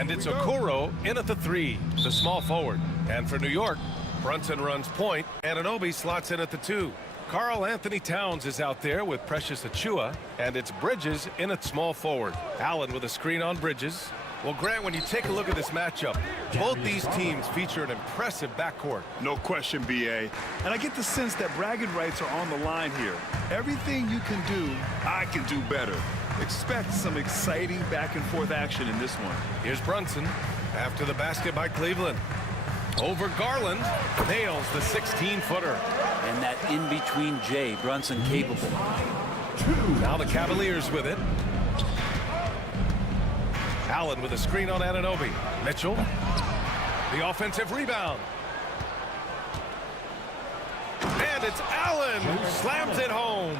And it's Okoro in at the 3, the small forward. And for New York, Brunson runs point, Anunoby slots in at the 2. Karl Anthony Towns is out there with Precious Achiuwa, and it's Bridges in at small forward. Allen with a screen on Bridges. Well, Grant, when you take a look at this matchup, both these teams feature an impressive backcourt. No question, B.A. And I get the sense that bragging rights are on the line here. Everything you can do, I can do better. Expect some exciting back-and-forth action in this one. Here's Brunson after the basket by Cleveland. Over Garland, nails the 16-footer. And that in-between J, Brunson capable. Now the Cavaliers with it. Allen with a screen on Anunoby. Mitchell, the offensive rebound. And it's Allen who slams it home.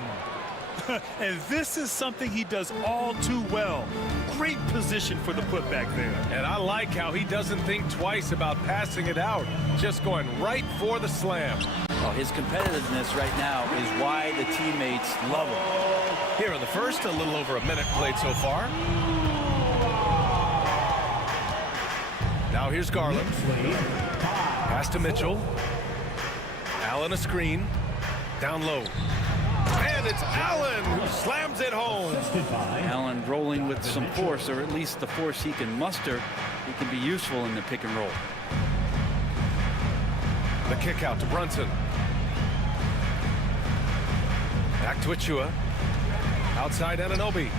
And this is something he does all too well. Great position for the putback there. And I like how he doesn't think twice about passing it out, just going right for the slam. Well, his competitiveness right now is why the teammates love him. Here in the first, a little over a minute played so far. Now here's Garland. Pass to Mitchell. Allen a screen. Down low. And it's Allen who slams it home. Allen rolling with some force, or at least the force he can muster. He can be useful in the pick and roll. The kick out to Brunson. Back to Achiuwa. Outside Anunoby.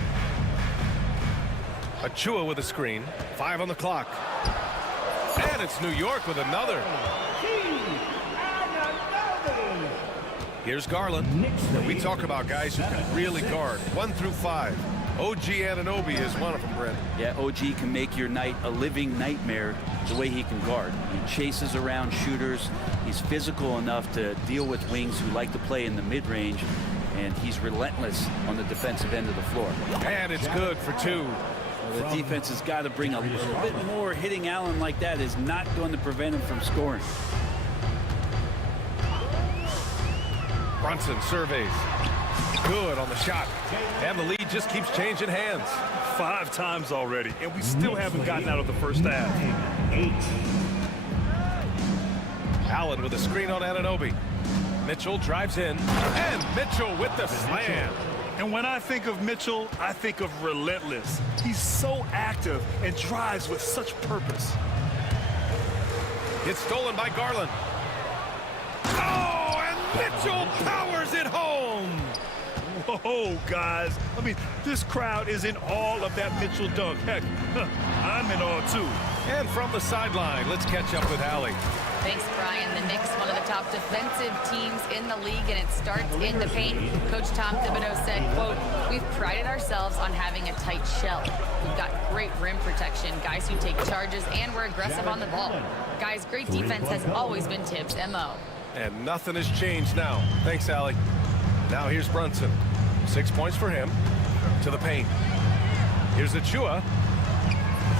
Achiuwa with a screen. 5 on the clock. And it's New York with another. Here's Garland. We talk about guys who can really guard. 1 through 5. OG Anunoby is one of them, Brent. Yeah, OG can make your night a living nightmare the way he can guard. He chases around shooters. He's physical enough to deal with wings who like to play in the mid-range. And he's relentless on the defensive end of the floor. And it's good for 2. Well, the defense has got to bring a little bit more. Hitting Allen like that is not going to prevent him from scoring. Brunson surveys. Good on the shot. And the lead just keeps changing hands. 5 times already, and we still haven't gotten out of the first half. Allen with a screen on Anunoby. Mitchell drives in. And Mitchell with the slam. And when I think of Mitchell, I think of relentless. He's so active and drives with such purpose. It's stolen by Garland. Oh, and Mitchell powers it home. Whoa, guys. I mean, this crowd is in awe of that Mitchell dunk. Heck, I'm in awe, too. And from the sideline, let's catch up with Allie. Thanks, Brian. The Knicks, one of the top defensive teams in the league, and it starts in the paint. Coach Tom Thibodeau said, quote, "We've prided ourselves on having a tight shell. We've got great rim protection, guys who take charges, and we're aggressive on the ball. Guys, great defense has always been Tibbs' MO." And nothing has changed now. Thanks, Allie. Now here's Brunson. 6 points for him. To the paint. Here's Achiuwa.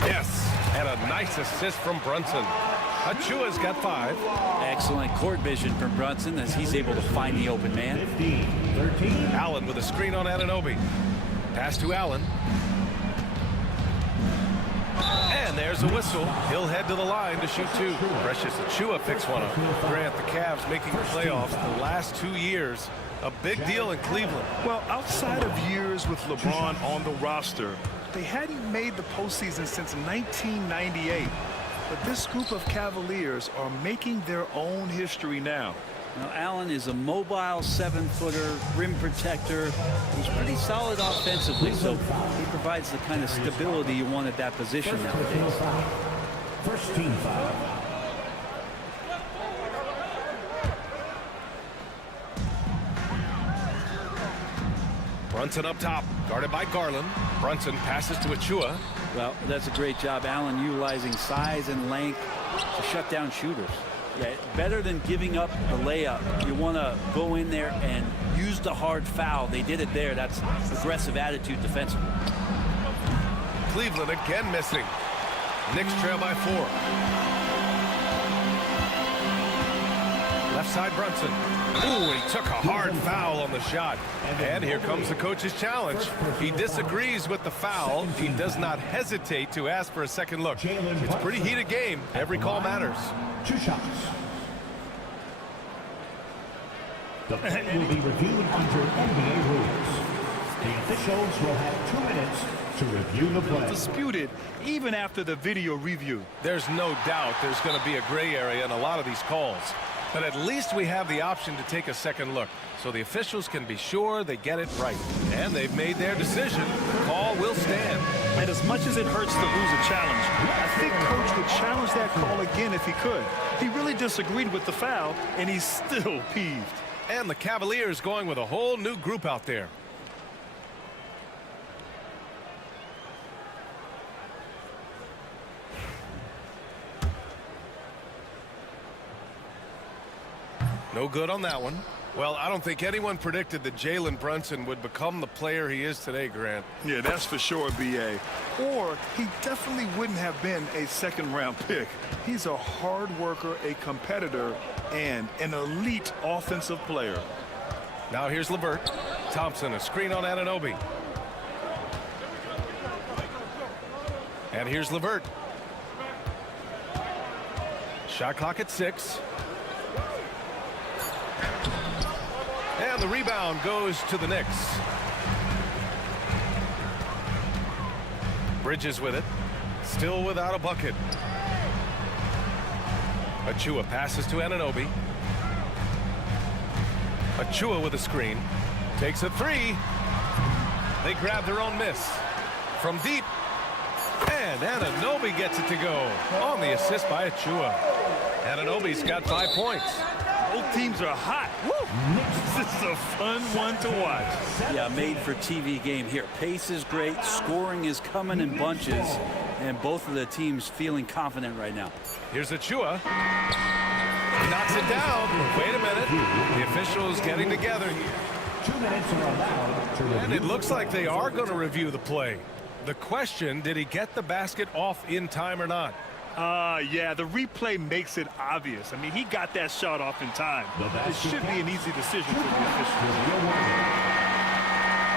Yes, and a nice assist from Brunson. Achiuwa's got 5. Excellent court vision from Brunson as he's able to find the open man. 13. Allen with a screen on Anunoby. Pass to Allen. And there's a whistle. He'll head to the line to shoot 2. Precious Achiuwa picks one up. Grant, the Cavs making the playoffs the last 2 years. A big deal in Cleveland. Well, outside of years with LeBron on the roster, they hadn't made the postseason since 1998. But this group of Cavaliers are making their own history now. Now, Allen is a mobile 7-footer, rim protector. He's pretty solid offensively, so he provides the kind of stability you want at that position nowadays. First team foul. Brunson up top, guarded by Garland. Brunson passes to Achiuwa. Well, that's a great job, Allen, utilizing size and length to shut down shooters. Yeah, better than giving up the layup. You want to go in there and use the hard foul. They did it there. That's aggressive attitude defensively. Cleveland again missing. Knicks trail by 4. Left side Brunson. Ooh, he took a hard foul on the shot. And here comes the coach's challenge. He disagrees with the foul. He does not hesitate to ask for a second look. It's a pretty heated game. Every call matters. 2 shots. The play will be reviewed under NBA rules. The officials will have 2 minutes to review the play. Disputed even after the video review. There's no doubt there's going to be a gray area in a lot of these calls. But at least we have the option to take a second look, so the officials can be sure they get it right. And they've made their decision. The call will stand. And as much as it hurts to lose a challenge, I think Coach would challenge that call again if he could. He really disagreed with the foul, and he's still peeved. And the Cavaliers going with a whole new group out there. No good on that one. Well, I don't think anyone predicted that Jalen Brunson would become the player he is today, Grant. Yeah, that's for sure, B.A. Or he definitely wouldn't have been a second-round pick. He's a hard worker, a competitor, and an elite offensive player. Now here's LeVert. Thompson, a screen on Anunoby. And here's LeVert. Shot clock at 6. And the rebound goes to the Knicks. Bridges with it. Still without a bucket. Achua passes to Anunoby. Achua with a screen. Takes a 3. They grab their own miss. From deep. And Anunoby gets it to go. On the assist by Achua. Anunoby's got 5 points. Both teams are hot. Woo! This is a fun one to watch. Yeah, made for TV game here. Pace is great. Scoring is coming in bunches. And both of the teams feeling confident right now. Here's Achua. Knocks it down. Wait a minute. The officials getting together. 2 minutes are allowed to review. And it looks like they are going to review the play. The question, did he get the basket off in time or not? Yeah, the replay makes it obvious. I mean, he got that shot off in time. It should be an easy decision for the officials.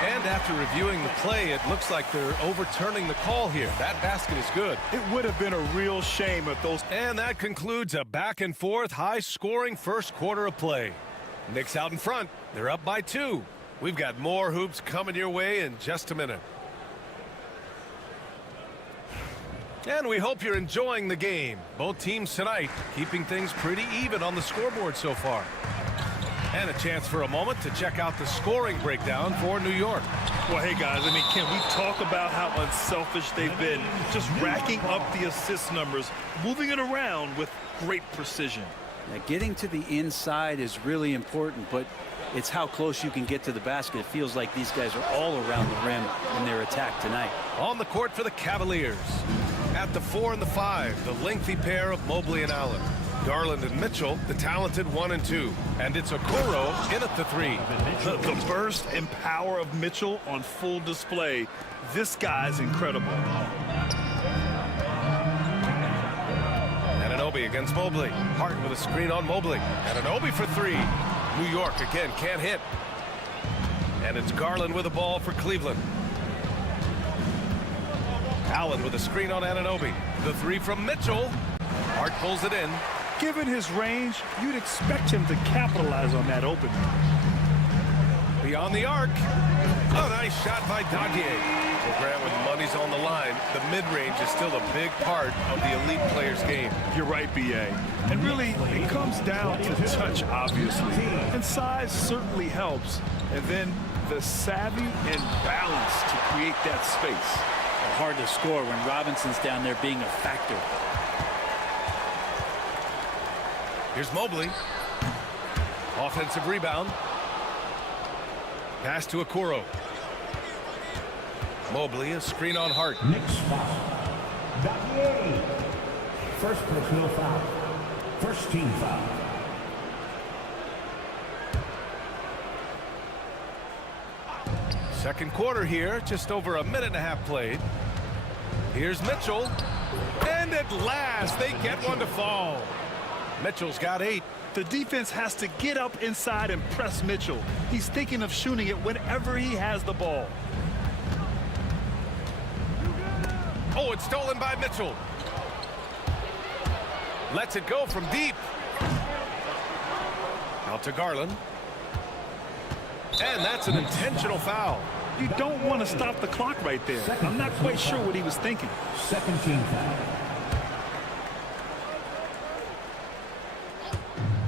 And after reviewing the play, it looks like they're overturning the call here. That basket is good. It would have been a real shame if those... And that concludes a back-and-forth, high-scoring first quarter of play. Knicks out in front. They're up by 2. We've got more hoops coming your way in just a minute. And we hope you're enjoying the game. Both teams tonight keeping things pretty even on the scoreboard so far. And a chance for a moment to check out the scoring breakdown for New York. Well, hey, guys, I mean, can we talk about how unselfish they've been? Just racking up the assist numbers, moving it around with great precision. Yeah, getting to the inside is really important, but it's how close you can get to the basket. It feels like these guys are all around the rim in their attack tonight. On the court for the Cavaliers. At the 4 and the 5, the lengthy pair of Mobley and Allen. Garland and Mitchell, the talented 1 and 2. And it's Okoro in at the 3. The burst and power of Mitchell on full display. This guy's incredible. Anunoby against Mobley. Hart with a screen on Mobley. Anunoby for 3. New York again can't hit. And it's Garland with the ball for Cleveland. Allen with a screen on Anunoby. The 3 from Mitchell. Hart pulls it in. Given his range, you'd expect him to capitalize on that opening. Beyond the arc. A nice shot by Daguerre. Well, Grant, when money's on the line, the mid-range is still a big part of the elite player's game. You're right, B.A. And really, it comes down to touch, obviously. And size certainly helps. And then the savvy and balance to create that space. Hard to score when Robinson's down there being a factor. Here's Mobley. Offensive rebound. Pass to Okoro. Mobley, a screen on Hart. Knicks foul. Daguerre. First personal foul. First team foul. Second quarter here, just over a minute and a half played. Here's Mitchell. And at last, they get one to fall. Mitchell's got 8. The defense has to get up inside and press Mitchell. He's thinking of shooting it whenever he has the ball. Oh, it's stolen by Mitchell. Lets it go from deep. Out to Garland. And that's an intentional foul. You don't want to stop the clock right there. I'm not quite sure what he was thinking. Second team foul.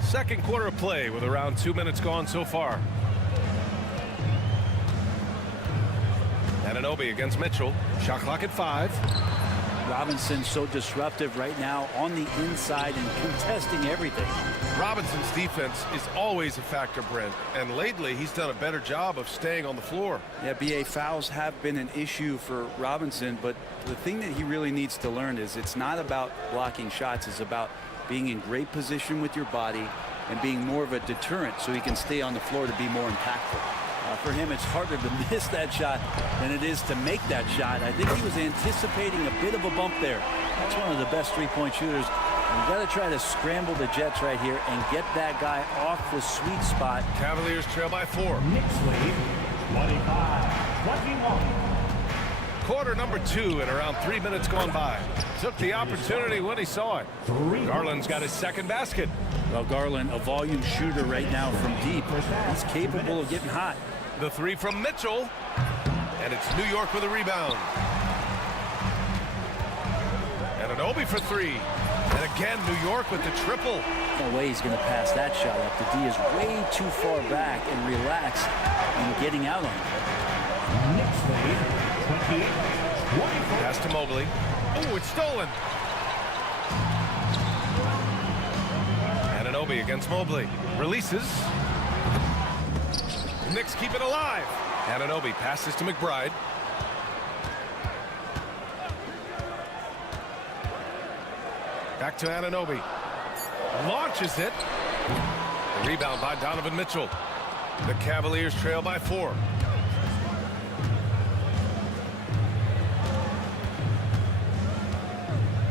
Second quarter of play with around 2 minutes gone so far. Anunoby against Mitchell. Shot clock at 5. Robinson's so disruptive right now on the inside and contesting everything. Robinson's defense is always a factor, Brent, and lately he's done a better job of staying on the floor. Yeah, BA, fouls have been an issue for Robinson, but the thing that he really needs to learn is it's not about blocking shots, it's about being in great position with your body and being more of a deterrent so he can stay on the floor to be more impactful. For him, it's harder to miss that shot than it is to make that shot. I think he was anticipating a bit of a bump there. That's one of the best three-point shooters. You've got to try to scramble the Jets right here and get that guy off the sweet spot. Cavaliers trail by 4. Knicks lead 25-21. Quarter number 2 and around 3 minutes gone by. Took the opportunity when he saw it. Garland's got his second basket. Well, Garland, a volume shooter right now from deep. He's capable of getting hot. The 3 from Mitchell. And it's New York with a rebound. And an Obi for 3. And again, New York with the triple. No way he's going to pass that shot up. The D is way too far back and relaxed in getting out on it. Knicks lead 28-24. Pass to Mobley. Oh, it's stolen. Anunoby against Mobley. Releases. Knicks keep it alive. Anunoby passes to McBride. Back to Anunoby. Launches it. The rebound by Donovan Mitchell. The Cavaliers trail by 4.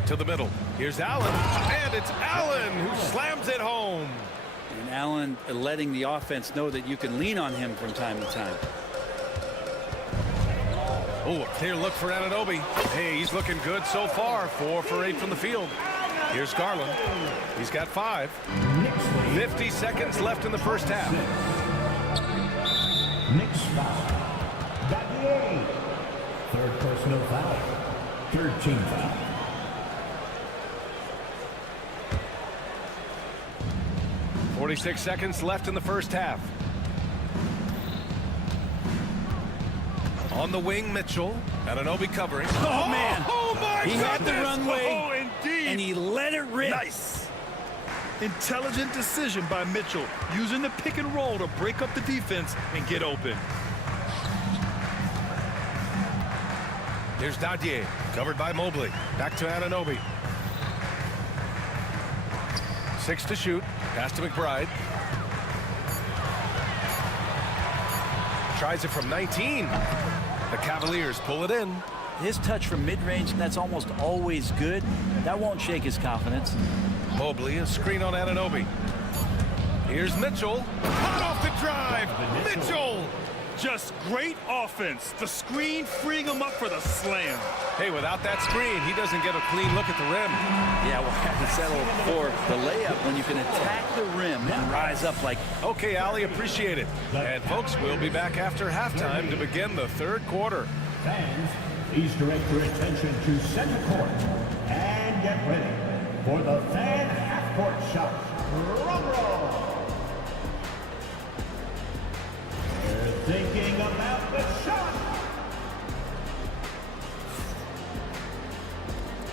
To the middle. Here's Allen. And it's Allen who slams it home. And Allen letting the offense know that you can lean on him from time to time. Oh, a clear look for Anunoby. Hey, he's looking good so far. 4 for 8 from the field. Here's Garland. He's got 5. 50 seconds left in the first half. Knicks foul. Got third personal foul. Third team foul. .46 seconds left in the first half. On the wing, Mitchell. Anunoby covering. Oh, man. Oh, my He goodness. had the runway. Oh, indeed. And he let it rip. Nice. Intelligent decision by Mitchell, using the pick and roll to break up the defense and get open. Here's Dadier, covered by Mobley. Back to Anunoby. 6 to shoot. Pass to McBride. Tries it from 19. The Cavaliers pull it in. His touch from mid-range, that's almost always good. That won't shake his confidence. Mobley, a screen on Anunoby. Here's Mitchell. Hot off the drive. Mitchell. Just great offense. The screen freeing him up for the slam. Hey, without that screen, he doesn't get a clean look at the rim. Yeah, we'll have to settle for the layup when you can attack the rim and rise up like... Okay, Ali, appreciate it. And folks, we'll be back after halftime to begin the third quarter. Fans, please direct your attention to center court and get ready for the fan half-court shot. Drum roll. They're thinking about the shot.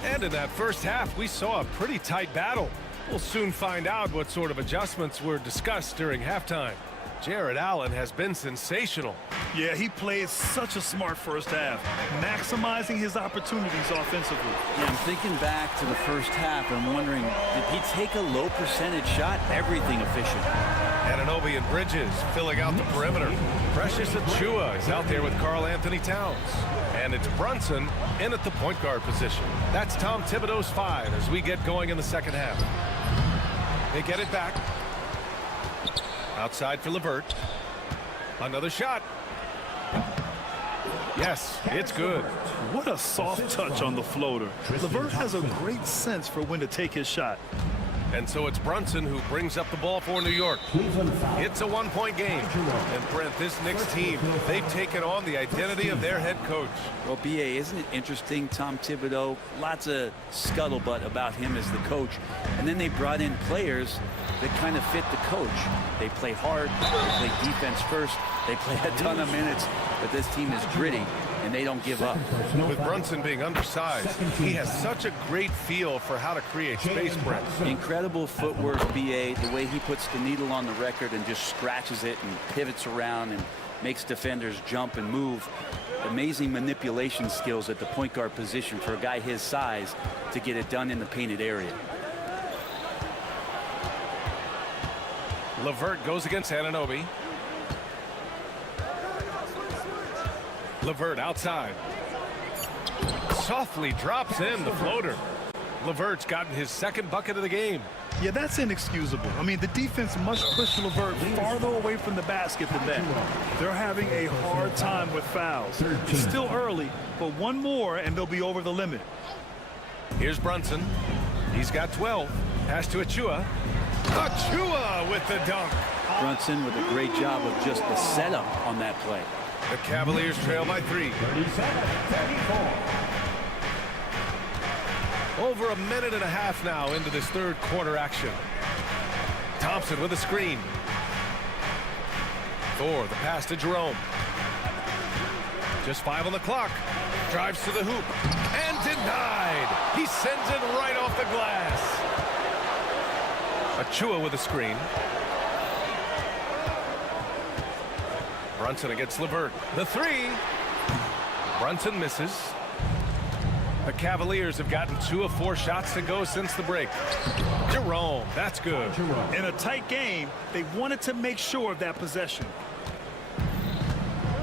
And in that first half, we saw a pretty tight battle. We'll soon find out what sort of adjustments were discussed during halftime. Jared Allen has been sensational. Yeah, he played such a smart first half, maximizing his opportunities offensively. Yeah, I'm thinking back to the first half and wondering, did he take a low percentage shot? Everything efficient. Anunoby and Bridges filling out the perimeter. Precious Achua is out there with Karl Anthony Towns. And it's Brunson in at the point guard position. That's Tom Thibodeau's 5 as we get going in the second half. They get it back. Outside for Levert. Another shot. Yes, it's good. What a soft touch on the floater. Levert has a great sense for when to take his shot. And so it's Brunson who brings up the ball for New York. It's a one-point game. And Brent, this Knicks team, they've taken on the identity of their head coach. Well, B.A., isn't it interesting, Tom Thibodeau? Lots of scuttlebutt about him as the coach. And then they brought in players that kind of fit the coach. They play hard, they play defense first, they play a ton of minutes, but this team is gritty, and they don't give up. With Brunson being undersized, he has such a great feel for how to create space, Brent. Incredible footwork, B.A., the way he puts the needle on the record and just scratches it and pivots around and makes defenders jump and move. Amazing manipulation skills at the point guard position for a guy his size to get it done in the painted area. Levert goes against Anunoby. Levert outside. Softly drops in the floater. Levert's gotten his second bucket of the game. Yeah, that's inexcusable. I mean, the defense must push Levert farther away from the basket than that. They're having a hard time with fouls. It's still early, but one more and they'll be over the limit. Here's Brunson. He's got 12. Pass to Achua. Achua with the dunk. Brunson with a great job of just the setup on that play. The Cavaliers trail by 3. 37-34. Over a minute and a half now into this third quarter action. Thompson with a screen. Thor, the pass to Jerome. Just 5 on the clock. Drives to the hoop. And denied. He sends it right off the glass. Achua with a screen. Brunson against Levert. The 3. Brunson misses. The Cavaliers have gotten 2 of 4 shots to go since the break. Jerome, that's good. In a tight game, they wanted to make sure of that possession.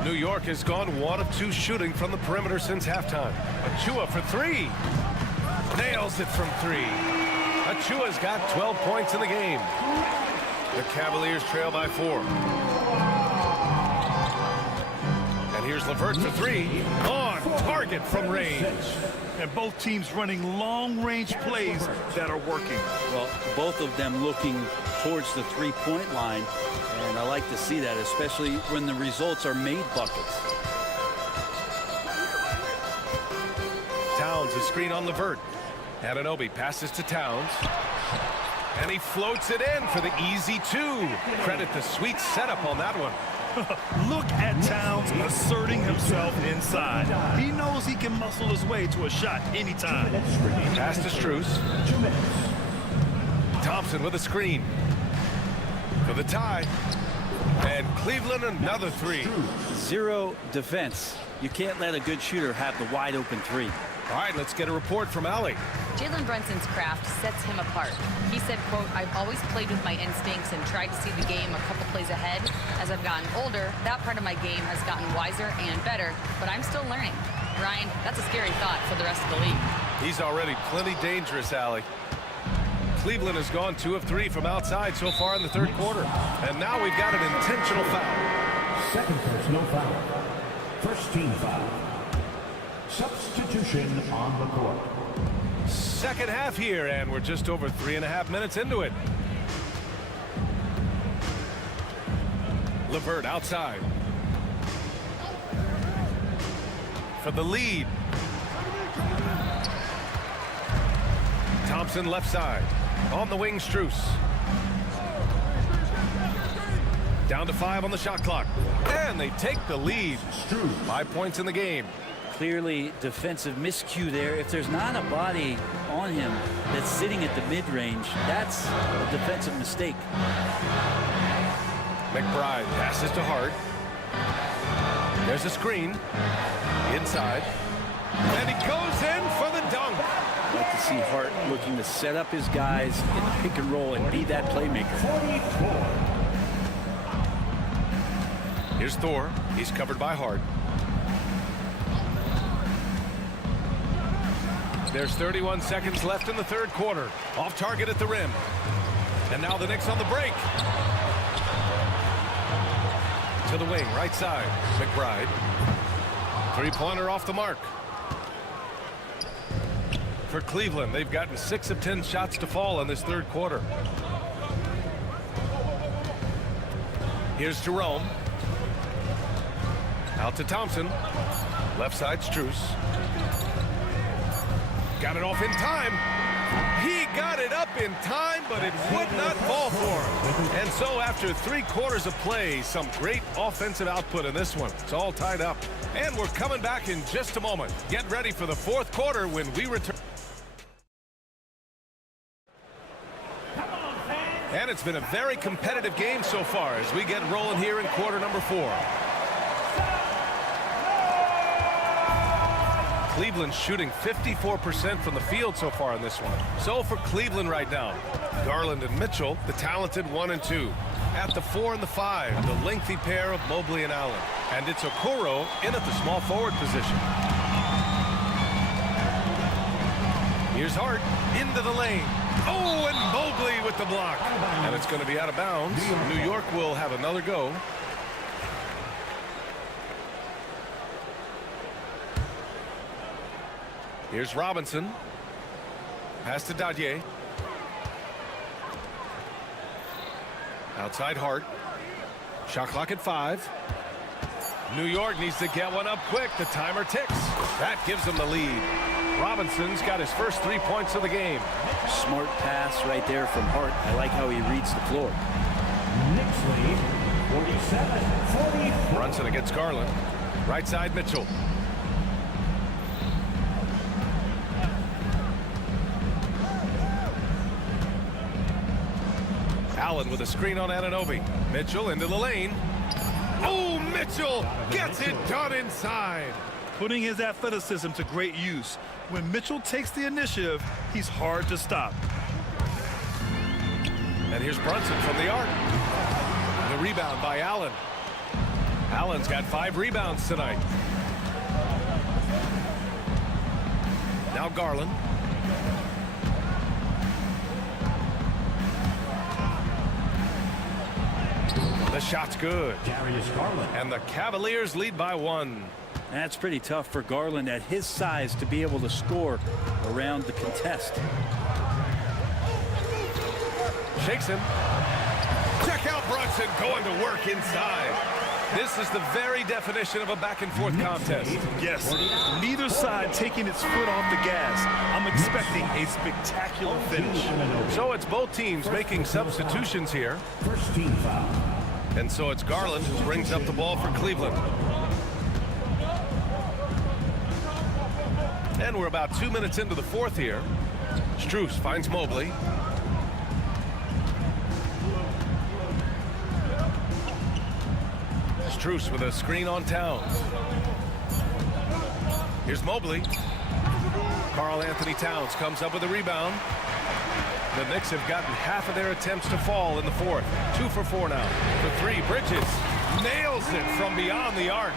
New York has gone 1 of 2 shooting from the perimeter since halftime. Achua for 3. Nails it from 3. Achua's got 12 points in the game. The Cavaliers trail by 4. And here's Levert for 3. On target from range. And both teams running long-range plays that are working. Well, both of them looking towards the three-point line, and I like to see that, especially when the results are made buckets. Towns, a screen on Levert. Anunoby passes to Towns. And he floats it in for the easy 2. Credit the sweet setup on that one. Look at Towns asserting himself inside. He knows he can muscle his way to a shot anytime. Pass to Strus. Thompson with a screen. For the tie. And Cleveland another 3. Zero defense. You can't let a good shooter have the wide open 3. All right, let's get a report from Allie. Jalen Brunson's craft sets him apart. He said, quote, "I've always played with my instincts and tried to see the game a couple plays ahead. As I've gotten older, that part of my game has gotten wiser and better, but I'm still learning." Ryan, that's a scary thought for the rest of the league. He's already plenty dangerous, Allie. Cleveland has gone 2 of 3 from outside so far in the third quarter. And now we've got an intentional foul. Second personal foul. First team foul. Substitution on the court. Second half here, and we're just over 3.5 minutes into it. Levert outside. For the lead. Thompson left side. On the wing, Strus. Down to 5 on the shot clock. And they take the lead. 5 points in the game. Clearly defensive miscue there. If there's not a body on him that's sitting at the mid-range, that's a defensive mistake. McBride passes to Hart. There's a screen. Inside. And he goes in for the dunk. I'd like to see Hart looking to set up his guys in the pick and roll and be that playmaker. 44. Here's Thor. He's covered by Hart. There's 31 seconds left in the third quarter. Off target at the rim. And now the Knicks on the break. To the wing, right side. McBride. Three-pointer off the mark. For Cleveland, they've gotten 6 of 10 shots to fall in this third quarter. Here's Jerome. Out to Thompson. Left side, Strus. Got it off in time. He got it up in time, but it would not fall for him. And so after 3 quarters of play, some great offensive output in this one. It's all tied up. And we're coming back in just a moment. Get ready for the fourth quarter when we return. And it's been a very competitive game so far as we get rolling here in quarter number 4. Cleveland shooting 54% from the field so far in this one. So for Cleveland right now, Garland and Mitchell, the talented 1 and 2. At the 4 and the 5, the lengthy pair of Mobley and Allen. And it's Okoro in at the small forward position. Here's Hart into the lane. Oh, and Mobley with the block. And it's going to be out of bounds. New York will have another go. Here's Robinson. Pass to Dadier. Outside Hart. Shot clock at 5. New York needs to get one up quick. The timer ticks. That gives them the lead. Robinson's got his first 3 points of the game. Smart pass right there from Hart. I like how he reads the floor. Knicks lead, 47-44. Brunson against Garland. Right side, Mitchell. Allen with a screen on Anunoby. Mitchell into the lane. Oh, Mitchell gets it done inside. Putting his athleticism to great use. When Mitchell takes the initiative, he's hard to stop. And here's Brunson from the arc. The rebound by Allen. Allen's got 5 rebounds tonight. Now Garland. The shot's good. Darius Garland. And the Cavaliers lead by 1. That's pretty tough for Garland at his size to be able to score around the contest. Shakes him. Check out Brunson going to work inside. This is the very definition of a back-and-forth contest. Yes, neither side taking its foot off the gas. I'm expecting a spectacular finish. So it's both teams making substitutions here. First team foul. And so it's Garland who brings up the ball for Cleveland. And we're about 2 minutes into the fourth here. Strus finds Mobley. Strus with a screen on Towns. Here's Mobley. Karl Anthony Towns comes up with a rebound. The Knicks have gotten half of their attempts to fall in the fourth. 2 for 4 now. For 3, Bridges nails it from beyond the arc.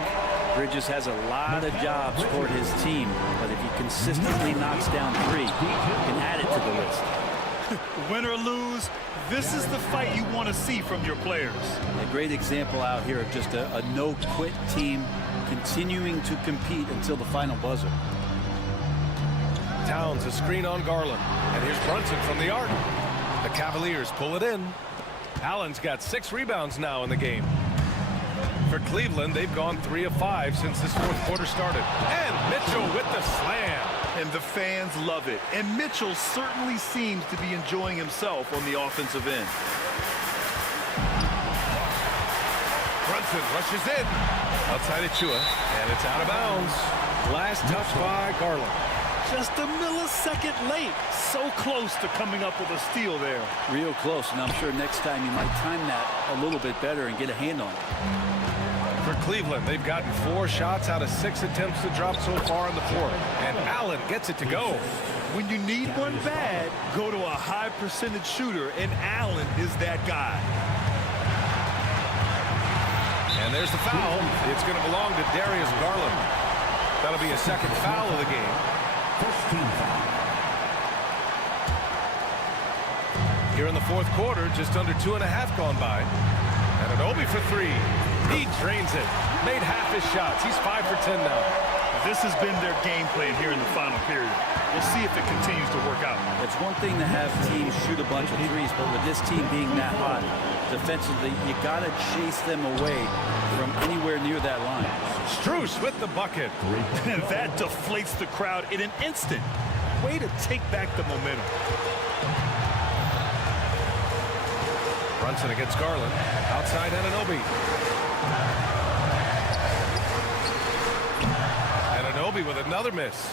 Bridges has a lot of jobs for his team, but if he consistently knocks down 3, he can add it to the list. Win or lose, this is the fight you want to see from your players. A great example out here of just a no-quit team continuing to compete until the final buzzer. Towns a screen on Garland. And here's Brunson from the arc. The Cavaliers pull it in. Allen's got 6 rebounds now in the game. For Cleveland, they've gone 3 of 5 since this fourth quarter started. And Mitchell with the slam. And the fans love it. And Mitchell certainly seems to be enjoying himself on the offensive end. Brunson rushes in. Outside Achua. And it's out of bounds. Last touch by Garland. Just a millisecond late. So close to coming up with a steal there. Real close, and I'm sure next time you might time that a little bit better and get a hand on it. For Cleveland, they've gotten 4 shots out of 6 attempts to drop so far in the fourth. And Allen gets it to go. When you need one bad, go to a high percentage shooter, and Allen is that guy. And there's the foul. It's going to belong to Darius Garland. That'll be a second foul of the game. First team foul. Here in the fourth quarter, just under 2.5 gone by. And Anunoby for 3. He drains it. Made half his shots. He's 5 for 10 now. This has been their game plan here in the final period. We'll see if it continues to work out. It's one thing to have teams shoot a bunch of threes, but with this team being that hot defensively, you got to chase them away from anywhere near that line. Strus with the bucket. And that deflates the crowd in an instant. Way to take back the momentum. Brunson against Garland. Outside Anunoby. Anunoby with another miss.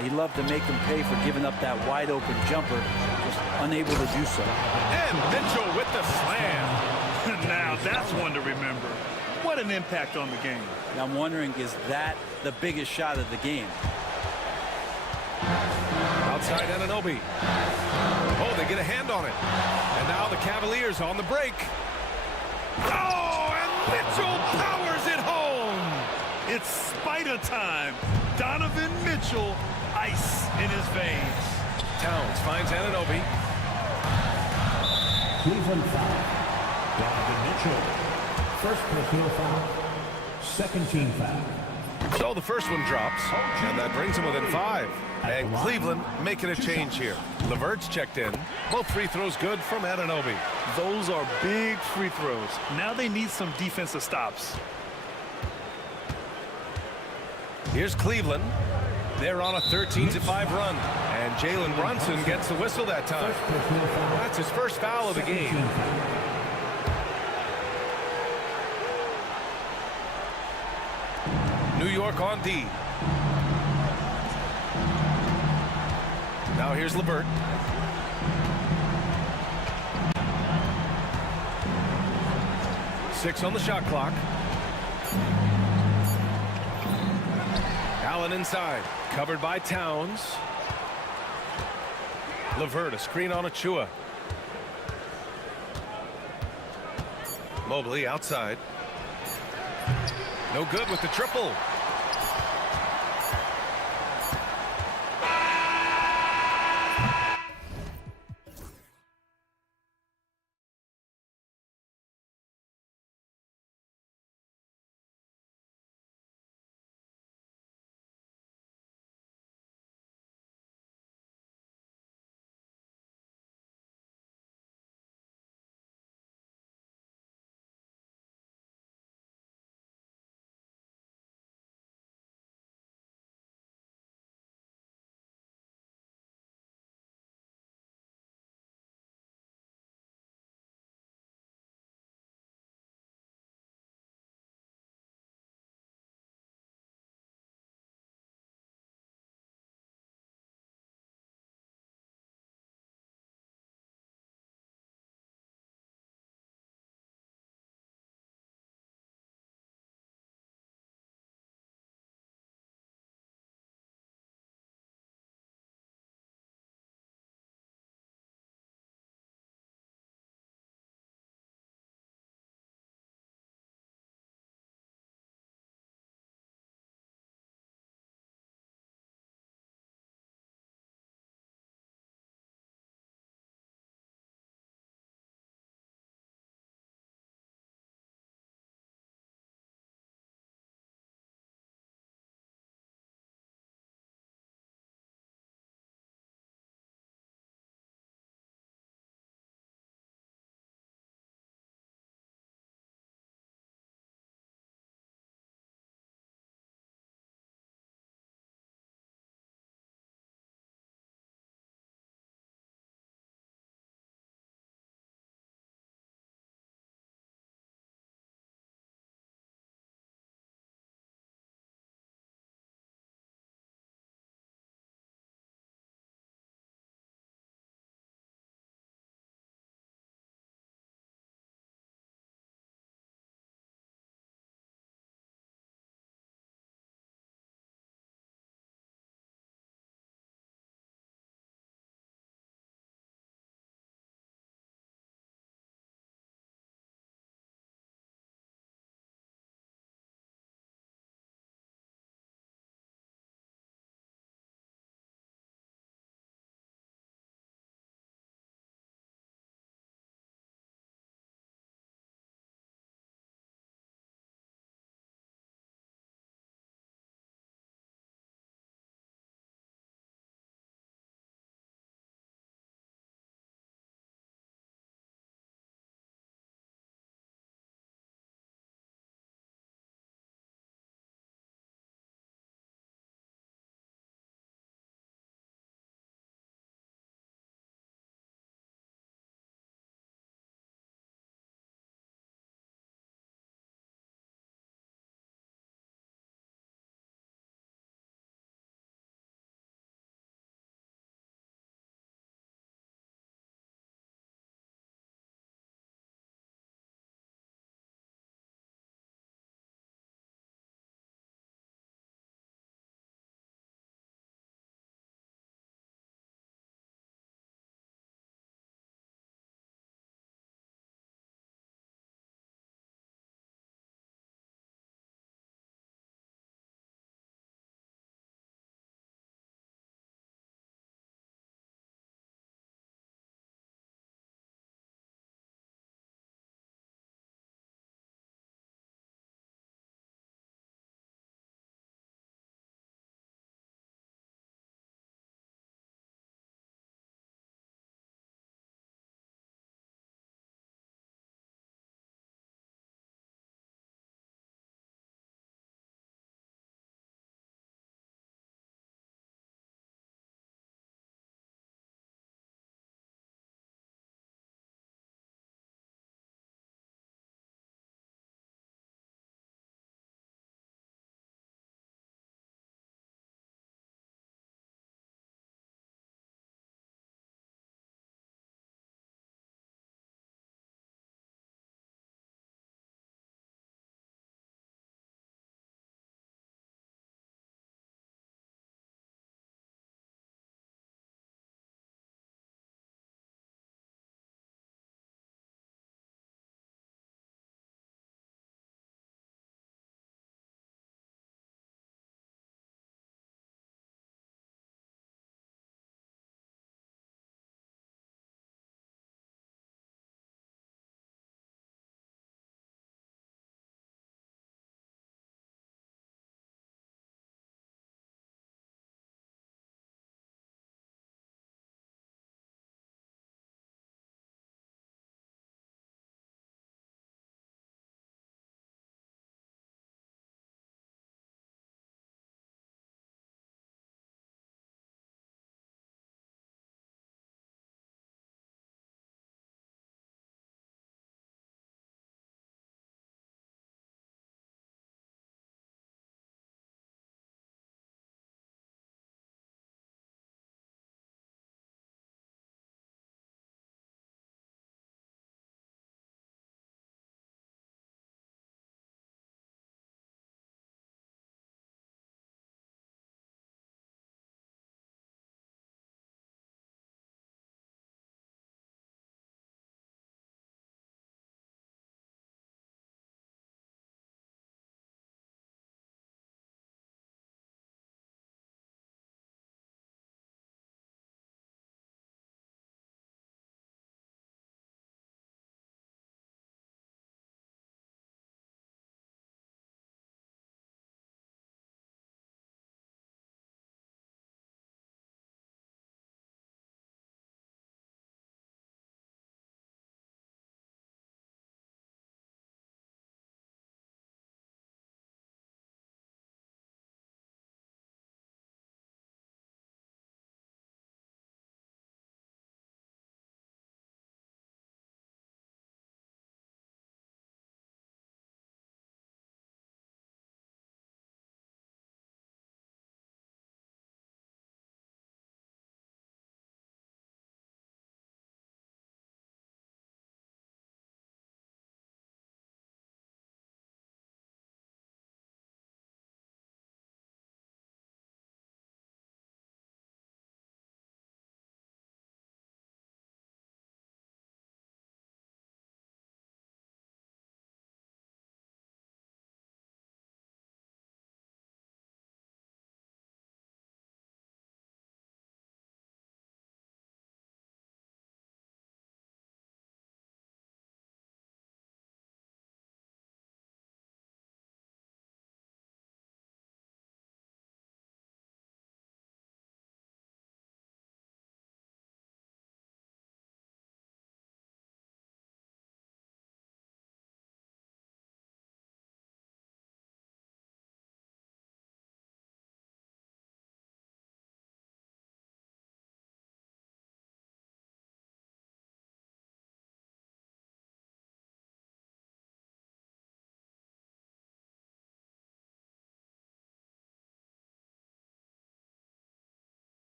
He'd love to make them pay for giving up that wide open jumper, just unable to do so. And Mitchell with the slam. Now that's one to remember. What an impact on the game. Now I'm wondering, is that the biggest shot of the game? Outside Anunoby. Oh, they get a hand on it. And now the Cavaliers on the break. Oh, and Mitchell powers it home. It's Spider time. Donovan Mitchell, ice in his veins. Towns finds Anunoby. Cleveland foul. Donovan Mitchell. First personal foul. Second team foul. So the first one drops, and that brings them within 5. And Cleveland making a change here. LeVert's checked in. Both free throws good from Anunoby. Those are big free throws. Now they need some defensive stops. Here's Cleveland. They're on a 13-5 run. And Jalen Brunson gets the whistle that time. That's his first foul of the game. New York on D. Now here's LeVert. Six on the shot clock. Allen inside, covered by Towns. LeVert, a screen on Achua. Mobley outside. No good with the triple.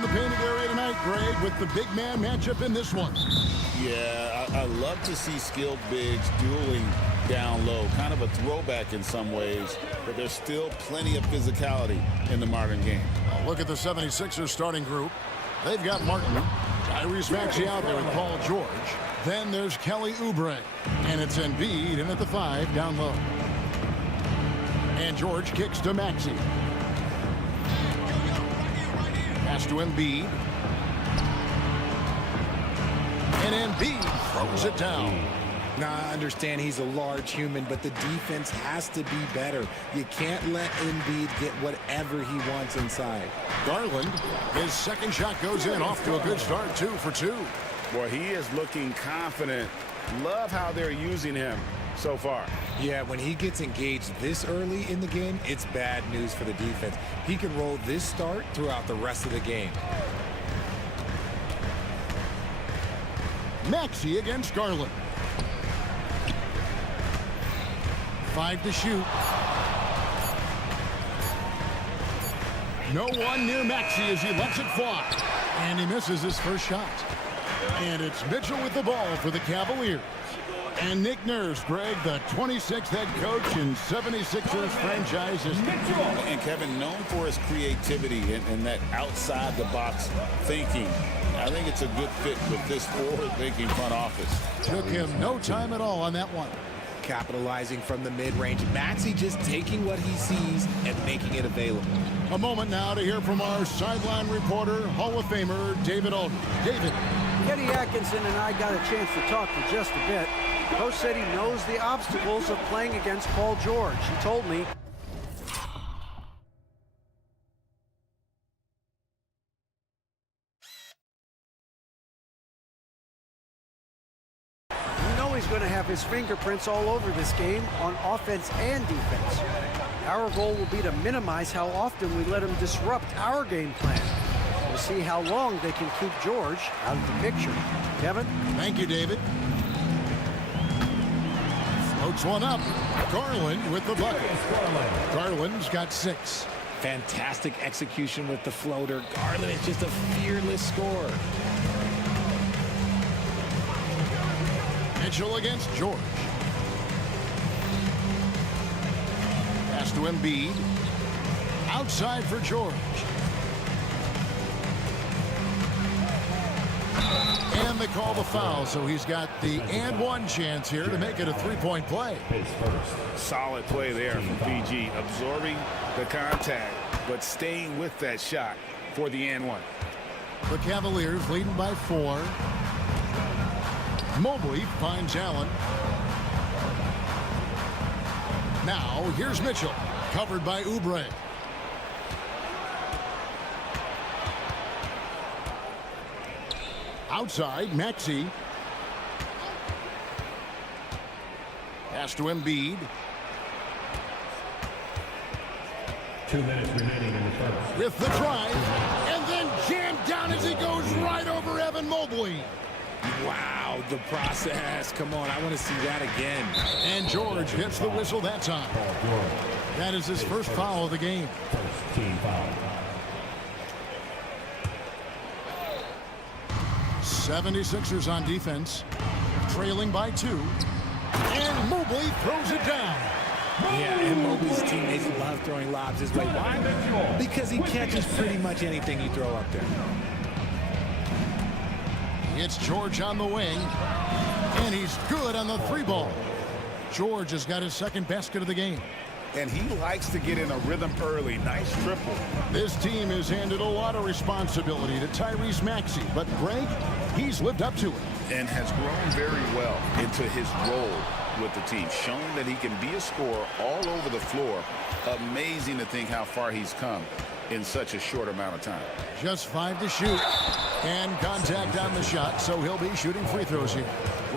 in the painted area tonight, Greg, with the big man matchup in this one. Yeah, I love to see skilled bigs dueling down low. Kind of a throwback in some ways, but there's still plenty of physicality in the modern game. Look at the 76ers starting group. They've got Martin, Tyrese Maxey out there with Paul George. Then there's Kelly Oubre, and it's Embiid in at the 5 down low. And George kicks to Maxey. Pass to Embiid. And Embiid throws it down. Now, I understand he's a large human, but the defense has to be better. You can't let Embiid get whatever he wants inside. Garland, his second shot goes in, off to a good start, 2 for 2. Boy, he is looking confident. Love how they're using him so far. Yeah, when he gets engaged this early in the game, it's bad news for the defense. He can roll this start throughout the rest of the game. Maxey against Garland. 5 to shoot. No one near Maxey as he lets it fly. And he misses his first shot. And it's Mitchell with the ball for the Cavaliers. And Nick Nurse, Greg, the 26th head coach in 76ers franchise history. And Kevin, known for his creativity and that outside-the-box thinking. I think it's a good fit with this forward-thinking front office. Took him no time at all on that one. Capitalizing from the mid-range. Maxey just taking what he sees and making it available. A moment now to hear from our sideline reporter, Hall of Famer David Aldridge. David. Eddie Atkinson and I got a chance to talk for just a bit. Coach said he knows the obstacles of playing against Paul George. He told me he's going to have his fingerprints all over this game on offense and defense. Our goal will be to minimize how often we let him disrupt our game plan. We'll see how long they can keep George out of the picture. Kevin? Thank you, David. Floats one up. Garland with the bucket. Garland's got 6. Fantastic execution with the floater. Garland is just a fearless scorer. Mitchell against George. Pass to Embiid. Outside for George. And they call the foul, so he's got the and one chance here to make it a 3-point play. Solid play there from PG, absorbing the contact, but staying with that shot for the and one. The Cavaliers leading by 4. Mobley finds Allen. Now, here's Mitchell, covered by Oubre. Outside, Maxey. Pass to Embiid. 2 minutes remaining in the first. With the drive, and then jammed down as he goes right over Evan Mobley. Wow, the process. Come on, I want to see that again. And George gets the whistle that time. That is his first foul of the game. First team foul. 76ers on defense, trailing by 2. And Mobley throws it down. Yeah, and Mobley's teammates love throwing lobs his way. Why? Because he catches pretty much anything you throw up there. It's George on the wing, and he's good on the 3-ball. George has got his second basket of the game. And he likes to get in a rhythm early. Nice triple. This team has handed a lot of responsibility to Tyrese Maxey, but Greg, he's lived up to it. And has grown very well into his role with the team, showing that he can be a scorer all over the floor. Amazing to think how far he's come in such a short amount of time. Just 5 to shoot, and contact on the shot, so he'll be shooting free throws here.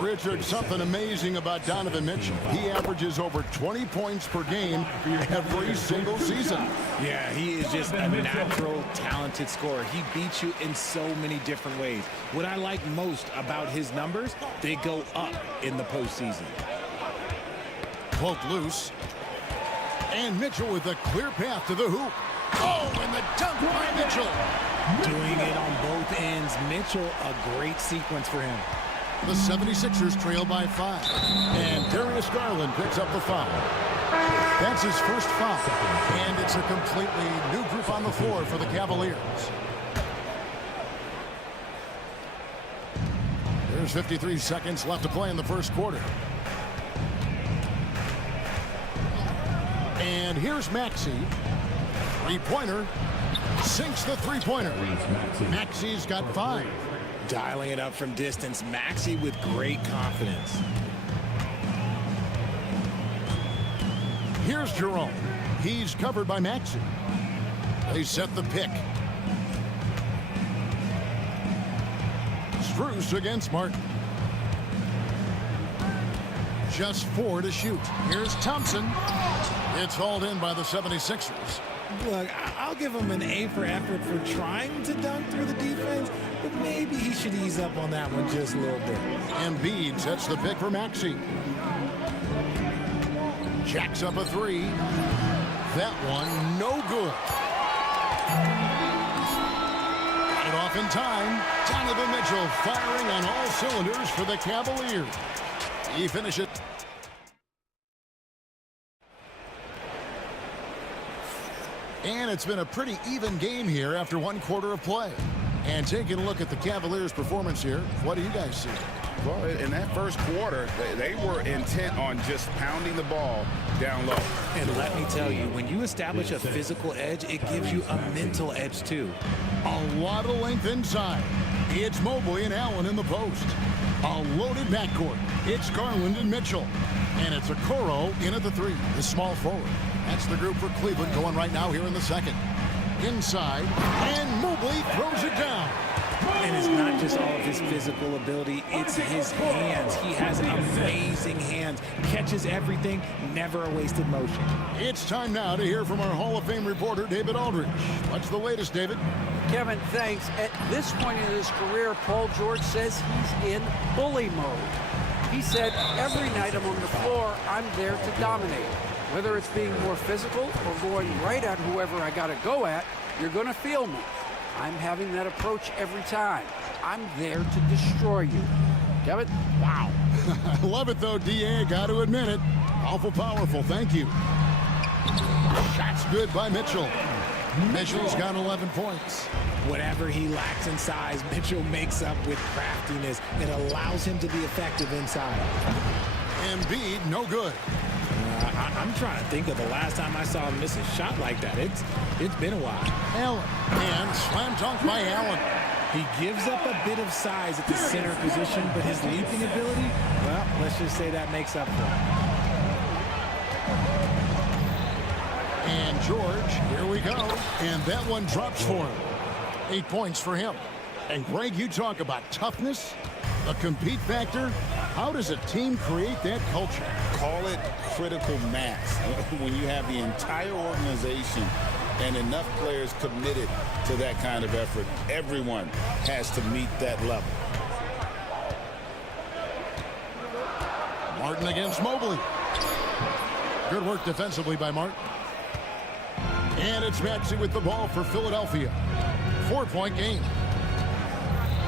Richard, something amazing about Donovan Mitchell. He averages over 20 points per game every single season. Yeah, he is just a natural, talented scorer. He beats you in so many different ways. What I like most about his numbers, they go up in the postseason. Poked loose. And Mitchell with a clear path to the hoop. Oh, and the dunk by Mitchell. Doing it on both ends. Mitchell, a great sequence for him. The 76ers trail by 5. And Darius Garland picks up the foul. That's his first foul. And it's a completely new group on the floor for the Cavaliers. There's 53 seconds left to play in the first quarter. And here's Maxey. Three-pointer. Sinks the three-pointer. Maxey's got 5. Dialing it up from distance. Maxey with great confidence. Here's Jerome. He's covered by Maxey. They set the pick. Strus against Martin. Just 4 to shoot. Here's Thompson. It's hauled in by the 76ers. Look, I'll give him an A for effort for trying to dunk through the defense, but maybe he should ease up on that one just a little bit. Embiid sets the pick for Maxey. Jacks up a 3. That one, no good. Got it off in time. Donovan Mitchell firing on all cylinders for the Cavaliers. He finishes. And it's been a pretty even game here after one quarter of play. And taking a look at the Cavaliers' performance here, what do you guys see? Well, in that first quarter, they were intent on just pounding the ball down low. And let me tell you, when you establish a physical edge, it gives you a mental edge too. A lot of length inside. It's Mobley and Allen in the post. A loaded backcourt. It's Garland and Mitchell. And it's Okoro in at the 3, the small forward. That's the group for Cleveland going right now here in the second. Inside, and Mobley throws it down. And it's not just all of his physical ability, it's his hands. He has amazing hands. Catches everything, never a wasted motion. It's time now to hear from our Hall of Fame reporter, David Aldridge. What's the latest, David? Kevin, thanks. At this point in his career, Paul George says he's in bully mode. He said, every night I'm on the floor, I'm there to dominate. Whether it's being more physical or going right at whoever I got to go at, you're going to feel me. I'm having that approach every time. I'm there to destroy you. Kevin? Wow. I love it, though, D.A. Got to admit it. Awful powerful. Thank you. Shot's good by Mitchell. Mitchell's got 11 points. Whatever he lacks in size, Mitchell makes up with craftiness. It allows him to be effective inside. Embiid, no good. I'm trying to think of the last time I saw him miss a shot like that. It's been a while. Allen, and slam dunk by Allen. He gives up a bit of size at the center position, but his leaping ability, well, let's just say that makes up for it. And George, here we go. And that one drops for him. 8 points for him. And Greg, you talk about toughness, a compete factor. How does a team create that culture? Call it critical mass. When you have the entire organization and enough players committed to that kind of effort, everyone has to meet that level. Martin against Mobley. Good work defensively by Martin. And it's Maxey with the ball for Philadelphia. 4-point game.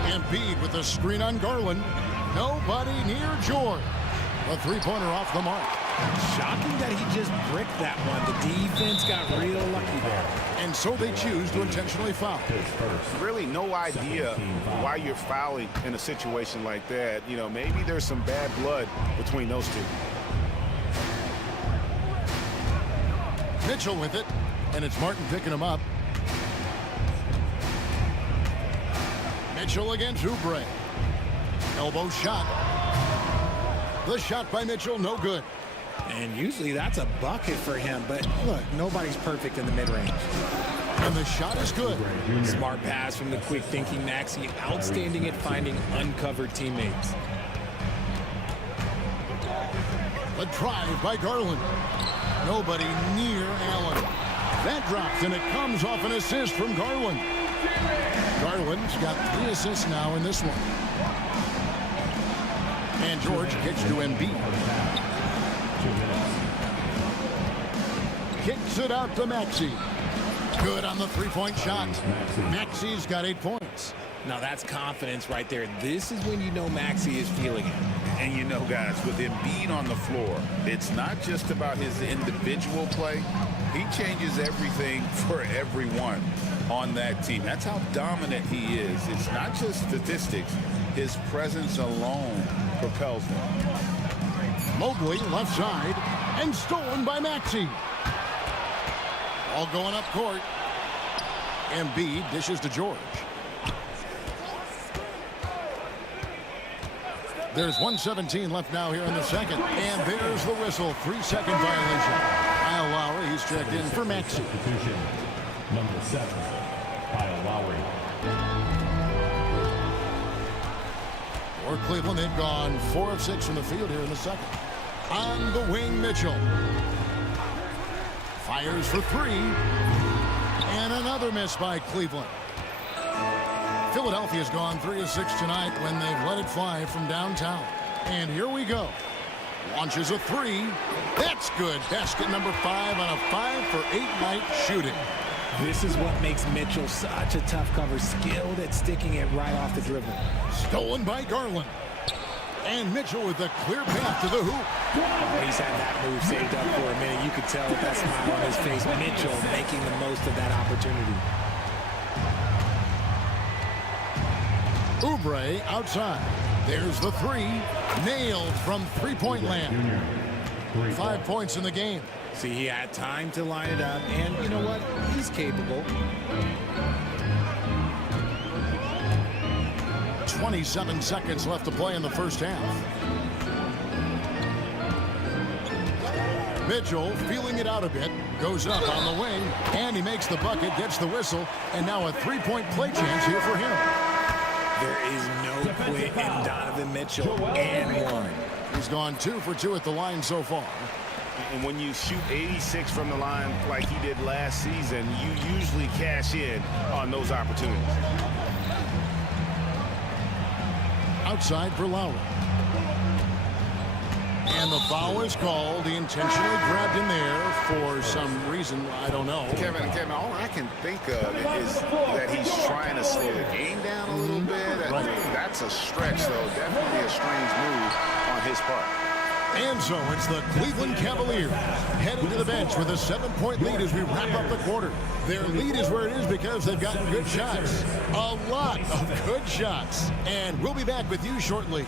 Embiid with the screen on Garland. Nobody near George. A three-pointer off the mark. Shocking that he just bricked that one. The defense got real lucky there. And so they choose to intentionally foul. Really no idea why you're fouling in a situation like that. You know, maybe there's some bad blood between those two. Mitchell with it, and it's Martin picking him up. Mitchell against Oubre. Elbow shot. The shot by Mitchell, no good. And usually that's a bucket for him, but look, nobody's perfect in the mid-range. And the shot is good. Smart pass from the quick-thinking Maxey, outstanding at finding uncovered teammates. A drive by Garland. Nobody near Allen. That drops, and it comes off an assist from Garland. Garland's got 3 assists now in this one. And George kicks to Embiid. Kicks it out to Maxey. Good on the three-point shot. Maxi's got 8 points. Now that's confidence right there. This is when you know Maxey is feeling it. And you know, guys, with Embiid on the floor, it's not just about his individual play. He changes everything for everyone on that team. That's how dominant he is. It's not just statistics. His presence alone propels them. Mobley left side and stolen by Maxey. All going up court. Embiid dishes to George. There's 1:17 left now here in the second. And there's the whistle. 3-second violation. Kyle Lowry, he's checked in for Maxey. Substitution. Number 7, Kyle Lowry. For Cleveland, they've gone 4 of 6 from the field here in the second. On the wing, Mitchell. Fires for 3. And another miss by Cleveland. Philadelphia's gone 3 of 6 tonight when they've let it fly from downtown. And here we go. Launches a 3. That's good. Basket number 5 on a 5-for-8 night shooting. This is what makes Mitchell such a tough cover, skilled at sticking it right off the dribble. Stolen by Garland. And Mitchell with a clear path to the hoop. He's had that move saved up for a minute. You could tell with that smile on his face. Mitchell making the most of that opportunity. Oubre outside. There's the 3. Nailed from three-point land. 5 points in the game. See, he had time to line it up, and you know what? He's capable. 27 seconds left to play in the first half. Mitchell feeling it out a bit. Goes up on the wing, and he makes the bucket, gets the whistle, and now a 3-point play chance here for him. There is no quit in Donovan Mitchell, and 1. He's gone 2 for 2 at the line so far. And when you shoot 86 from the line like he did last season, you usually cash in on those opportunities. Outside for Lowry. And the foul is called. He intentionally grabbed in there for some reason. I don't know. Kevin, all I can think of is that he's trying to slow the game down a little bit. That's a stretch, though. Definitely a strange move on his part. And so it's the Cleveland Cavaliers heading to the bench with a 7-point lead as we wrap up the quarter. Their lead is where it is because they've gotten good shots. A lot of good shots. And we'll be back with you shortly.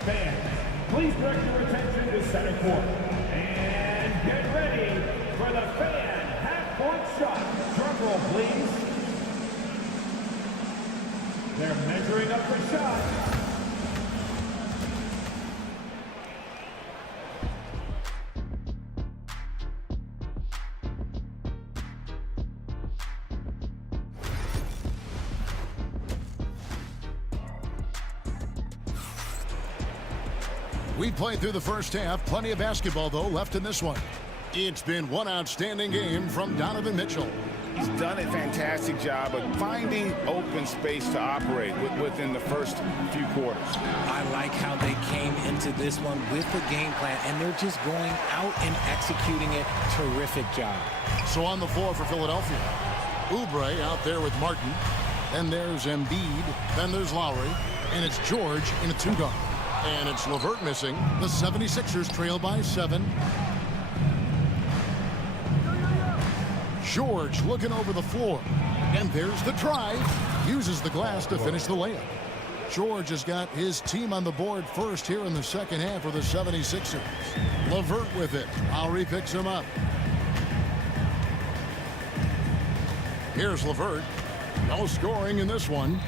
Fans, please direct your attention to center court. And get ready for the fan half-court shot. Drum roll, please. They're measuring up the shot. We played through the first half. Plenty of basketball, though, left in this one. It's been one outstanding game from Donovan Mitchell. He's done a fantastic job of finding open space to operate within the first few quarters. I like how they came into this one with a game plan, and they're just going out and executing it. Terrific job. So on the floor for Philadelphia, Oubre out there with Martin. Then there's Embiid. Then there's Lowry. And it's George in a 2-guard. And it's LeVert missing. The 76ers trail by 7. George looking over the floor. And there's the drive. Uses the glass to finish the layup. George has got his team on the board first here in the second half for the 76ers. LeVert with it. Lowry picks him up. Here's LeVert. No scoring in this one.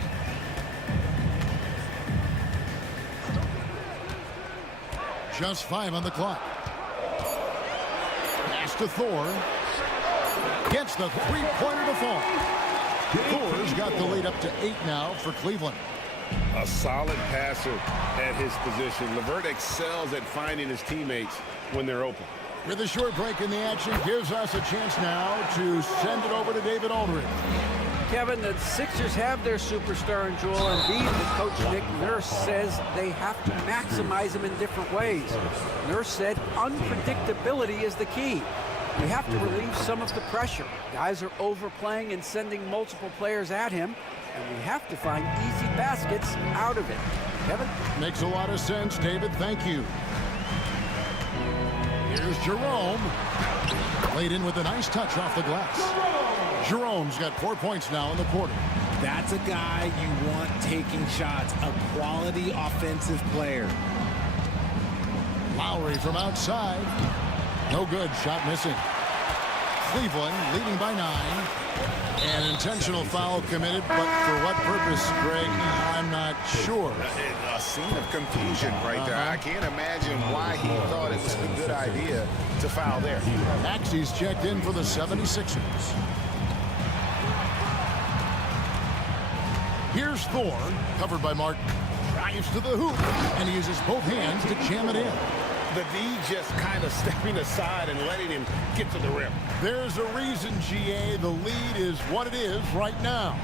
Just 5 on the clock. Pass to Thor. Gets the three-pointer to fall. Thor's got the lead up to 8 now for Cleveland. A solid passer at his position. LeVert excels at finding his teammates when they're open. With a short break in the action, gives us a chance now to send it over to David Aldridge. Kevin, the Sixers have their superstar in Joel Embiid, but Coach Nick Nurse says they have to maximize him in different ways. Nurse said unpredictability is the key. We have to relieve some of the pressure. Guys are overplaying and sending multiple players at him, and we have to find easy baskets out of it. Kevin? Makes a lot of sense, David. Thank you. Here's Jerome. Laid in with a nice touch off the glass. Jerome's got 4 points now in the quarter. That's a guy you want taking shots, a quality offensive player. Lowry from outside. No good. Shot missing. Cleveland leading by 9. An intentional foul committed, but for what purpose, Greg? I'm not sure. A scene of confusion right there. I can't imagine why he thought it was a good idea to foul there. Maxey's checked in for the 76ers. Here's Thor, covered by Martin. Drives to the hoop, and he uses both hands to jam it in. The D just kind of stepping aside and letting him get to the rim. There's a reason, GA, the lead is what it is right now.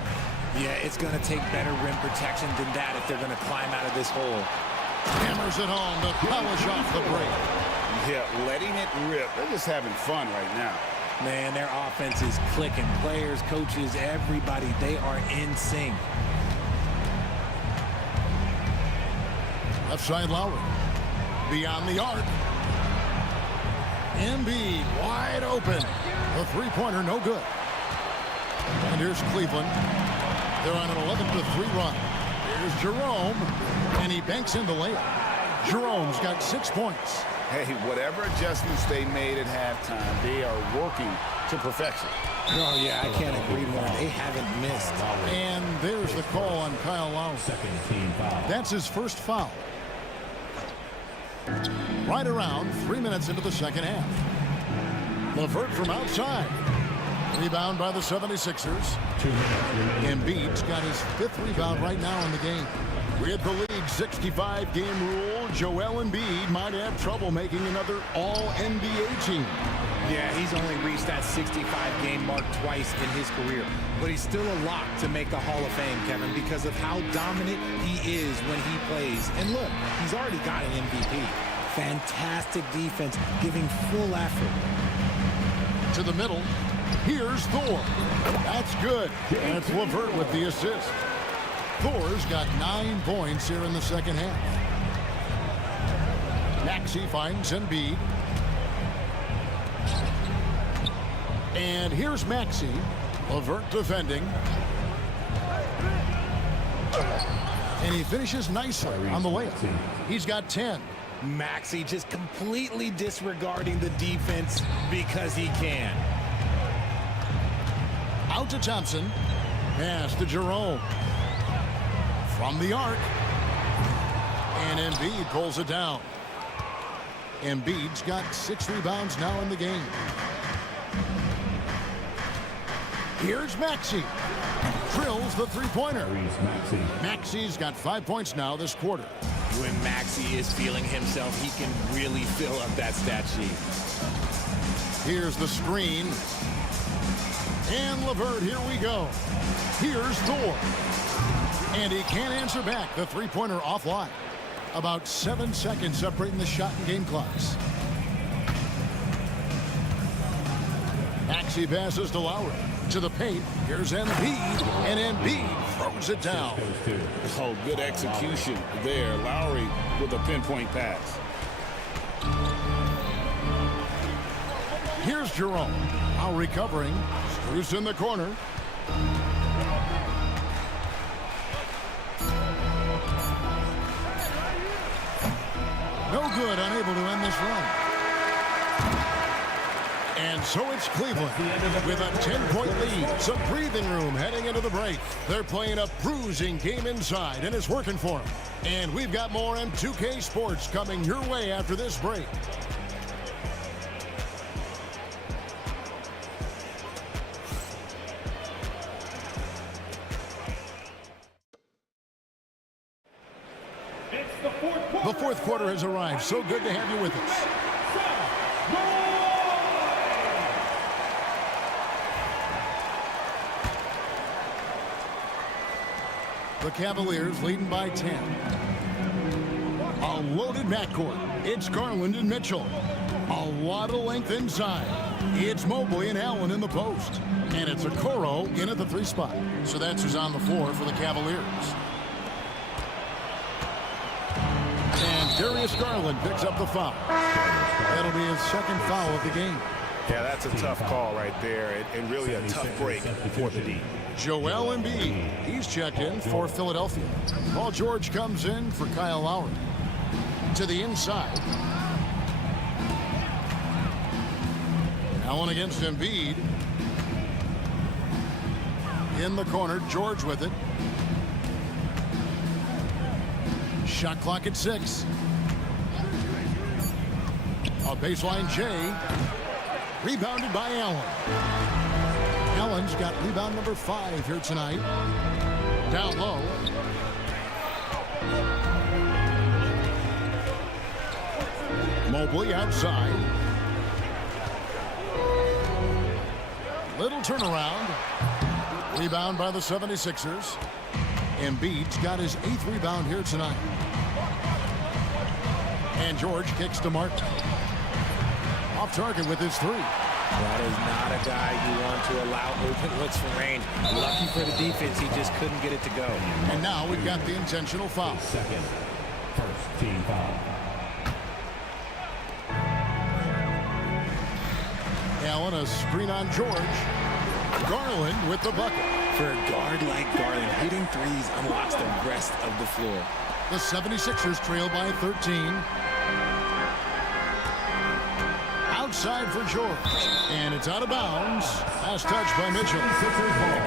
Yeah, it's going to take better rim protection than that if they're going to climb out of this hole. Hammers it home to polish off the break. Yeah, letting it rip. They're just having fun right now. Man, their offense is clicking. Players, coaches, everybody, they are in sync. Left side Lowry. Beyond the arc. Embiid wide open. The three-pointer no good. And here's Cleveland. They're on an 11-3 run. Here's Jerome. And he banks in the layup. Jerome's got 6 points. Hey, whatever adjustments they made at halftime, they are working to perfection. Oh, yeah, I can't agree more. They haven't missed. And there's the call on Kyle Lowry. That's his first foul. Right around 3 minutes into the second half. LeVert from outside. Rebound by the 76ers. Embiid's got his 5th rebound right now in the game. With the league's 65-game rule, Joel Embiid might have trouble making another All-NBA team. Yeah, he's only reached that 65-game mark twice in his career. But he's still a lock to make the Hall of Fame, Kevin, because of how dominant he is when he plays. And look, he's already got an MVP. Fantastic defense, giving full effort. To the middle. Here's Thor. That's good. That's LeVert with the assist. Thor's got 9 points here in the second half. Maxey finds Embiid. And here's Maxey. LeVert defending. And he finishes nicely on the layup. He's got 10. Maxey just completely disregarding the defense because he can. Out to Thompson. Pass to Jerome. From the arc. And Embiid pulls it down. Embiid's got 6 rebounds now in the game. Here's Maxey. Drills the three-pointer. Maxey's got 5 points now this quarter. When Maxey is feeling himself, he can really fill up that stat sheet. Here's the screen. And LeVert, here we go. Here's Thor. And he can't answer back. The three-pointer offline. About 7 seconds separating the shot and game clocks. Maxey passes to Lowry. To the paint. Here's Embiid. And Embiid throws it down. Oh, good execution there. Lowry with a pinpoint pass. Here's Jerome. Lowry covering. Screws in the corner. No good, unable to end this run. And so it's Cleveland with a 10-point lead. Some breathing room heading into the break. They're playing a bruising game inside, and it's working for them. And we've got more M2K Sports coming your way after this break. The fourth quarter has arrived. So good to have you with us. The Cavaliers leading by 10. A loaded backcourt. It's Garland and Mitchell. A lot of length inside. It's Mobley and Allen in the post. And it's Okoro in at the 3 spot. So that's who's on the floor for the Cavaliers. And Darius Garland picks up the foul. That'll be his 2nd foul of the game. Yeah, that's a tough call right there, and really a tough break for the D. Joel Embiid, he's checked in for Philadelphia. Paul George comes in for Kyle Lowry. To the inside. Allen against Embiid. In the corner, George with it. Shot clock at 6. A baseline Jay. Rebounded by Allen. Allen's got rebound number 5 here tonight. Down low. Mobley outside. Little turnaround. Rebound by the 76ers. Embiid's got his 8th rebound here tonight. And George kicks to Martin. Off target with his 3. That is not a guy you want to allow open looks from range. Lucky for the defense, he just couldn't get it to go. And now we've got the intentional foul. Second. First team foul. Allen, a screen on George. Garland with the bucket. For a guard like Garland, hitting threes unlocks the rest of the floor. The 76ers trail by 13. Outside for George. And it's out of bounds. Last touch by Mitchell.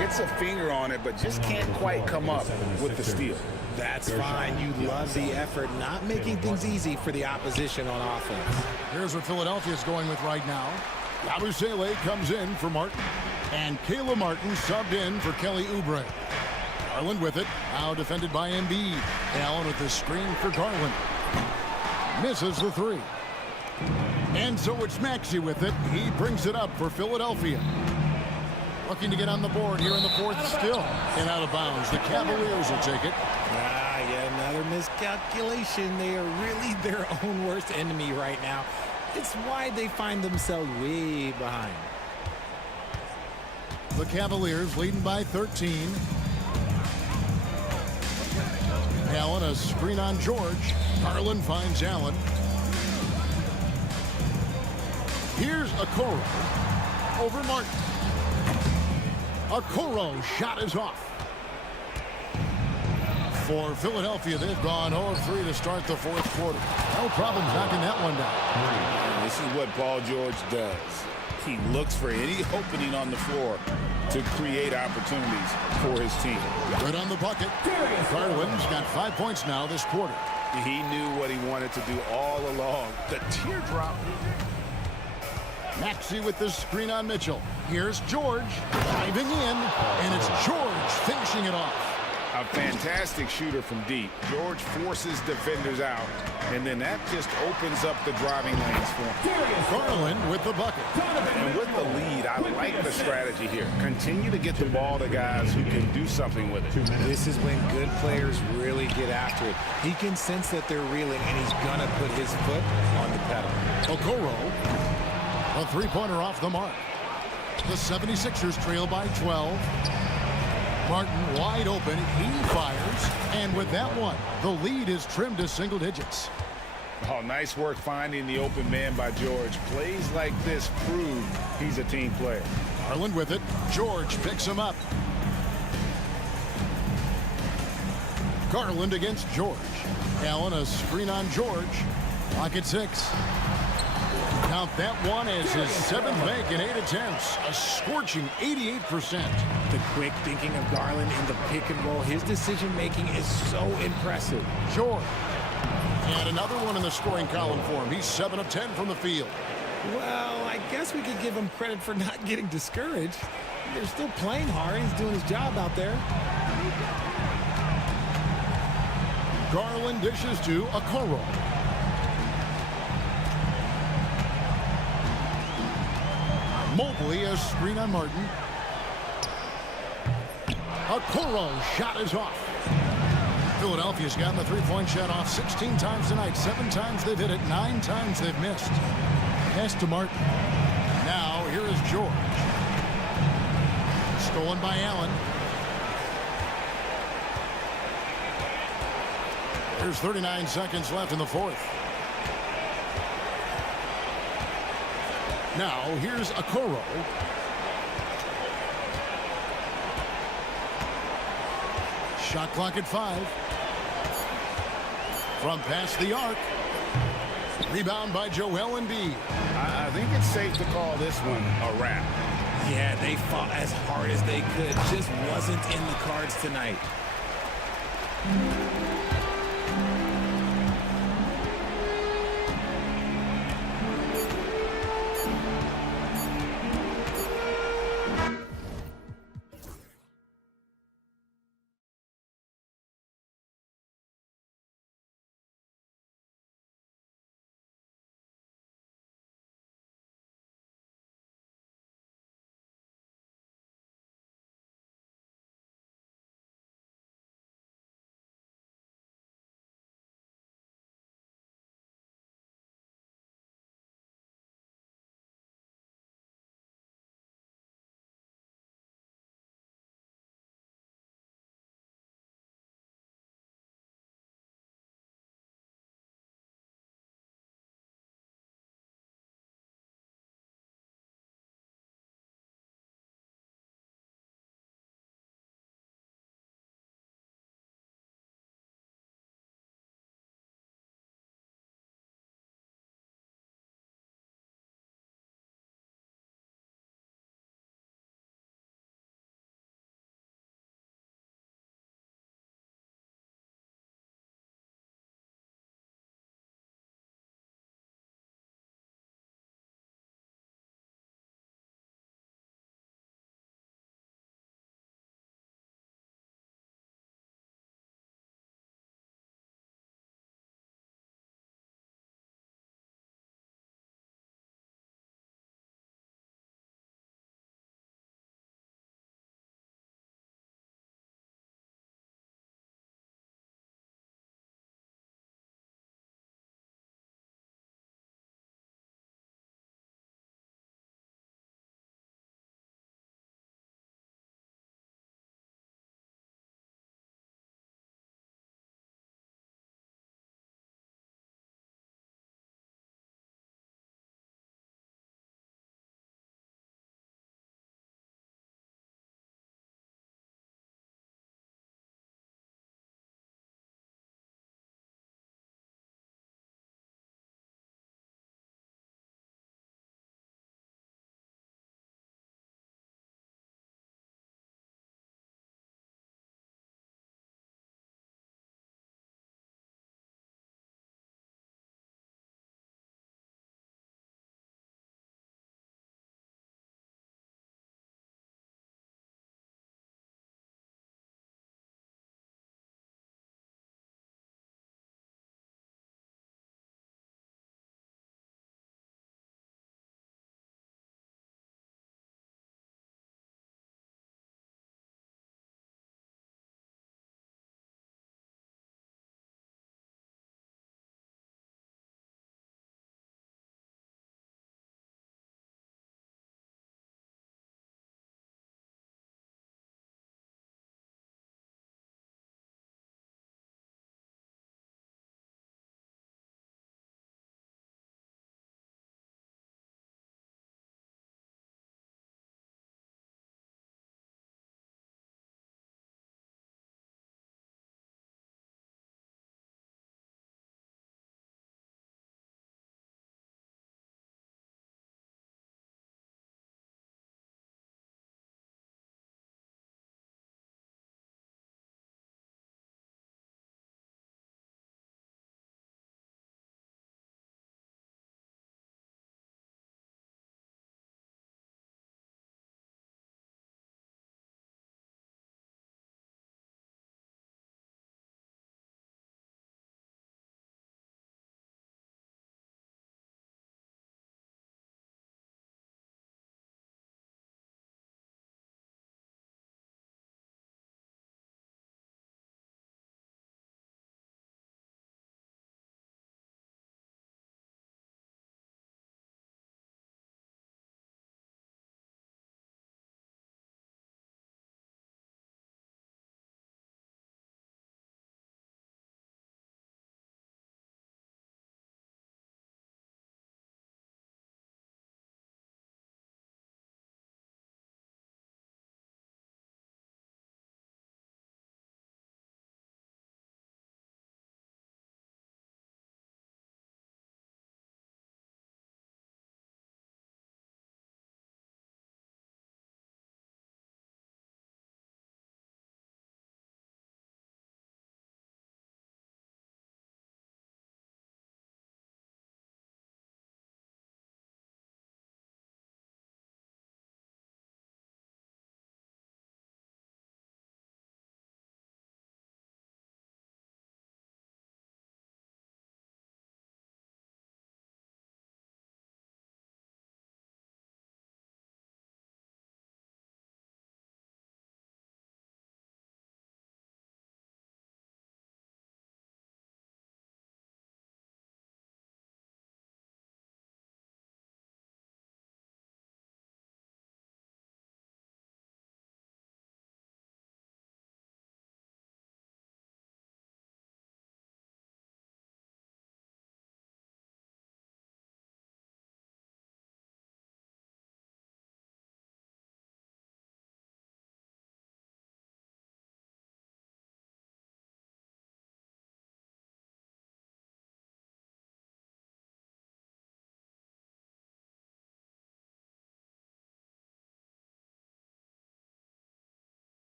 Gets a finger on it, but just can't quite come up with the steal. That's fine. You love the effort, not making things easy for the opposition on offense. Here's what Philadelphia's going with right now. Yabusele comes in for Martin. And Kayla Martin subbed in for Kelly Oubre. Garland with it. Now defended by Embiid. Allen with the screen for Garland. Misses the 3. And so it's Maxey with it. He brings it up for Philadelphia. Looking to get on the board here in the 4th still. And out of bounds. The Cavaliers will take it. Yet another miscalculation. They are really their own worst enemy right now. It's why they find themselves way behind. The Cavaliers leading by 13. Allen, a screen on George. Garland finds Allen. Here's Okoro over Martin. Okoro's shot is off. For Philadelphia, they've gone 0-3 to start the 4th quarter. No problems knocking that one down. This is what Paul George does. He looks for any opening on the floor to create opportunities for his team. Good on the bucket. Garland's got 5 points now this quarter. He knew what he wanted to do all along. The teardrop. Maxey with the screen on Mitchell. Here's George diving in, and it's George finishing it off. A fantastic shooter from deep. George forces defenders out, and then that just opens up the driving lanes for him. Garland with the bucket. And with the lead, I like the strategy here. Continue to get the ball to guys who can do something with it. This is when good players really get after it. He can sense that they're reeling, and he's going to put his foot on the pedal. Okoro, a 3-pointer off the mark. The 76ers trail by 12. Martin wide open, he fires, and with that one, the lead is trimmed to single digits. Oh, nice work finding the open man by George. Plays like this prove he's a team player. Garland with it. George picks him up. Garland against George. Allen, a screen on George. Pocket 6. Count that one as his 7th make in 8 attempts. A scorching 88%. The quick thinking of Garland in the pick and roll. His decision-making is so impressive. George. And another one in the scoring column for him. He's 7 of 10 from the field. Well, I guess we could give him credit for not getting discouraged. They're still playing hard. He's doing his job out there. Garland dishes to Okoro. Mobley, a screen on Martin. Okoro's shot is off. Philadelphia's gotten the three-point shot off 16 times tonight. 7 times they've hit it, 9 times they've missed. Pass to Martin. Now here is George. Stolen by Allen. There's 39 seconds left in the fourth. Now here's Okoro. Shot clock at 5. From past the arc. Rebound by Joel Embiid. I think it's safe to call this one a wrap. Yeah, they fought as hard as they could. Just wasn't in the cards tonight.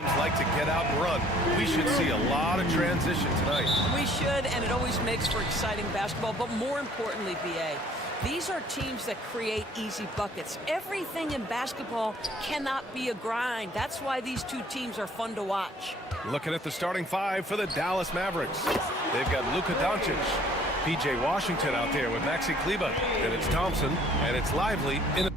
Like to get out and run. We should see a lot of transition tonight. We should, and it always makes for exciting basketball. But more importantly, BA, these are teams that create easy buckets. Everything in basketball cannot be a grind. That's why these two teams are fun to watch. Looking at the starting five for the Dallas Mavericks. They've got Luka Doncic, PJ Washington out there with Maxi Kleber, and it's Thompson, and it's Lively in the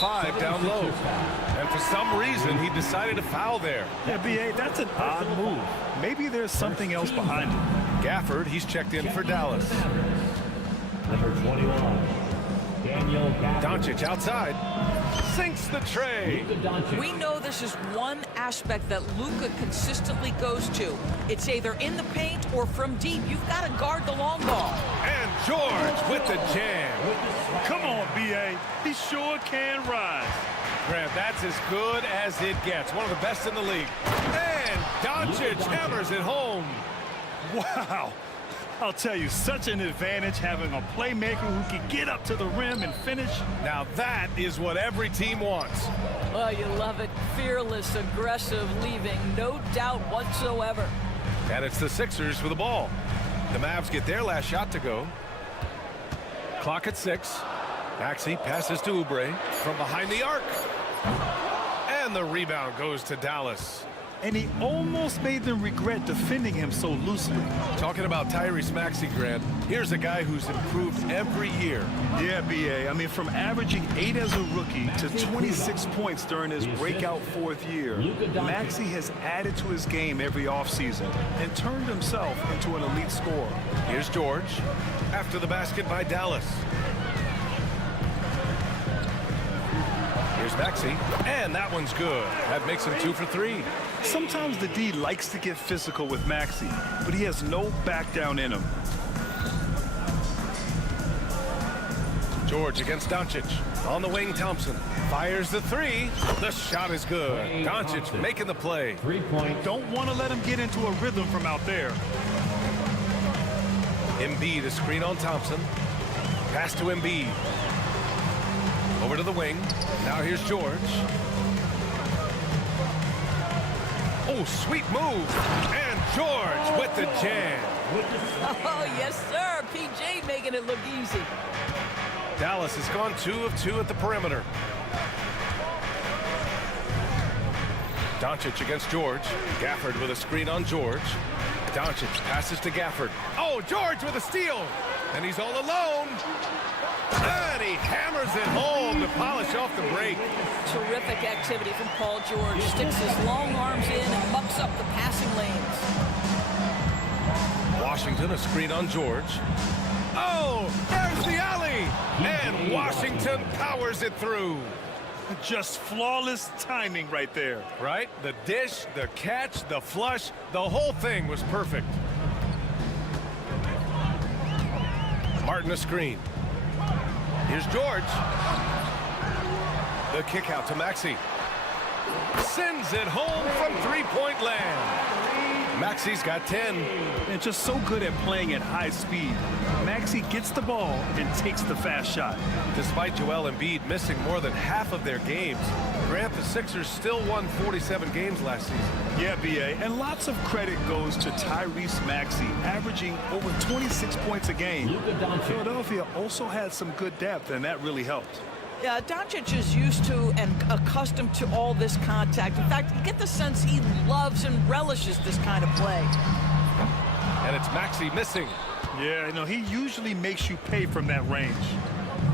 five down low. And for some reason, he decided to foul there. Yeah, B.A., that's an odd move. Maybe there's something else behind it. Gafford, he's checked in for Dallas. Number 21, Daniel Gafford. Doncic outside. Sinks the tray. We know this is one aspect that Luka consistently goes to. It's either in the paint or from deep. You've got to guard the long ball. And George with the jam. Come on, B.A. He sure can rise. Grant, that's as good as it gets. One of the best in the league. And Doncic hammers it home. Wow. I'll tell you, such an advantage having a playmaker who can get up to the rim and finish. Now that is what every team wants. Oh, you love it. Fearless, aggressive, leaving no doubt whatsoever. And it's the Sixers with the ball. The Mavs get their last shot to go. Clock at 6. Maxey passes to Oubre from behind the arc. And the rebound goes to Dallas. And he almost made them regret defending him so loosely. Talking about Tyrese Maxey, Grant, here's a guy who's improved every year. Yeah, B.A. I mean, from averaging 8 as a rookie to 26 points during his breakout 4th year, Maxey has added to his game every offseason and turned himself into an elite scorer. Here's George after the basket by Dallas. Here's Maxey, and that one's good. That makes him 2 for 3. Sometimes the D likes to get physical with Maxey, but he has no back down in him. George against Doncic. On the wing, Thompson fires the 3. The shot is good. Doncic making the play. 3-point. Don't want to let him get into a rhythm from out there. Embiid, a screen on Thompson. Pass to Embiid. Over to the wing. Now here's George. Oh, sweet move. And George with the jam. Oh, yes, sir. PJ making it look easy. Dallas has gone 2 of 2 at the perimeter. Doncic against George. Gafford with a screen on George. Doncic passes to Gafford. Oh, George with a steal. And he's all alone. And he hammers it home to polish off the break. Terrific activity from Paul George. Sticks his long arms in and mucks up the passing lanes. Washington, a screen on George. Oh, there's the alley. And Washington powers it through. Just flawless timing right there. Right? The dish, the catch, the flush, the whole thing was perfect. Martin, a screen. Here's George. The kick out to Maxey. Sends it home from three-point land. Maxey's got 10. And just so good at playing at high speed. Maxey gets the ball and takes the fast shot. Despite Joel Embiid missing more than half of their games, Grant, the Sixers still won 47 games last season. Yeah, B.A., and lots of credit goes to Tyrese Maxey, averaging over 26 points a game. Philadelphia also had some good depth, and that really helped. Yeah, Doncic is used to and accustomed to all this contact. In fact, you get the sense he loves and relishes this kind of play. And it's Maxey missing. Yeah, you know, he usually makes you pay from that range.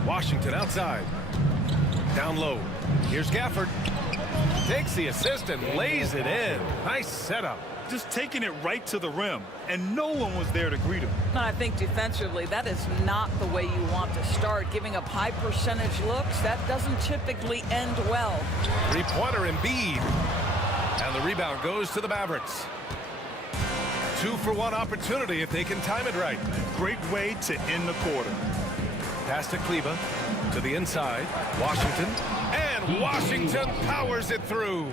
Washington outside. Down low. Here's Gafford. Takes the assist and lays it in. Nice setup. Just taking it right to the rim, and no one was there to greet him. I think defensively, that is not the way you want to start. Giving up high percentage looks, that doesn't typically end well. Three-pointer Embiid. And the rebound goes to the Mavericks. 2-for-1 opportunity if they can time it right. Great way to end the quarter. Pass to Kleba, to the inside. Washington, and Washington powers it through.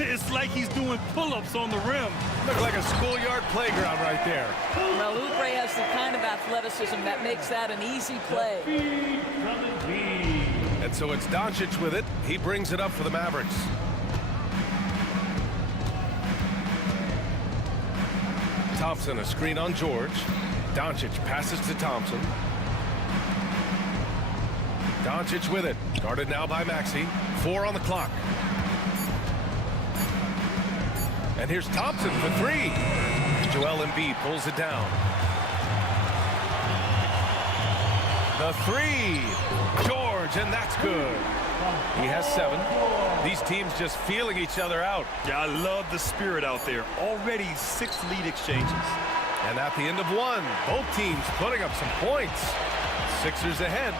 It's like he's doing pull-ups on the rim. Look like a schoolyard playground right there. Well, Oubre has the kind of athleticism that makes that an easy play. And so it's Doncic with it. He brings it up for the Mavericks. Thompson, a screen on George. Doncic passes to Thompson. Doncic with it. Guarded now by Maxey. 4 on the clock. And here's Thompson for 3. Joel Embiid pulls it down. The 3. George, and that's good. He has 7. These teams just feeling each other out. Yeah, I love the spirit out there. Already 6 lead exchanges. And at the end of 1, both teams putting up some points. Sixers ahead.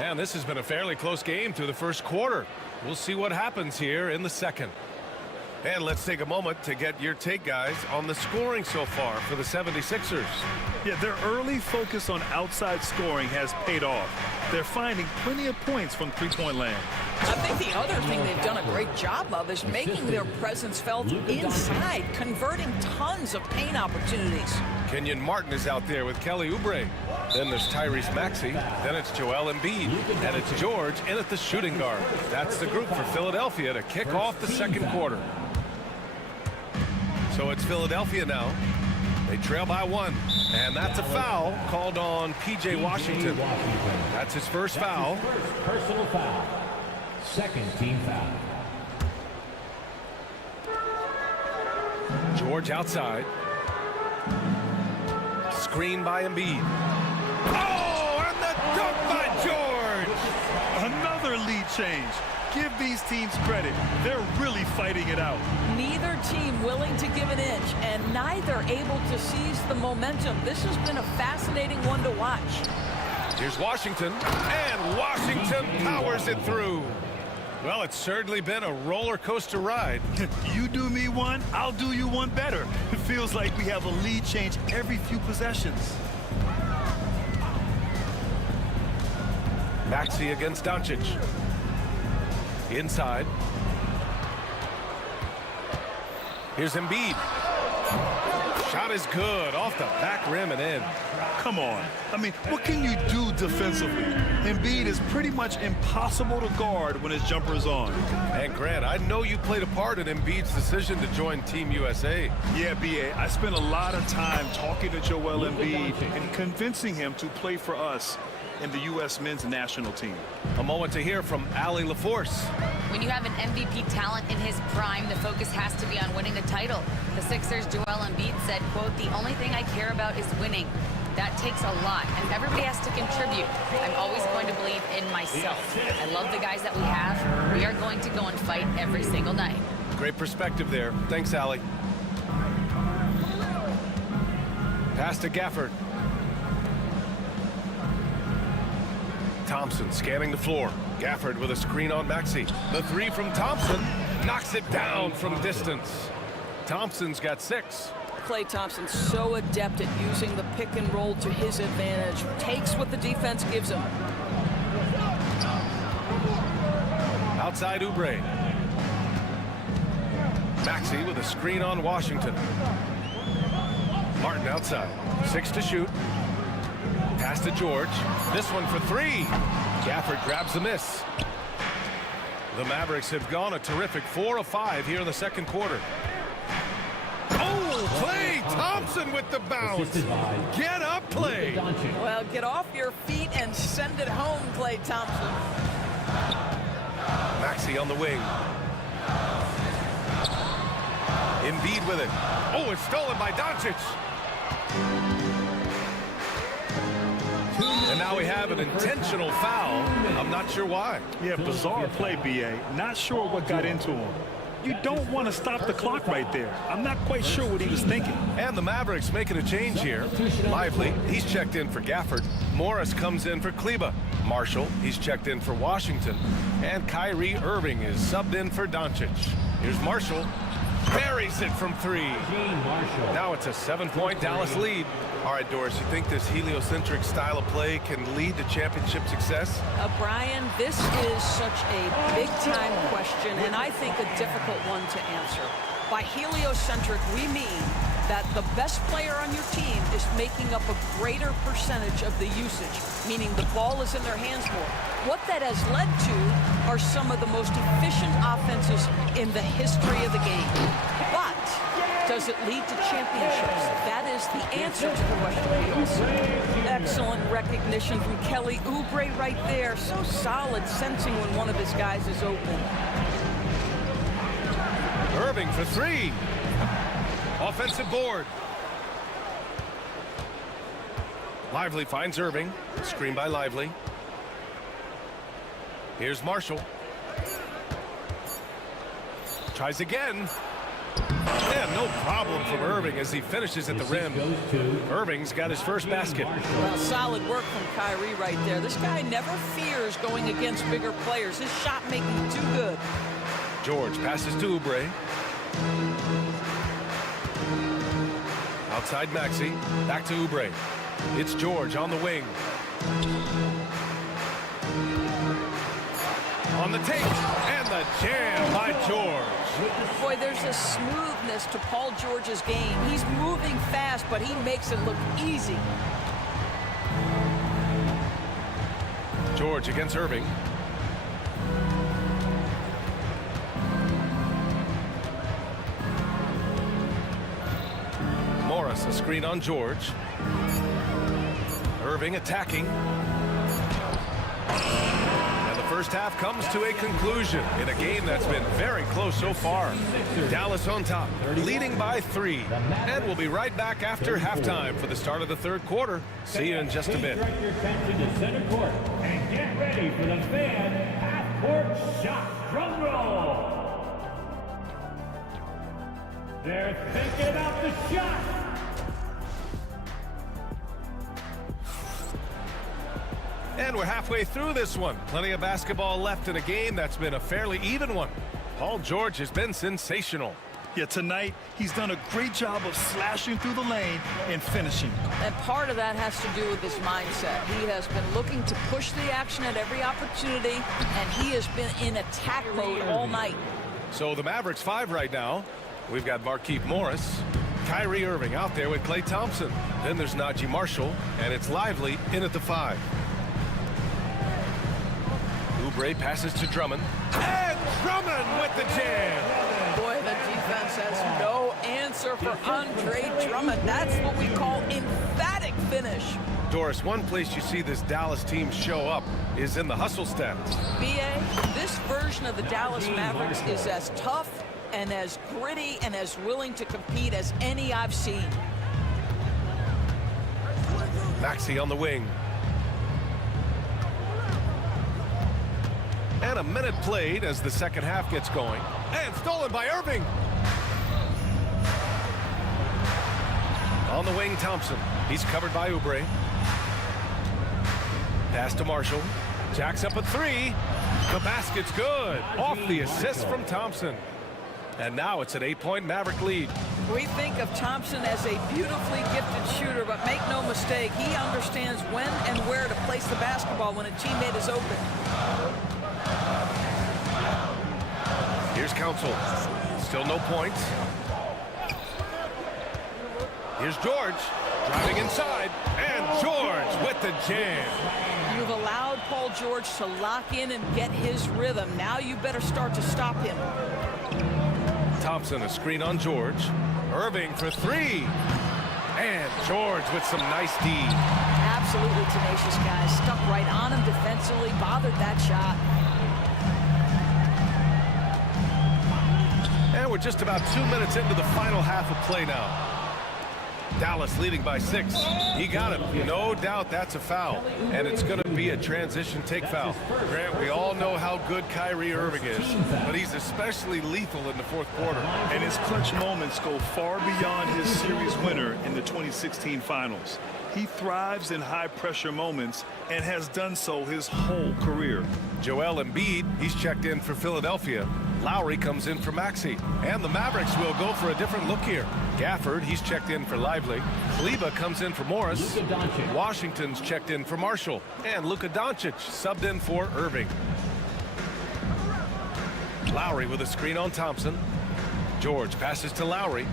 And this has been a fairly close game through the first quarter. We'll see what happens here in the second. And let's take a moment to get your take, guys, on the scoring so far for the 76ers. Yeah, their early focus on outside scoring has paid off. They're finding plenty of points from three-point land. I think the other thing they've done a great job of is making their presence felt inside, converting tons of paint opportunities. Kenyon Martin is out there with Kelly Oubre. Then there's Tyrese Maxey. Then it's Joel Embiid. And it's George in at the shooting guard. That's the group for Philadelphia to kick off the second quarter. So it's Philadelphia now. They trail by 1. And that's a foul called on P.J. Washington. That's his first foul. Personal foul. Second team foul. George outside. Screen by Embiid. Oh, and the dunk by George! Another lead change. Give these teams credit. They're really fighting it out. Neither team willing to give an inch, and neither able to seize the momentum. This has been a fascinating one to watch. Here's Washington, and Washington powers it through. Well, it's certainly been a roller coaster ride. You do me one, I'll do you one better. It feels like we have a lead change every few possessions. Maxey against Doncic. Inside. Here's Embiid. Shot is good. Off the back rim and in. Come on. I mean, what can you do defensively? Embiid is pretty much impossible to guard when his jumper is on. And Grant, I know you played a part in Embiid's decision to join Team USA. Yeah, B.A., I spent a lot of time talking to Joel Embiid and convincing him to play for us in the U.S. men's national team. A moment to hear from Allie LaForce. When you have an MVP talent in his prime, the focus has to be on winning a title. The Sixers' Joel Embiid said, quote, "The only thing I care about is winning. That takes a lot, and everybody has to contribute. I'm always going to believe in myself. I love the guys that we have. We are going to go and fight every single night." Great perspective there. Thanks, Allie. Pass to Gafford. Thompson scanning the floor. Gafford with a screen on Maxey. The 3 from Thompson knocks it down from distance. Thompson's got 6. Klay Thompson so adept at using the pick and roll to his advantage. Takes what the defense gives him. Outside Oubre. Maxey with a screen on Washington. Martin outside. 6 to shoot. Pass to George. This one for 3. Gafford grabs the miss. The Mavericks have gone a terrific 4 of 5 here in the second quarter. Oh, Klay Thompson with the bounce. Get up, Klay. Well, get off your feet and send it home, Klay Thompson. Maxey on the wing. Embiid with it. Oh, it's stolen by Doncic. And now we have an intentional foul. I'm not sure why. Yeah, bizarre play, B.A. Not sure what got into him. You don't want to stop the clock right there. I'm not quite sure what he was thinking. And the Mavericks making a change here. Lively, he's checked in for Gafford. Morris comes in for Kleba. Marshall, he's checked in for Washington. And Kyrie Irving is subbed in for Doncic. Here's Marshall. Buries it from three. Now it's a 7-point Dallas lead. All right, Doris, you think this heliocentric style of play can lead to championship success? Brian, this is such a big-time question, and I think a difficult one to answer. By heliocentric, we mean that the best player on your team is making up a greater percentage of the usage, meaning the ball is in their hands more. What that has led to are some of the most efficient offenses in the history of the game. But does it lead to championships? That is the answer to the question, Fields. Excellent recognition from Kelly Oubre right there. So solid, sensing when one of his guys is open. Irving for three. Offensive board. Lively finds Irving. Screen by Lively. Here's Marshall. Tries again. And no problem from Irving as he finishes at the rim. Irving's got his first basket. Well, solid work from Kyrie right there. This guy never fears going against bigger players. His shot making too good. George passes to Oubre. Outside Maxey. Back to Oubre. It's George on the wing. On the take. And the jam by George. Boy, there's a smoothness to Paul George's game. He's moving fast, but he makes it look easy. George against Irving. Morris, a screen on George. Irving attacking. And the first half comes to a conclusion in a game that's been very close so far. Dallas on top, leading by 3. And we'll be right back after halftime for the start of the third quarter. See you in just a bit. Direct your attention to center court and get ready for the fan half-court shot. Drum roll. They're thinking about the shot. And we're halfway through this one. Plenty of basketball left in a game that's been a fairly even one. Paul George has been sensational. Yeah, tonight he's done a great job of slashing through the lane and finishing. And part of that has to do with his mindset. He has been looking to push the action at every opportunity, and he has been in attack mode all night. So the Mavericks 5 right now. We've got Markieff Morris, Kyrie Irving out there with Klay Thompson. Then there's Najee Marshall, and it's Lively in at the 5. Oubre passes to Drummond. And Drummond with the jam. Boy, the defense has no answer for Andre Drummond. That's what we call emphatic finish. Doris, one place you see this Dallas team show up is in the hustle stats. B.A., this version of the Dallas Mavericks is as tough and as gritty and as willing to compete as any I've seen. Maxey on the wing. And a minute played as the second half gets going. And stolen by Irving. On the wing, Thompson. He's covered by Oubre. Pass to Marshall. Jacks up a 3. The basket's good. Off the assist from Thompson. And now it's an 8-point Maverick lead. We think of Thompson as a beautifully gifted shooter, but make no mistake, he understands when and where to place the basketball when a teammate is open. Here's Council. Still no points. Here's George. Driving inside. And George with the jam. You've allowed Paul George to lock in and get his rhythm. Now you better start to stop him. Thompson, a screen on George. Irving for 3. And George with some nice D. Absolutely tenacious, guys. Stuck right on him defensively, bothered that shot. And we're just about 2 minutes into the final half of play now. Dallas leading by 6. He got him. No doubt that's a foul. And it's going to be a transition take foul. Grant, we all know how good Kyrie Irving is, but he's especially lethal in the fourth quarter. And his clutch moments go far beyond his series winner in the 2016 finals. He thrives in high-pressure moments and has done so his whole career. Joel Embiid, he's checked in for Philadelphia. Lowry comes in for Maxey. And the Mavericks will go for a different look here. Gafford, he's checked in for Lively. Kleba comes in for Morris. Washington's checked in for Marshall. And Luka Doncic subbed in for Irving. Lowry with a screen on Thompson. George passes to Lowry.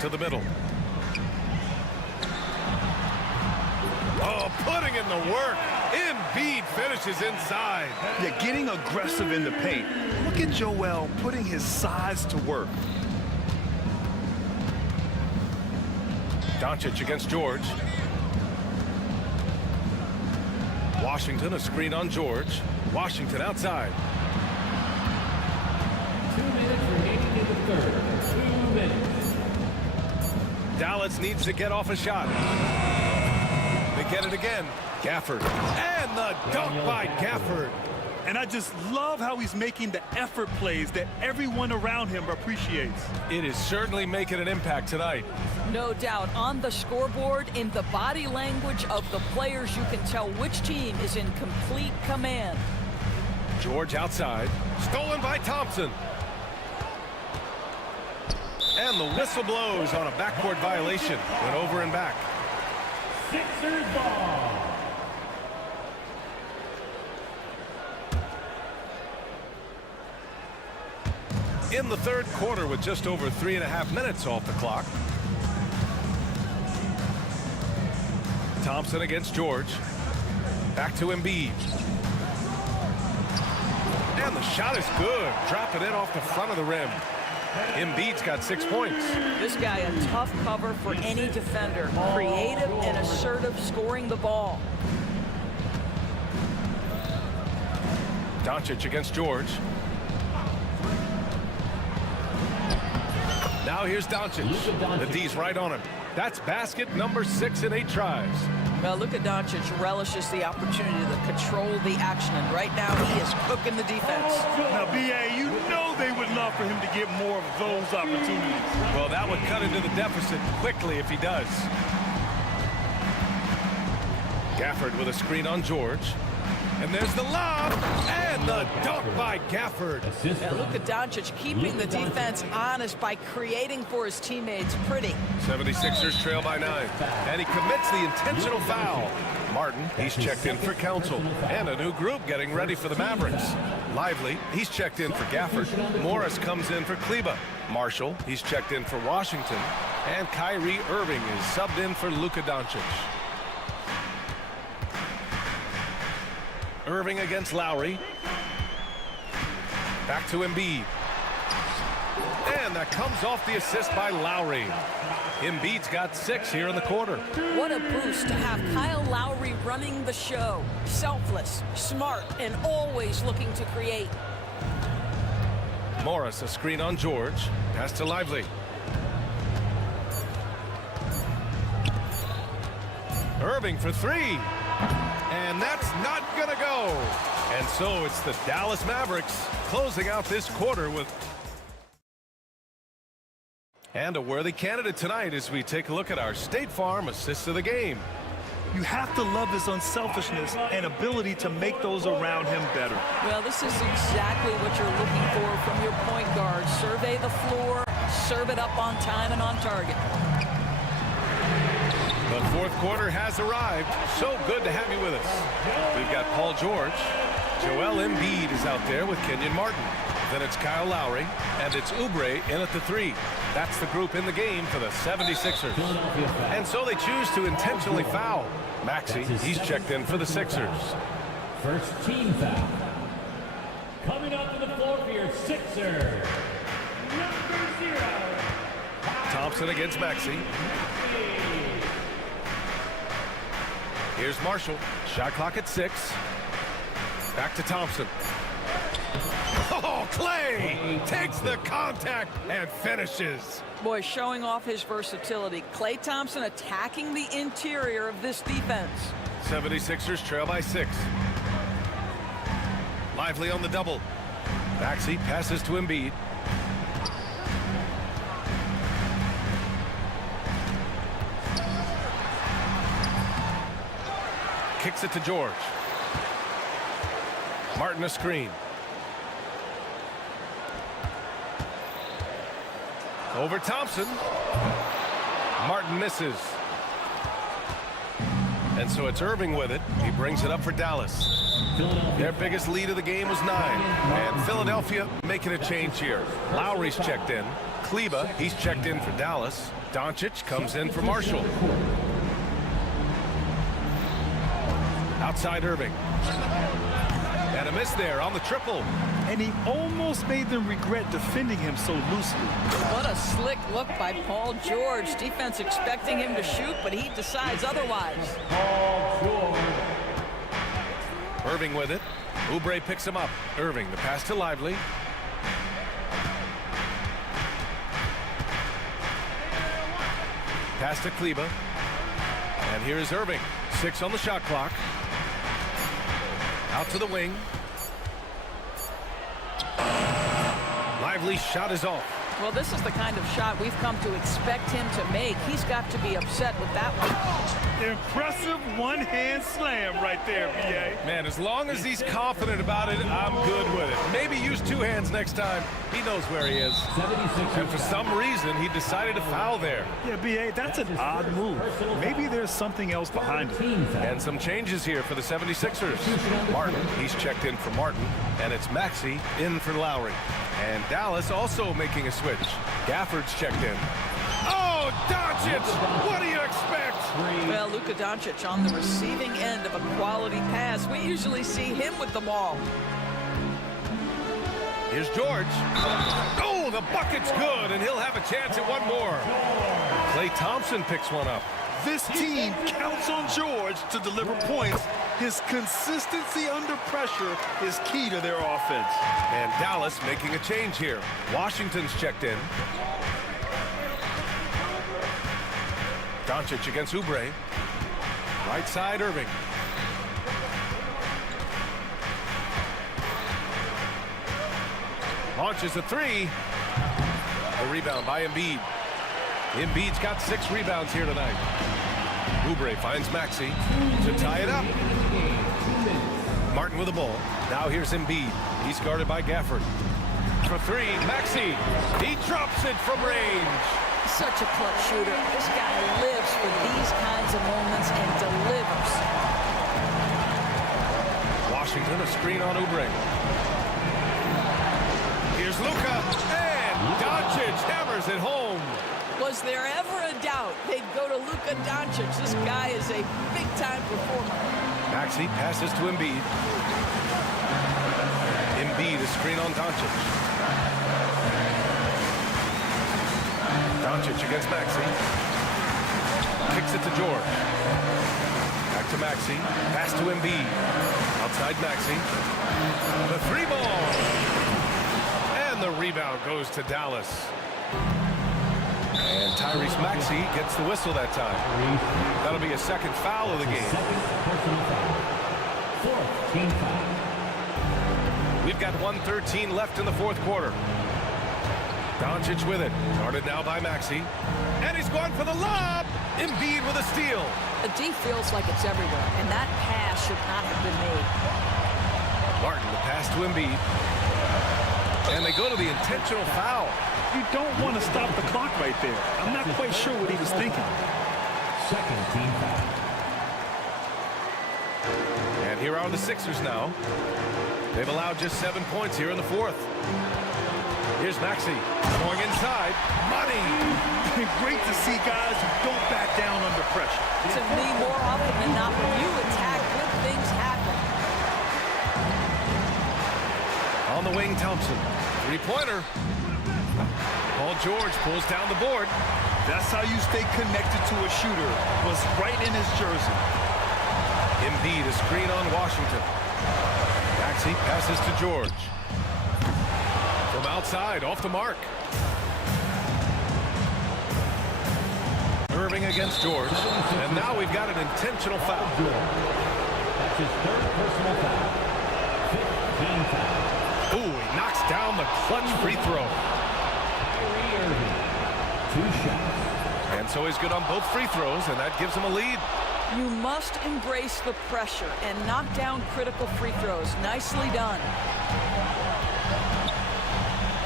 To the middle. Oh, putting in the work. Embiid finishes inside. Yeah, getting aggressive in the paint. Look at Joel putting his size to work. Doncic against George. Washington, a screen on George. Washington outside. 2 minutes remaining in the third. 2 minutes. Dallas needs to get off a shot. They get it again. Gafford. And the dunk by Gafford. And I just love how he's making the effort plays that everyone around him appreciates. It is certainly making an impact tonight. No doubt. On the scoreboard, in the body language of the players, you can tell which team is in complete command. George outside. Stolen by Thompson. And the whistle blows on a backcourt violation. Went over and back. Sixers ball. In the third quarter with just over 3.5 minutes off the clock. Thompson against George. Back to Embiid. And the shot is good. Dropping it off the front of the rim. Embiid's got 6 points. This guy a tough cover for any defender. Creative and assertive scoring the ball. Doncic against George. Now here's Doncic. The D's right on him. That's basket number 6 in 8 tries. Well, Luka Doncic relishes the opportunity to control the action, and right now he is cooking the defense. Now, B.A., you know they would love for him to get more of those opportunities. Well, that would cut into the deficit quickly if he does. Gafford with a screen on George. And there's the lob, and the dunk by Gafford. And Luka Doncic keeping the defense honest by creating for his teammates. Pretty. 76ers trail by 9. And he commits the intentional foul. Martin, he's checked in for Council. And a new group getting ready for the Mavericks. Lively, he's checked in for Gafford. Morris comes in for Kleba. Marshall, he's checked in for Washington. And Kyrie Irving is subbed in for Luka Doncic. Irving against Lowry. Back to Embiid. And that comes off the assist by Lowry. Embiid's got 6 here in the quarter. What a boost to have Kyle Lowry running the show. Selfless, smart, and always looking to create. Morris, a screen on George. Pass to Lively. Irving for 3. And that's not gonna go. And so it's the Dallas Mavericks closing out this quarter with... And a worthy candidate tonight as we take a look at our State Farm assists of the game. You have to love his unselfishness and ability to make those around him better. Well, this is exactly what you're looking for from your point guard. Survey the floor, serve it up on time and on target. The fourth quarter has arrived. So good to have you with us. We've got Paul George. Joel Embiid is out there with Kenyon Martin. Then it's Kyle Lowry, and it's Oubre in at the 3. That's the group in the game for the 76ers. And so they choose to intentionally foul. Maxey, he's checked in for the Sixers. First team foul. Coming up to the floor for your Sixers. Number 0. Thompson against Maxey. Here's Marshall. Shot clock at 6. Back to Thompson. Oh, Clay takes the contact and finishes. Boy, showing off his versatility. Klay Thompson attacking the interior of this defense. 76ers trail by 6. Lively on the double. Maxey passes to Embiid. Kicks it to George. Martin a screen. Over Thompson. Martin misses. And so it's Irving with it. He brings it up for Dallas. Their biggest lead of the game was 9. And Philadelphia making a change here. Lowry's checked in. Kleba, he's checked in for Dallas. Doncic comes in for Marshall. Outside Irving. And a miss there on the triple. And he almost made them regret defending him so loosely. What a slick look by Paul George. Defense expecting him to shoot, but he decides otherwise. Irving with it. Oubre picks him up. Irving, the pass to Lively. Pass to Kleba. And here is Irving. 6 on the shot clock. Out to the wing. Lively's shot is off. Well, this is the kind of shot we've come to expect him to make. He's got to be upset with that one. Impressive one-hand slam right there, B.A. Man, as long as he's confident about it, I'm good with it. Maybe use 2 hands next time. He knows where he is. And for some reason, he decided to foul there. Yeah, B.A., that's an odd move. Maybe there's something else behind it. And some changes here for the 76ers. Martin, he's checked in for Martin. And it's Maxey in for Lowry. And Dallas also making a switch. Gafford's checked in. Oh, Doncic! What do you expect? Well, Luka Doncic on the receiving end of a quality pass. We usually see him with the ball. Here's George. Oh, the bucket's good, and he'll have a chance at one more. Klay Thompson picks one up. This team counts on George to deliver points. His consistency under pressure is key to their offense. And Dallas making a change here. Washington's checked in. Doncic against Oubre. Right side, Irving. Launches a 3. A rebound by Embiid. Embiid's got 6 rebounds here tonight. Oubre finds Maxey to tie it up. Martin with the ball. Now here's Embiid. He's guarded by Gafford. For 3, Maxey. He drops it from range. Such a clutch shooter. This guy lives for these kinds of moments and delivers. Washington, a screen on Oubre. Here's Luka, and Doncic hammers it home. Was there ever a doubt they'd go to Luka Doncic? This guy is a big-time performer. Maxey passes to Embiid. Embiid, a screen on Doncic. Doncic against Maxey. Kicks it to George. Back to Maxey. Pass to Embiid. Outside Maxey. The 3 ball. And the rebound goes to Dallas. And Tyrese Maxey gets the whistle that time. That'll be a second foul of the game. We've got 1:13 left in the 4th quarter. Doncic with it. Guarded now by Maxey. And he's going for the lob. Embiid with a steal. The D feels like it's everywhere, and that pass should not have been made. Martin, the pass to Embiid. And they go to the intentional foul. You don't want to stop the clock right there. I'm not quite sure what he was thinking. Second team foul. And here are the Sixers now. They've allowed just 7 points here in the 4th. Here's Maxey going inside. Money! Great to see guys who don't back down under pressure. To me, more often than not, when you attack, good things happen. On the wing, Thompson. 3-pointer. Paul George pulls down the board. That's how you stay connected to a shooter. Was right in his jersey. Embiid, a screen on Washington. Maxey passes to George. outside, off the mark. Irving against George. And now we've got an intentional foul. That's his third personal foul. 15 foul. Ooh, he knocks down the clutch free throw. Kyrie Irving. 2 shots. And so he's good on both free throws, and that gives him a lead. You must embrace the pressure and knock down critical free throws. Nicely done.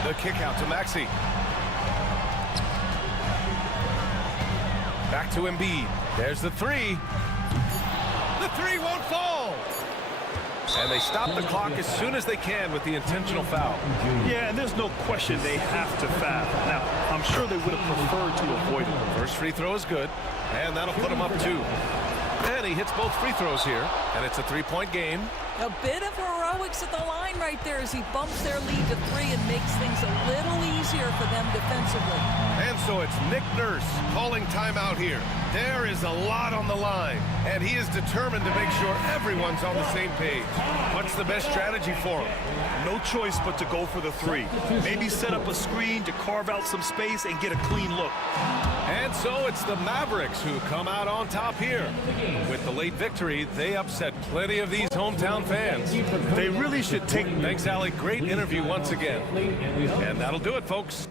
The kick out to Maxey. Back to Embiid. There's the three. The three won't fall. And they stop the clock as soon as they can with the intentional foul. Yeah, and there's no question they have to foul. Now, I'm sure they would have preferred to avoid it. First free throw is good, and that'll put him up 2. And he hits both free throws here, and it's a 3-point game. A bit of heroics at the line right there as he bumps their lead to 3 and makes things a little easier for them defensively. And so it's Nick Nurse calling timeout here. There is a lot on the line, and he is determined to make sure everyone's on the same page. What's the best strategy for him? No choice but to go for the 3. Maybe set up a screen to carve out some space and get a clean look. And so it's the Mavericks who come out on top here. With the late victory, they upset plenty of these hometown fans. They really should take... Thanks, Allie. Great interview once again. And that'll do it, folks.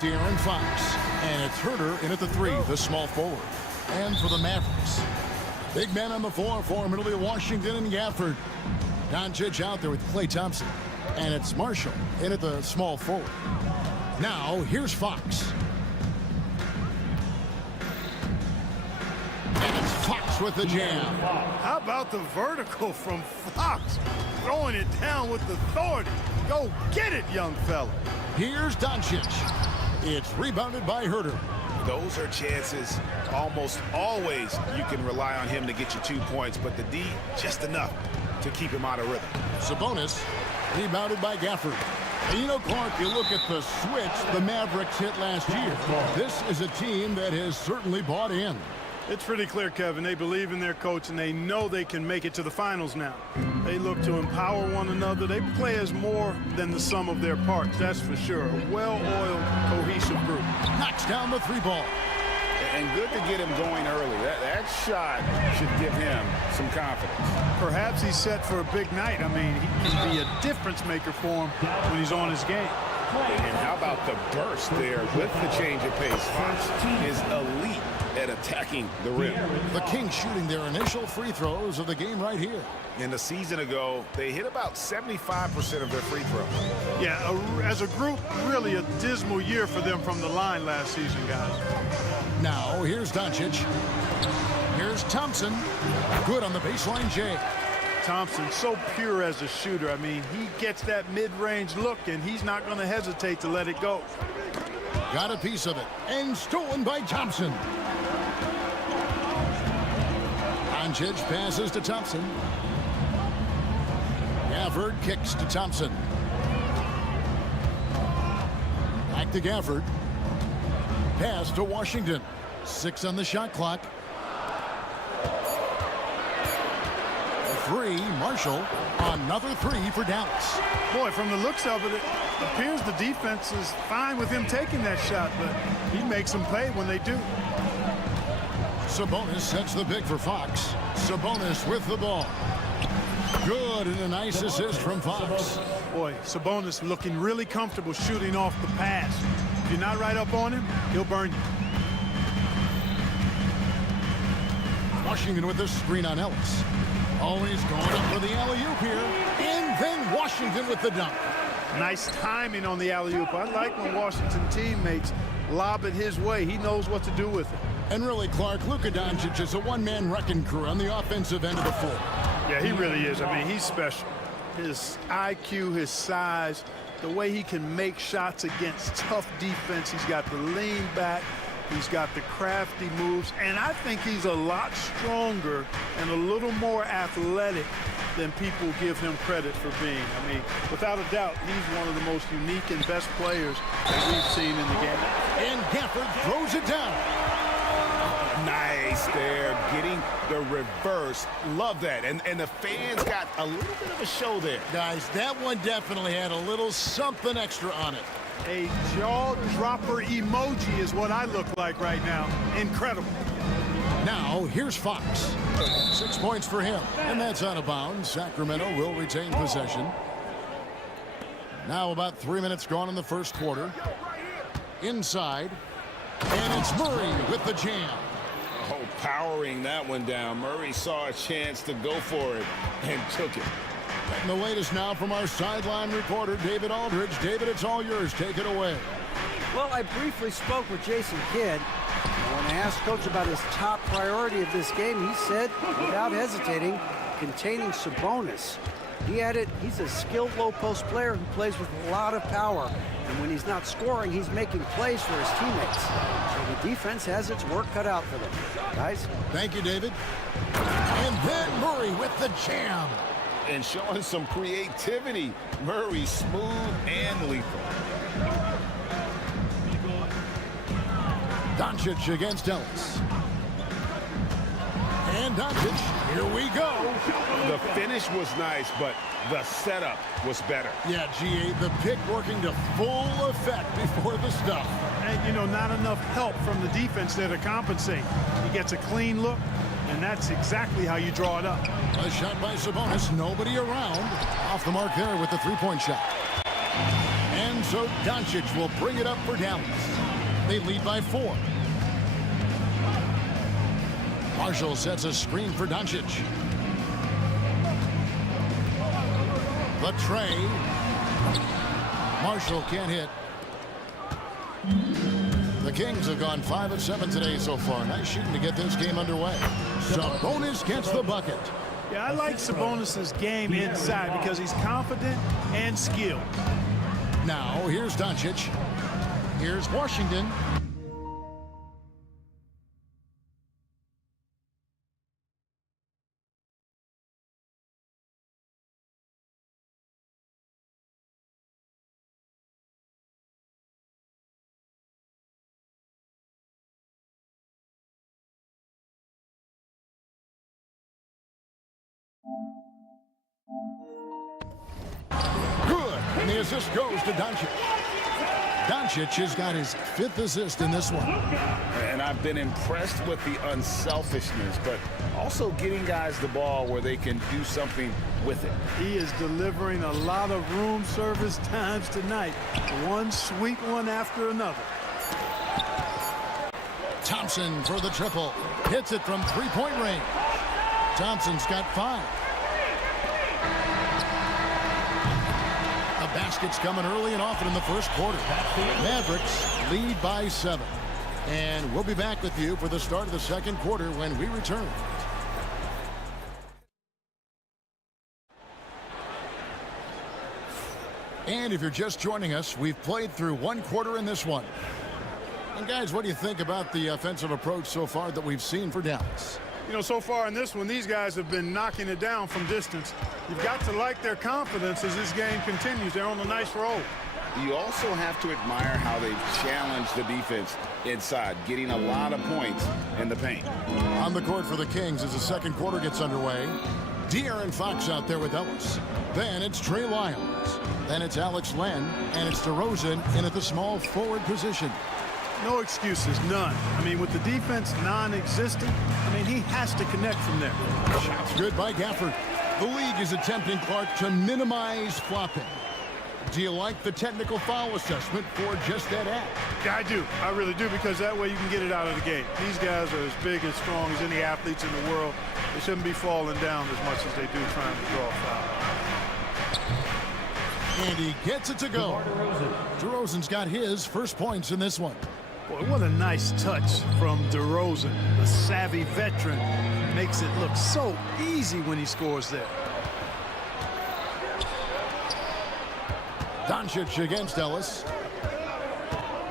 De'Aaron Fox. And it's Herter in at the 3, the small forward. And for the Mavericks, big man on the floor for middle of Washington and Gafford. Doncic out there with Klay Thompson. And it's Marshall in at the small forward. Now, here's Fox. And it's Fox with the jam. How about the vertical from Fox? Throwing it down with authority. Go get it, young fella. Here's Doncic. It's rebounded by Herter. Those are chances. Almost always you can rely on him to get you 2 points, but the D, just enough to keep him out of rhythm. Sabonis, rebounded by Gafford. And you know, Clark, you look at the switch the Mavericks hit last year. This is a team that has certainly bought in. It's pretty clear, Kevin. They believe in their coach, and they know they can make it to the finals now. They look to empower one another. They play as more than the sum of their parts, that's for sure. A well-oiled, cohesive group. Knocks down the 3 ball. And good to get him going early. That shot should give him some confidence. Perhaps he's set for a big night. I mean, he can be a difference maker for him when he's on his game. And how about the burst there with the change of pace? Fox is elite at attacking the rim. The Kings shooting their initial free throws of the game right here. And a season ago, they hit about 75% of their free throws. Yeah, as a group, really a dismal year for them from the line last season, guys. Now, here's Doncic. Here's Thompson. Good on the baseline, Jay. Thompson, so pure as a shooter. I mean, he gets that mid-range look, and he's not going to hesitate to let it go. Got a piece of it, and stolen by Thompson. Doncic passes to Thompson. Gafford kicks to Thompson. Back to Gafford. Pass to Washington. 6 on the shot clock. 3, Marshall. Another 3 for Dallas. Boy, from the looks of it, it appears the defense is fine with him taking that shot, but he makes them pay when they do. Sabonis sets the big for Fox. Sabonis with the ball. Good, and a nice assist from Fox. Boy, Sabonis looking really comfortable shooting off the pass. If you're not right up on him, he'll burn you. Washington with the screen on Ellis. Always going up for the alley-oop here. And then Washington with the dunk. Nice timing on the alley-oop. I like when Washington teammates lob it his way. He knows what to do with it. And really, Clark, Luka Doncic is a one-man wrecking crew on the offensive end of the floor. Yeah, he really is. I mean, he's special. His IQ, his size, the way he can make shots against tough defense. He's got the lean back. He's got the crafty moves. And I think he's a lot stronger and a little more athletic than people give him credit for being. I mean, without a doubt, he's one of the most unique and best players that we've seen in the game. And Gafford throws it down. Nice there, getting the reverse. Love that. And the fans got a little bit of a show there. Guys, that one definitely had a little something extra on it. A jaw-dropper emoji is what I look like right now. Incredible. Now, here's Fox. 6 points for him, and that's out of bounds. Sacramento will retain possession. Now about 3 minutes gone in the first quarter. Inside, and it's Murray with the jam. Oh, powering that one down. Murray saw a chance to go for it and took it. And the latest now from our sideline reporter, David Aldridge. David, it's all yours. Take it away. Well, I briefly spoke with Jason Kidd. When I asked Coach about his top priority of this game, he said, without hesitating, containing Sabonis. He added, he's a skilled low-post player who plays with a lot of power. And when he's not scoring, he's making plays for his teammates. So the defense has its work cut out for them. Guys? Thank you, David. And then Murray with the jam. And showing some creativity. Murray smooth and lethal. Doncic against Ellis. And Doncic, here we go. The finish was nice, but the setup was better. Yeah, GA, the pick working to full effect before the stuff. And, you know, not enough help from the defense there to compensate. He gets a clean look, and that's exactly how you draw it up. A shot by Sabonis, nobody around. Off the mark there with the three-point shot. And And so Doncic will bring it up for Dallas. They lead by 4. Marshall sets a screen for Doncic. The tray. Marshall can't hit. The Kings have gone 5 of 7 today so far. Nice shooting to get this game underway. Sabonis gets the bucket. Yeah, I like Sabonis' game inside because he's confident and skilled. Now, here's Doncic. Here's Washington. Good, and the assist goes to Doncic. Doncic has got his 5th assist in this one. And I've been impressed with the unselfishness, but also getting guys the ball where they can do something with it. He is delivering a lot of room service times tonight. One sweet one after another. Thompson for the triple. Hits it from 3-point range. Thompson's got 5. The basket's coming early and often in the first quarter. Mavericks lead by 7. And we'll be back with you for the start of the second quarter when we return. And if you're just joining us, we've played through 1 quarter in this one. And guys, what do you think about the offensive approach so far that we've seen for Dallas? You know, so far in this one, these guys have been knocking it down from distance. You've got to like their confidence as this game continues. They're on a nice roll. You also have to admire how they've challenged the defense inside, getting a lot of points in the paint. On the court for the Kings as the second quarter gets underway. De'Aaron Fox out there with Ellis. Then it's Trey Lyles. Then it's Alex Len. And it's DeRozan in at the small forward position. No excuses, none. I mean, with the defense non-existent, I mean, he has to connect from there. Shots good by Gafford. The league is attempting, Clark, to minimize flopping. Do you like the technical foul assessment for just that act? Yeah, I do. I really do, because that way you can get it out of the game. These guys are as big and strong as any athletes in the world. They shouldn't be falling down as much as they do trying to draw a foul. And he gets it to go. DeRozan's got his first points in this one. Boy, what a nice touch from DeRozan. A savvy veteran. Makes it look so easy when he scores there. Doncic against Ellis.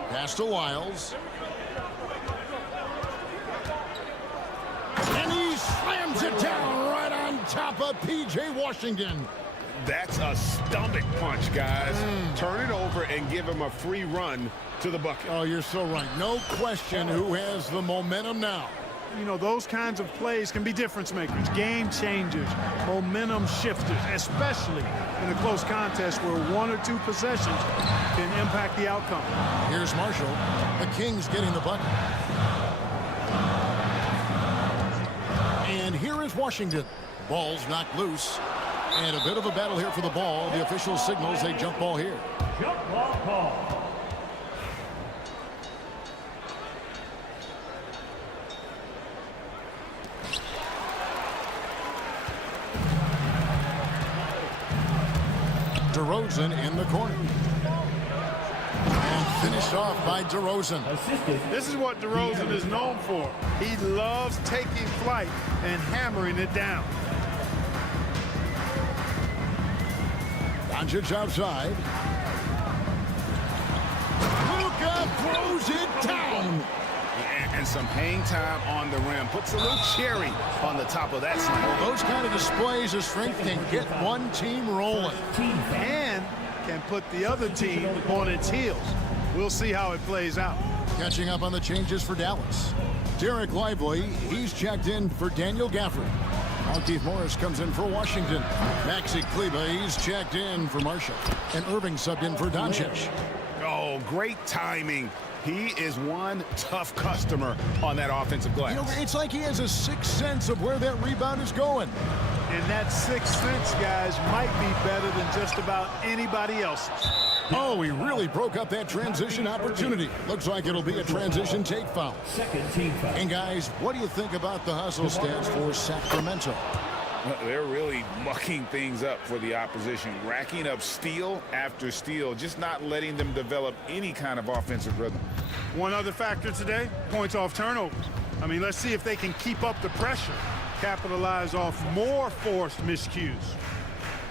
Pass to Lyles. And he slams it down right on top of P.J. Washington. That's a stomach punch, guys. Turn it over and give him a free run to the bucket. Oh, you're so right. No question who has the momentum now. You know, those kinds of plays can be difference makers, game changers, momentum shifters, especially in a close contest where 1 or 2 possessions can impact the outcome. Here's Marshall. The Kings getting the bucket. And here is Washington. Ball's knocked loose. And a bit of a battle here for the ball. The official signals a jump ball here. Jump ball call. DeRozan in the corner. And finished off by DeRozan. This is what DeRozan is known for. He loves taking flight and hammering it down. Doncic outside. Luka throws it down. And some hang time on the rim. Puts a little cherry on the top of that slam. Those kind of displays of strength can get one team rolling. And can put the other team on its heels. We'll see how it plays out. Catching up on the changes for Dallas. Derek Lively, he's checked in for Daniel Gafford. Keith Morris comes in for Washington. Maxi Kleba, he's checked in for Marshall. And Irving subbed in for Doncic. Oh, great timing. He is one tough customer on that offensive glass. You know, it's like he has a sixth sense of where that rebound is going. And that sixth sense, guys, might be better than just about anybody else's. Oh, he really broke up that transition opportunity. Looks like it'll be a transition take foul. Second team foul. And guys, what do you think about the hustle stats for Sacramento? They're really mucking things up for the opposition, racking up steal after steal, just not letting them develop any kind of offensive rhythm. One other factor today, points off turnovers. I mean, let's see if they can keep up the pressure, capitalize off more forced miscues.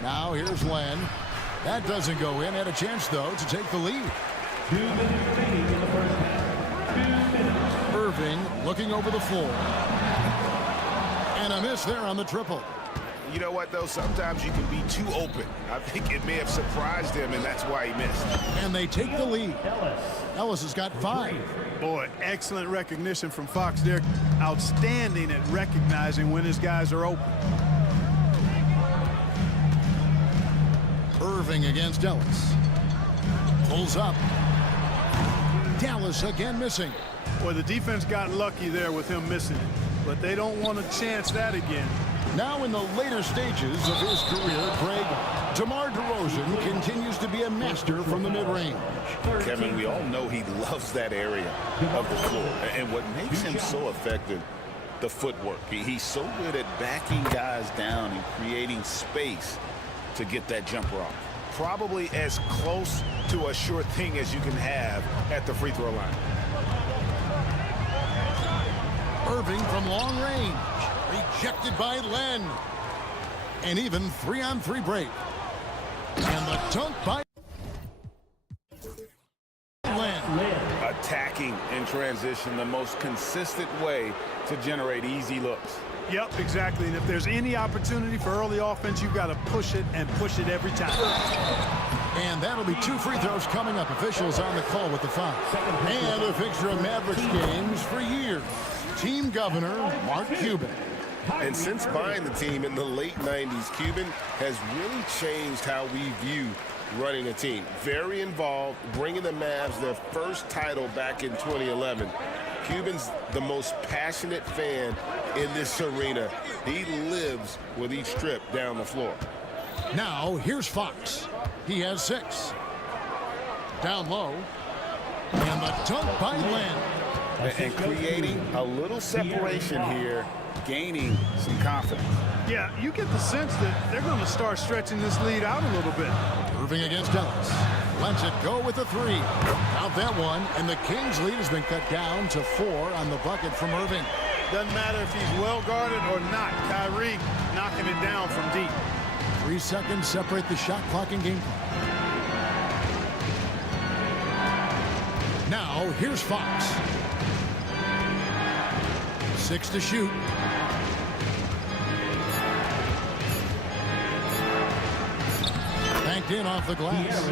Now here's Len. That doesn't go in. Had a chance, though, to take the lead. 2 minutes remaining in the first half. 2 minutes. Irving looking over the floor. And a miss there on the triple. You know what, though? Sometimes you can be too open. I think it may have surprised him, and that's why he missed. And they take the lead. Ellis has got 5. Boy, excellent recognition from Fox there. Outstanding at recognizing when his guys are open. Irving against Ellis. Pulls up. Dallas again missing. Boy, the defense got lucky there with him missing it, but they don't want to chance that again. Now in the later stages of his career, Greg, DeMar DeRozan continues to be a master from the mid-range. Kevin, we all know he loves that area of the floor. And what makes him so effective, the footwork. He's so good at backing guys down and creating space to get that jumper off. Probably as close to a sure thing as you can have at the free throw line. Irving from long range. Rejected by Len. And even 3-on-3 break. And the dunk by Len. Attacking in transition, the most consistent way to generate easy looks. Yep, exactly. And if there's any opportunity for early offense, you've got to push it and push it every time. And that'll be 2 free throws coming up. Officials on the call with the foul. And a fixture of Mavericks games for years. Team governor, Mark Cuban. And since buying the team in the late 90s, Cuban has really changed how we view running a team. Very involved, bringing the Mavs their first title back in 2011. Cuban's the most passionate fan in this arena. He lives with each trip down the floor. Now, here's Fox. He has 6. Down low. And the dunk by Len. And creating a little separation here, gaining some confidence. Yeah, you get the sense that they're going to start stretching this lead out a little bit. Irving against Ellis. Lets it go with a 3. Out that one, and the Kings' lead has been cut down to 4 on the bucket from Irving. Doesn't matter if he's well guarded or not. Kyrie knocking it down from deep. 3 seconds separate the shot clock and game clock. Now, here's Fox. 6 to shoot. Banked in off the glass.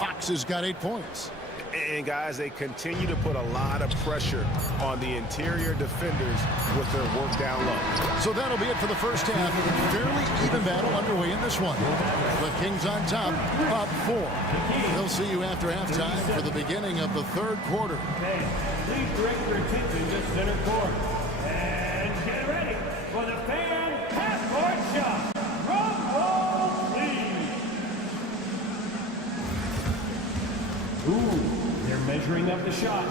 Fox has got 8 points. And guys, they continue to put a lot of pressure on the interior defenders with their work down low. So that'll be it for the first half. Fairly even battle underway in this one. The Kings on top, up 4. They'll see you after halftime for the beginning of the 3rd quarter. Please direct your attention to center court. And get ready for the fan half-court shot. Drum roll, please. Ooh, they're measuring up the shot.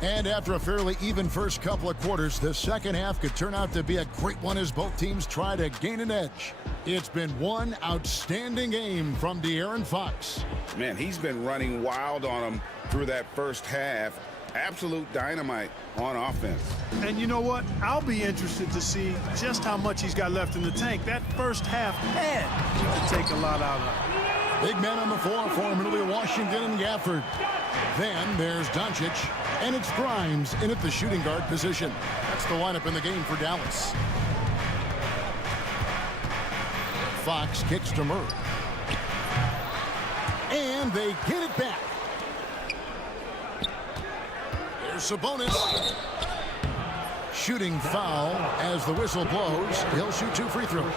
And after a fairly even first couple of quarters, the second half could turn out to be a great one as both teams try to gain an edge. It's been one outstanding game from De'Aaron Fox. Man, he's been running wild on them through that first half. Absolute dynamite on offense. And you know what? I'll be interested to see just how much he's got left in the tank. That first half had to take a lot out of it. Big men on the floor for Italy, Washington and Gafford. Then there's Doncic, and it's Grimes in at the shooting guard position. That's the lineup in the game for Dallas. Fox kicks to Murray. And they get it back. There's Sabonis. Shooting foul as the whistle blows. He'll shoot 2 free throws.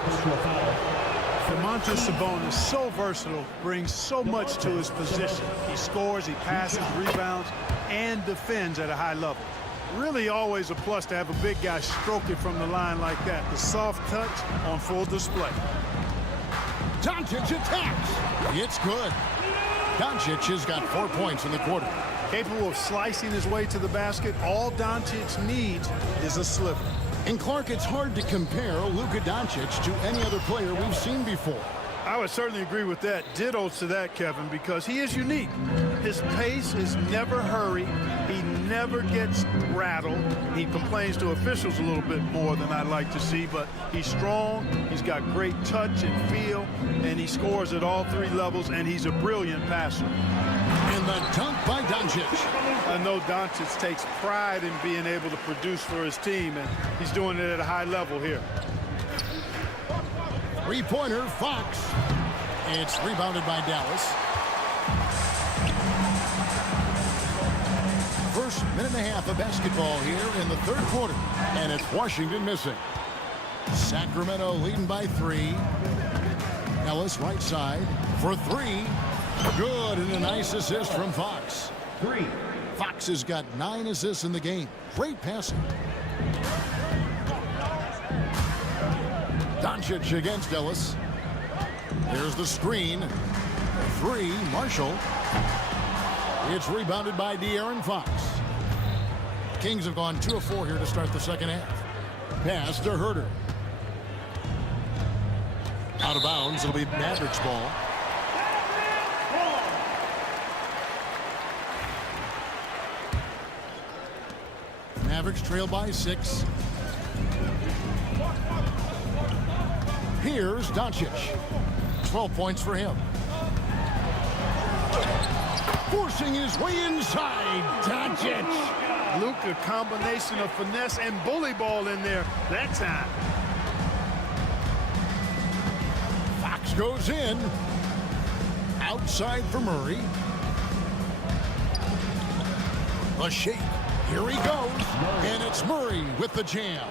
Domantas Sabonis, so versatile, brings so much to his position. He scores, he passes, rebounds, and defends at a high level. Really always a plus to have a big guy stroke it from the line like that. The soft touch on full display. Doncic attacks. It's good. Doncic has got 4 points in the quarter. Capable of slicing his way to the basket, all Doncic needs is a sliver. And Clark, it's hard to compare Luka Doncic to any other player we've seen before. I would certainly agree with that. Ditto to that, Kevin, because he is unique. His pace is never hurried. He never gets rattled. He complains to officials a little bit more than I'd like to see, but he's strong. He's got great touch and feel, and he scores at all three levels, and he's a brilliant passer. And the dunk by Doncic. I know Doncic takes pride in being able to produce for his team, and he's doing it at a high level here. Three-pointer, Fox. It's rebounded by Dallas. First minute and a half of basketball here in the third quarter. And it's Washington missing. Sacramento leading by 3. Ellis right side for 3. Good, and a nice assist from Fox. 3. Fox has got 9 assists in the game. Great passing. Doncic against Ellis. There's the screen. 3, Marshall. It's rebounded by De'Aaron Fox. Kings have gone 2 of 4 here to start the second half. Pass to Herter. Out of bounds, it'll be Mavericks ball. Mavericks trail by 6. Here's Doncic. 12 points for him. Forcing his way inside. Doncic. Luka, combination of finesse and bully ball in there that time. Fox goes in. Outside for Murray. A shake. Here he goes. And it's Murray with the jam.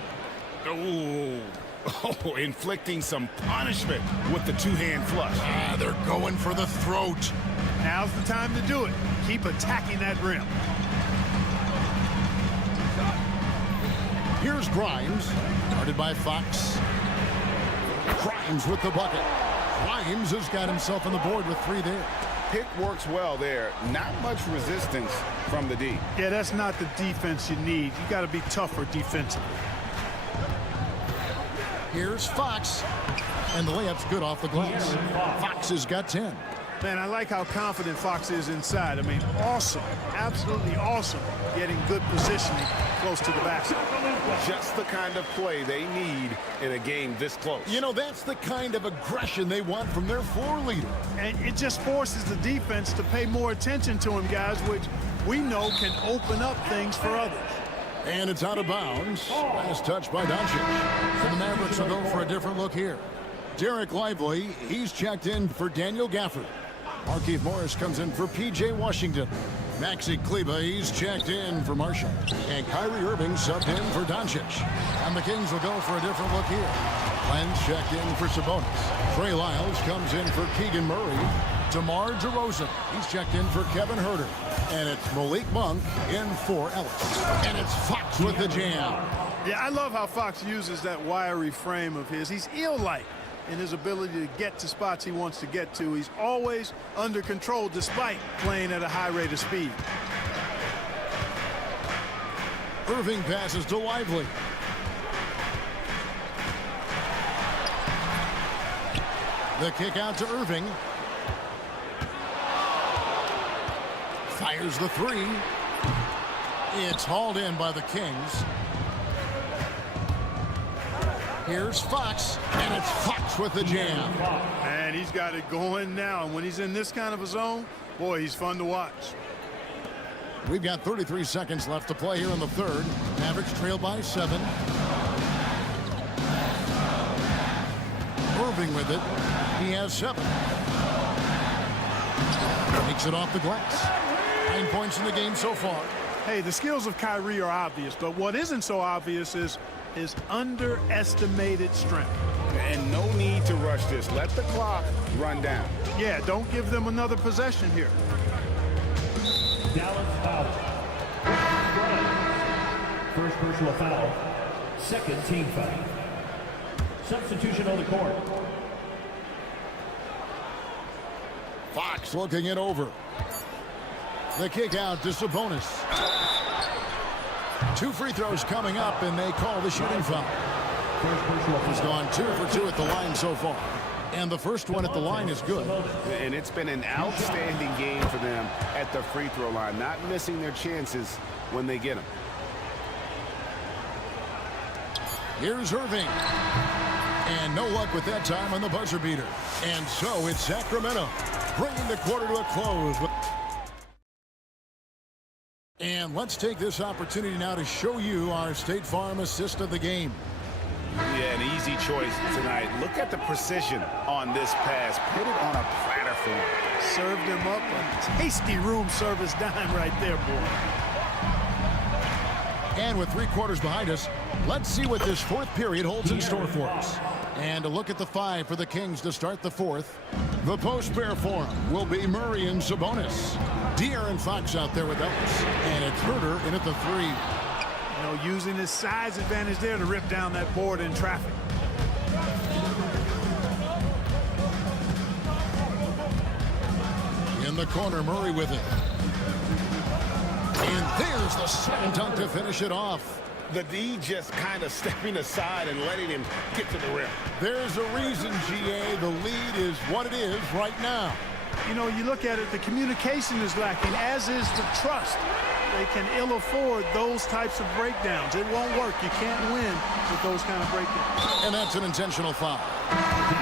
Oh, inflicting some punishment with the two-hand flush. They're going for the throat. Now's the time to do it. Keep attacking that rim. Here's Grimes, guarded by Fox. Grimes with the bucket. Grimes has got himself on the board with 3 there. Pick works well there. Not much resistance from the D. Yeah, that's not the defense you need. You got to be tougher defensively. Here's Fox, and the layup's good off the glass. Fox has got 10. Man, I like how confident Fox is inside. I mean, awesome, absolutely awesome, getting good positioning close to the basket. Just the kind of play they need in a game this close. You know, that's the kind of aggression they want from their floor leader. And it just forces the defense to pay more attention to him, guys, which we know can open up things for others. And it's out of bounds. Last touch by Doncic. And the Mavericks will go for a different look here. Derek Lively, he's checked in for Daniel Gafford. Markieff Morris comes in for P.J. Washington. Maxi Kleber, he's checked in for Marshall. And Kyrie Irving subbed in for Doncic. And the Kings will go for a different look here. Len's checked in for Sabonis. Trey Lyles comes in for Keegan Murray. DeMar DeRozan, he's checked in for Kevin Herter. And it's Malik Monk in for Ellis. And it's Fox with the jam. Yeah, I love how Fox uses that wiry frame of his. He's eel-like in his ability to get to spots he wants to get to. He's always under control despite playing at a high rate of speed. Irving passes to Lively. The kick out to Irving. Fires the 3. It's hauled in by the Kings. Here's Fox, and it's Fox with the jam. And he's got it going now. And when he's in this kind of a zone, boy, he's fun to watch. We've got 33 seconds left to play here in the third. Mavericks trail by 7. Irving with it. He has 7. Takes it off the glass. 9 points in the game so far. Hey, the skills of Kyrie are obvious, but what isn't so obvious is his underestimated strength. And no need to rush this. Let the clock run down. Yeah, don't give them another possession here. Dallas foul. First personal foul. Second team foul. Substitution on the court. Fox looking it over. The kick out to Sabonis. 2 free throws coming up, and they call the shooting foul. He's gone 2 for 2 at the line so far. And the first one at the line is good. And it's been an outstanding game for them at the free throw line, not missing their chances when they get them. Here's Irving. And no luck with that time on the buzzer beater. And so it's Sacramento bringing the quarter to a close. And let's take this opportunity now to show you our State Farm assist of the game. Yeah, an easy choice tonight. Look at the precision on this pass. Put it on a platter for him. Served him up a tasty room service dime right there, boy. And with 3 quarters behind us, let's see what this 4th period holds in store for us. And a look at the 5 for the Kings to start the 4th. The post pair for him will be Murray and Sabonis. De'Aaron Fox out there with Ellis. And it's Herter in at the 3. You know, using his size advantage there to rip down that board in traffic. In the corner, Murray with it. And there's the slam dunk to finish it off. The D just kind of stepping aside and letting him get to the rim. There's a reason, GA, the lead is what it is right now. You know, you look at it, the communication is lacking, as is the trust. They can ill afford those types of breakdowns. It won't work. You can't win with those kind of breakdowns. And that's an intentional foul.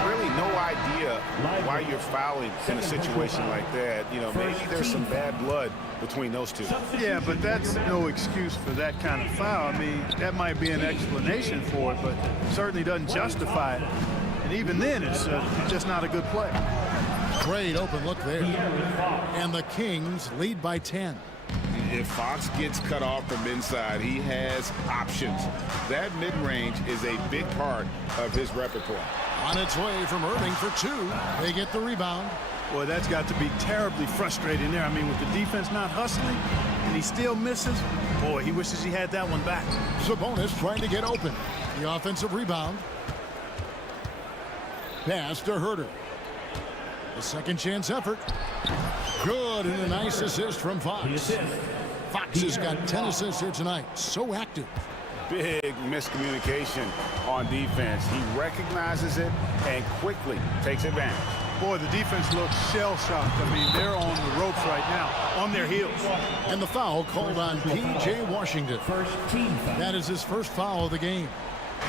Really no idea why you're fouling in a situation like that. You know, maybe there's some bad blood between those two. Yeah, but that's no excuse for that kind of foul. I mean, that might be an explanation for it, but certainly doesn't justify it. And even then, it's just not a good play. Great open look there. And the Kings lead by 10. If Fox gets cut off from inside, he has options. That mid-range is a big part of his repertoire. On its way from Irving for 2. They get the rebound. Boy, that's got to be terribly frustrating there. I mean, with the defense not hustling and he still misses, boy, he wishes he had that one back. Sabonis trying to get open. The offensive rebound. Pass to Herter. A second chance effort. Good, and a nice assist from Fox. Fox has got 10 assists here tonight. So active. Big miscommunication on defense. He recognizes it and quickly takes advantage. Boy, the defense looks shell-shocked. I mean, they're on the ropes right now, on their heels. And the foul called on P.J. Washington. First team foul. That is his first foul of the game.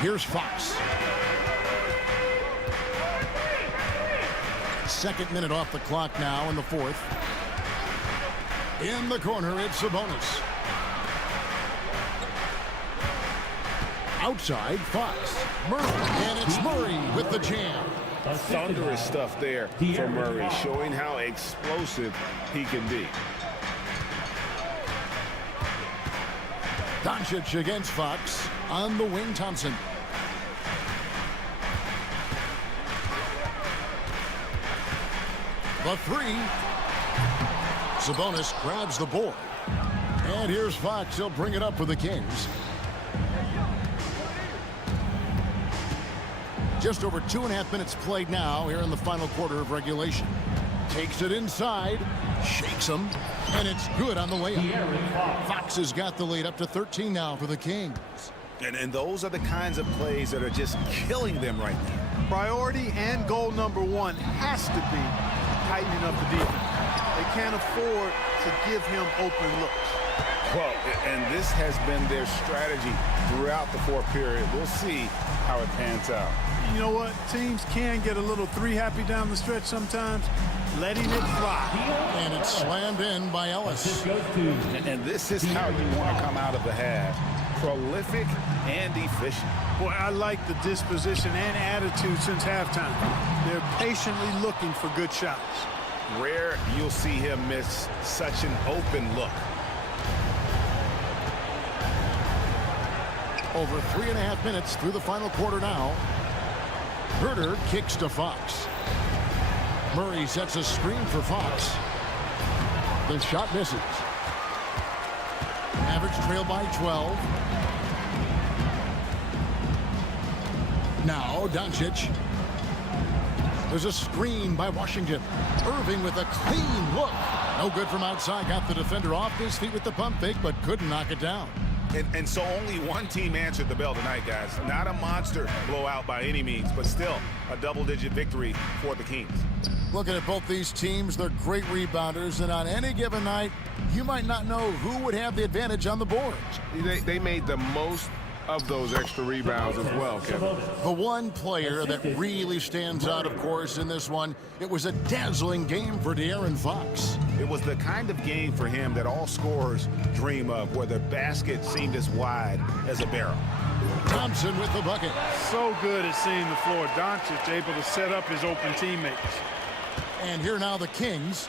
Here's Fox. Second minute off the clock now in the 4th. In the corner, it's Sabonis. Outside, Fox. Murray, and it's Murray with the jam. Thunderous stuff there for Murray, showing how explosive he can be. Doncic against Fox. On the wing, Thompson. The 3. Sabonis grabs the board. And here's Fox. He'll bring it up for the Kings. Just over 2.5 minutes played now here in the final quarter of regulation. Takes it inside. Shakes him. And it's good on the layup. Fox has got the lead up to 13 now for the Kings. And those are the kinds of plays that are just killing them right now. Priority and goal number 1 has to be tightening up the defense. They can't afford to give him open looks. Well, and this has been their strategy throughout the 4th period. We'll see how it pans out. You know what? Teams can get a little 3-happy down the stretch sometimes, letting it fly. And it's slammed in by Ellis. And this is how you want to come out of the half. Prolific and efficient. Boy, I like the disposition and attitude since halftime. They're patiently looking for good shots. Rare you'll see him miss such an open look. Over 3.5 minutes through the final quarter now. Herder kicks to Fox. Murray sets a screen for Fox. The shot misses. Mavericks trail by 12. Now Doncic. There's a screen by Washington. Irving with a clean look. No good from outside. Got the defender off his feet with the pump fake, but couldn't knock it down. And so only one team answered the bell tonight, guys. Not a monster blowout by any means, but still a double-digit victory for the Kings. Looking at both these teams, they're great rebounders, and on any given night, you might not know who would have the advantage on the boards. They made the most of those extra rebounds as well, Kevin. The one player that really stands out, of course, in this one, it was a dazzling game for De'Aaron Fox. It was the kind of game for him that all scorers dream of, where the basket seemed as wide as a barrel. Thompson with the bucket. So good at seeing the floor. Doncic able to set up his open teammates. And here now the Kings,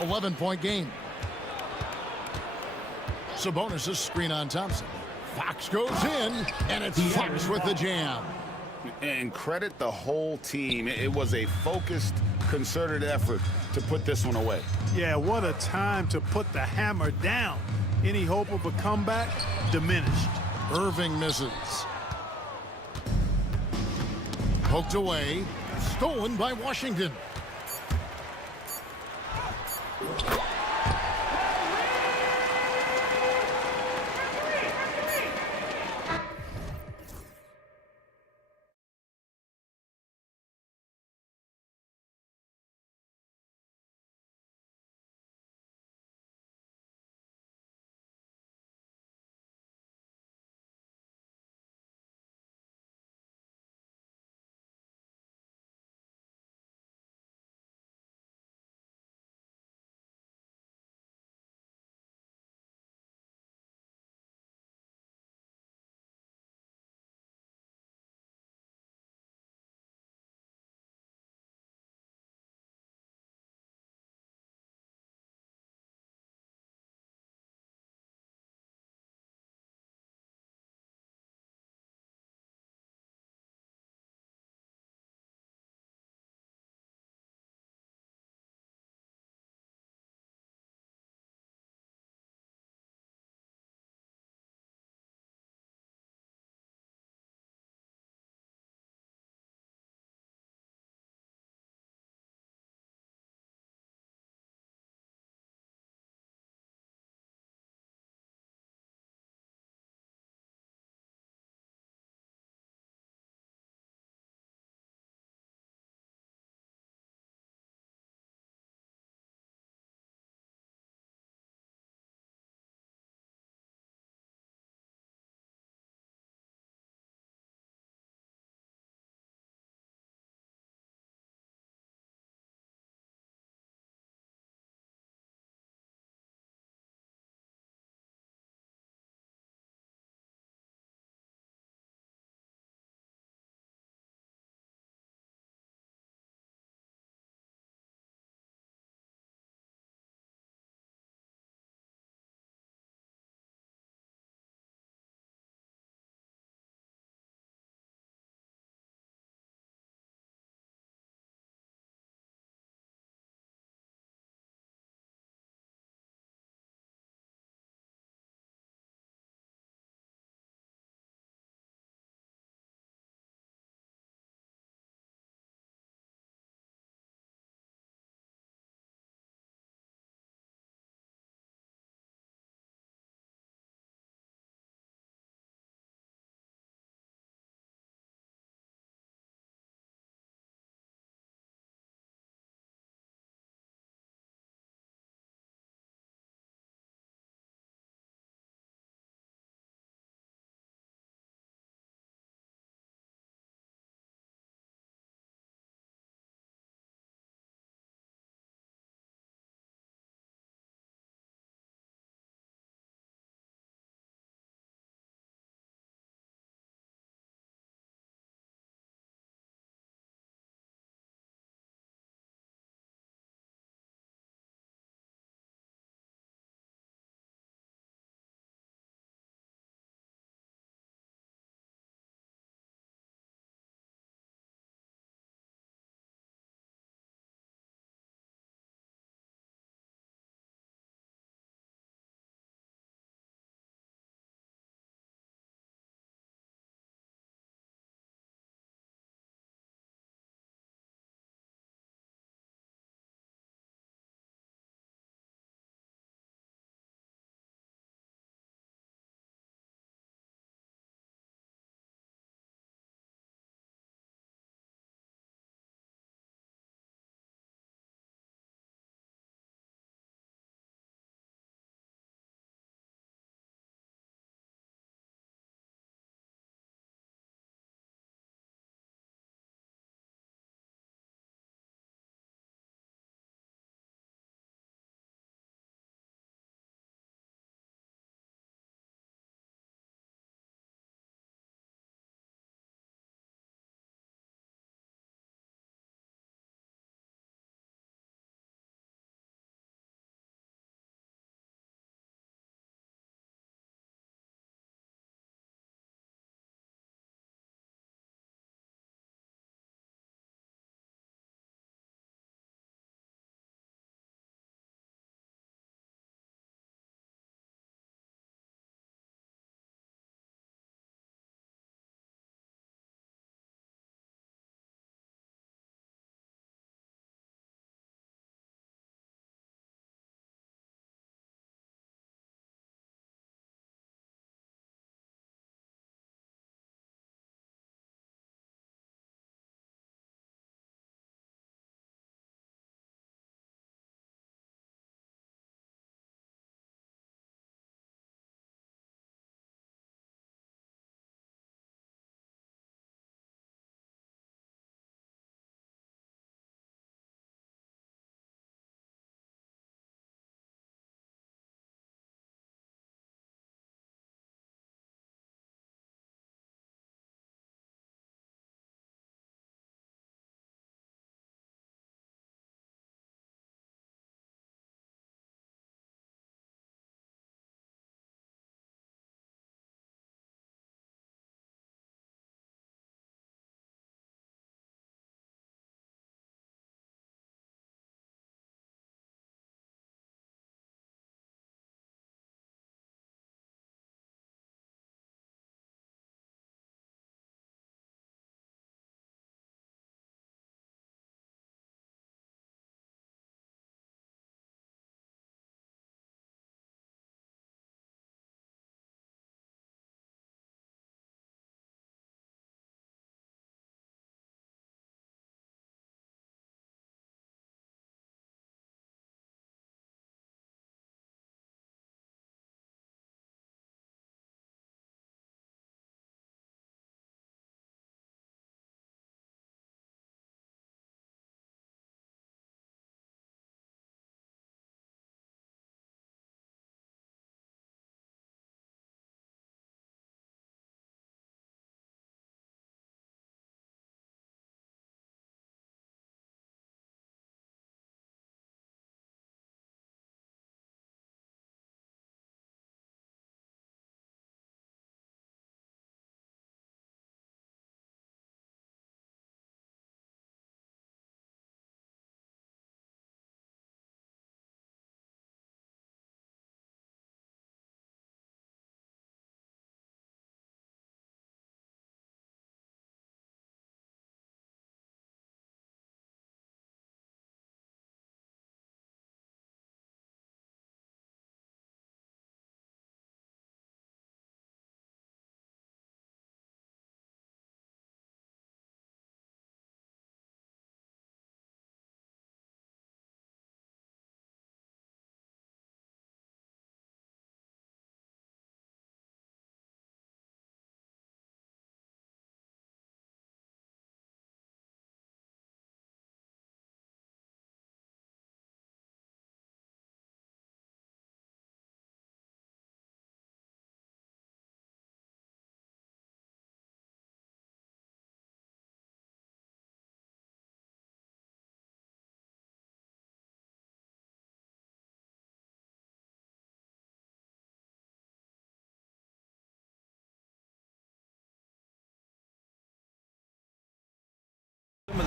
11-point game. Sabonis' screen on Thompson. Fox goes in, and it's Fox with the jam. And credit the whole team. It was a focused, concerted effort to put this one away. Yeah, what a time to put the hammer down. Any hope of a comeback diminished. Irving misses. Poked away, stolen by Washington.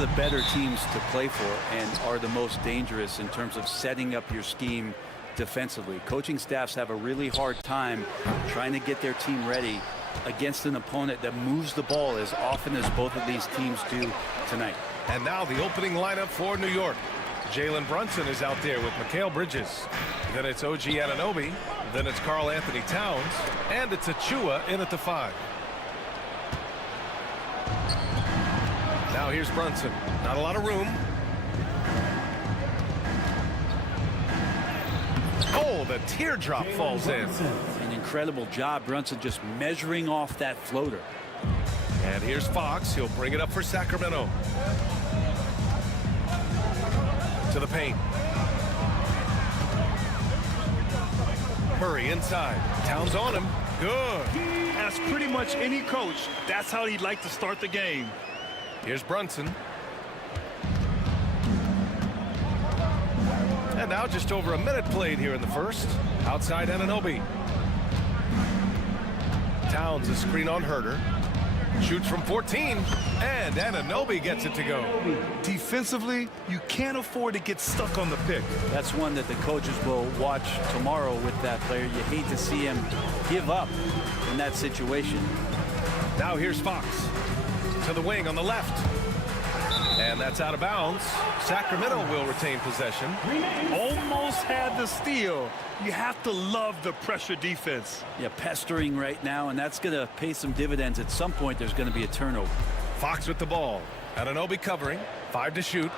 the better teams to play for and are the most dangerous in terms of setting up your scheme defensively. Coaching staffs have a really hard time trying to get their team ready against an opponent that moves the ball as often as both of these teams do tonight. And now the opening lineup for New York. Jalen Brunson is out there with Mikal Bridges. Then it's OG Anunoby. Then it's Karl Anthony Towns. And it's Achua in at the 5. Now here's Brunson. Not a lot of room. Oh, the teardrop falls in. An incredible job, Brunson just measuring off that floater. And here's Fox. He'll bring it up for Sacramento. To the paint. Murray inside. Towns on him. Good. As pretty much any coach, that's how he'd like to start the game. Here's Brunson. And now just over a minute played here in the first. Outside Anunoby. Towns a screen on Herter. Shoots from 14. And Anunoby gets it to go. Defensively, you can't afford to get stuck on the pick. That's one that the coaches will watch tomorrow with that player. You hate to see him give up in that situation. Now here's Fox. To the wing on the left. And that's out of bounds. Sacramento will retain possession. Almost had the steal. You have to love the pressure defense. Yeah, pestering right now, and that's going to pay some dividends. At some point, there's going to be a turnover. Fox with the ball. Anunoby covering. 5 to shoot.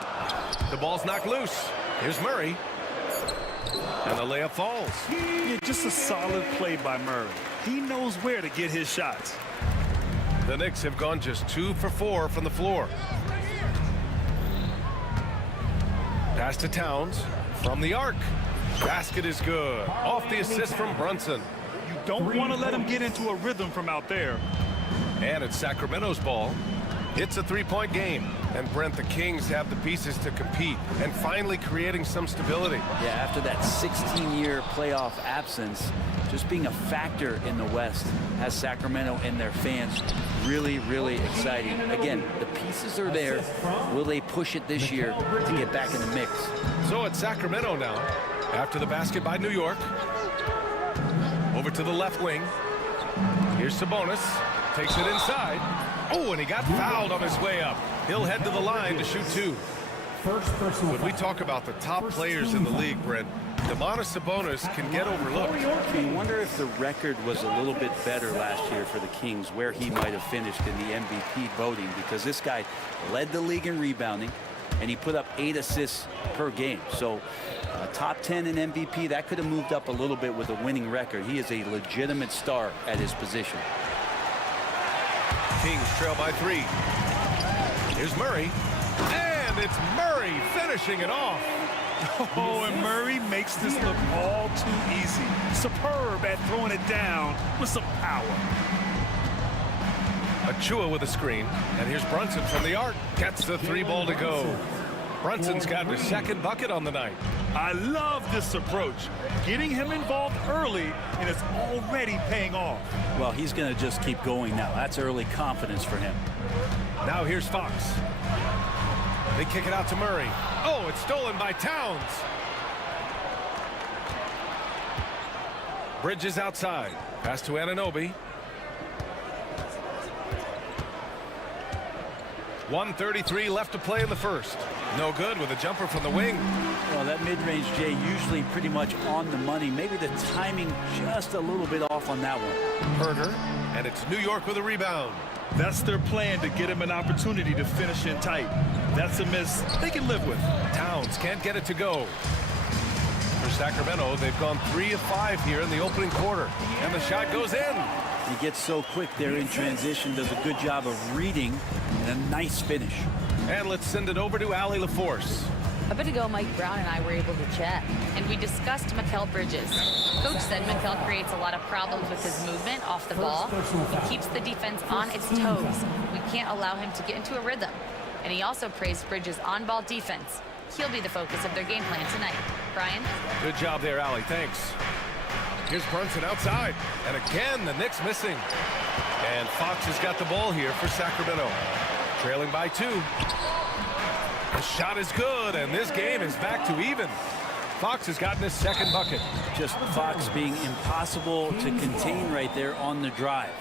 The ball's knocked loose. Here's Murray. And the layup falls. Yeah, just a solid play by Murray. He knows where to get his shots. The Knicks have gone just 2 for 4 from the floor. Pass to Towns from the arc. Basket is good. Off the assist from Brunson. You don't want to let him get into a rhythm from out there. And it's Sacramento's ball. It's a 3-point game. And Brent, the Kings have the pieces to compete and finally creating some stability. Yeah, after that 16-year playoff absence, just being a factor in the West has Sacramento and their fans really, really exciting. Again, the pieces are there. Will they push it this year to get back in the mix? So it's Sacramento now. After the basket by New York. Over to the left wing. Here's Sabonis. Takes it inside. Oh, and he got fouled on his way up. He'll head to the line to shoot 2. When we talk about the top players in the league, Brent, Domantas Sabonis can get overlooked. I wonder if the record was a little bit better last year for the Kings, where he might have finished in the MVP voting, because this guy led the league in rebounding, and he put up 8 assists per game. So top 10 in MVP, that could have moved up a little bit with a winning record. He is a legitimate star at his position. Kings trail by 3. Here's Murray. And it's Murray finishing it off. Oh, and Murray makes this look all too easy. Superb at throwing it down with some power. Achua with a screen. And here's Brunson from the arc. Gets the 3 ball to go. Brunson's got his 2nd bucket on the night. I love this approach. Getting him involved early, and it's already paying off. Well, he's going to just keep going now. That's early confidence for him. Now here's Fox. They kick it out to Murray. Oh, it's stolen by Towns. Bridges outside. Pass to Anunoby. 1:33 left to play in the first. No good with a jumper from the wing. Well, that mid-range, Jay, usually pretty much on the money. Maybe the timing just a little bit off on that one. Herter, and it's New York with a rebound. That's their plan, to get him an opportunity to finish in tight. That's a miss they can live with. Towns can't get it to go. For Sacramento, they've gone 3 of 5 here in the opening quarter. And the shot goes in. He gets so quick there in transition, does a good job of reading, and a nice finish. And let's send it over to Allie LaForce. A bit ago, Mike Brown and I were able to chat, and we discussed Mikal Bridges. Coach said Mikal creates a lot of problems with his movement off the ball. He keeps the defense on its toes. We can't allow him to get into a rhythm. And he also praised Bridges' on-ball defense. He'll be the focus of their game plan tonight. Brian? Good job there, Allie. Thanks. Here's Brunson outside. And again, the Knicks missing. And Fox has got the ball here for Sacramento. Trailing by 2. The shot is good, and this game is back to even. Fox has gotten his second bucket. Just Fox being impossible to contain right there on the drive.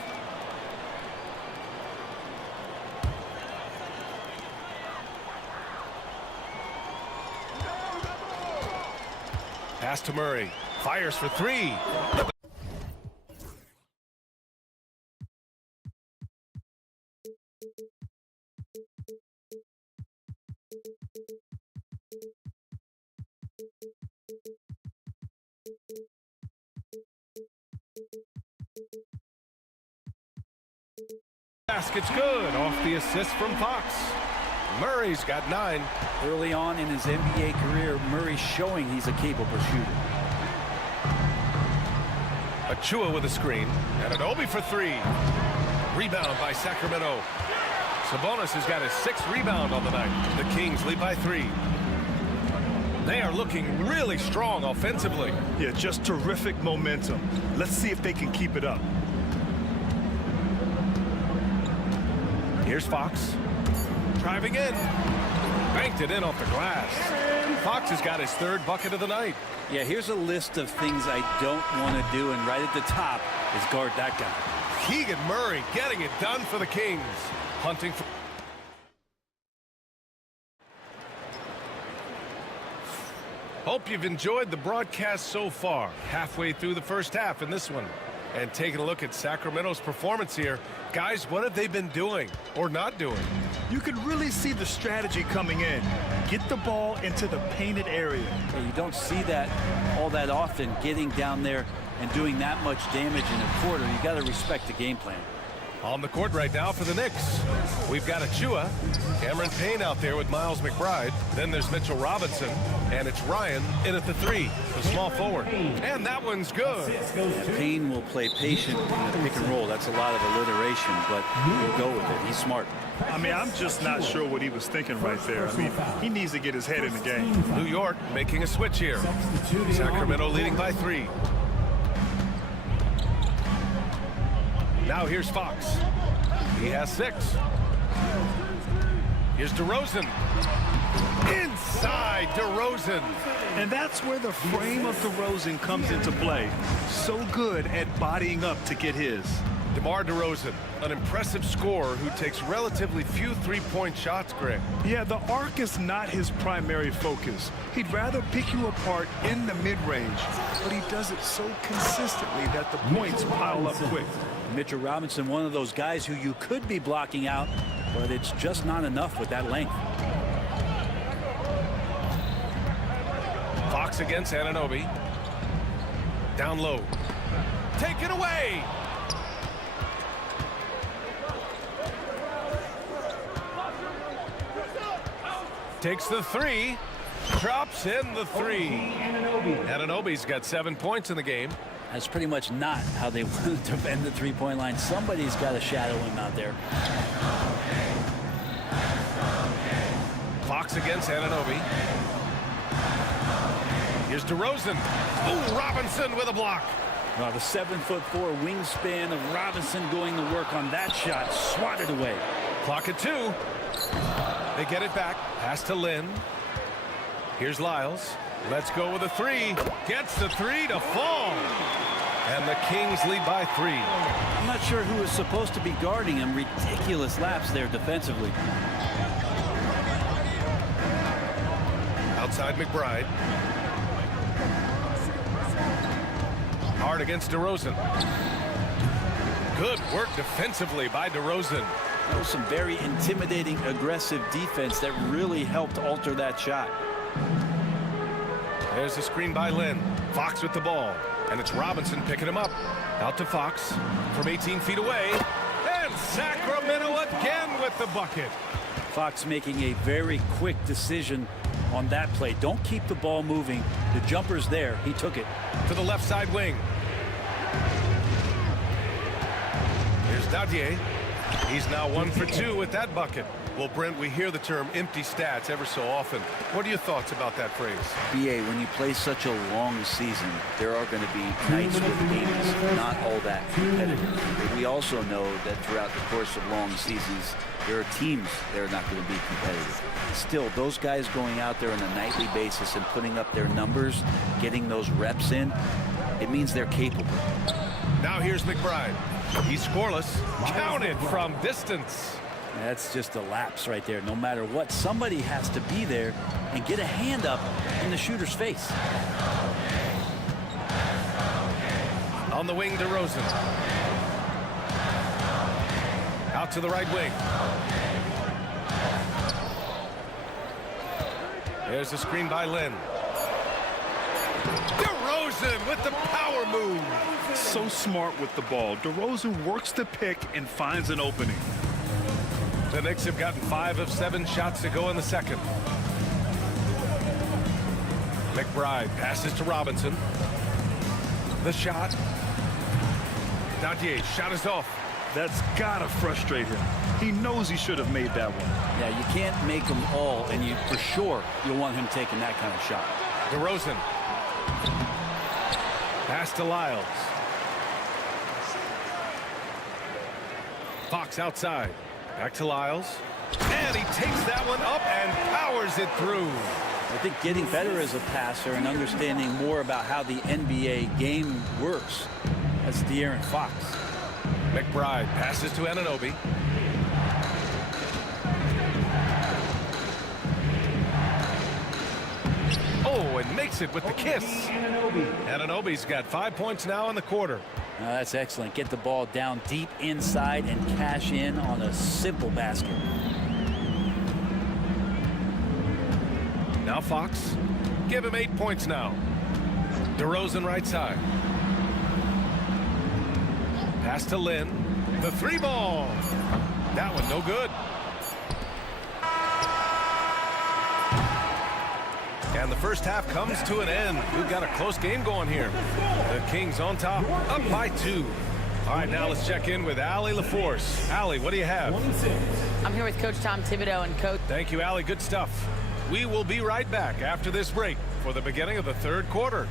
Pass to Murray. Fires for three. Basket's good off the assist from Fox. Murray's got 9. Early on in his NBA career, Murray's showing he's a capable shooter. Achua with a screen, and an Obi for 3. Rebound by Sacramento. Sabonis has got his 6th rebound on the night. The Kings lead by 3. They are looking really strong offensively. Yeah, just terrific momentum. Let's see if they can keep it up. Here's Fox. Driving in. Banked it in off the glass. Fox has got his 3rd bucket of the night. Yeah, here's a list of things I don't want to do, and right at the top is guard that guy. Keegan Murray getting it done for the Kings. Hunting for... Hope you've enjoyed the broadcast so far. Halfway through the first half in this one. And taking a look at Sacramento's performance here. Guys, what have they been doing or not doing? You can really see the strategy coming in. Get the ball into the painted area. Yeah, you don't see that all that often, getting down there and doing that much damage in a quarter. You got to respect the game plan. On the court right now for the Knicks, we've got Achua, Cameron Payne out there with Miles McBride. Then there's Mitchell Robinson, and it's Ryan in at the 3, the small forward. And that one's good. Yeah, Payne will play patient in the pick and roll. That's a lot of alliteration, but he'll go with it. He's smart. I mean, I'm just not sure what he was thinking right there. I mean, he needs to get his head in the game. New York making a switch here. Sacramento leading by 3. Now here's Fox. He has 6. Here's DeRozan. Inside DeRozan. And that's where the frame of DeRozan comes into play. So good at bodying up to get his. DeMar DeRozan, an impressive scorer who takes relatively few three-point shots, Greg. Yeah, the arc is not his primary focus. He'd rather pick you apart in the mid-range, but he does it so consistently that the points pile up quick. Mitchell Robinson, one of those guys who you could be blocking out, but it's just not enough with that length. Fox against Anunoby. Down low. Taken away. Takes the 3. Drops in the 3. Anunoby's got 7 points in the game. That's pretty much not how they want to defend the three-point line. Somebody's got to shadow him out there. Fox against Anunoby. Here's DeRozan. Ooh, Robinson with a block. Well, the 7'4" wingspan of Robinson going to work on that shot. Swatted away. Clock at 2. They get it back. Pass to Lynn. Here's Lyles. Let's go with a 3. Gets the 3 to fall. And the Kings lead by 3. I'm not sure who is supposed to be guarding him. Ridiculous laps there defensively. Outside McBride. Hard against DeRozan. Good work defensively by DeRozan. That was some very intimidating, aggressive defense that really helped alter that shot. There's a screen by Lynn. Fox with the ball. And it's Robinson picking him up. Out to Fox from 18 feet away. And Sacramento again with the bucket. Fox making a very quick decision on that play. Don't keep the ball moving. The jumper's there. He took it. To the left side wing. Here's Dadier. He's now 1 for 2 with that bucket. Well, Brent, we hear the term empty stats ever so often. What are your thoughts about that phrase? BA, when you play such a long season, there are going to be nights where the game is not all that competitive. But we also know that throughout the course of long seasons, There are teams that are not going to be competitive. Still, those guys going out there on a nightly basis and putting up their numbers, getting those reps in, it means they're capable. Now here's McBride. He's scoreless. Counted from distance. That's just a lapse right there. No matter what, somebody has to be there and get a hand up in the shooter's face. On the wing, DeRozan. Out to the right wing. There's a screen by Lynn. DeRozan with the power move. So smart with the ball. DeRozan works the pick and finds an opening. The Knicks have gotten 5 of 7 shots to go in the second. McBride passes to Robinson. The shot. Nadier's shot is off. That's gotta frustrate him. He knows he should have made that one. Yeah, you can't make them all, and for sure you'll want him taking that kind of shot. DeRozan. Pass to Lyles. Fox outside. Back to Lyles. And he takes that one up and powers it through. I think getting better as a passer and understanding more about how the NBA game works. That's De'Aaron Fox. McBride passes to Anunoby. Oh, and makes it with the kiss. Anunoby's got 5 points now in the quarter. That's excellent. Get the ball down deep inside and cash in on a simple basket. Now Fox. Give him 8 points now. DeRozan right side. Pass to Lynn. The 3 ball. That one no good. And the first half comes to an end. We've got a close game going here. The Kings on top, up by 2. All right, now let's check in with Allie LaForce. Allie, what do you have? I'm here with Coach Tom Thibodeau and Coach. Thank you, Allie. Good stuff. We will be right back after this break for the beginning of the third quarter.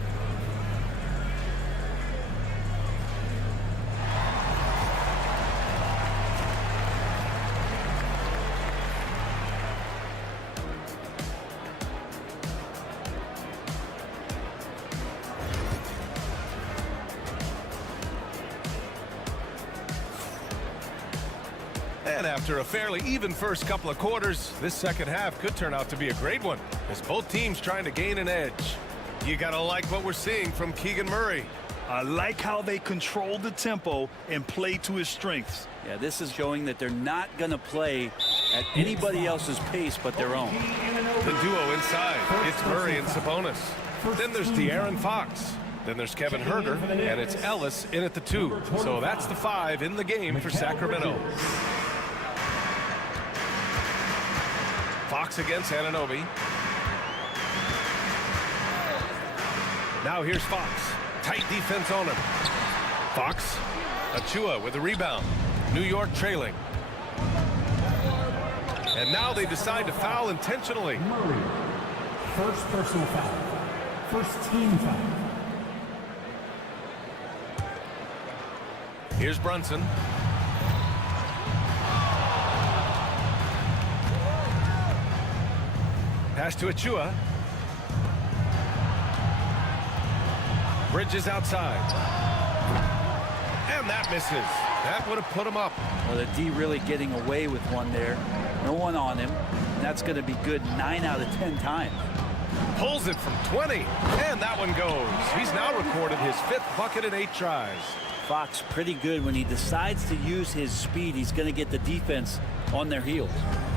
And after a fairly even first couple of quarters, this second half could turn out to be a great one, as both teams trying to gain an edge. You gotta like what we're seeing from Keegan Murray. I like how they control the tempo and play to his strengths. Yeah, this is showing that they're not going to play at anybody else's pace but their own. The duo inside, it's Murray and Sabonis. Then there's De'Aaron Fox. Then there's Kevin Huerter, and it's Ellis in at the 2. So that's the 5 in the game for Sacramento. Fox against Anunoby. Now here's Fox. Tight defense on him. Fox. Achua with the rebound. New York trailing. And now they decide to foul intentionally. Murray. First personal foul. First team foul. Here's Brunson. Pass to Achua. Bridges outside. And that misses. That would have put him up. Well, the D really getting away with one there. No one on him. And that's going to be good 9 out of 10 times. Pulls it from 20. And that one goes. He's now recorded his 5th bucket in 8 tries. Fox pretty good. When he decides to use his speed, he's going to get the defense on their heels.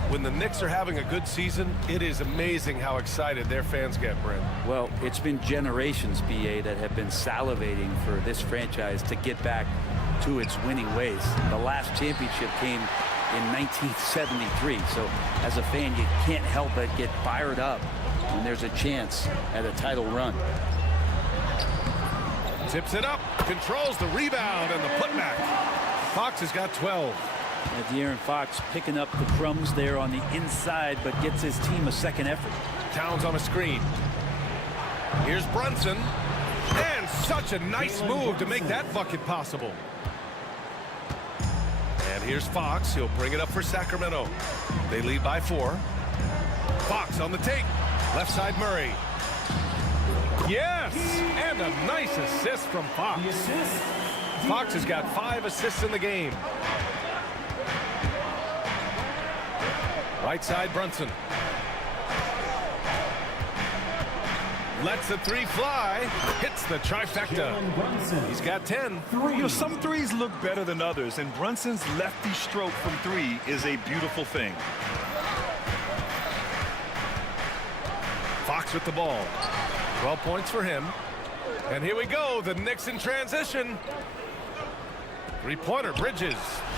When the Knicks are having a good season, it is amazing how excited their fans get, Brent. Well, it's been generations, BA, that have been salivating for this franchise to get back to its winning ways. The last championship came in 1973, so as a fan, you can't help but get fired up when there's a chance at a title run. Tips it up, controls the rebound and the putback. Fox has got 12. And De'Aaron Fox picking up the crumbs there on the inside, but gets his team a second effort. Towns on a screen. Here's Brunson. And such a nice move to make that bucket possible. And here's Fox. He'll bring it up for Sacramento. They lead by 4. Fox on the take. Left side Murray. Yes! And a nice assist from Fox. Fox has got 5 assists in the game. Right side Brunson. Lets the 3 fly. Hits the trifecta. He's got 10. You know, some threes look better than others, and Brunson's lefty stroke from 3 is a beautiful thing. Fox with the ball. 12 points for him. And here we go. The Knicks in transition. 3-pointer Bridges.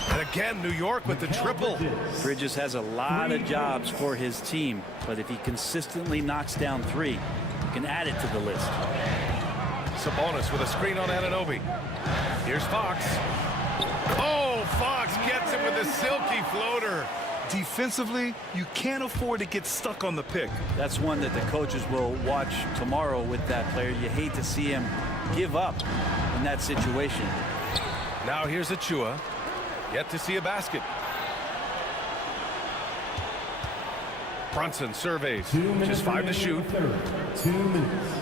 And again, New York with the triple. Bridges has a lot of jobs for his team, but if he consistently knocks down 3, you can add it to the list. Sabonis with a screen on Anunoby. Here's Fox. Oh, Fox gets him with a silky floater. Defensively, you can't afford to get stuck on the pick. That's one that the coaches will watch tomorrow with that player. You hate to see him give up in that situation. Now here's Achua. Yet to see a basket. Brunson surveys. Just 5 to shoot. 2 minutes.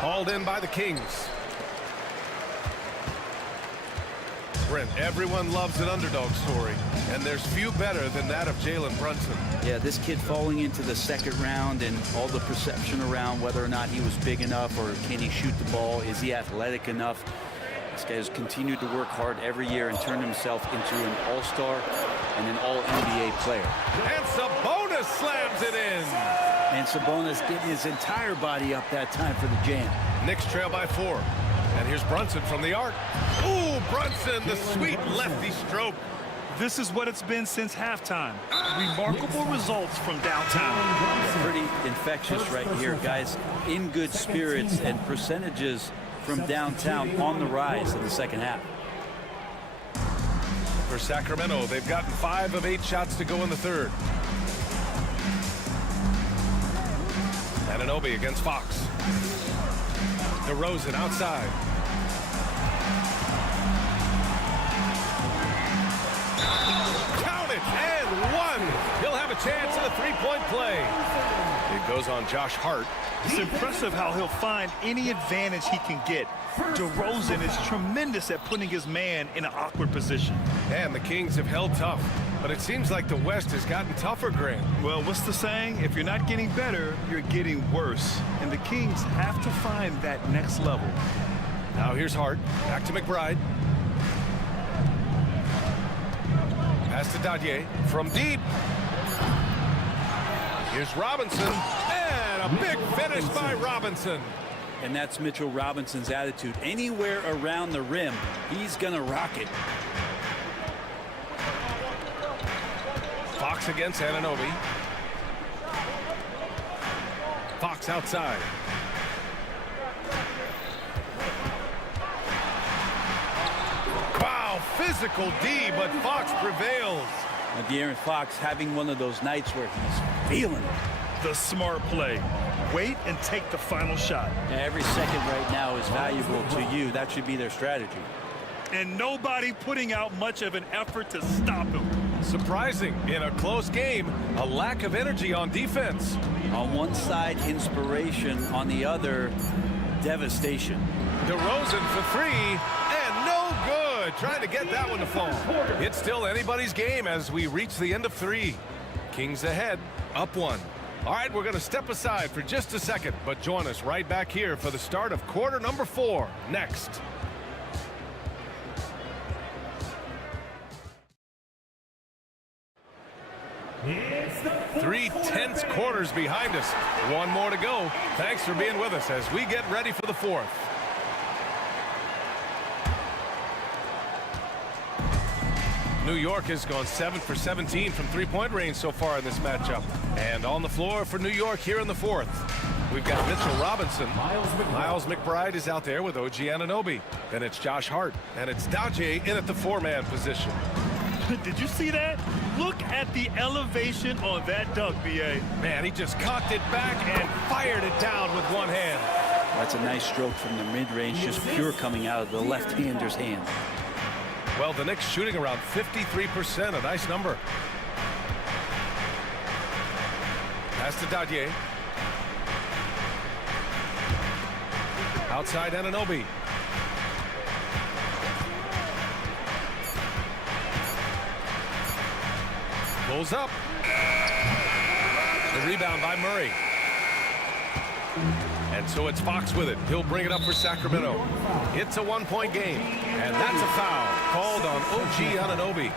Hauled in by the Kings. Brent, everyone loves an underdog story, and there's few better than that of Jalen Brunson. Yeah, this kid falling into the second round and all the perception around whether or not he was big enough or can he shoot the ball, is he athletic enough? This guy has continued to work hard every year and turned himself into an all-star and an all-NBA player. And Sabonis slams it in. And Sabonis getting his entire body up that time for the jam. Knicks trail by 4. And here's Brunson from the arc. Ooh, Brunson, the sweet lefty stroke. This is what it's been since halftime. Remarkable results from downtown. Pretty infectious right here, guys. In good spirits and percentages from downtown on the rise in the second half. For Sacramento, they've gotten 5 of 8 shots to go in the third. Anunoby against Fox. DeRozan outside. Count it, and 1. He'll have a chance in a 3-point play. It goes on Josh Hart. It's impressive how he'll find any advantage he can get. DeRozan is tremendous at putting his man in an awkward position. And the Kings have held tough, but it seems like the West has gotten tougher, Grant. Well, what's the saying? If you're not getting better, you're getting worse. And the Kings have to find that next level. Now here's Hart. Back to McBride. Pass to Dadier from deep. Here's Robinson. And a big finish by Robinson. And that's Mitchell Robinson's attitude. Anywhere around the rim, he's going to rock it. Fox against Anunoby. Fox outside. Wow, physical D, but Fox prevails. Now, De'Aaron Fox having one of those nights where he's feeling it. The smart play. Wait and take the final shot. Yeah, every second right now is valuable to you. That should be their strategy. And nobody putting out much of an effort to stop him. Surprising, in a close game, a lack of energy on defense. On one side, inspiration. On the other, devastation. DeRozan for 3, and no good. Trying to get that one to fall. It's still anybody's game as we reach the end of 3. Kings ahead, up 1. All right, we're going to step aside for just a second, but join us right back here for the start of quarter number 4 next. Three tense quarters behind us. 1 more to go. Thanks for being with us as we get ready for the 4th. New York has gone 7 for 17 from 3-point range so far in this matchup. And on the floor for New York here in the 4th, we've got Mitchell Robinson. Miles McBride is out there with OG Anunoby. Then it's Josh Hart. And it's Dadier in at the 4-man position. Did you see that? Look at the elevation on that dunk, B.A. Man, he just cocked it back and fired it down with one hand. That's a nice stroke from the mid-range, just pure coming out of the left-hander's hand. Well, the Knicks shooting around 53%, a nice number. Pass to Dadier. Outside Anunoby. Pulls up. The rebound by Murray. And so it's Fox with it. He'll bring it up for Sacramento. It's a one-point game. And that's a foul called on OG Anunoby.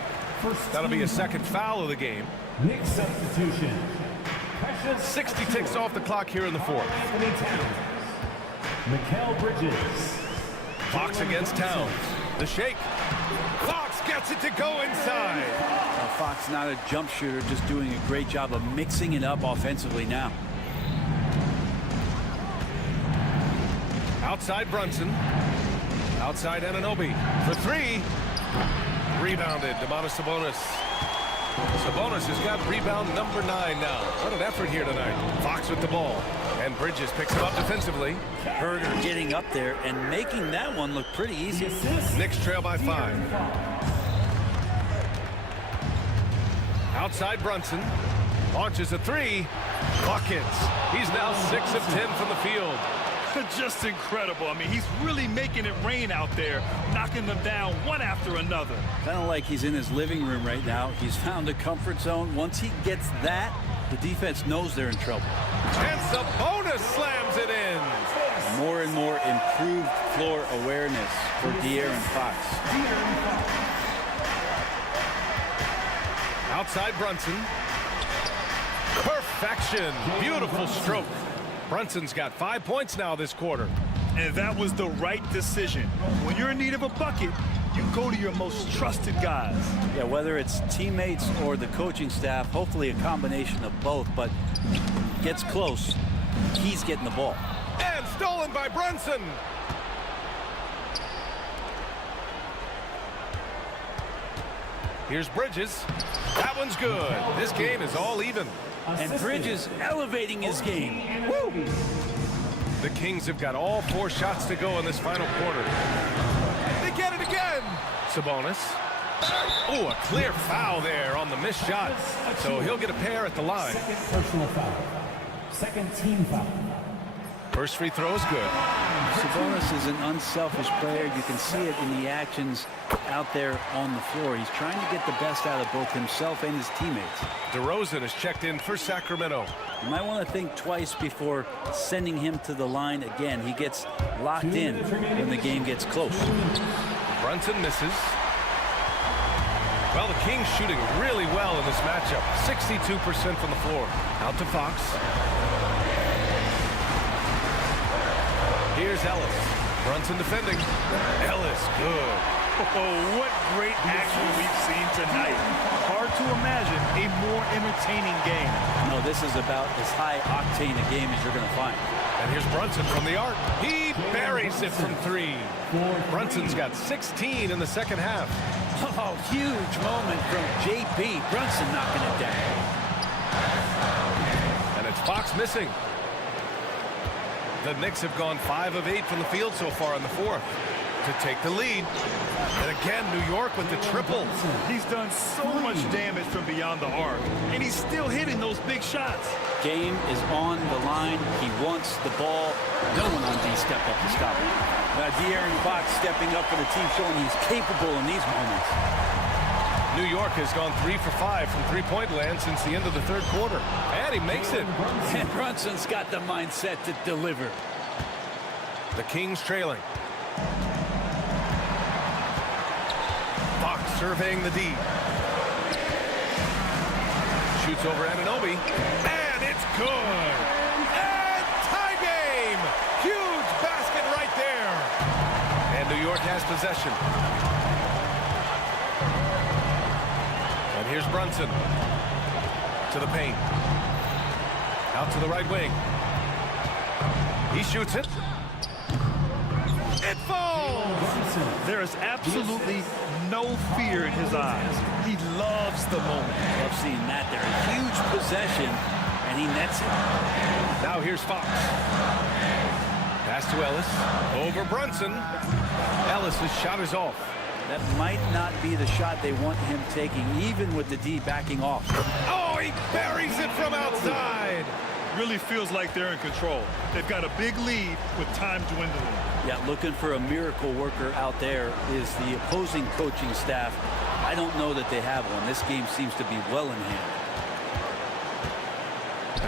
That'll be a second foul of the game. Knicks substitution. 60 ticks off the clock here in the fourth. Mikal Bridges. Fox against Towns. The shake. Fox gets it to go inside. Fox not a jump shooter, just doing a great job of mixing it up offensively now. Outside Brunson. Outside Anunoby. For three. Rebounded. Domantas Sabonis. Sabonis has got rebound number 9 now. What an effort here tonight. Fox with the ball. And Bridges picks him up defensively. Herder getting up there and making that one look pretty easy. Knicks trail by 5. Outside Brunson. Launches a 3. Buckets. He's now 6 of 10 from the field. Just incredible. I mean, he's really making it rain out there, knocking them down one after another. Kind of like he's in his living room right now. He's found a comfort zone. Once he gets that, the defense knows they're in trouble. And Sabonis slams it in. More and more improved floor awareness for De'Aaron Fox. Outside Brunson. Perfection. Beautiful stroke. Brunson's got 5 points now this quarter. And that was the right decision. When you're in need of a bucket, you go to your most trusted guys. Yeah, whether it's teammates or the coaching staff, hopefully a combination of both, but gets close, he's getting the ball. And stolen by Brunson. Here's Bridges. That one's good. This game is all even. And Bridges elevating his game. Woo! The Kings have got all 4 shots to go in this final quarter. They get it again. Sabonis. Oh, a clear foul there on the missed shot. So he'll get a pair at the line. Second personal foul. Second team foul. First free throw is good. Sabonis is an unselfish player. You can see it in the actions out there on the floor. He's trying to get the best out of both himself and his teammates. DeRozan is checked in for Sacramento. You might want to think twice before sending him to the line again. He gets locked in when the game gets close. Brunson misses. Well, the Kings shooting really well in this matchup. 62% from the floor. Out to Fox. Here's Ellis. Brunson defending. Ellis, good. Oh, what great action we've seen tonight. Hard to imagine a more entertaining game. No, this is about as high-octane a game as you're going to find. And here's Brunson from the arc. He buries it from 3. Brunson's got 16 in the second half. Oh, huge moment from JP. Brunson knocking it down. And it's Fox missing. The Knicks have gone 5 of 8 from the field so far in the fourth to take the lead. And again, New York with the triple. He's done so much damage from beyond the arc, and he's still hitting those big shots. Game is on the line. He wants the ball. No one on D step up to stop him. De'Aaron Fox stepping up for the team, showing he's capable in these moments. New York has gone 3 for 5 from three-point land since the end of the third quarter. And he makes it. And Brunson's got the mindset to deliver. The Kings trailing. Fox surveying the D. Shoots over Anunoby. And it's good. And tie game. Huge basket right there. And New York has possession. And here's Brunson to the paint. Out to the right wing. He shoots it. It falls! There is absolutely no fear in his eyes. He loves the moment. Love seeing that there. A huge possession, and he nets it. Now here's Fox. Pass to Ellis. Over Brunson. Ellis' shot is off. That might not be the shot they want him taking, even with the D backing off. Oh, he buries it from outside. Really feels like they're in control. They've got a big lead with time dwindling. Yeah, looking for a miracle worker out there is the opposing coaching staff. I don't know that they have one. This game seems to be well in hand.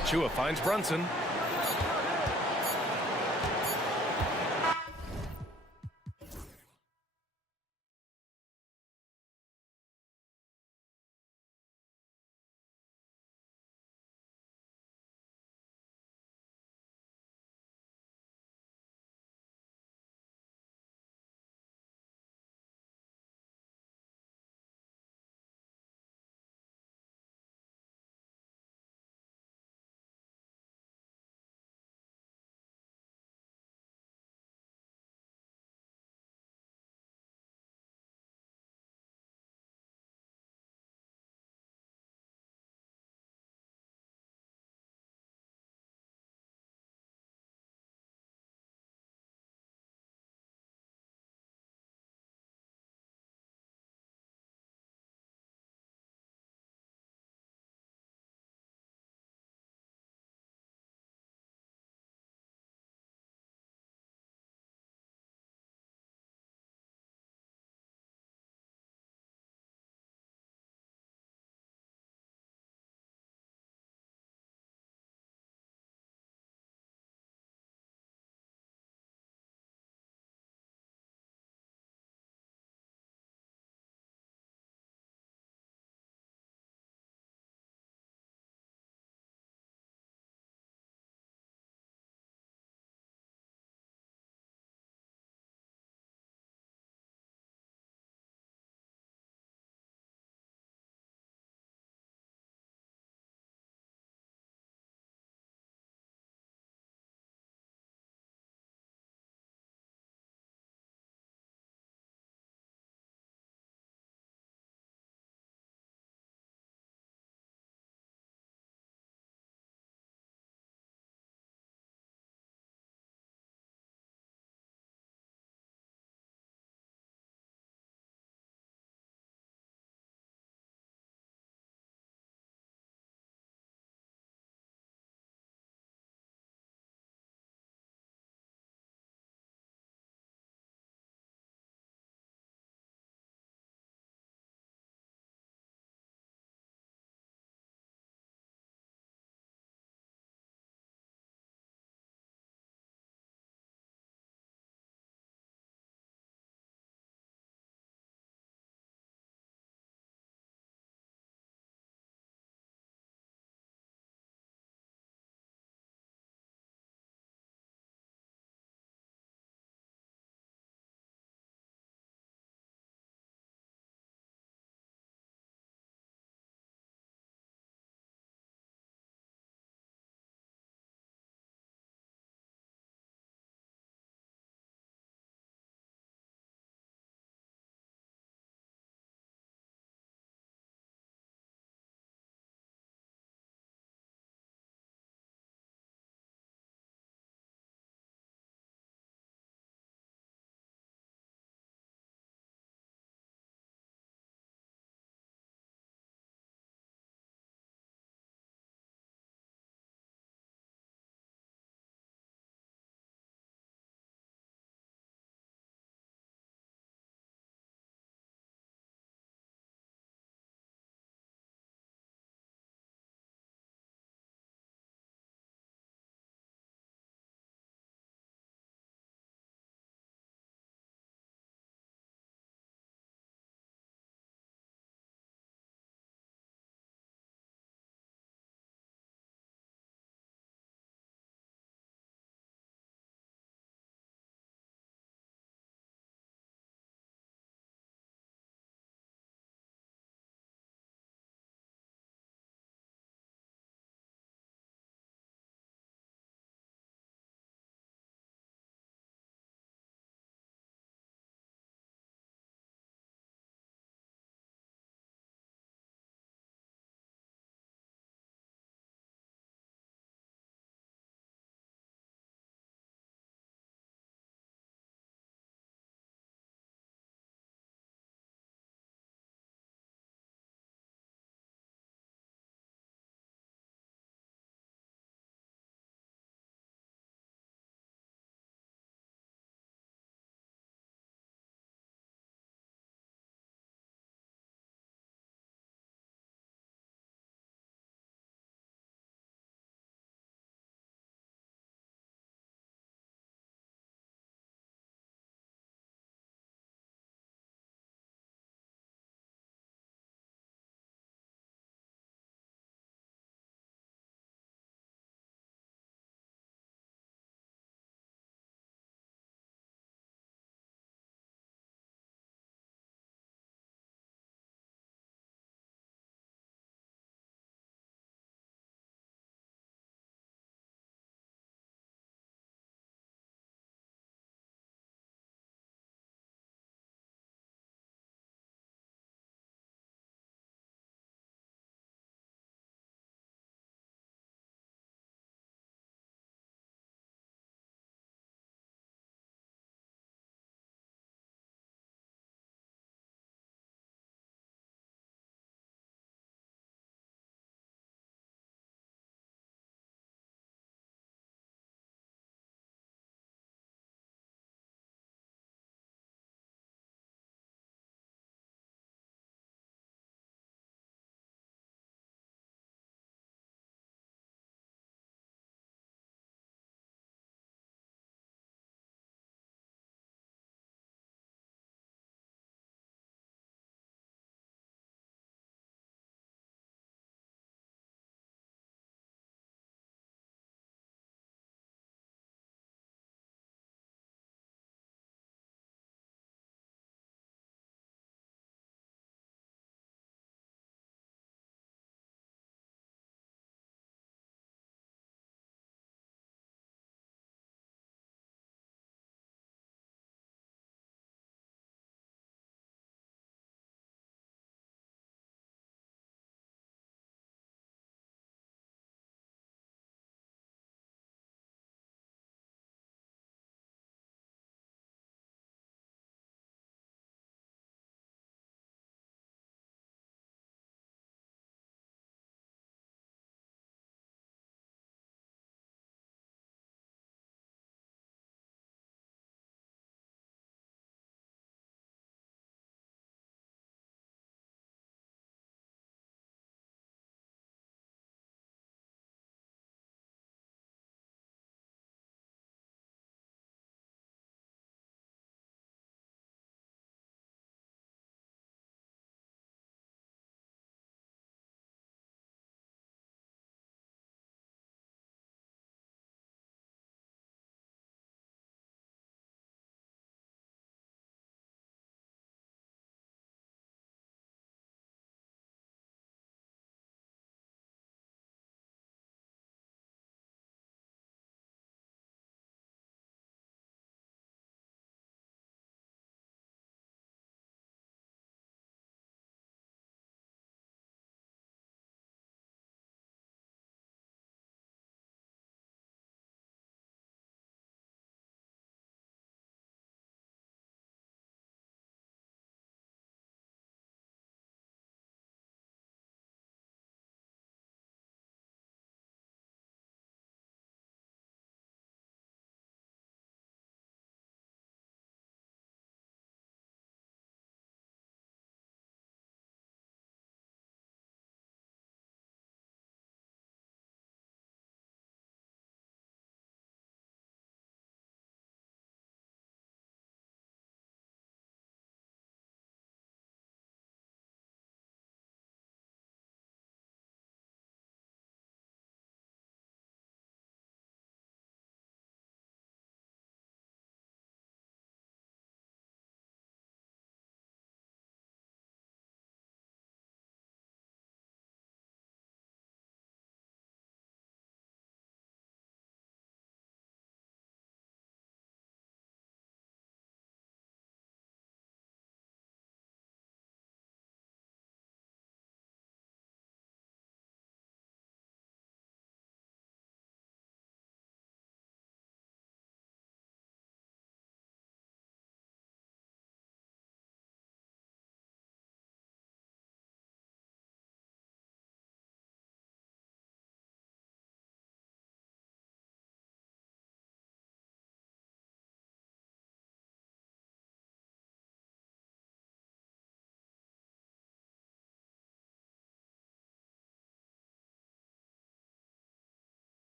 Achua finds Brunson.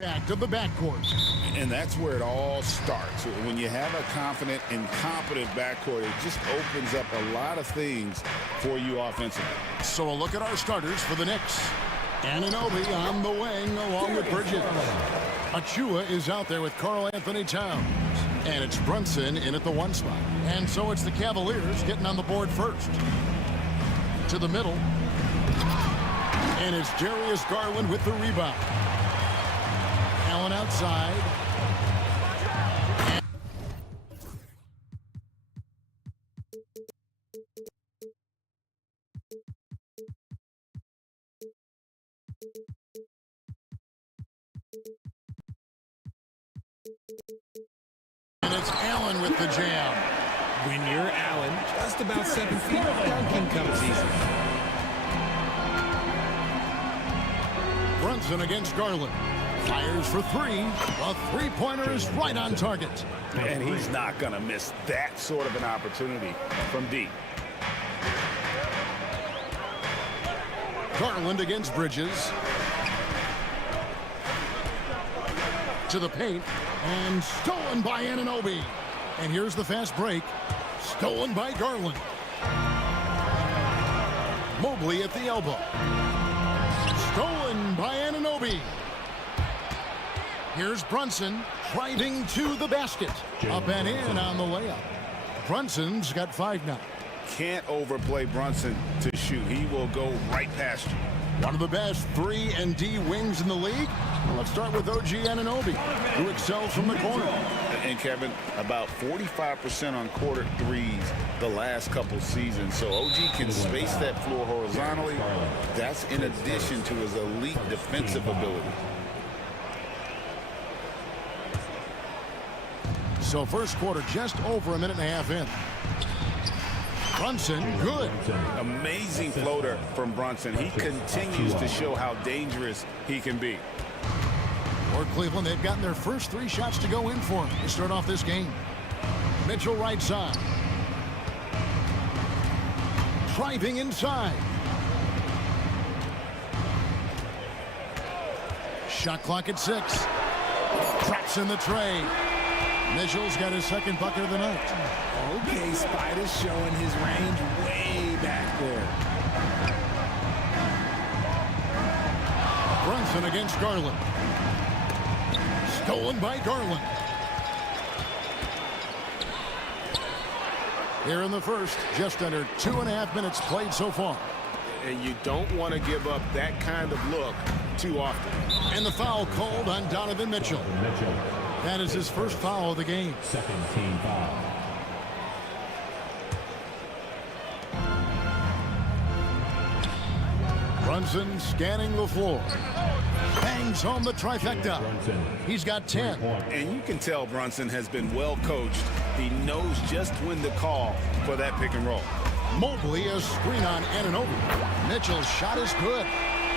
Back to the backcourt. And that's where it all starts. When you have a confident and competent backcourt, it just opens up a lot of things for you offensively. So a look at our starters for the Knicks. Anunoby on the wing along with Bridges. Achua is out there with Karl Anthony Towns. And it's Brunson in at the 1 spot. And so it's the Cavaliers getting on the board first. To the middle. And it's Darius Garland with the rebound. Allen outside. And it's Allen with the jam. When you're Allen, just about 7 feet, dunking comes easy. Brunson against Garland. Fires for 3. A three-pointer is right on target. And he's not going to miss that sort of an opportunity from deep. Garland against Bridges. To the paint. And stolen by Anunoby. And here's the fast break. Stolen by Garland. Mobley at the elbow. Stolen by Anunoby. Here's Brunson driving to the basket. Up and in on the layup. Brunson's got 5 now. Can't overplay Brunson to shoot. He will go right past you. One of the best 3 and D wings in the league. Well, let's start with OG Anunoby, who excels from the corner. And Kevin, about 45% on quarter threes the last couple seasons. So OG can space that floor horizontally. That's in addition to his elite defensive ability. So first quarter just over a minute and a half in. Brunson, good. Amazing floater from Brunson. He continues to show how dangerous he can be. For Cleveland, they've gotten their first 3 shots to go in for him to start off this game. Mitchell right side. Driving inside. Shot clock at 6. Traps in the tray. Mitchell's got his second bucket of the night. Okay, Spider's showing his range way back there. Brunson against Garland. Stolen by Garland. Here in the first, just under 2.5 minutes played so far. And you don't want to give up that kind of look too often. And the foul called on Donovan Mitchell. That is his first foul of the game. Second team foul. Brunson scanning the floor. Bangs home the trifecta. He's got 10. And you can tell Brunson has been well coached. He knows just when to call for that pick and roll. Mobley a screen on Anunoby. Mitchell's shot is good.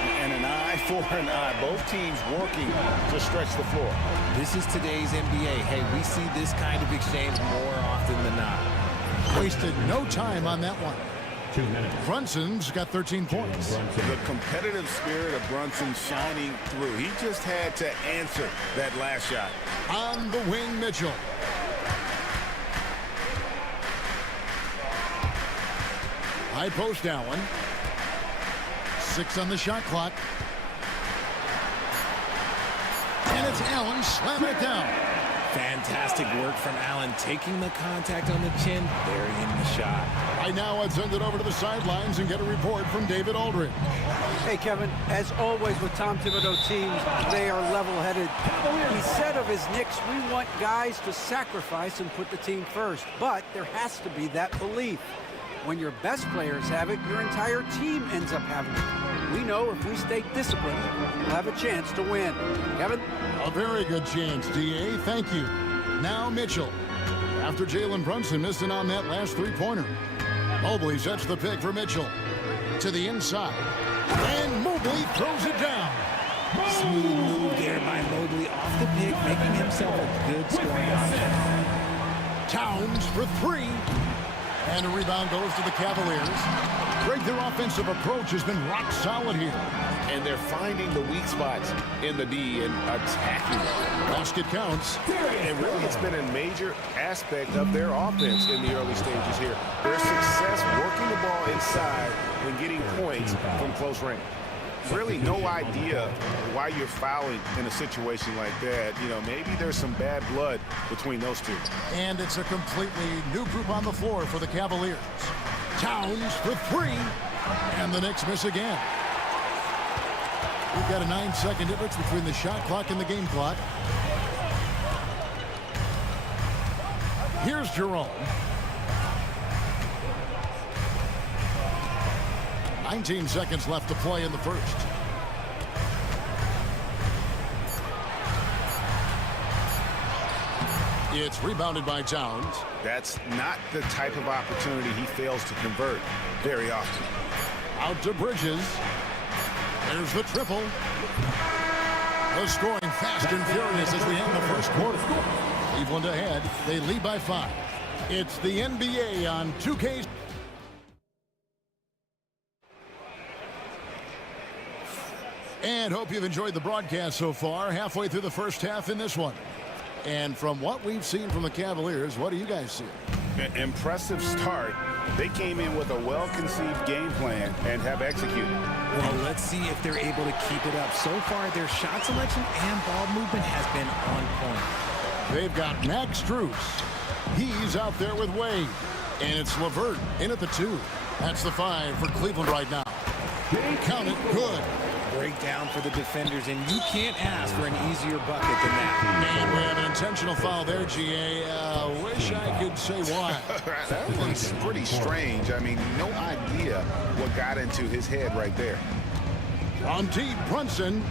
And an eye for an eye. Both teams working to stretch the floor. This is today's NBA. Hey, we see this kind of exchange more often than not. Wasted no time on that one. 2 minutes. Brunson's got 13 points. The competitive spirit of Brunson shining through. He just had to answer that last shot. On the wing, Mitchell. High post Allen. 6 on the shot clock. And it's Allen slamming it down. Fantastic work from Allen, taking the contact on the chin, burying the shot. Right now, I'd send it over to the sidelines and get a report from David Aldridge. Hey, Kevin, as always with Tom Thibodeau teams, they are level-headed. He said of his Knicks, we want guys to sacrifice and put the team first. But there has to be that belief. When your best players have it, your entire team ends up having it. We know if we stay disciplined, we'll have a chance to win. Kevin? A very good chance, D.A. Thank you. Now Mitchell. After Jalen Brunson missing on that last three-pointer. Mobley sets the pick for Mitchell. To the inside. And Mobley throws it down. Smooth move there by Mobley off the pick, making himself a good scoring option. Towns for 3. And a rebound goes to the Cavaliers. Greg, their offensive approach has been rock solid here. and they're finding the weak spots in the D and attacking it. Basket counts. And really, it's been a major aspect of their offense in the early stages here. Their success working the ball inside and getting points from close range. Really no idea why you're fouling in a situation like that. You know, maybe there's some bad blood between those two. And it's a completely new group on the floor for the Cavaliers. Towns for three, and the Knicks miss again. We've got a 9-second difference between the shot clock and the game clock. Here's Jerome. 19 seconds left to play in the first. It's rebounded by Towns. That's not the type of opportunity he fails to convert very often. Out to Bridges. There's the triple. The scoring fast and furious as we end the first quarter. Cleveland ahead. They lead by 5. It's the NBA on 2K. And hope you've enjoyed the broadcast so far. Halfway through the first half in this one. And from what we've seen from the Cavaliers, what do you guys see? Impressive start. They came in with a well-conceived game plan and have executed. Well, let's see if they're able to keep it up. So far, their shot selection and ball movement has been on point. They've got Max Strus. He's out there with Wade. And it's LeVert in at the 2. That's the 5 for Cleveland right now. Count it. Good. Breakdown for the defenders, and you can't ask for an easier bucket than that. And we have an intentional foul there, GA. Wish I could say why. That one's pretty strange. I mean, no idea what got into his head right there. On deep, Brunson.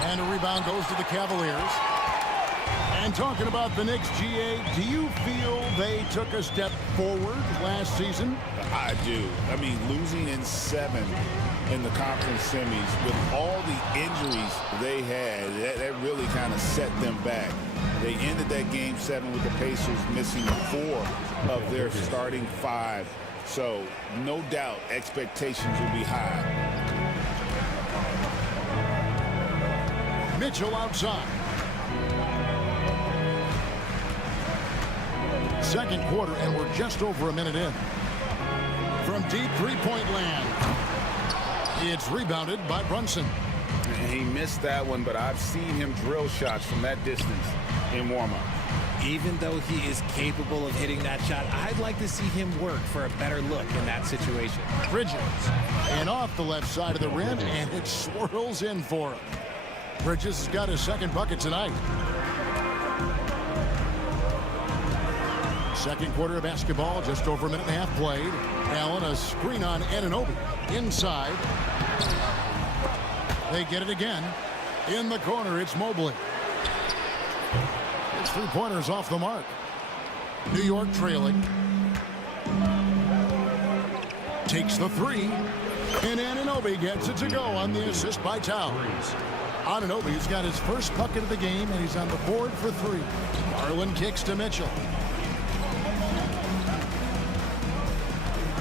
And a rebound goes to the Cavaliers. And talking about the Knicks, GA, do you feel they took a step forward last season? I do. I mean, losing in 7 in the conference semis with all the injuries they had, that really kind of set them back. They ended that game 7 with the Pacers missing 4 of their starting 5. So no doubt expectations will be high. Mitchell outside. Second quarter, and we're just over a minute in. From deep three-point land. It's rebounded by Brunson. He missed that one, but I've seen him drill shots from that distance in warm-up. Even though he is capable of hitting that shot, I'd like to see him work for a better look in that situation. Bridges. And off the left side of the rim, and it swirls in for him. Bridges has got his second bucket tonight. Second quarter of basketball, just over a minute and a half played. Allen, a screen on Anunoby. Inside. They get it again. In the corner, it's Mobley. His three-pointers off the mark. New York trailing. Takes the 3. And Anunoby gets it to go on the assist by Towns. Anunoby's got his first bucket of the game, and he's on the board for 3. Garland kicks to Mitchell.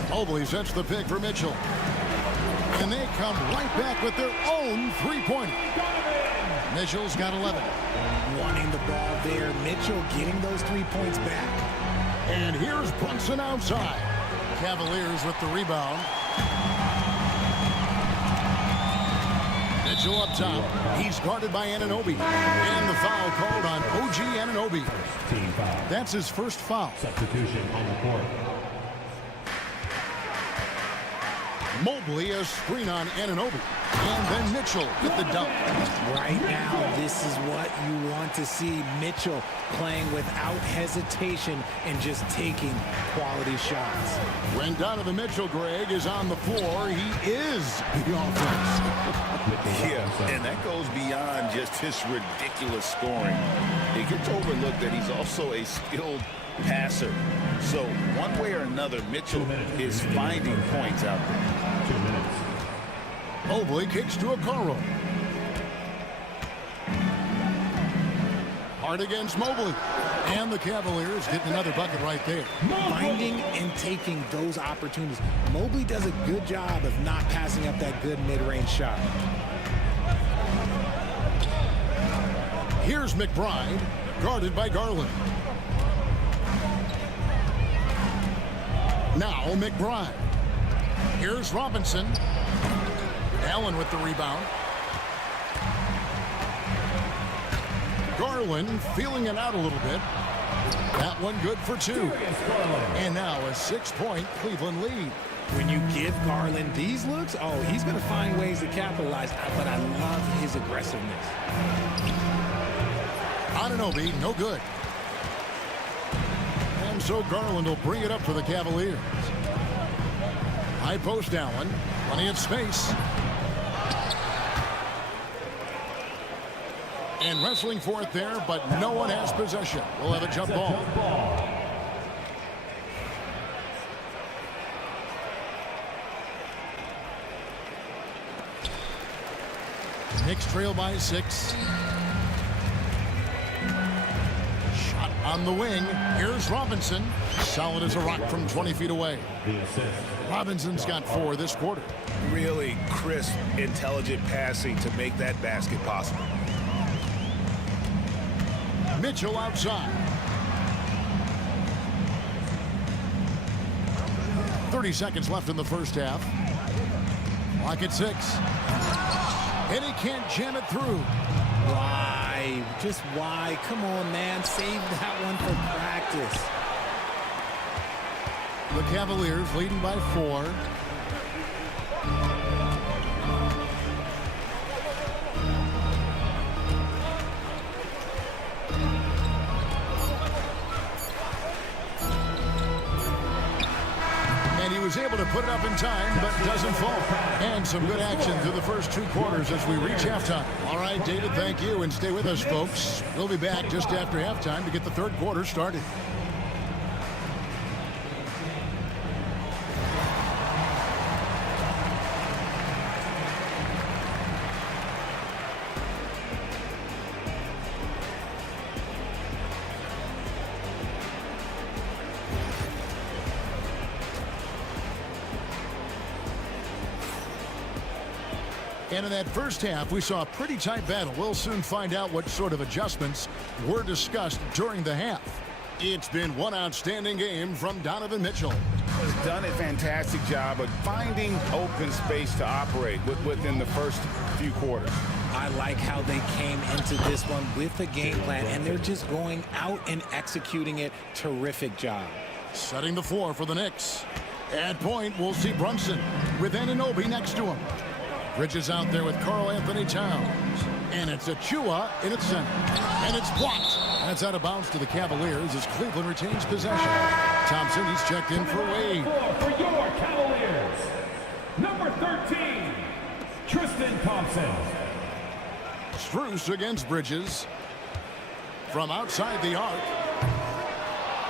Mobley sets the pick for Mitchell. And they come right back with their own three-pointer. Mitchell's got 11. Wanting the ball there. Mitchell getting those 3 points back. And here's Brunson outside. Cavaliers with the rebound. Mitchell up top. He's guarded by Anunoby. And the foul called on OG Anunoby. That's his first foul. Substitution on the court. Mobley, a screen on Anunoby. And then Mitchell with the dunk. Right now, this is what you want to see. Mitchell playing without hesitation and just taking quality shots. When Donovan Mitchell, Greg, is on the floor, he is the offense. Yeah, and that goes beyond just his ridiculous scoring. It gets overlooked that he's also a skilled passer. So one way or another, Mitchell is finding points out there. 2 minutes. Mobley kicks to Okoro. Hard against Mobley. And the Cavaliers getting another bucket right there. Finding and taking those opportunities. Mobley does a good job of not passing up that good mid-range shot. Here's McBride, guarded by Garland. Now McBride. Here's Robinson. Allen with the rebound. Garland feeling it out a little bit. That one good for two. And now a 6-point Cleveland lead. When you give Garland these looks, oh, he's going to find ways to capitalize. But I love his aggressiveness. Anunoby, no good. And so Garland will bring it up for the Cavaliers. High post Allen. Plenty of space. And wrestling for it there, but no one has possession. We'll have a jump ball. Knicks trail by 6. Shot on the wing. Here's Robinson. Solid as a rock from 20 feet away. Robinson's got 4 this quarter. Really crisp, intelligent passing to make that basket possible. Mitchell outside. 30 seconds left in the first half. Clock at 6. And he can't jam it through. Why? Just why? Come on, man. Save that one for practice. The Cavaliers leading by 4. Was able to put it up in time, but doesn't fall. And some good action through the first 2 quarters as we reach halftime. All right, David, thank you, and stay with us, folks. We'll be back just after halftime to get the third quarter started. And in that first half, we saw a pretty tight battle. We'll soon find out what sort of adjustments were discussed during the half. It's been one outstanding game from Donovan Mitchell. He's done a fantastic job of finding open space to operate within the first few quarters. I like how they came into this one with a game plan, and they're just going out and executing it. Terrific job. Setting the floor for the Knicks. At point, we'll see Brunson with Anunoby next to him. Bridges out there with Karl Anthony Towns. And it's Achua in its center. And it's blocked. And it's out of bounds to the Cavaliers as Cleveland retains possession. Thompson, he's checked in for Wade. For your Cavaliers, number 13, Tristan Thompson. Strus against Bridges. From outside the arc.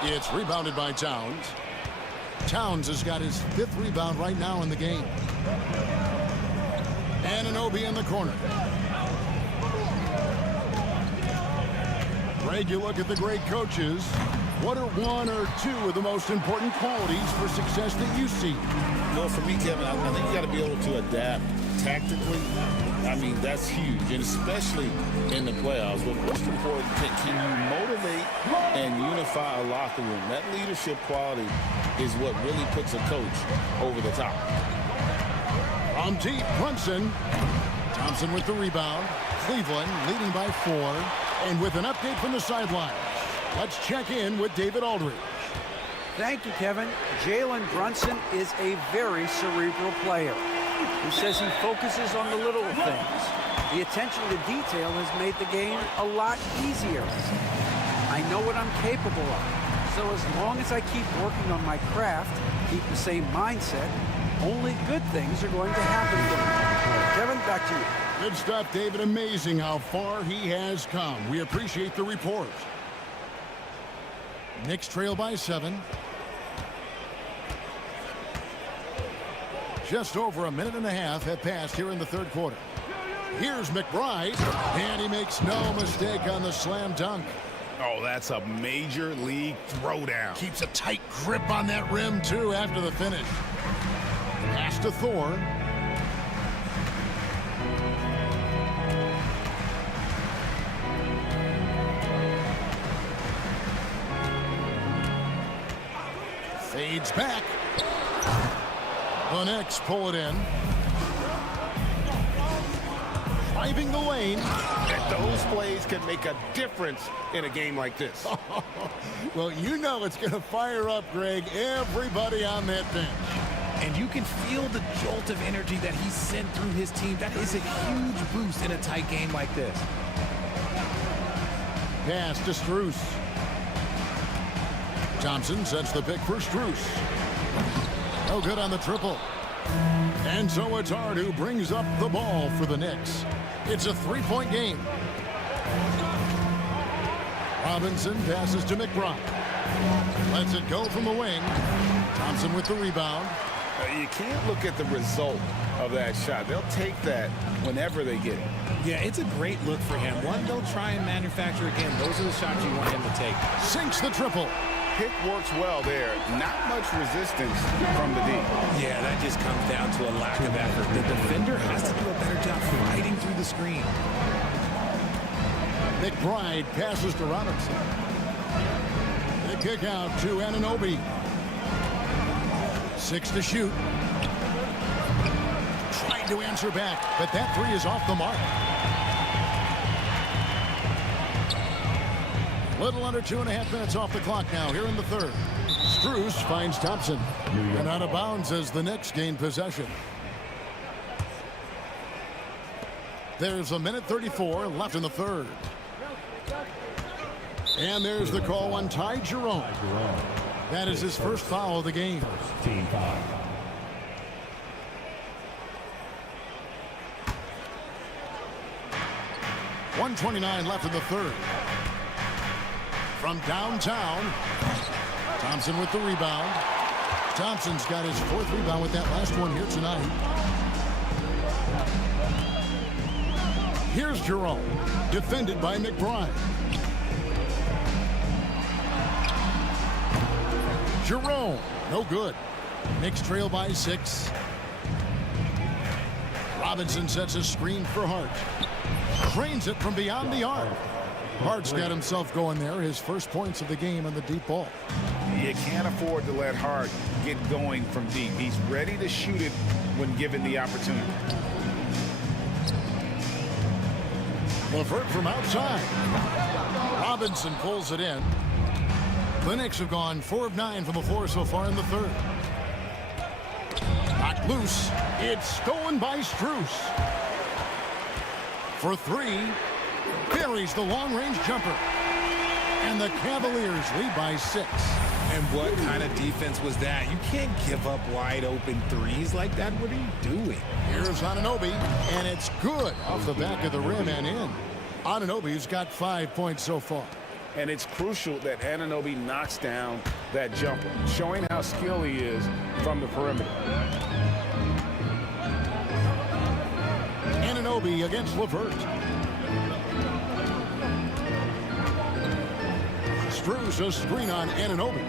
It's rebounded by Towns. Towns has got his 5th rebound right now in the game. Anunoby in the corner. Greg, you look at the great coaches. What are 1 or 2 of the most important qualities for success that you see? Well, for me, Kevin, I think you got to be able to adapt tactically. I mean, that's huge, and especially in the playoffs. But most important, can you motivate and unify a locker room? That leadership quality is what really puts a coach over the top. From deep, Brunson. Thompson with the rebound. Cleveland leading by 4. And with an update from the sidelines, let's check in with David Aldridge. Thank you, Kevin. Jalen Brunson is a very cerebral player. He says he focuses on the little things. The attention to detail has made the game a lot easier. I know what I'm capable of. So as long as I keep working on my craft, keep the same mindset, only good things are going to happen to me. Kevin, back to you. Good stuff, David. Amazing how far he has come. We appreciate the report. Knicks trail by 7. Just over a minute and a half have passed here in the third quarter. Here's McBride, and he makes no mistake on the slam dunk. Oh, that's a major league throwdown. Keeps a tight grip on that rim, too, after the finish. Pass to Thor. Fades back. The Knicks pull it in. Driving the lane. And those plays can make a difference in a game like this. Well, you know it's going to fire up, Greg, everybody on that bench. And you can feel the jolt of energy that he sent through his team. That is a huge boost in a tight game like this. Pass to Strus. Thompson sets the pick for Strus. No good on the triple. And so it's Hart who brings up the ball for the Knicks. It's a three-point game. Robinson passes to McBride. Lets it go from the wing. Thompson with the rebound. You can't look at the result of that shot. They'll take that whenever they get it. Yeah, it's a great look for him. One, they'll try and manufacture again. Those are the shots you want him to take. Sinks the triple. Pick works well there. Not much resistance from the D. Yeah, that just comes down to a lack of effort. The defender has to do a better job fighting through the screen. McBride passes to Robinson. The kick out to Anunoby. 6 to shoot. Trying to answer back, but that three is off the mark. Little under 2.5 minutes off the clock now here in the third. Strus finds Thompson. And out of bounds as the Knicks gain possession. There's a minute 34 left in the third. And there's the call on Ty Jerome. That is his first foul of the game. Team foul. .129 left in the third. From downtown, Thompson with the rebound. Thompson's got his fourth rebound with that last one here tonight. Here's Jerome, defended by McBride. Jerome, no good. Knicks trail by 6. Robinson sets a screen for Hart. Trains it from beyond the arc. Hart's got himself going there, his first points of the game on the deep ball. You can't afford to let Hart get going from deep. He's ready to shoot it when given the opportunity. LeVert from outside. Robinson pulls it in. The Knicks have gone 4 of 9 from the floor so far in the third. Knocked loose. It's stolen by Strus. For 3. Buries the long-range jumper. And the Cavaliers lead by 6. And what kind of defense was that? You can't give up wide-open threes like that. What are you doing? Here's Anunoby, and it's good off the back of the rim and in. Anunoby's got 5 points so far. And it's crucial that Anunoby knocks down that jumper, showing how skilled he is from the perimeter. Anunoby against LeVert. Strus a screen on Anunoby.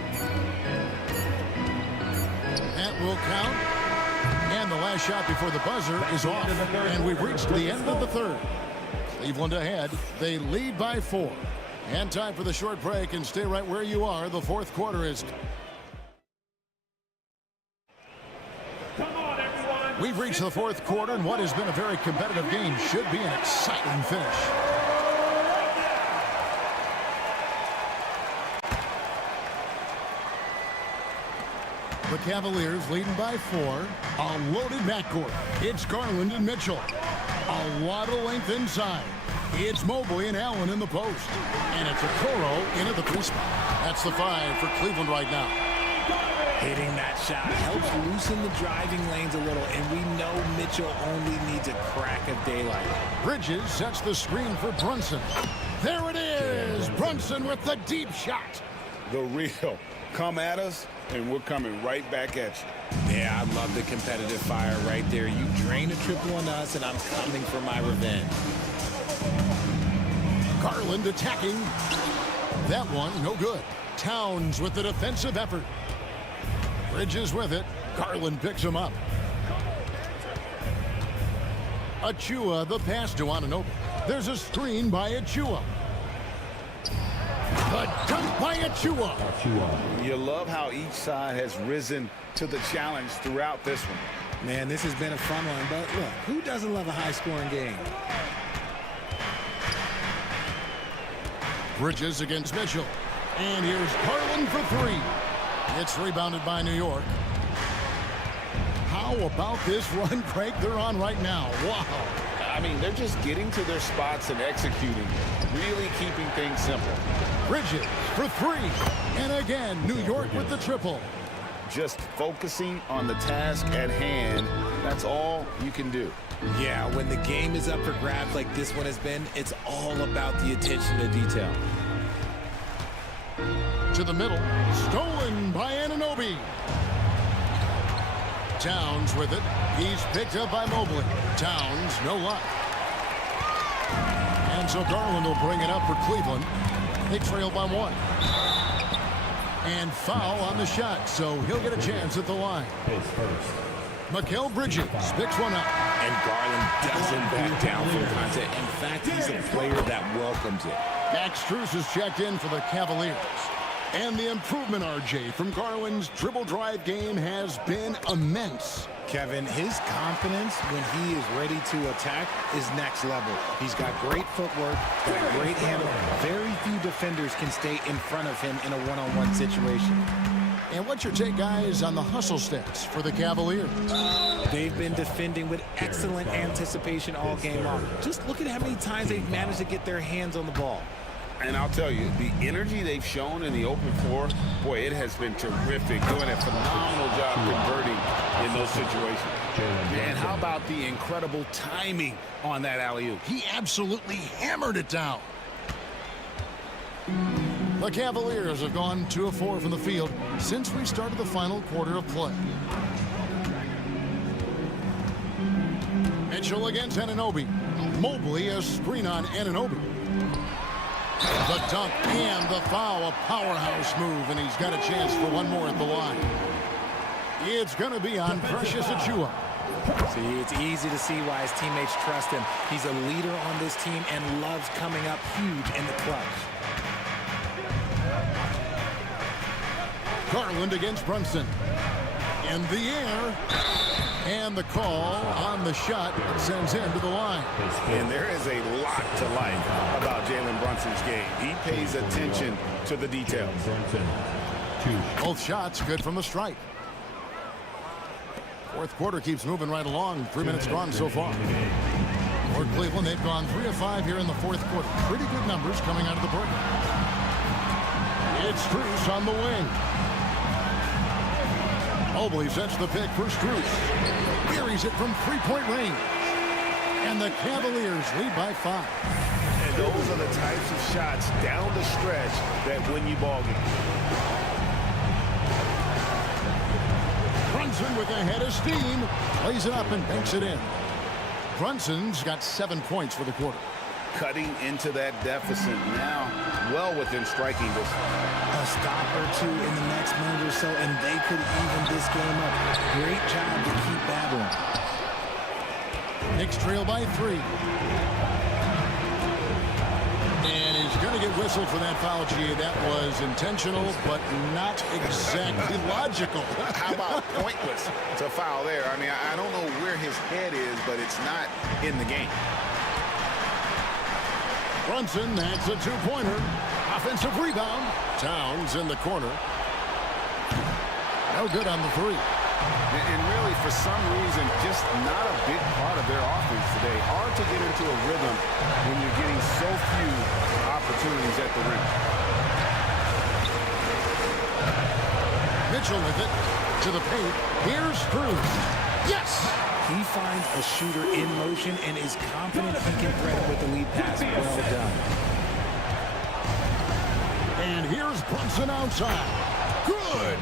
That will count. And the last shot before the buzzer is off. And we've reached the end of the third. Cleveland ahead. They lead by 4. And time for the short break, and stay right where you are. The fourth quarter is... We've reached the fourth quarter, and what has been a very competitive game should be an exciting finish. The Cavaliers leading by 4. A loaded backcourt. It's Garland and Mitchell. A lot of length inside. It's Mobley and Allen in the post. And it's Okoro into the 3 spot. That's the 5 for Cleveland right now. Hitting that shot helps loosen the driving lanes a little, and we know Mitchell only needs a crack of daylight. Bridges sets the screen for Brunson. There it is! Brunson with the deep shot. The real. Come at us, and we're coming right back at you. Yeah, I love the competitive fire right there. You drain a triple on us, and I'm coming for my revenge. Garland attacking. That one, no good. Towns with the defensive effort. Bridges with it. Garland picks him up. Achua, the pass to Anunoby. There's a screen by Achua. The dunk by Achua. You love how each side has risen to the challenge throughout this one. Man, this has been a fun one, but look, who doesn't love a high-scoring game? Bridges against Mitchell. And here's Garland for three. It's rebounded by New York. How about this run, Craig, they're on right now? Wow. I mean, they're just getting to their spots and executing, really keeping things simple. Bridges for three. And again, New York with the triple. Just focusing on the task at hand, that's all you can do. Yeah, when the game is up for grabs like this one has been, it's all about the attention to detail. To the middle, stolen by Anunoby. Towns with it. He's picked up by Mobley. Towns, no luck. And so Garland will bring it up for Cleveland. They trail by one. And foul on the shot, so he'll get a chance at the line. Mikal Bridges picks one up. And Garland doesn't back down from contact. In fact, he's a player that welcomes it. Max Strus is checked in for the Cavaliers. And the improvement, RJ, from Garland's dribble drive game has been immense. Kevin, his confidence when he is ready to attack is next level. He's got great footwork, got great handle. Very few defenders can stay in front of him in a one-on-one situation. And what's your take, guys, on the hustle stats for the Cavaliers? They've been defending with excellent anticipation all game long. Just look at how many times they've managed to get their hands on the ball. And I'll tell you, the energy they've shown in the open floor, boy, it has been terrific. Doing a phenomenal job converting in those situations. And how about the incredible timing on that alley-oop? He absolutely hammered it down. The Cavaliers have gone 2 of 4 from the field since we started the final quarter of play. Mitchell against Anunoby. Mobley a screen on Anunoby. The dunk and the foul, a powerhouse move, and he's got a chance for one more at the line. It's going to be on Precious Achua. See, it's easy to see why his teammates trust him. He's a leader on this team and loves coming up huge in the clutch. Garland against Brunson. In the air. And the call on the shot sends him to the line. And there is a lot to like about Jalen Brunson's game. He pays attention to the details. Both shots good from the stripe. Fourth quarter keeps moving right along. 3 minutes gone so far. For Cleveland, they've gone 3 of 5 here in the fourth quarter. Pretty good numbers coming out of the break. It's Strus on the wing. Mobley sets the pick for Strus. Buries it from three-point range. And the Cavaliers lead by 5. And those are the types of shots down the stretch that win you ball games. Brunson with a head of steam. Plays it up and banks it in. Brunson's got 7 points for the quarter. Cutting into that deficit now, well within striking distance. A stop or two in the next minute or so, and they could even this game up. Great job to keep battling. Knicks trail by 3. And he's going to get whistled for that foul, G. That was intentional, but not exactly logical. How about pointless to foul there? I mean, I don't know where his head is, but it's not in the game. Brunson, that's a 2-pointer. Offensive rebound. Towns in the corner. No good on the 3. And really, for some reason, just not a big part of their offense today. Hard to get into a rhythm when you're getting so few opportunities at the rim. Mitchell with it to the paint. Here's Strus. Yes! He finds a shooter in motion and is confident he can thread it with the lead pass. Well done. And here's Brunson outside. Good.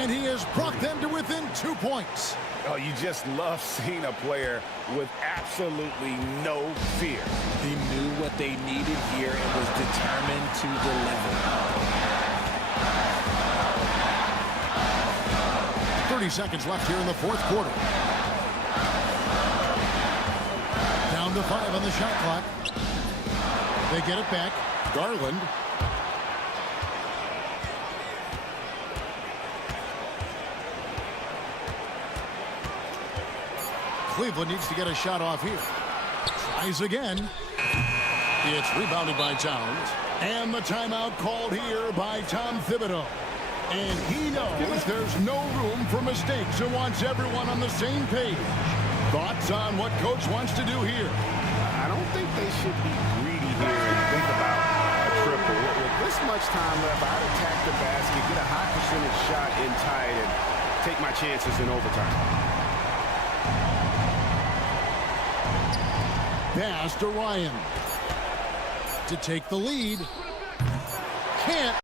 And he has brought them to within 2 points. Oh, you just love seeing a player with absolutely no fear. He knew what they needed here and was determined to deliver. 30 seconds left here in the fourth quarter. Down to 5 on the shot clock. They get it back. Garland. Cleveland needs to get a shot off here. Tries again. It's rebounded by Towns. And the timeout called here by Tom Thibodeau. And he knows there's no room for mistakes and wants everyone on the same page. Thoughts on what coach wants to do here? I don't think they should be greedy here and think about a triple. With this much time left, I'd attack the basket, get a high percentage shot in tight, and take my chances in overtime. Pass to Ryan. To take the lead. Can't.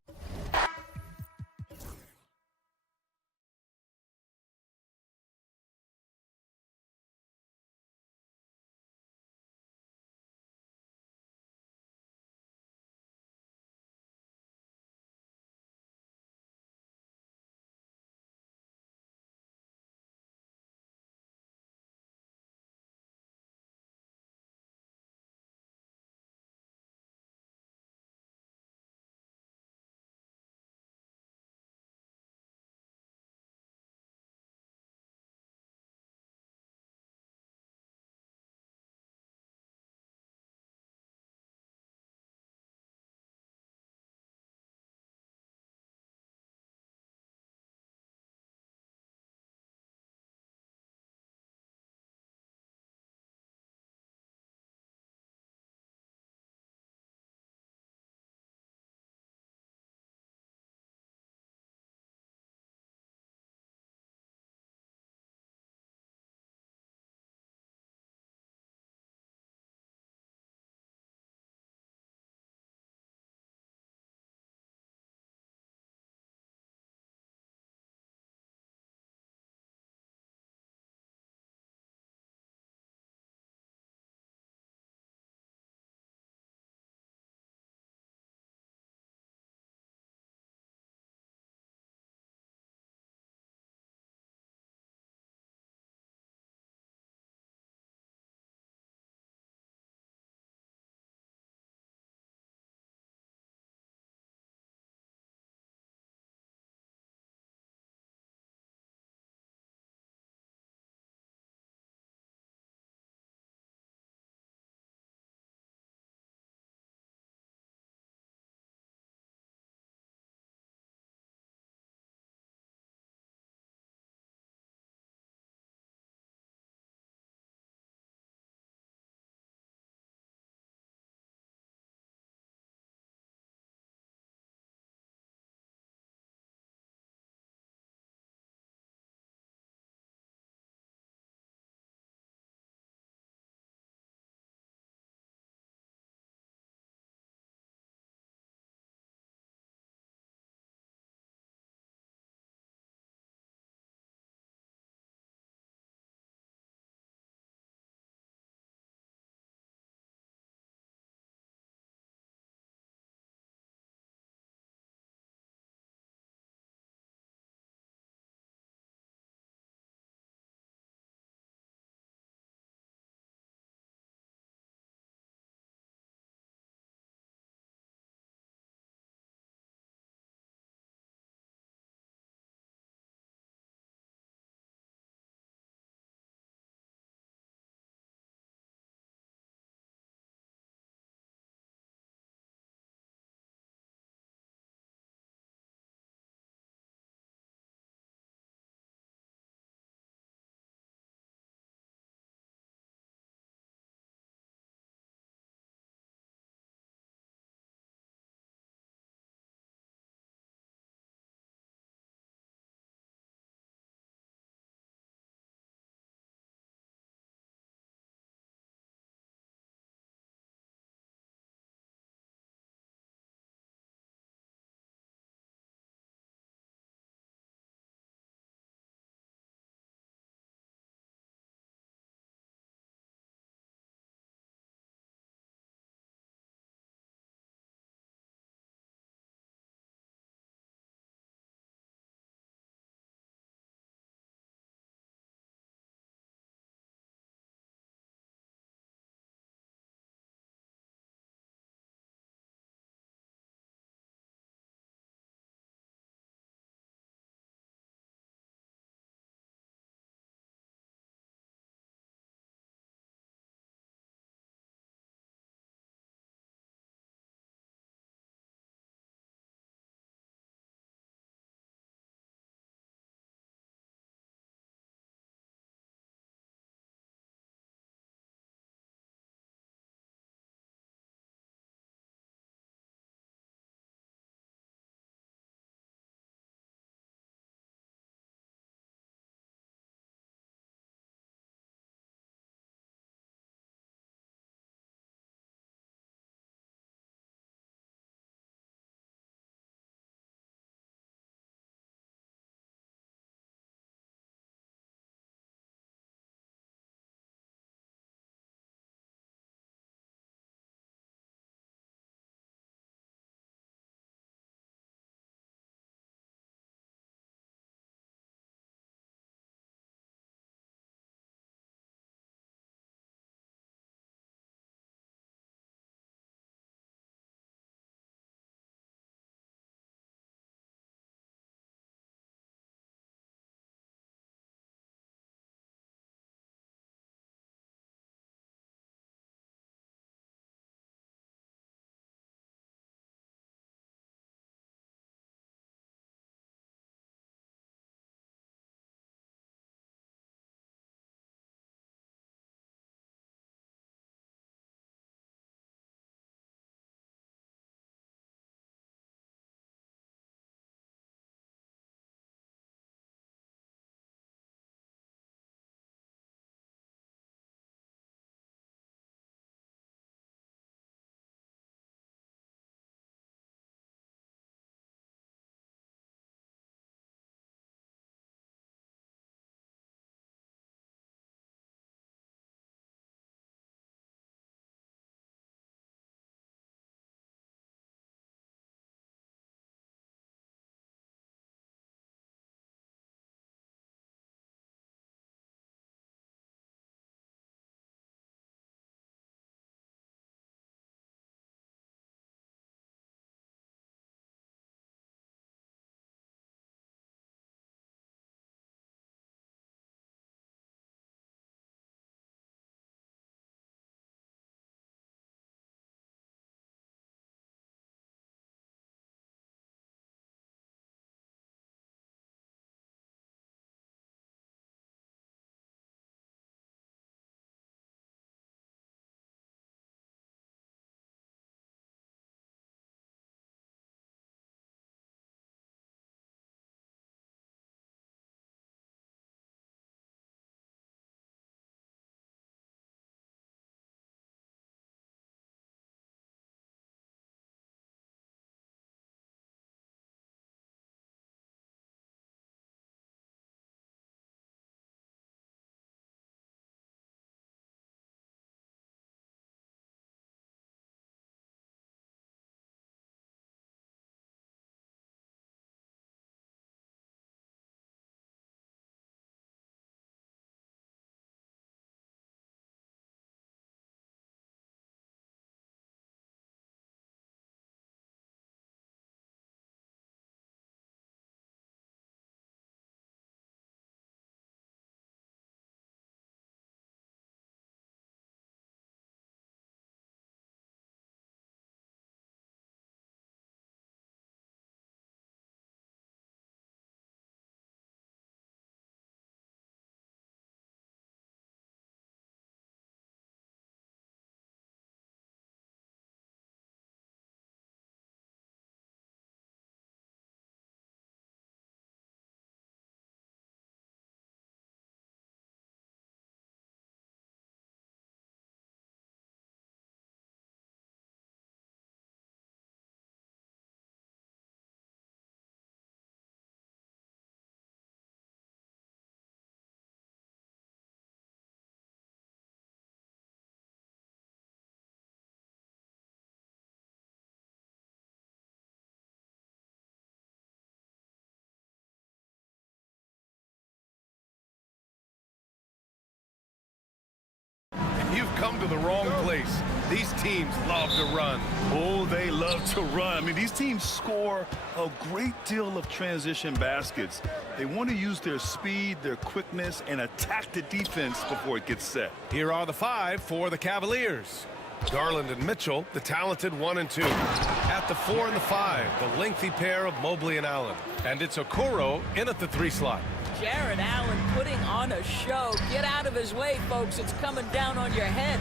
You've come to the wrong place. These teams love to run. Oh, they love to run. I mean, these teams score a great deal of transition baskets. They want to use their speed, their quickness, and attack the defense before it gets set. Here are the 5 for the Cavaliers. Garland and Mitchell, the talented 1 and 2. At the 4 and the 5, the lengthy pair of Mobley and Allen. And it's Okoro in at the 3 slot. Jared Allen putting on a show. Get out of his way, folks. It's coming down on your head.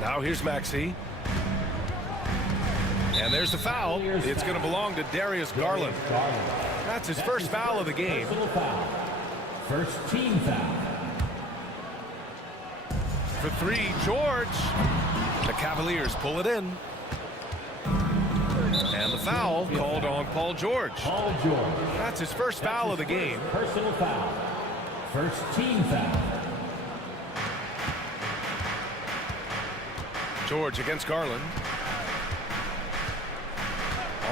Now here's Maxey. And there's the foul. It's going to belong to Darius Garland. That's his first foul of the game. First team foul. For 3, George. The Cavaliers pull it in. And the foul called on Paul George. Paul George. That's his first foul of the game. Personal foul. First team foul. George against Garland.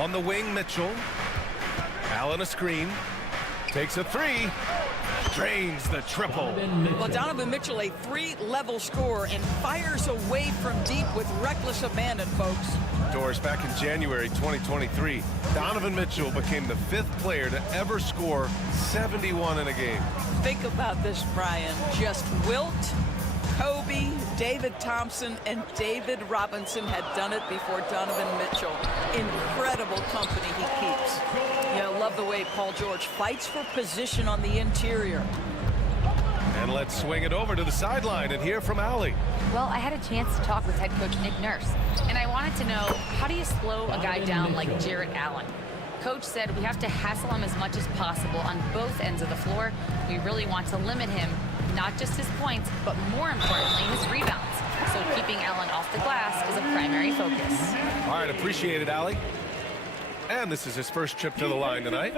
On the wing, Mitchell. Allen a screen. Takes a 3. Drains the triple. Well, Donovan Mitchell, a 3-level scorer, and fires away from deep with reckless abandon, folks. Doris, back in January 2023, Donovan Mitchell became the 5th player to ever score 71 in a game. Think about this, Brian. Just Wilt, Kobe, David Thompson, and David Robinson had done it before Donovan Mitchell. Incredible company he keeps. You know, love the way Paul George fights for position on the interior. And let's swing it over to the sideline and hear from Allie. Well, I had a chance to talk with head coach Nick Nurse, and I wanted to know, how do you slow a guy down like Jared Allen? Coach said we have to hassle him as much as possible on both ends of the floor. We really want to limit him, not just his points, but more importantly, his rebounds. So keeping Allen off the glass is a primary focus. All right, appreciate it, Allie. And this is his first trip to the line tonight.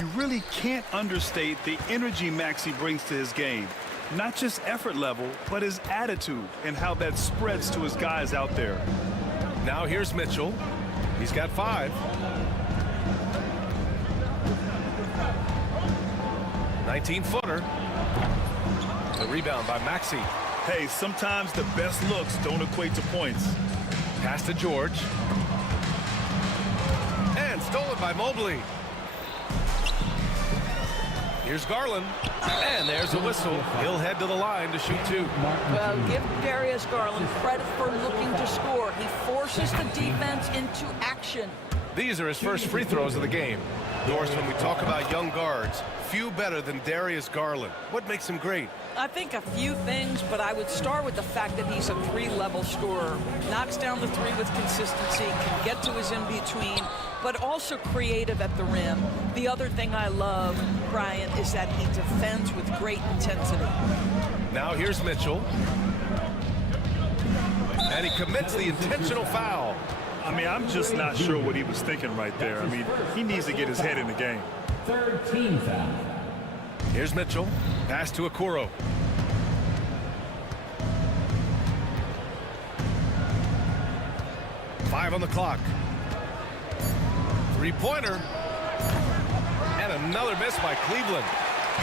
You really can't understate the energy Maxey brings to his game. Not just effort level, but his attitude and how that spreads to his guys out there. Now here's Mitchell. He's got 5. 19-footer. The rebound by Maxey. Hey, sometimes the best looks don't equate to points. Pass to George. And stolen by Mobley. Here's Garland. And there's a whistle. He'll head to the line to shoot 2. Well, give Darius Garland credit for looking to score. He forces the defense into action. These are his first free throws of the game. Doris, when we talk about young guards, few better than Darius Garland. What makes him great? I think a few things, but I would start with the fact that he's a 3-level scorer. Knocks down the 3 with consistency, can get to his in-between, but also creative at the rim. The other thing I love, Brian, is that he defends with great intensity. Now here's Mitchell. And he commits the intentional foul. I mean, I'm just not sure what he was thinking right there. I mean, he needs to get his head in the game. Third team foul. Here's Mitchell. Pass to Okoro. Five on the clock. 3-pointer. And another miss by Cleveland.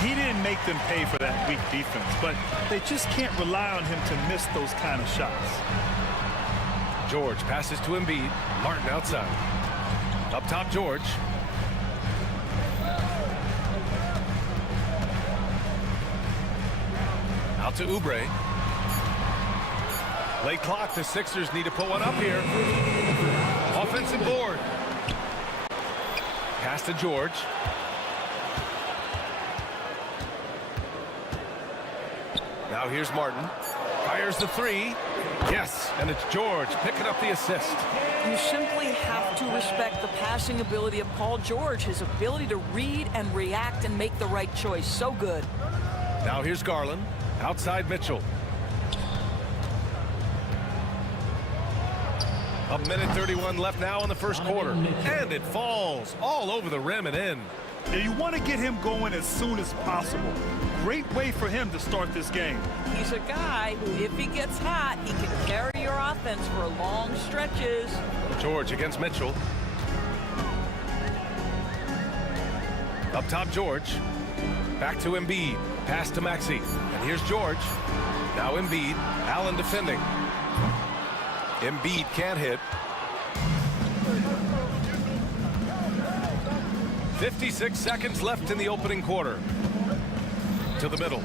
He didn't make them pay for that weak defense, but they just can't rely on him to miss those kind of shots. George passes to Embiid. Martin outside. Up top, George. Out to Oubre. Late clock. The Sixers need to put one up here. Offensive board. Pass to George. Now here's Martin. Fires the 3. Yes, and it's George picking up the assist. You simply have to respect the passing ability of Paul George, his ability to read and react and make the right choice. So good. Now here's Garland. Outside Mitchell. A minute 31 left now in the first quarter. And it falls all over the rim and in. Now you want to get him going as soon as possible. Great way for him to start this game. He's a guy who, if he gets hot, he can carry your offense for long stretches. George against Mitchell. Up top, George. Back to Embiid. Pass to Maxey. And here's George. Now Embiid. Allen defending. Embiid can't hit. 56 seconds left in the opening quarter. To the middle.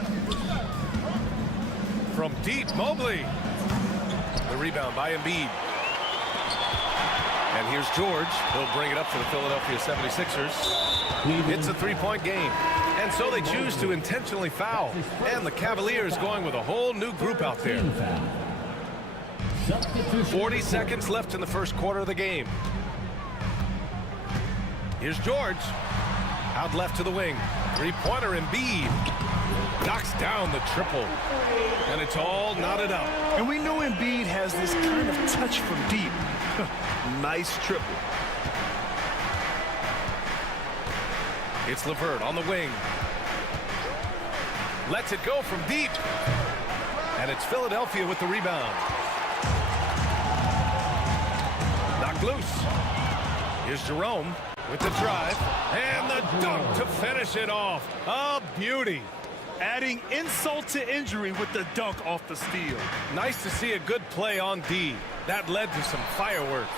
From deep, Mobley. The rebound by Embiid. And here's George. He'll bring it up for the Philadelphia 76ers. It's a three-point game. And so they choose to intentionally foul. And the Cavaliers going with a whole new group out there. 40 seconds left in the first quarter of the game. Here's George. Out left to the wing. Three-pointer Embiid. Knocks down the triple. And it's all knotted up. And we know Embiid has this kind of touch from deep. Nice triple. It's LeVert on the wing. Lets it go from deep. And it's Philadelphia with the rebound. Knocked loose. Here's Jerome with the drive. And the dunk to finish it off. A beauty. Adding insult to injury with the dunk off the steal. Nice to see a good play on D. That led to some fireworks.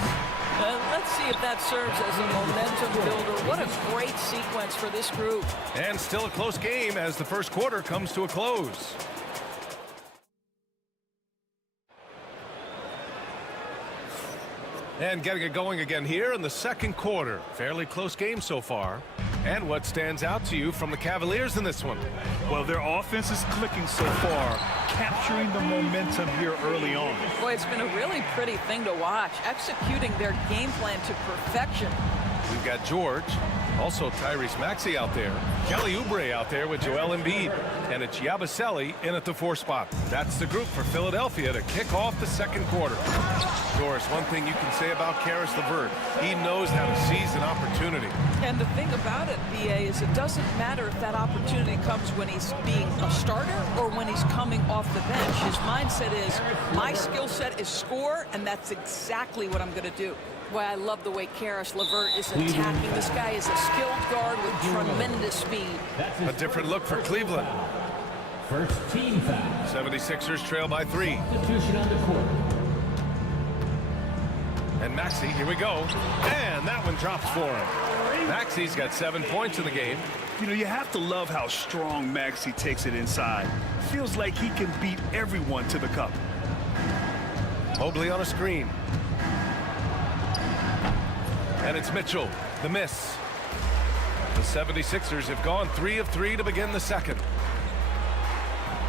Let's see if that serves as a momentum builder. What a great sequence for this group. And still a close game as the first quarter comes to a close. And getting it going again here in the second quarter. Fairly close game so far. And what stands out to you from the Cavaliers in this one? Well, their offense is clicking so far, capturing the momentum here early on. Boy, it's been a really pretty thing to watch, executing their game plan to perfection. We've got George, also Tyrese Maxey out there, Kelly Oubre out there with Joel Embiid, and it's Yabusele in at the 4 spot. That's the group for Philadelphia to kick off the second quarter. Doris, one thing you can say about Caris LeVert, he knows how to seize an opportunity. And the thing about it, BA, is it doesn't matter if that opportunity comes when he's being a starter or when he's coming off the bench. His mindset is, my skill set is score, and that's exactly what I'm going to do. Boy, I love the way Caris LeVert is attacking. This guy is a skilled guard with tremendous speed. A different look for Cleveland. First team foul. 76ers trail by 3. Substitution on the court. And Maxey, here we go. And that one drops for him. Maxey's got 7 points in the game. You know, you have to love how strong Maxey takes it inside. Feels like he can beat everyone to the cup. Mobley on a screen. And it's Mitchell, the miss. The 76ers have gone 3 of 3 to begin the second.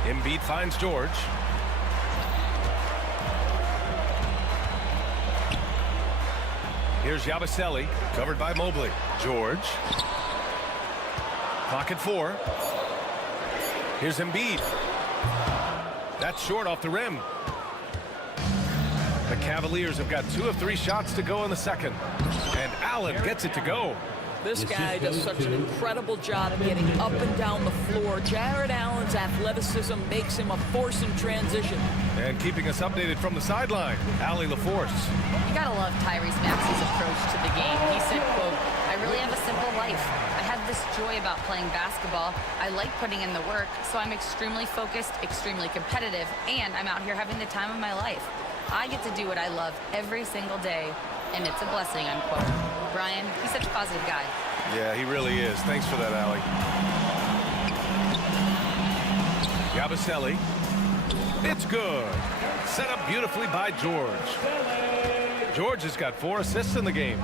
Embiid finds George. Here's Yabusele, covered by Mobley. George. Clock at 4. Here's Embiid. That's short off the rim. The Cavaliers have got 2 of 3 shots to go in the second. And Allen gets it to go. This guy does such an incredible job getting up and down the floor. Jared Allen's athleticism makes him a force in transition. And keeping us updated from the sideline, Allie LaForce. You gotta love Tyrese Maxey's approach to the game. He said, quote, I really have a simple life. I have this joy about playing basketball. I like putting in the work, so I'm extremely focused, extremely competitive, and I'm out here having the time of my life. I get to do what I love every single day, and it's a blessing, unquote. Brian, he's such a positive guy. Yeah, he really is. Thanks for that, Allie. Yabusele. It's good. Set up beautifully by George. George has got 4 assists in the game.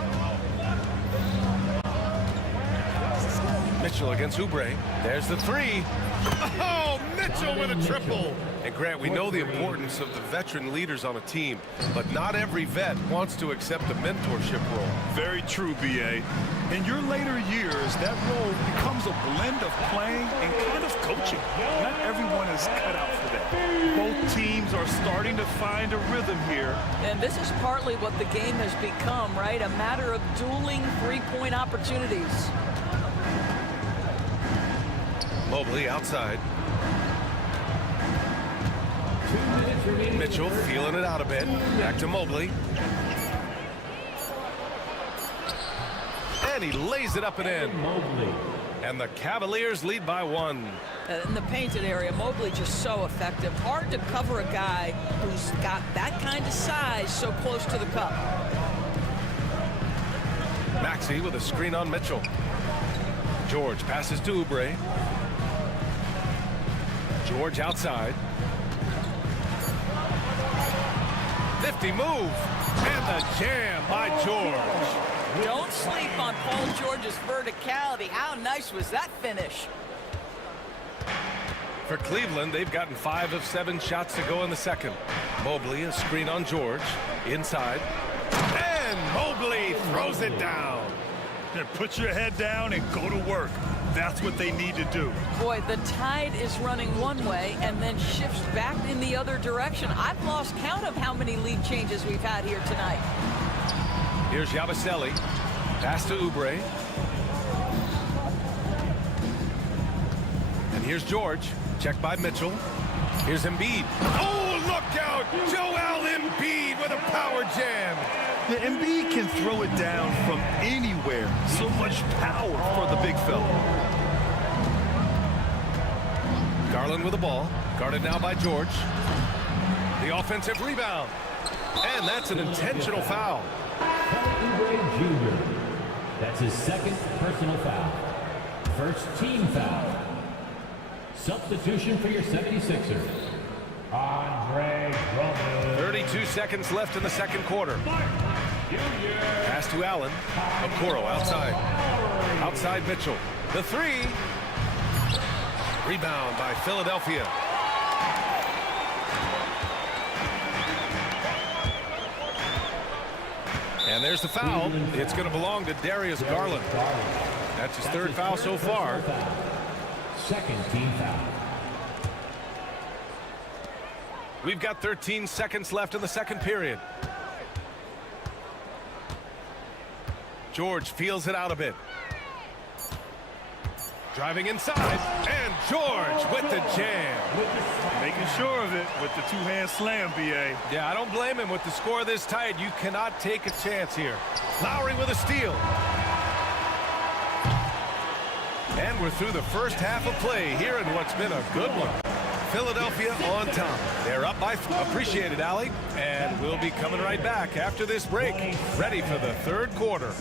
Mitchell against Oubre. There's the 3. Oh, Mitchell with a triple. And Grant, we know the importance of the veteran leaders on a team, but not every vet wants to accept a mentorship role. Very true, B.A. In your later years, that role becomes a blend of playing and kind of coaching. Not everyone is cut out for that. Both teams are starting to find a rhythm here. And this is partly what the game has become, right? A matter of dueling three-point opportunities. Mobley outside. Mitchell feeling it out a bit. Back to Mobley. And he lays it up and in. And the Cavaliers lead by 1. In the painted area, Mobley just so effective. Hard to cover a guy who's got that kind of size so close to the cup. Maxey with a screen on Mitchell. George passes to Oubre. George outside. 50 move. And the jam by George. Don't sleep on Paul George's verticality. How nice was that finish? For Cleveland, they've gotten 5 of 7 shots to go in the second. Mobley, a screen on George. Inside. And Mobley throws it down. Put your head down and go to work. That's what they need to do. Boy, the tide is running one way and then shifts back in the other direction. I've lost count of how many lead changes we've had here tonight. Here's Yabusele. Pass to Oubre. And here's George. Checked by Mitchell. Here's Embiid. Oh, look out! Joel Embiid with a power jam. The Embiid can throw it down from anywhere. So much power for the big fella. Garland with the ball. Guarded now by George. The offensive rebound. And that's an intentional foul. Oubre Jr. That's his second personal foul. First team foul. Substitution for your 76ers. Andre Drummond. 32 seconds left in the second quarter. Pass to Allen. Okoro outside. Outside Mitchell. The three. Rebound by Philadelphia. And there's the foul. It's going to belong to Darius Garland. That's his third foul so far. Second team foul. We've got 13 seconds left in the second period. George feels it out a bit. Driving inside, and George with the jam. Making sure of it with the two-hand slam, B.A. Yeah, I don't blame him with the score this tight. You cannot take a chance here. Lowry with a steal. And we're through the first half of play here in what's been a good one. Philadelphia on top. They're up by... Appreciate it, Allie. And we'll be coming right back after this break. Ready for the third quarter.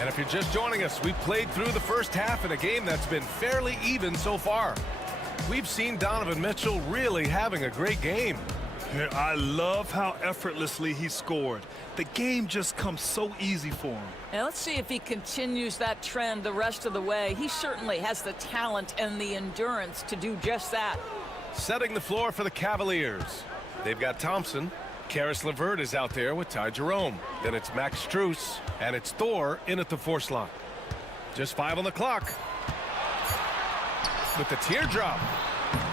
And if you're just joining us, we've played through the first half in a game that's been fairly even so far. We've seen Donovan Mitchell really having a great game. Yeah, I love how effortlessly he scored. The game just comes so easy for him. Now let's see if he continues that trend the rest of the way. He certainly has the talent and the endurance to do just that. Setting the floor for the Cavaliers. They've got Thompson. Karis LeVert is out there with Ty Jerome. Then it's Max Strus, and it's Thor in at the 4 slot. Just 5 on the clock. With the teardrop,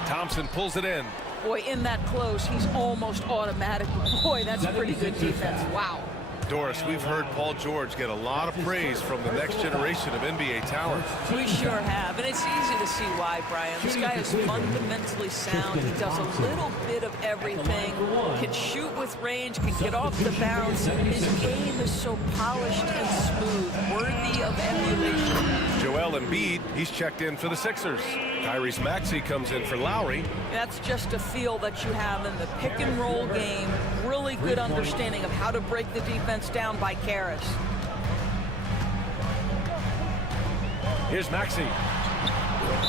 Thompson pulls it in. Boy, in that close, he's almost automatic. Boy, that's pretty good defense. Wow. Doris, we've heard Paul George get a lot of praise from the next generation of NBA talent. We sure have, and it's easy to see why, Brian. This guy is fundamentally sound. He does a little bit of everything, can shoot with range, can get off the bounce. His game is so polished and smooth, worthy of emulation. Joel Embiid, he's checked in for the Sixers. Tyrese Maxey comes in for Lowry. That's just a feel that you have in the pick and roll game. Really good understanding of how to break the defense down by Karis. Here's Maxey.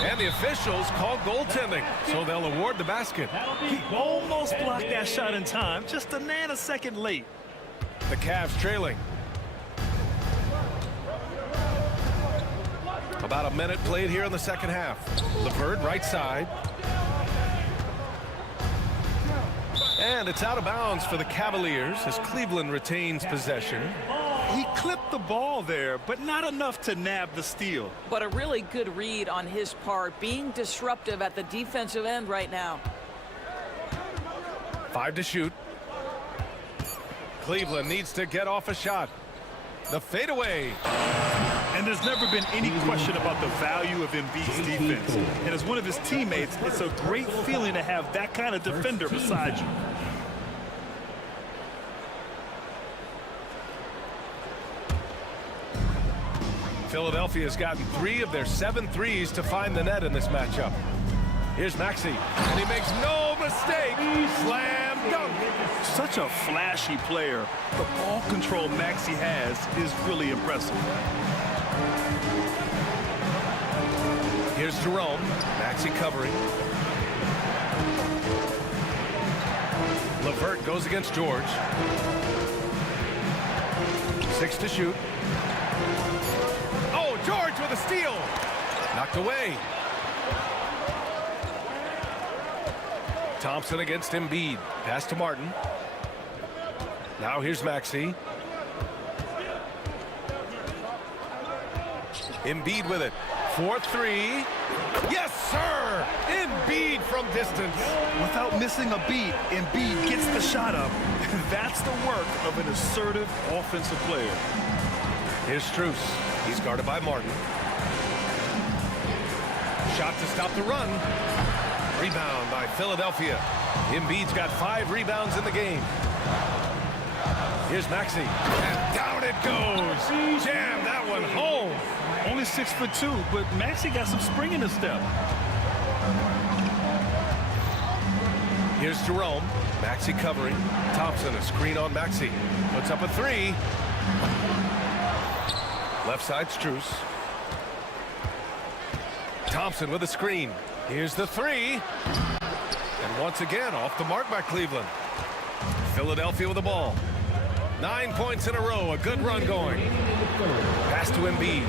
And the officials call goaltending, so they'll award the basket. He almost blocked that shot in time, just a nanosecond late. The Cavs trailing. About a minute played here in the second half. LeVert right side. And it's out of bounds for the Cavaliers as Cleveland retains possession. He clipped the ball there, but not enough to nab the steal. But a really good read on his part, being disruptive at the defensive end right now. 5 to shoot. Cleveland needs to get off a shot. The fadeaway. And there's never been any question about the value of Embiid's defense. And as one of his teammates, it's a great feeling to have that kind of defender beside you. Philadelphia's gotten 3 of their 7 threes to find the net in this matchup. Here's Maxey, and he makes no mistake. Slam dunk. Such a flashy player. The ball control Maxey has is really impressive. Here's Jerome. Maxey covering. LeVert goes against George. 6 to shoot. Oh, George with a steal. Knocked away. Thompson against Embiid. Pass to Martin. Now here's Maxey. Embiid with it. 4-3. Yes, sir! Embiid from distance. Without missing a beat, Embiid gets the shot up. That's the work of an assertive offensive player. Here's Strus. He's guarded by Martin. Shot to stop the run. Rebound by Philadelphia. Embiid's got 5 rebounds in the game. Here's Maxey. And down it goes. Jam that one home. Only 6'2", but Maxey got some spring in his step. Here's Jerome. Maxey covering. Thompson, a screen on Maxey. Puts up a 3. Left side, Strus. Thompson with a screen. Here's the 3. And once again, off the mark by Cleveland. Philadelphia with the ball. 9 points in a row. A good run going. Pass to Embiid.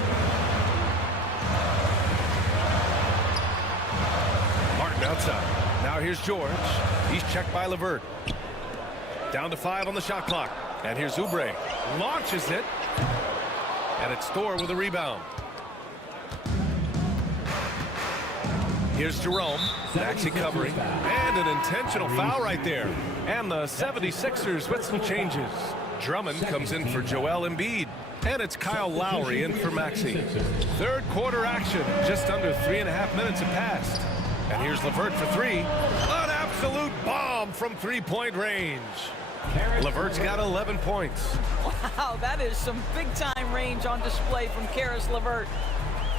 Martin outside. Now here's George. He's checked by LeVert. Down to 5 on the shot clock. And here's Oubre. Launches it. And it's Thor with a rebound. Here's Jerome. Maxey covering. And an intentional foul right there. And the 76ers with some changes. Drummond comes in for Joel Embiid. And it's Kyle Lowry in for Maxey. Third quarter action. Just under 3.5 minutes have passed. And here's LeVert for 3. An absolute bomb from 3-point range. LeVert's got 11 points. Wow, that is some big-time range on display from Karis LeVert.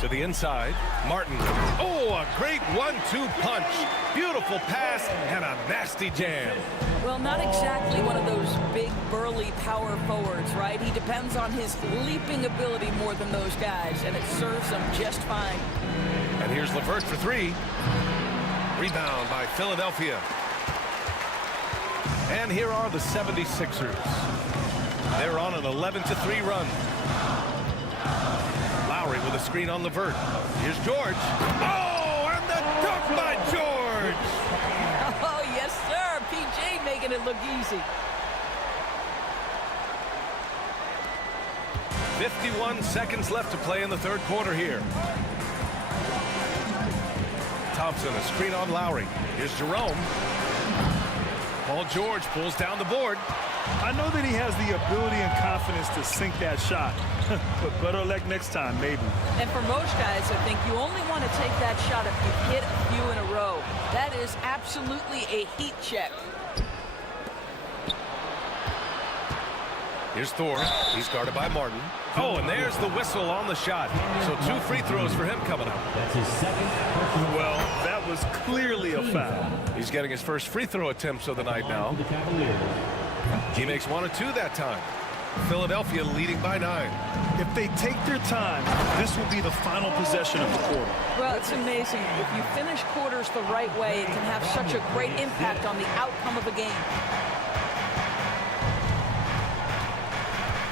To the inside, Martin. Oh, a great 1-2 punch. Beautiful pass and a nasty jam. Well, not exactly one of those big, burly power forwards, right? He depends on his leaping ability more than those guys, and it serves him just fine. And here's LeVert for 3. Rebound by Philadelphia. And here are the 76ers. They're on an 11-3 run. Lowry with a screen on LeVert. Here's George. Oh, and the dunk by George! Oh, yes, sir. PJ making it look easy. 51 seconds left to play in the third quarter here. Thompson, a screen on Lowry. Here's Jerome. Paul George pulls down the board. I know that he has the ability and confidence to sink that shot. But better luck next time, maybe. And for most guys, I think you only want to take that shot if you hit a few in a row. That is absolutely a heat check. Here's Thor. He's guarded by Martin. Oh, and there's the whistle on the shot. So 2 free throws for him coming up. That's his second. Well, that was clearly a foul. He's getting his first free throw attempts of the night now. He makes 1 or 2 that time. Philadelphia leading by 9. If they take their time, this will be the final possession of the quarter. Well, it's amazing. If you finish quarters the right way, it can have such a great impact on the outcome of a game.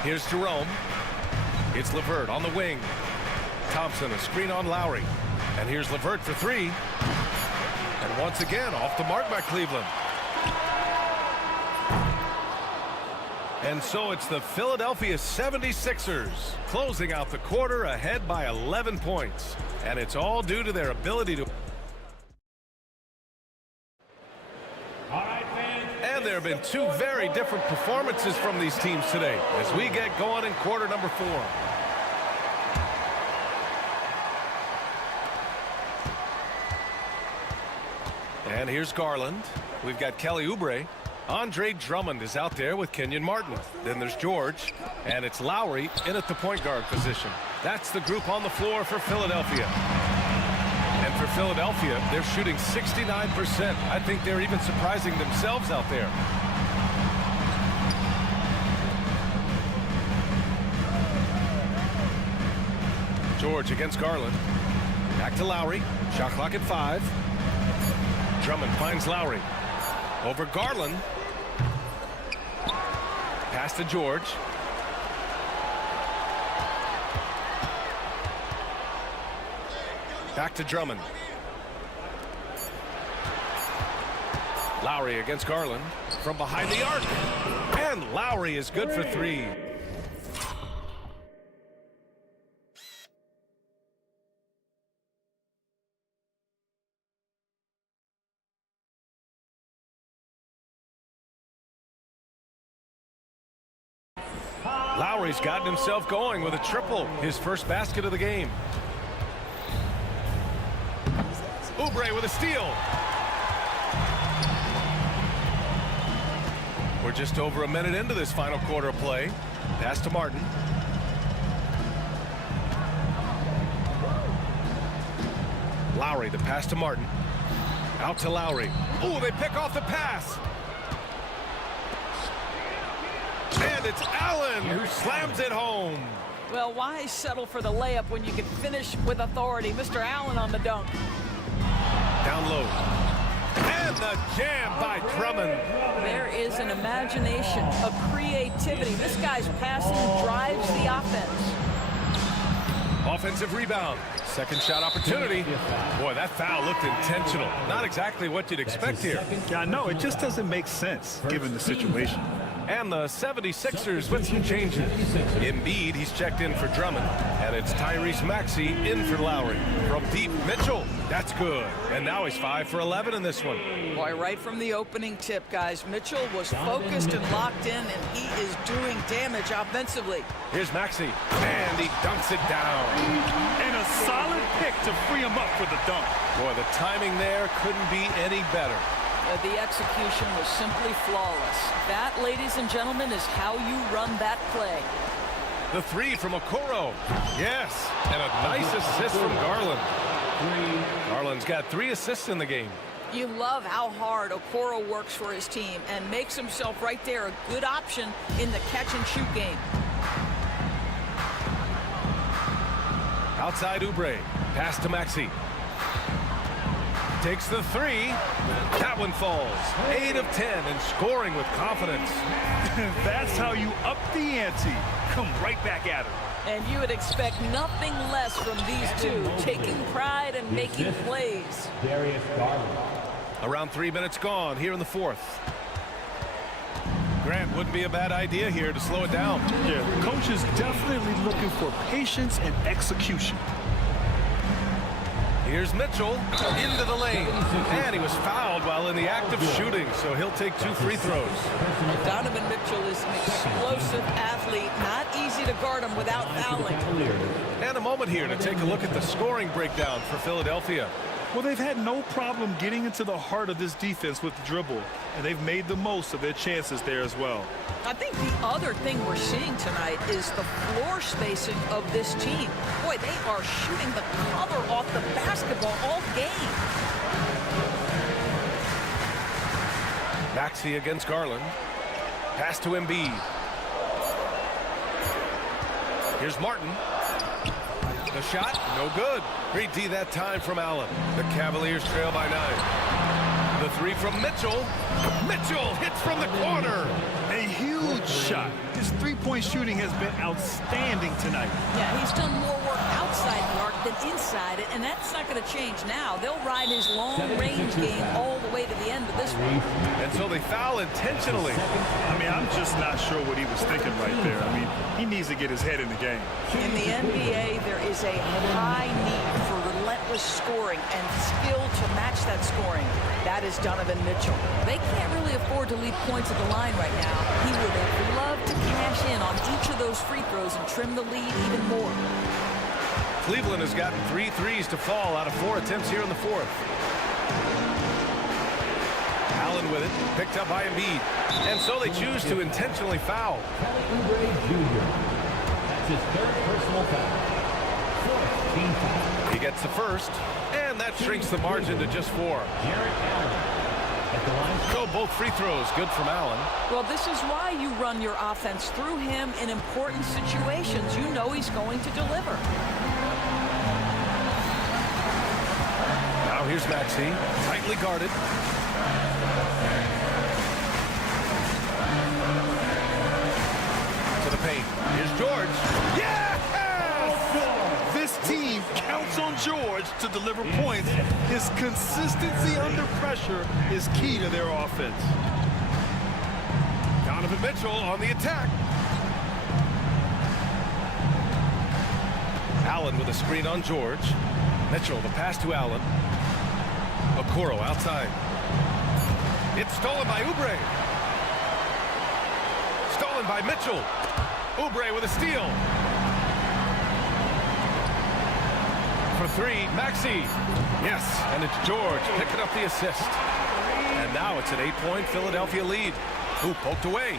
Here's Jerome. It's LeVert on the wing. Thompson, a screen on Lowry. And here's LeVert for 3. And once again, off the mark by Cleveland. And so it's the Philadelphia 76ers closing out the quarter ahead by 11 points. And it's all due to their ability to... All right, fans. And their there have been two very different performances from these teams today as we get going in quarter number 4. And here's Garland. We've got Kelly Oubre. Andre Drummond is out there with Kenyon Martin. Then there's George, and it's Lowry in at the point guard position. That's the group on the floor for Philadelphia. And for Philadelphia, they're shooting 69%. I think they're even surprising themselves out there. George against Garland. Back to Lowry. Shot clock at 5. Drummond finds Lowry. Over Garland. Pass to George. Back to Drummond. Lowry against Garland from behind the arc. And Lowry is good for 3. Lowry's gotten himself going with a triple, his first basket of the game. Oubre with a steal. We're just over a minute into this final quarter of play. Pass to Martin. Lowry, the pass to Martin. Out to Lowry. Ooh, they pick off the pass. And it's Allen who slams it home. Well, why settle for the layup when you can finish with authority? Mr. Allen on the dunk. Down low. And the jam by Drummond. There is an imagination, a creativity. This guy's passing drives the offense. Offensive rebound. Second shot opportunity. Boy, that foul looked intentional. Not exactly what you'd expect here. Yeah, I know. It just doesn't make sense given the situation. And the 76ers with some changes. Embiid, he's checked in for Drummond. And it's Tyrese Maxey in for Lowry. From deep, Mitchell. That's good. And now he's 5 for 11 in this one. Boy, right from the opening tip, guys, Mitchell was focused and locked in, and he is doing damage offensively. Here's Maxey. And he dunks it down. And a solid pick to free him up for the dunk. Boy, the timing there couldn't be any better. The execution was simply flawless. That, ladies and gentlemen, is how you run that play. The 3 from Okoro. Yes, and a nice assist from Garland. Garland's got 3 assists in the game. You love how hard Okoro works for his team and makes himself right there a good option in the catch-and-shoot game. Outside Oubre. Pass to Maxey. Takes the 3. That one falls. 8 of 10 and scoring with confidence. That's how you up the ante. Come right back at him. And you would expect nothing less from these two, taking pride and making plays. Around 3 minutes gone here in the 4th. Grant, wouldn't be a bad idea here to slow it down. Yeah, the coach is definitely looking for patience and execution. Here's Mitchell into the lane. And he was fouled while in the act of shooting, so he'll take 2 free throws. Donovan Mitchell is an explosive athlete. Not easy to guard him without fouling. And a moment here to take a look at the scoring breakdown for Philadelphia. Well, they've had no problem getting into the heart of this defense with the dribble, and they've made the most of their chances there as well. I think the other thing we're seeing tonight is the floor spacing of this team. Boy, they are shooting the cover off the basketball all game. Maxey against Garland. Pass to Embiid. Here's Martin. The shot, no good. Great D that time from Allen. The Cavaliers trail by 9. The 3 from Mitchell. Mitchell hits from the corner. A huge shot. His three-point shooting has been outstanding tonight. Yeah, he's done more work outside the arc than inside it, and that's not going to change now. They'll ride his long-range game all the way to the end of this one. And so they foul intentionally. I mean, I'm just not sure what he was thinking right there. I mean, he needs to get his head in the game. In the NBA, there is a high need for relentless scoring and skill to match that scoring. That is Donovan Mitchell. They can't really afford to leave points at the line right now. He would have loved to cash in on each of those free throws and trim the lead even more. Cleveland has gotten 3 threes to fall out of 4 attempts here in the fourth. Allen with it, picked up by Embiid. And so they choose to intentionally foul. Oubre Jr. That's his third personal foul. Fourth team foul. He gets the first, and that shrinks the margin to just 4. Jarrett Allen at the line. So both free throws good from Allen. Well, this is why you run your offense through him in important situations. You know he's going to deliver. Now here's Maxey, tightly guarded. To the paint. Here's George. Yes! This team counts on George to deliver points. His consistency under pressure is key to their offense. Donovan Mitchell on the attack. Allen with a screen on George. Mitchell, the pass to Allen. Okoro outside. It's stolen by Oubre. Stolen by Mitchell. Oubre with a steal. For 3, Maxey. Yes, and it's George picking up the assist. And now it's an 8-point Philadelphia lead. Who poked away.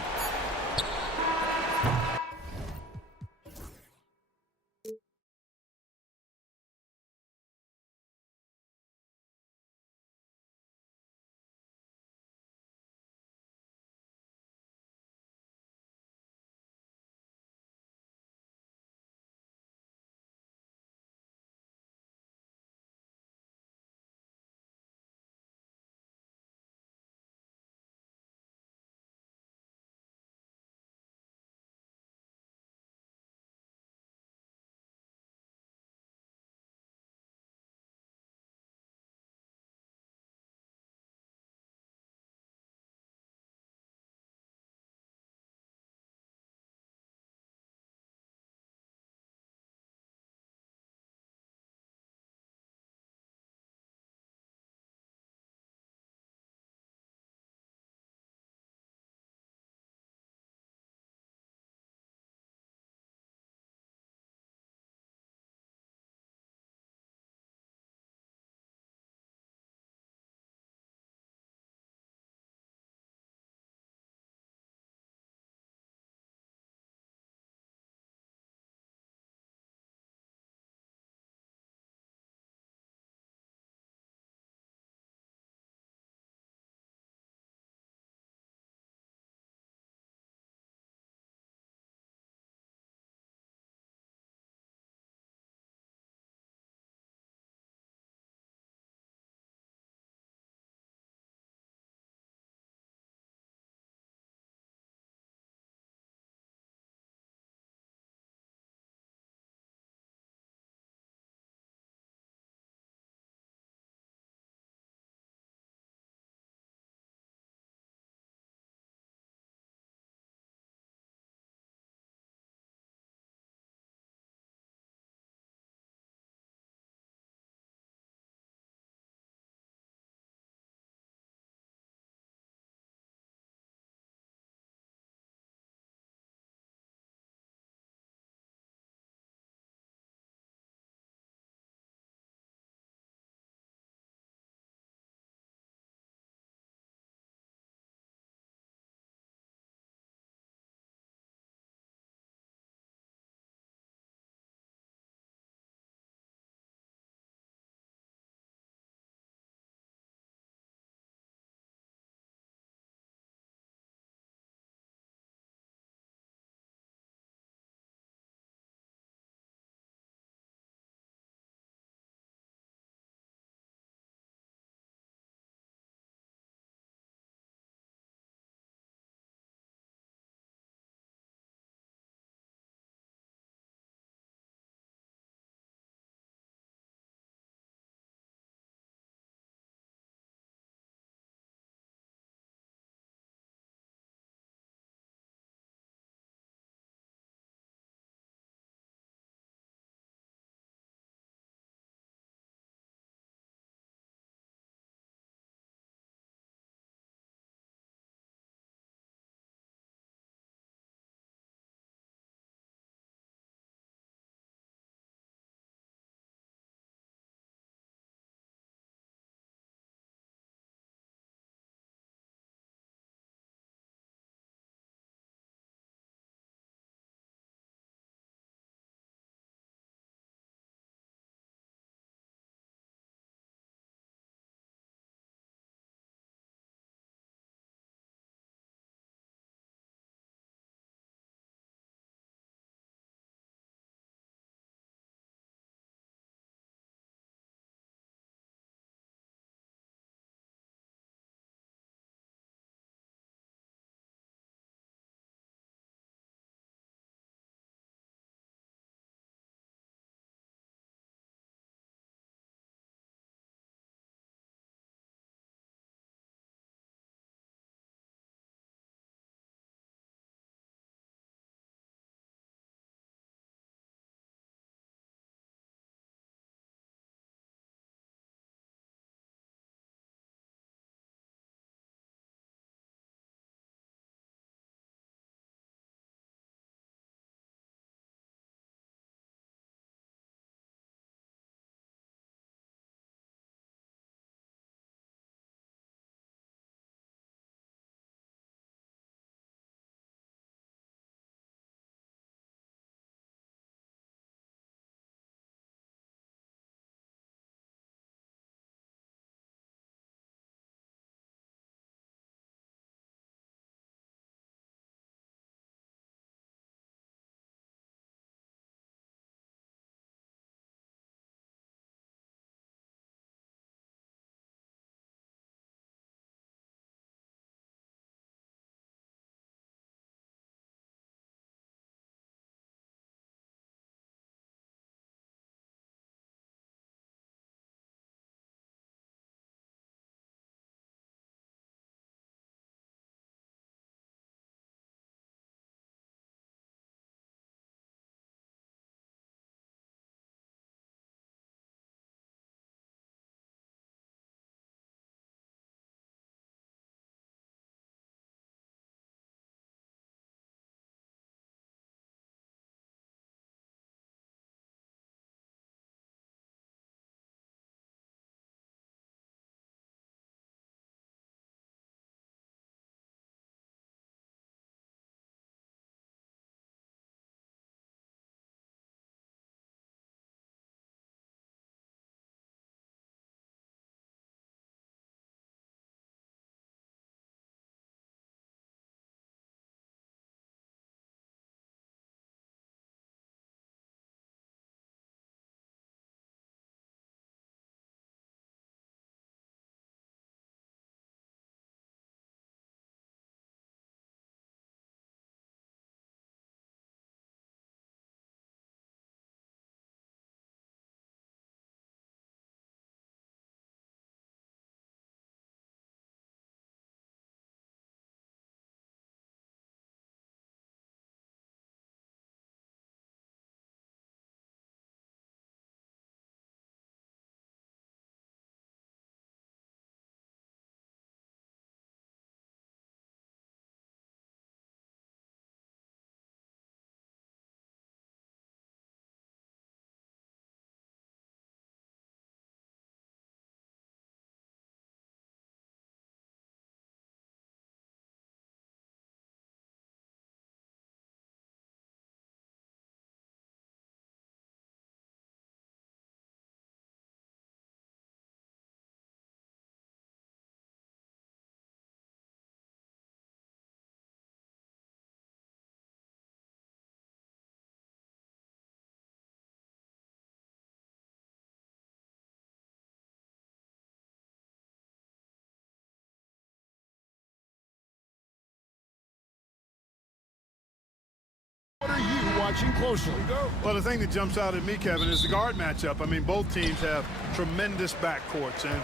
watching closely. Well, the thing that jumps out at me, Kevin, is the guard matchup. I mean, both teams have tremendous backcourts, and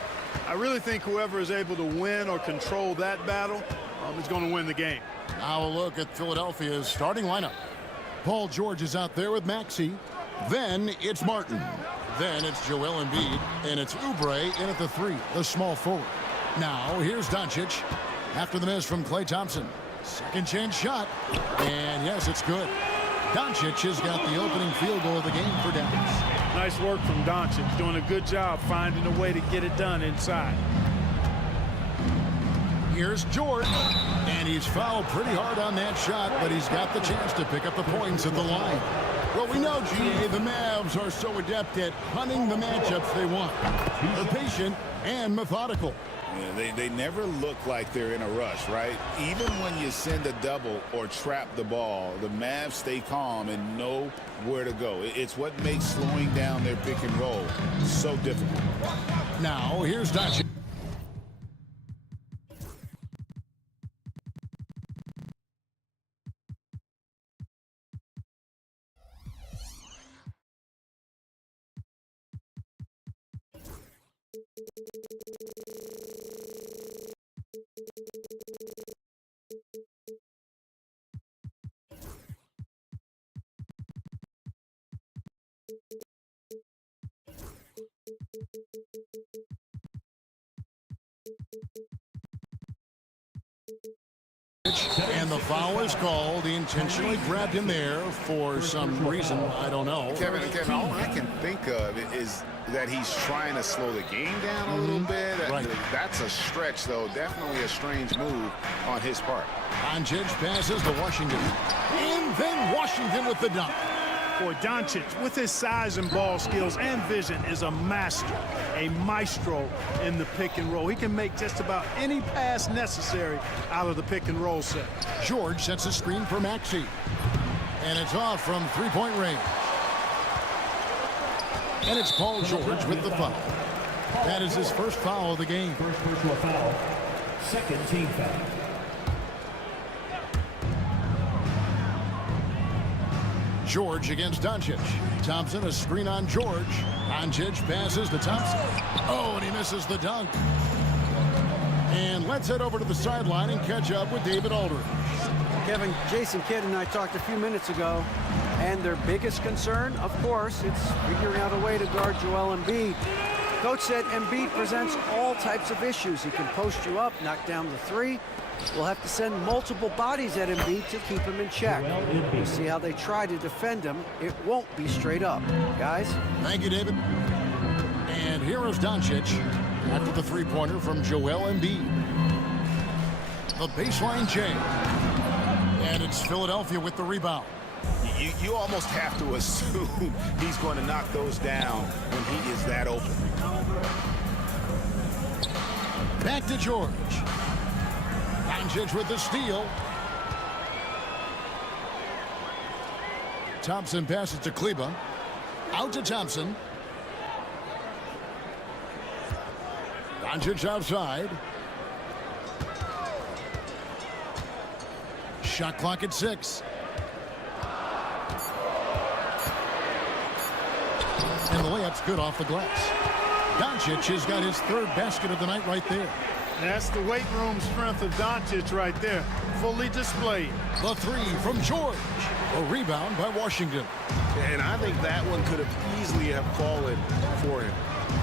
I really think whoever is able to win or control that battle is going to win the game. Now a look at Philadelphia's starting lineup. Paul George is out there with Maxey. Then it's Martin. Then it's Joel Embiid, and it's Oubre in at the 3, the small forward. Now here's Doncic after the miss from Klay Thompson. Second chance shot, and yes, it's good. Doncic has got the opening field goal of the game for Dallas. Nice work from Doncic, doing a good job finding a way to get it done inside. Here's George, and he's fouled pretty hard on that shot, but he's got the chance to pick up the points at the line. Well, we know, GA, the Mavs are so adept at hunting the matchups they want. They're patient and methodical. Yeah, they never look like they're in a rush, right? Even when you send a double or trap the ball, the Mavs stay calm and know where to go. It's what makes slowing down their pick and roll so difficult. Now, here's Doncic. And the foul is called. He intentionally grabbed him there for some reason. I don't know. Kevin, all I can think of is that he's trying to slow the game down a little bit. Right. That's a stretch, though. Definitely a strange move on his part. Doncic passes to Washington. And then Washington with the dunk. Boy, Doncic, with his size and ball skills and vision, is a master, a maestro in the pick and roll. He can make just about any pass necessary out of the pick and roll set. George sets a screen for Maxey. And it's off from three-point range. And it's Paul George with the foul. That is his first foul of the game. First personal foul. Second team foul. George against Doncic. Thompson, a screen on George. Doncic passes to Thompson. Oh, and he misses the dunk. And let's head over to the sideline and catch up with David Aldridge. Kevin, Jason Kidd and I talked a few minutes ago, and their biggest concern, of course, it's figuring out a way to guard Joel Embiid. Coach said Embiid presents all types of issues. He can post you up, knock down the 3. We'll have to send multiple bodies at Embiid to keep him in check. We'll see how they try to defend him. It won't be straight up. Guys? Thank you, David. And here is Doncic after the three-pointer from Joel Embiid. The baseline change. And it's Philadelphia with the rebound. You almost have to assume he's going to knock those down when he is that open. Back to George. Doncic with the steal. Thompson passes to Kleba. Out to Thompson. Doncic outside. Shot clock at 6. And the layup's good off the glass. Doncic has got his third basket of the night right there. That's the weight room strength of Doncic right there, fully displayed. The 3 from George. A rebound by Washington. And I think that one could have easily have fallen for him.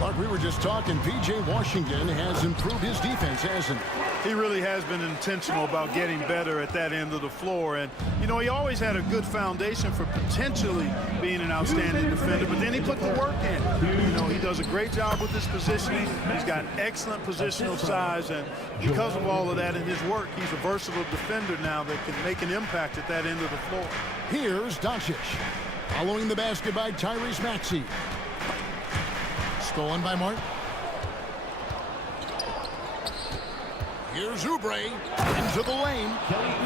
Like we were just talking, P.J. Washington has improved his defense, hasn't he? He really has been intentional about getting better at that end of the floor. And, you know, he always had a good foundation for potentially being an outstanding defender, but then he put the work in. You know, he does a great job with his positioning. He's got excellent positional size, and because of all of that in his work, he's a versatile defender now that can make an impact at that end of the floor. Here's Doncic. Following the basket by Tyrese Maxey. Stolen by Martin. Here's Oubre into the lane.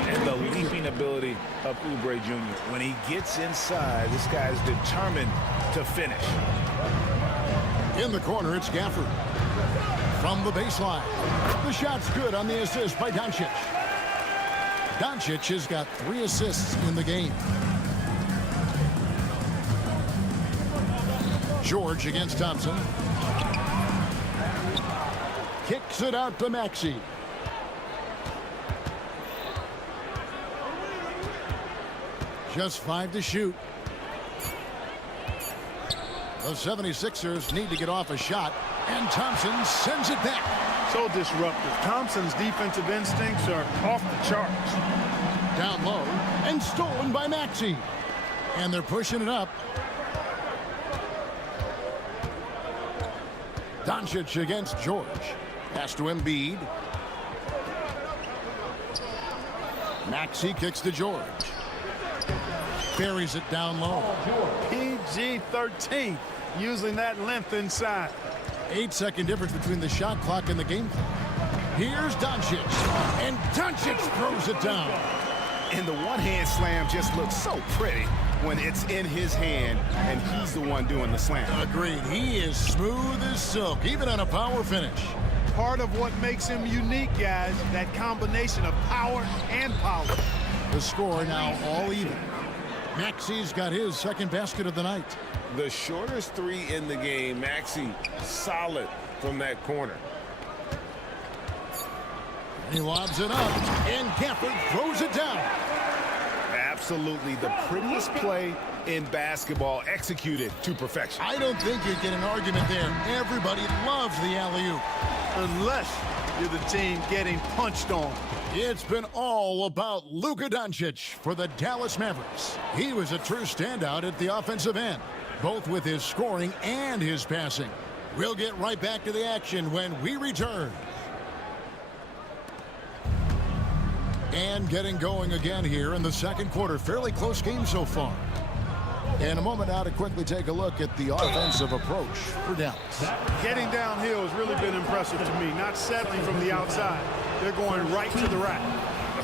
And the leaping ability of Oubre Jr. When he gets inside, this guy is determined to finish. In the corner, it's Gafford. From the baseline. The shot's good on the assist by Doncic. Doncic has got 3 assists in the game. George against Thompson. Kicks it out to Maxey. Just 5 to shoot. The 76ers need to get off a shot, and Thompson sends it back. So disruptive. Thompson's defensive instincts are off the charts. Down low, and stolen by Maxey. And they're pushing it up. Doncic against George. Pass to Embiid. Maxey kicks to George. Buries it down low. PG-13, using that length inside. 8-second difference between the shot clock and the game clock. Here's Doncic, and Doncic throws it down. And the one-hand slam just looks so pretty when it's in his hand and he's the one doing the slam. Agreed. He is smooth as silk, even on a power finish. Part of what makes him unique, guys, that combination of power and power. The score now all even. Maxey's got his second basket of the night. The shortest 3 in the game. Maxey solid from that corner. He lobs it up, and Gafford throws it down. Absolutely the prettiest play in basketball, executed to perfection. I don't think you get an argument there. Everybody loves the alley-oop. Unless you're the team getting punched on. It's been all about Luka Doncic for the Dallas Mavericks. He was a true standout at the offensive end, both with his scoring and his passing. We'll get right back to the action when we return. And getting going again here in the second quarter. Fairly close game so far. In a moment now to quickly take a look at the offensive approach for Dallas. Getting downhill has really been impressive to me, not settling from the outside. They're going right to the rack.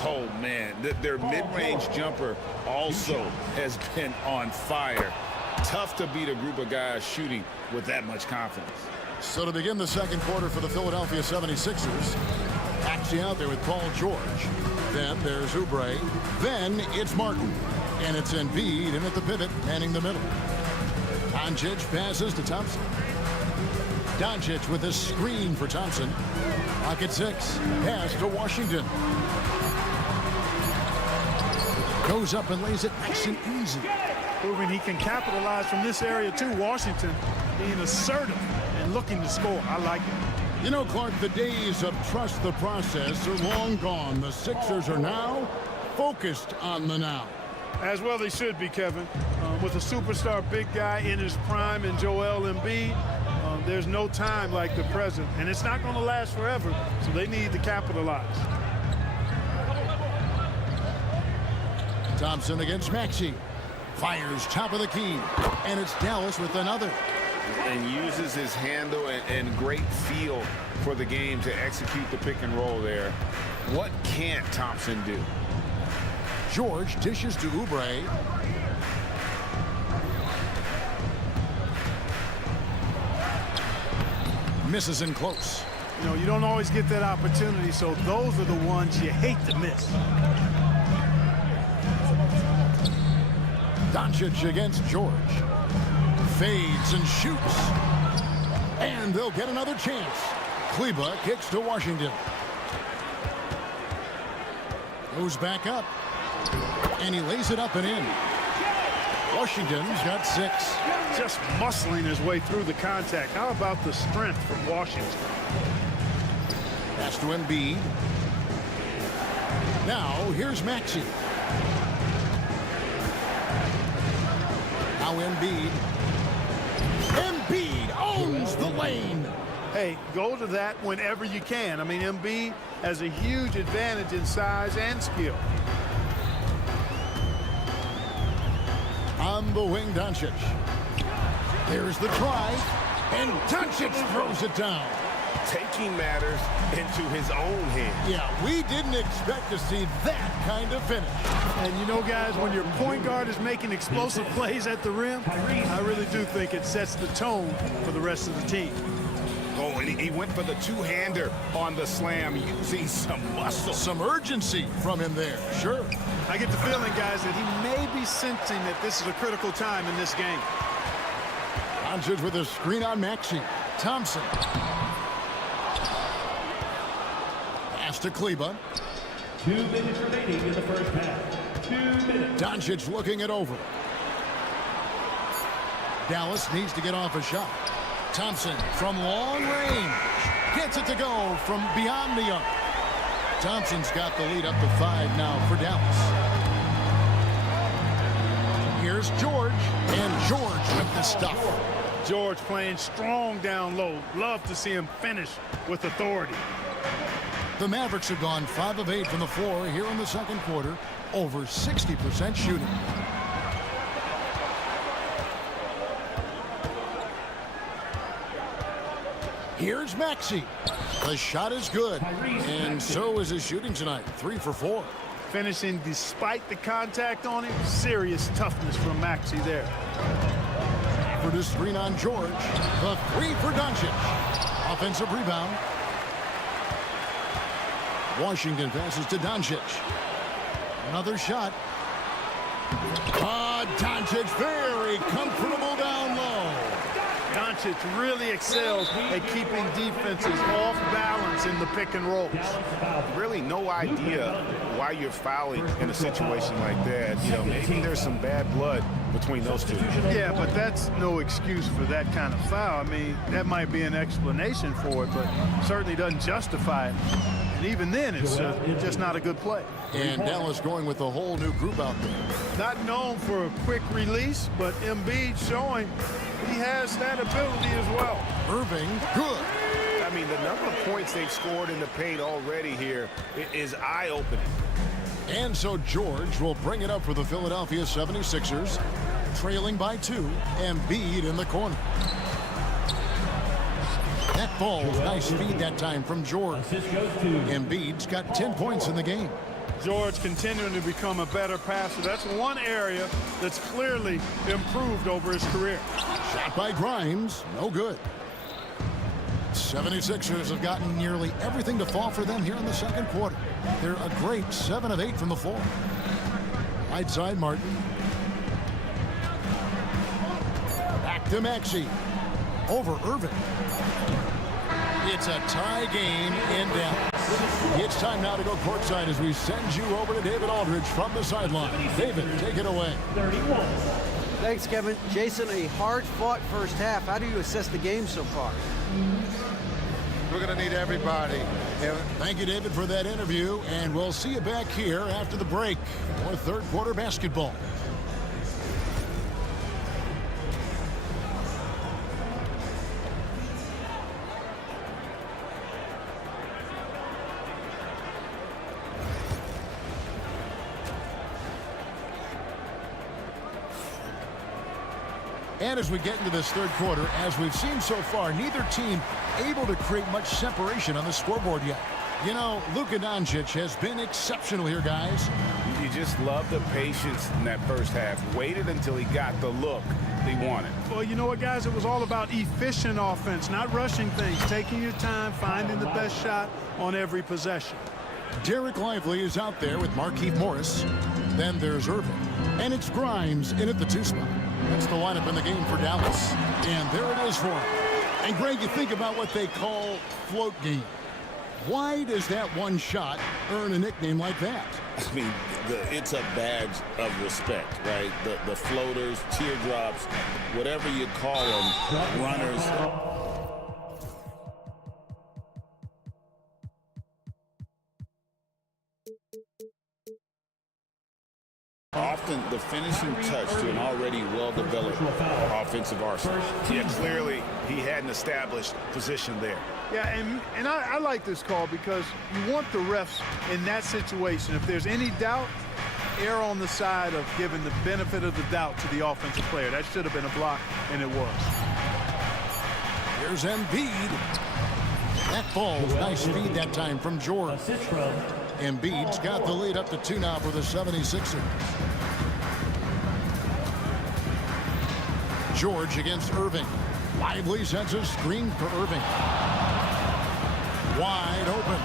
Oh, man, their mid-range jumper also has been on fire. Tough to beat a group of guys shooting with that much confidence. So to begin the second quarter for the Philadelphia 76ers, Maxey out there with Paul George. Then there's Oubre. Then it's Martin. And it's Embiid in at the pivot, manning the middle. Doncic passes to Thompson. Doncic with a screen for Thompson. Pocket 6. Pass to Washington. Goes up and lays it nice and easy. Proving he can capitalize from this area too. Washington being assertive and looking to score. I like it. You know, Clark, the days of trust the process are long gone. The Sixers are now focused on the now. As well they should be, Kevin. With a superstar big guy in his prime in Joel Embiid, there's no time like the present. And it's not going to last forever, so they need to capitalize. Thompson against Maxey. Fires top of the key. And it's Dallas with another. And uses his handle and great feel for the game to execute the pick and roll there. What can't Thompson do? George dishes to Oubre. Misses in close. You know, you don't always get that opportunity, so those are the ones you hate to miss. Doncic against George. Fades and shoots. And they'll get another chance. Kleba kicks to Washington. Goes back up. And he lays it up and in. Washington's got 6. Just muscling his way through the contact. How about the strength from Washington? Pass to Embiid. Now here's Maxey. Now Embiid. Embiid owns the lane. Hey, go to that whenever you can. I mean, Embiid has a huge advantage in size and skill. On the wing, Doncic. There's the try, and Doncic throws it down. Taking matters into his own hands. Yeah, we didn't expect to see that kind of finish. And you know, guys, when your point guard is making explosive plays at the rim, I really do think it sets the tone for the rest of the team. Oh, and he went for the two-hander on the slam, using some muscle. Some urgency from him there, sure. I get the feeling, guys, that he may be sensing that this is a critical time in this game. Doncic with a screen on Maxey. Thompson. Pass to Kleba. 2 minutes remaining in the first half. 2 minutes. Doncic looking it over. Dallas needs to get off a shot. Thompson from long range. Gets it to go from beyond the arc. Thompson's got the lead up to 5 now for Dallas. Here's George, and George with the stuff. George playing strong down low. Love to see him finish with authority. The Mavericks have gone 5 of 8 from the floor here in the second quarter. Over 60% shooting. Here's Maxey. The shot is good, and so is his shooting tonight. 3 for 4. Finishing despite the contact on him. Serious toughness from Maxey there. For the screen on George. The 3 for Doncic. Offensive rebound. Washington passes to Doncic. Another shot. Doncic very comfortable down low. Doncic really excels at keeping defenses off balance in the pick and roll. Really no idea why you're fouling in a situation like that. You know, maybe there's some bad blood between those two. Yeah, but that's no excuse for that kind of foul. I mean, that might be an explanation for it, but certainly doesn't justify it. And even then, it's just not a good play. And Dallas going with a whole new group out there. Not known for a quick release, but Embiid showing he has that ability as well. Irving, good. I mean, the number of points they've scored in the paint already here is eye-opening. And so George will bring it up for the Philadelphia 76ers, trailing by 2, Embiid in the corner. That ball, nice speed that time from George. Embiid's got 10 points in the game. George continuing to become a better passer. That's one area that's clearly improved over his career. Shot by Grimes, no good. 76ers have gotten nearly everything to fall for them here in the second quarter. They're a great 7 of 8 from the floor. Right side, Martin. Back to Maxey. Over Irving. It's a tie game in Dallas. It's time now to go courtside as we send you over to David Aldridge from the sideline. David, take it away. 31. Thanks, Kevin. Jason, a hard-fought first half. How do you assess the game so far? We're going to need everybody. Thank you, David, for that interview, and we'll see you back here after the break for third quarter basketball. And as we get into this third quarter, as we've seen so far, neither team able to create much separation on the scoreboard yet. You know, Luka Doncic has been exceptional here, guys. You just love the patience in that first half. Waited until he got the look he wanted. Well, you know what, guys? It was all about efficient offense, not rushing things, taking your time, finding the best shot on every possession. Derek Lively is out there with Markieff Morris. Then there's Irving. And it's Grimes in at the 2 spot. That's the lineup in the game for Dallas. And there it is for him. And Greg, you think about what they call float game. Why does that one shot earn a nickname like that? I mean, it's a badge of respect, right? The floaters, teardrops, whatever you call them, runners. Often the finishing touch to an already well-developed offensive arsenal. Yeah, clearly he had an established position there. Yeah, and I like this call because you want the refs in that situation. If there's any doubt, err on the side of giving the benefit of the doubt to the offensive player. That should have been a block, and it was. Here's Embiid. That ball, nice speed that time from George. Embiid's got the lead up to 2 now for the 76ers. George against Irving. Lively sends a screen for Irving. Wide open.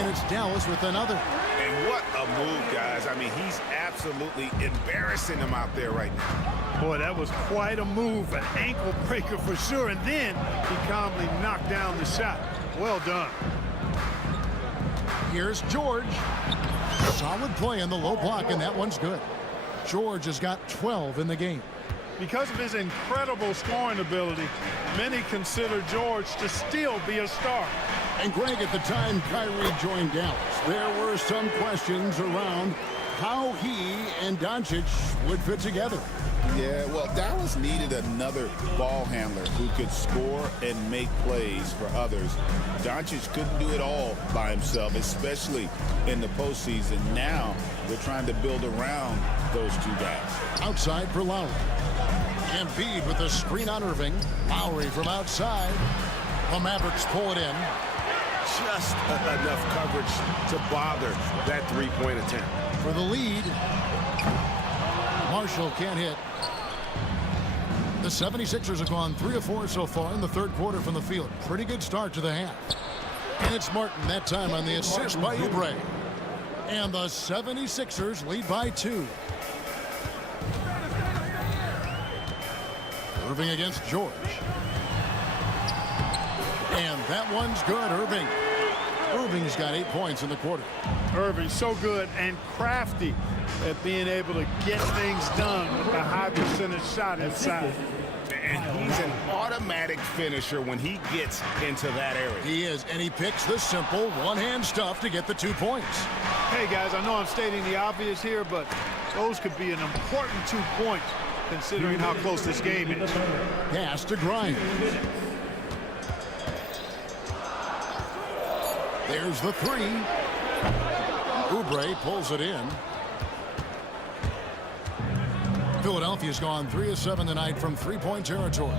And it's Dallas with another. And what a move, guys. I mean, he's absolutely embarrassing them out there right now. Boy, that was quite a move, an ankle breaker for sure, and then he calmly knocked down the shot. Well done. Here's George. Solid play in the low block, and that one's good. George has got 12 in the game. Because of his incredible scoring ability, many consider George to still be a star. And Greg, at the time Kyrie joined Dallas, there were some questions around how he and Doncic would fit together. Yeah, well, Dallas needed another ball handler who could score and make plays for others. Doncic couldn't do it all by himself, especially in the postseason. Now they're trying to build around those two guys. Outside for Lowry. Embiid with the screen on Irving. Lowry from outside. The Mavericks pull it in. Just enough coverage to bother that three-point attempt. For the lead. Marshall can't hit. The 76ers have gone 3 of 4 so far in the third quarter from the field. Pretty good start to the half. And it's Martin that time on the assist by Oubre. And the 76ers lead by 2. Irving against George. And that one's good, Irving. Irving's got 8 points in the quarter. Irving's so good and crafty at being able to get things done with a high percentage shot inside. And he's an automatic finisher when he gets into that area. He is, and he picks the simple one-hand stuff to get the 2 points. Hey, guys, I know I'm stating the obvious here, but those could be an important 2 points considering how close this game is. Pass to Grimes. There's the 3. Oubre pulls it in. Philadelphia's gone 3 of 7 tonight from three-point territory.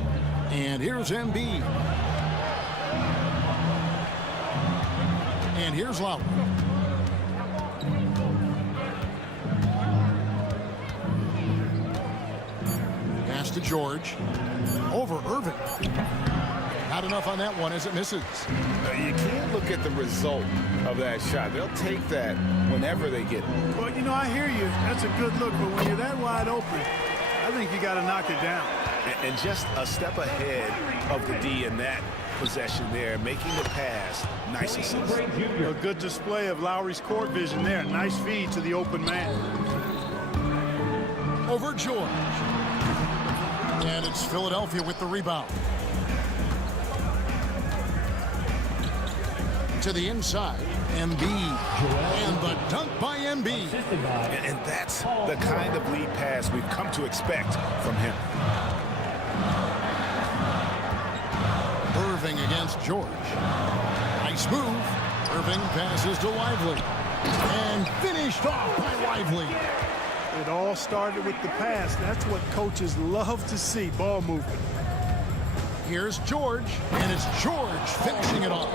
And here's Embiid. And here's Lowry. Pass to George. Over Irving. Not enough on that one as it misses. You can't look at the result of that shot. They'll take that whenever they get it. Well, you know, I hear you. That's a good look, but when you're that wide open, I think you got to knock it down. And just a step ahead of the D in that possession there, making the pass. Nice assist. A good display of Lowry's court vision there. Nice feed to the open man. Over George. And it's Philadelphia with the rebound. To the inside, Embiid, and the dunk by Embiid. And that's the kind of lead pass we've come to expect from him. Irving against George. Nice move. Irving passes to Lively. And finished off by Lively. It all started with the pass. That's what coaches love to see, ball movement. Here's George, and it's George finishing it off.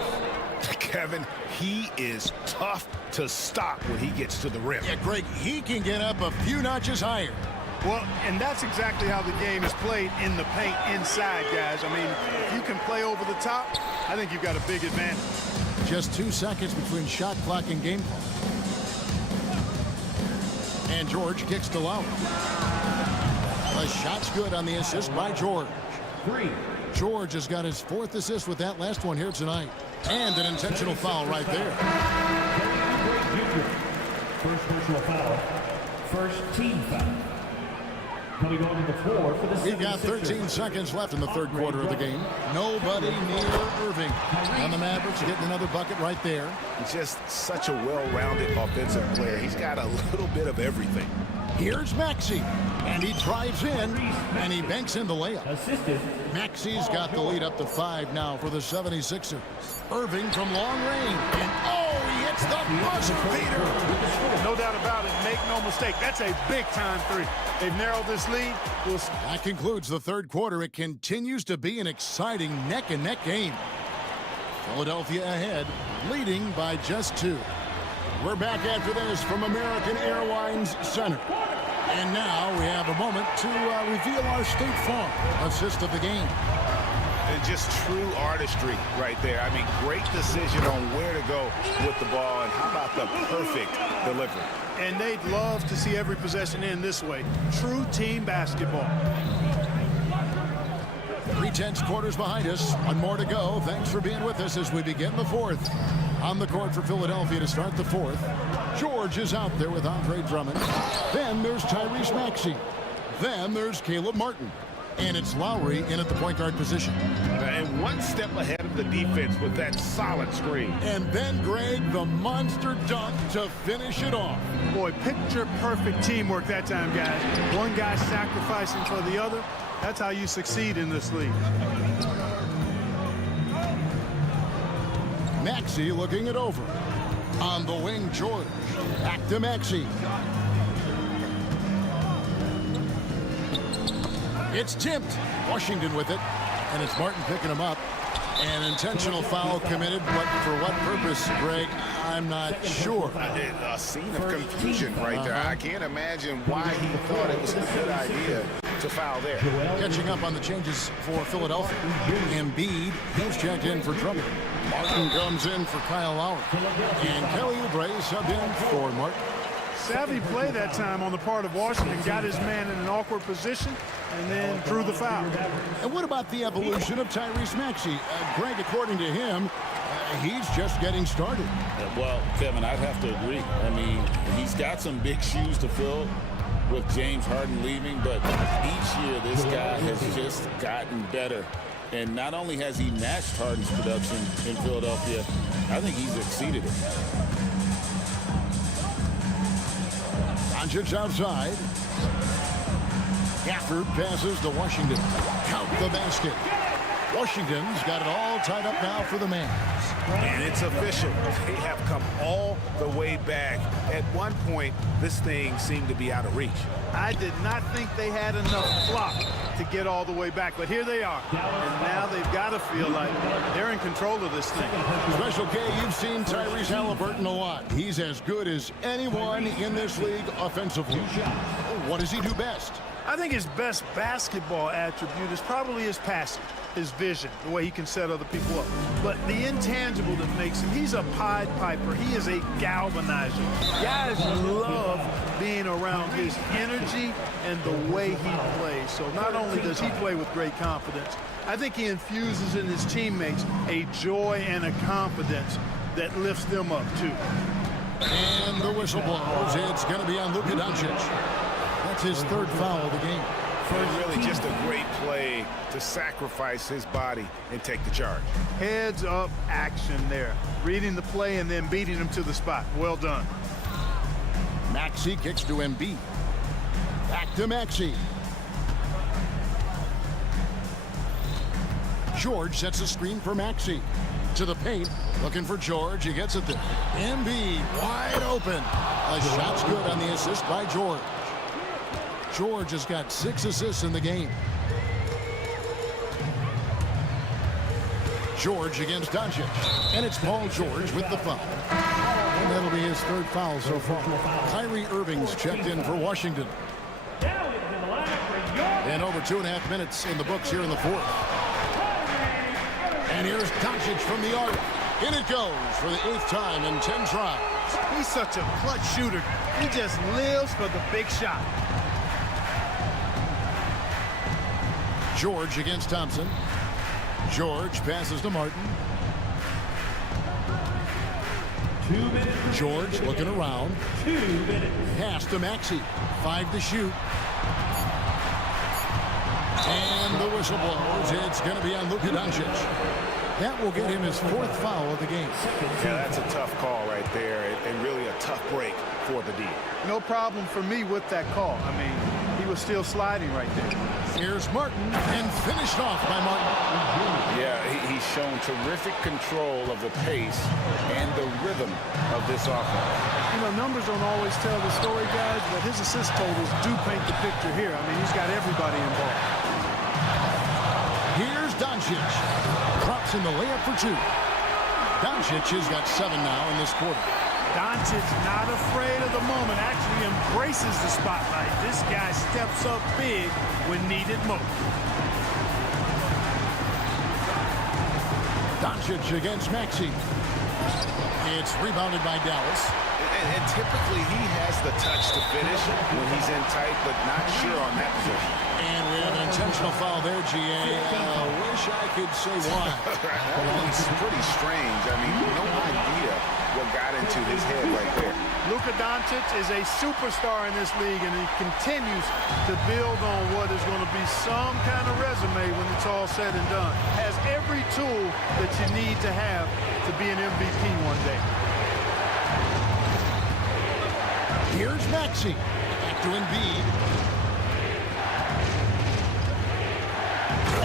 Kevin, he is tough to stop when he gets to the rim. Yeah, Greg, he can get up a few notches higher. Well, and that's exactly how the game is played in the paint inside, guys. I mean, if you can play over the top, I think you've got a big advantage. Just 2 seconds between shot clock and game clock. And George kicks to Lowry. The shot's good on the assist by George. 3. George has got his 4th assist with that last one here tonight. And an intentional foul right there. First personal foul. First team foul. Coming on to the floor for the We've got 13 seconds left in the third quarter of the game. Nobody near Irving. And the Mavericks getting another bucket right there. Just such a well-rounded offensive player. He's got a little bit of everything. Here's Maxey, and he drives in, and he banks in the layup. Assisted. Maxey's got the lead up to 5 now for the 76ers. Irving from long range, and oh, he hits the buzzer beater. No doubt about it. Make no mistake. That's a big-time 3. They've narrowed this lead. That concludes the third quarter. It continues to be an exciting neck-and-neck game. Philadelphia ahead, leading by just 2. We're back after this from American Airlines Center. And now we have a moment to reveal our State Farm assist of the game. and just true artistry right there. I mean, great decision on where to go with the ball, and how about the perfect delivery. And they'd love to see every possession end this way. True team basketball. 3/10 quarters behind us. One more to go. Thanks for being with us as we begin the fourth. On the court for Philadelphia to start the fourth. George is out there with Andre Drummond. Then there's Tyrese Maxey. Then there's Caleb Martin. And it's Lowry in at the point guard position. And one step ahead of the defense with that solid screen. And then, Greg, the monster dunk to finish it off. Boy, picture perfect teamwork that time, guys. One guy sacrificing for the other. That's how you succeed in this league. Maxey looking it over. On the wing, George. Back to Maxey. It's tipped. Washington with it. And it's Martin picking him up. An intentional foul committed, but for what purpose, Greg? I'm not sure. A scene of confusion right there. I can't imagine why he thought it was a good idea to foul there. Catching up on the changes for Philadelphia. Embiid, he's checked in for Drummond. Martin comes in for Kyle Lowry. And Kelly Oubre subbed in for Martin. Savvy play that time on the part of Washington. Got his man in an awkward position and then drew the foul. And what about the evolution of Tyrese Maxey? Greg, according to him, he's just getting started. Well, Kevin, I'd have to agree. I mean, he's got some big shoes to fill with James Harden leaving, but each year this guy has just gotten better. And not only has he matched Harden's production in Philadelphia, I think he's exceeded it. Doncic outside. Gafford passes to Washington. Count the basket. Washington's got it all tied up now for the Mavs. And it's official. They have come all the way back. At one point, this thing seemed to be out of reach. I did not think they had enough block to get all the way back, but here they are. And now they've got to feel like they're in control of this thing. Special K, you've seen Tyrese Halliburton a lot. He's as good as anyone in this league offensively. What does he do best? I think his best basketball attribute is probably his passing, his vision, the way he can set other people up. But the intangible that makes him, he's a Pied Piper. He is a galvanizer. Guys love being around his energy and the way he plays. So not only does he play with great confidence, I think he infuses in his teammates a joy and a confidence that lifts them up too. And the whistle blows. It's going to be on Luka Doncic. That's his third foul of the game. Really just a great play to sacrifice his body and take the charge. Heads up action there. Reading the play and then beating him to the spot. Well done. Maxey kicks to Embiid. Back to Maxey. George sets a screen for Maxey. To the paint, looking for George. He gets it there. Embiid wide open. A shot's good on the assist by George. George has got 6 assists in the game. George against Doncic. And it's Paul George with the foul. And that'll be his third foul so far. Kyrie Irving's checked in for Washington. And over 2.5 minutes in the books here in the fourth. And here's Doncic from the arc. In it goes for the 8th time in 10 tries. He's such a clutch shooter. He just lives for the big shot. George against Thompson. George passes to Martin. 2 minutes. George looking around. 2 minutes. Pass to Maxey. 5 to shoot. And the whistle blows. It's going to be on Luka Doncic. That will get him his 4th foul of the game. Yeah, that's a tough call right there, and really a tough break for the D. No problem for me with that call. I mean, he was still sliding right there. Here's Martin, and finished off by Martin. Yeah, he's shown terrific control of the pace and the rhythm of this offense. You know, numbers don't always tell the story, guys, but his assist totals do paint the picture here. I mean, he's got everybody involved. Here's Doncic. Drops in the layup for 2. Doncic has got 7 now in this quarter. Doncic not afraid of the moment, actually embraces the spotlight. This guy steps up big when needed most. Doncic against Maxey. It's rebounded by Dallas. And typically he has the touch to finish when he's in tight, but not sure on that position. And we have an intentional foul there, GA. Wish I could say why. That one's pretty strange. I mean, no idea what got into his head right there. Luka Doncic is a superstar in this league, and he continues to build on what is going to be some kind of resume when it's all said and done. Has every tool that you need to have to be an MVP one day. Here's Maxey. Back to Embiid.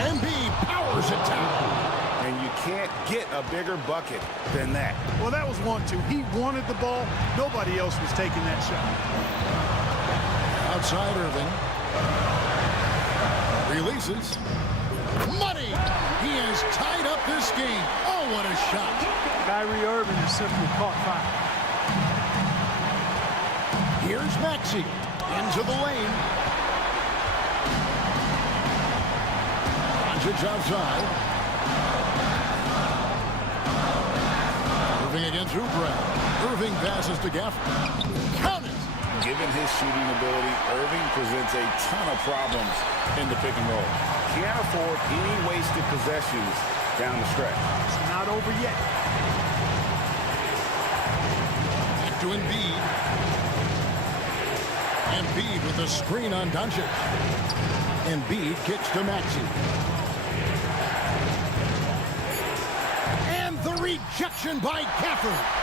Embiid powers it down. And you can't get a bigger bucket than that. Well, that was 1-2. He wanted the ball. Nobody else was taking that shot. Outside Irving. Releases. Money! He has tied up this game. Oh, what a shot. Kyrie Irving is simply caught fire. Here's Maxey into the lane. Doncic outside. Irving against Oubre. Irving passes to Gafford. Count it! Given his shooting ability, Irving presents a ton of problems in the pick and roll. Can't afford any wasted possessions down the stretch. It's not over yet. Back to Embiid. Embiid with a screen on Doncic. Embiid kicks to Maxey. And the rejection by Gafford.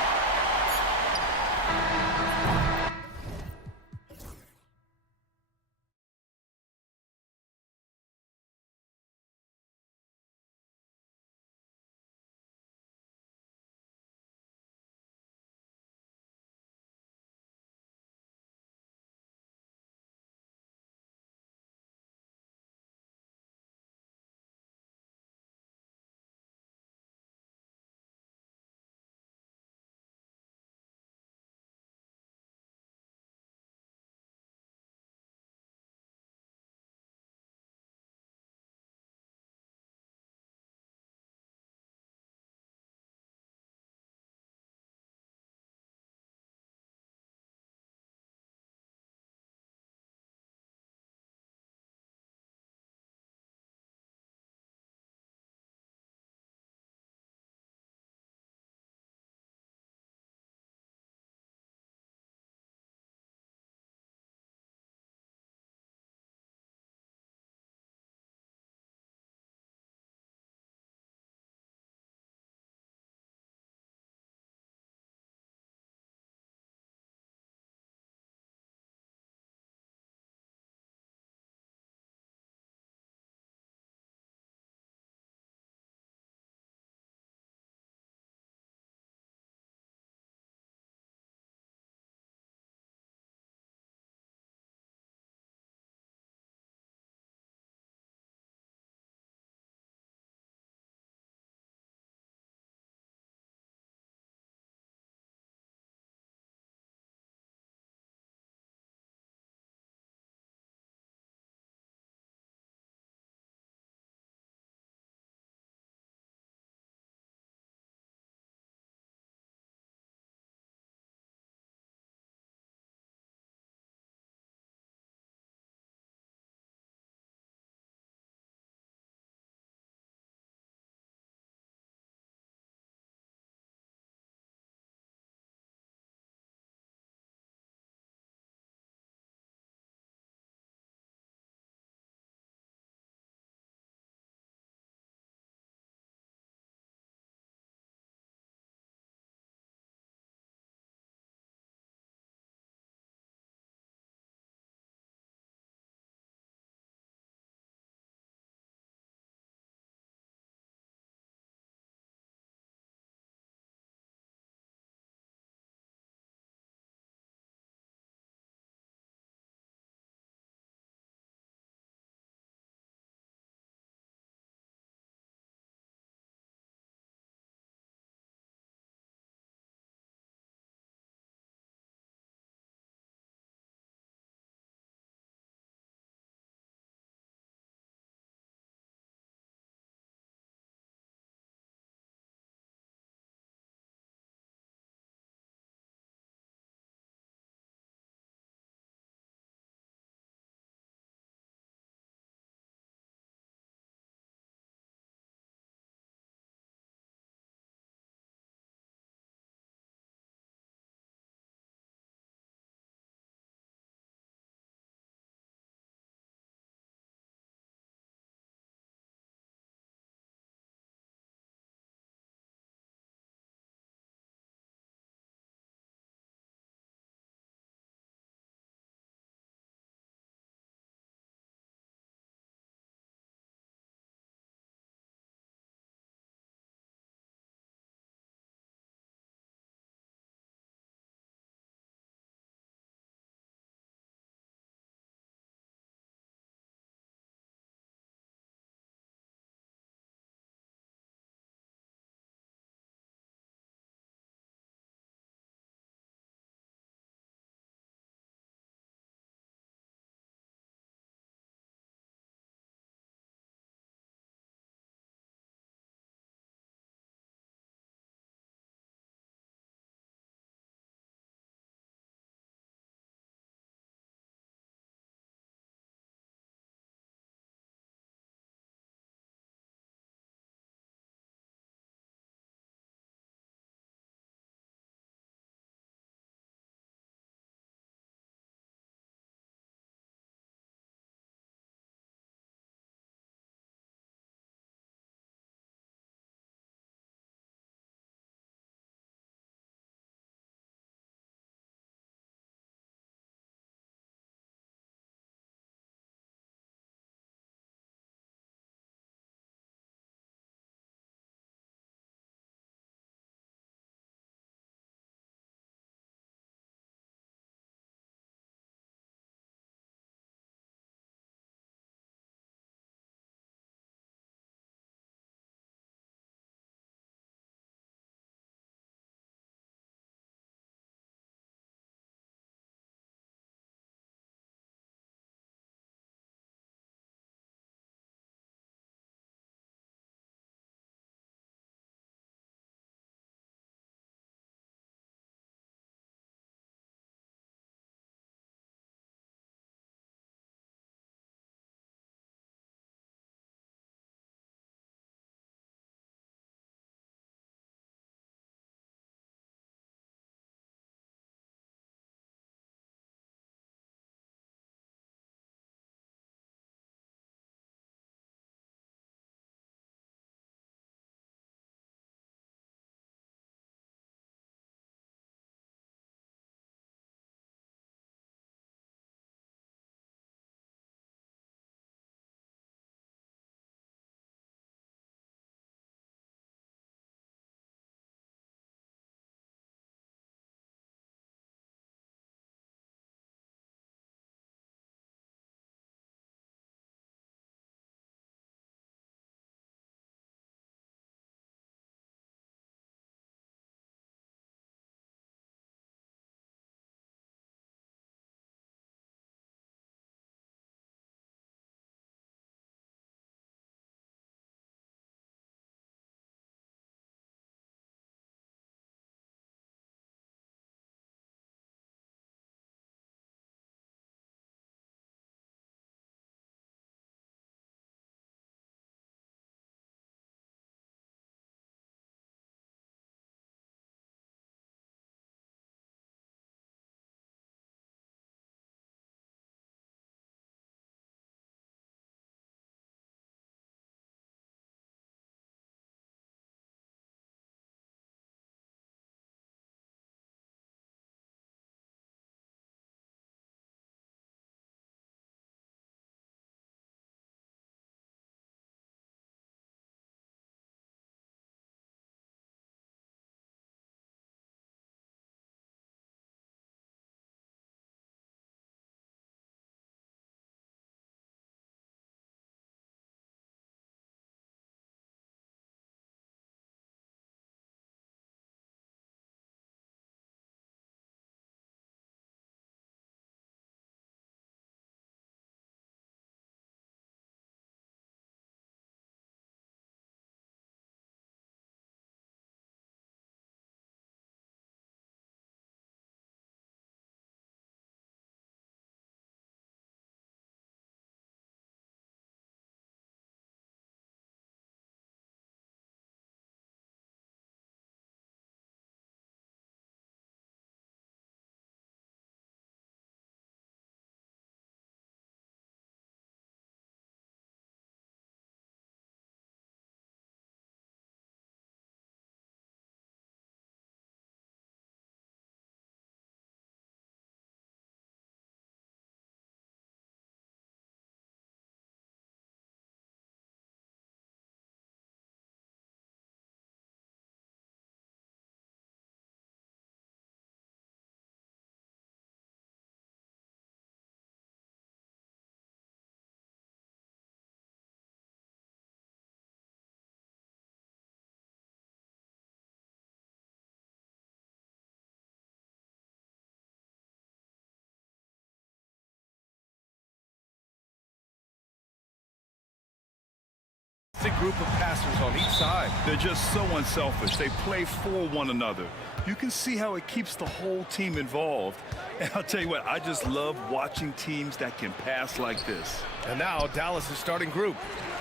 group of passers on each side. They're just so unselfish. They play for one another. You can see how it keeps the whole team involved. And I'll tell you what, I just love watching teams that can pass like this. And now Dallas' starting group.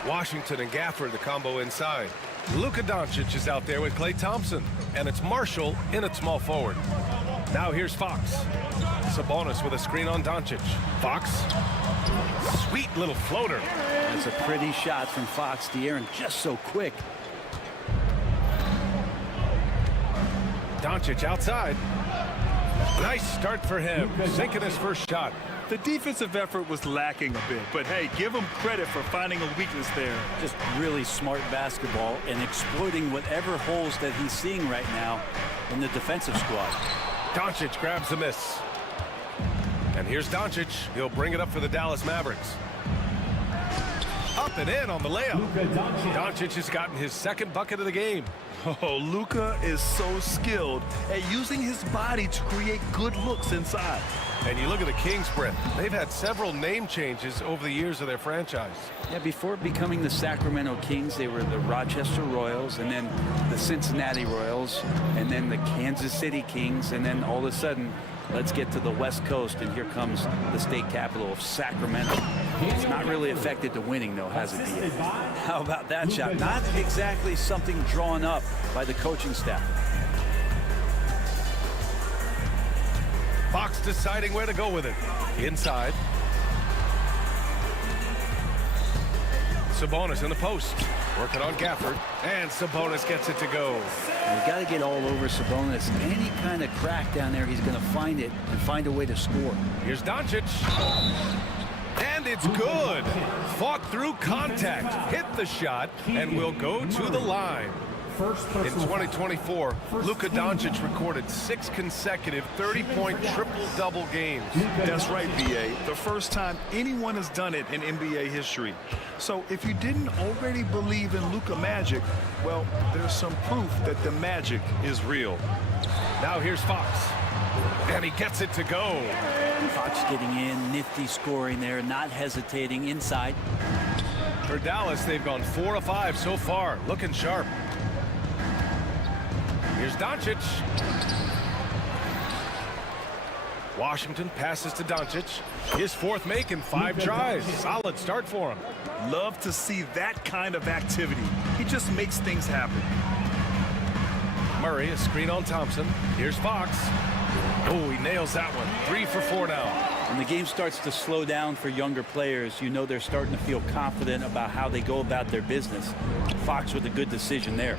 Washington and Gafford, the combo inside. Luka Doncic is out there with Klay Thompson. And it's Marshall in at small forward. Now here's Fox. Sabonis with a screen on Doncic. Fox. Sweet little floater. It's a pretty shot from Fox. De'Aaron just so quick. Doncic outside. Nice start for him. Sinking his first shot. The defensive effort was lacking a bit, but hey, give him credit for finding a weakness there. Just really smart basketball and exploiting whatever holes that he's seeing right now in the defensive squad. Doncic grabs the miss. And here's Doncic. He'll bring it up for the Dallas Mavericks. Up and in on the layup. Doncic has gotten his second bucket of the game. Oh, Luka is so skilled at using his body to create good looks inside. And you look at the Kings, Brett. They've had several name changes over the years of their franchise. Yeah, before becoming the Sacramento Kings, they were the Rochester Royals, and then the Cincinnati Royals, and then the Kansas City Kings, and then all of a sudden, let's get to the West Coast, and here comes the state capital of Sacramento. It's not really affected the winning, though, has it, D.A.? How about that shot? Not exactly something drawn up by the coaching staff. Fox deciding where to go with it. Inside. Sabonis in the post. Working on Gafford. And Sabonis gets it to go. You got to get all over Sabonis. Any kind of crack down there, he's going to find it and find a way to score. Here's Doncic. And it's good. Fought through contact. Hit the shot and will go to the line. In 2024, Luka Doncic recorded 6 consecutive 30-point triple-double games. That's right, B.A. The first time anyone has done it in NBA history. So if you didn't already believe in Luka magic, well, there's some proof that the magic is real. Now here's Fox. And he gets it to go. Fox getting in, nifty scoring there, not hesitating inside. For Dallas, they've gone 4 of 5 so far, looking sharp. Here's Doncic. Washington passes to Doncic. His fourth make in 5 tries. Solid start for him. Love to see that kind of activity. He just makes things happen. Murray, a screen on Thompson. Here's Fox. Oh, he nails that one. 3 for 4 now. When the game starts to slow down for younger players, you know they're starting to feel confident about how they go about their business. Fox with a good decision there.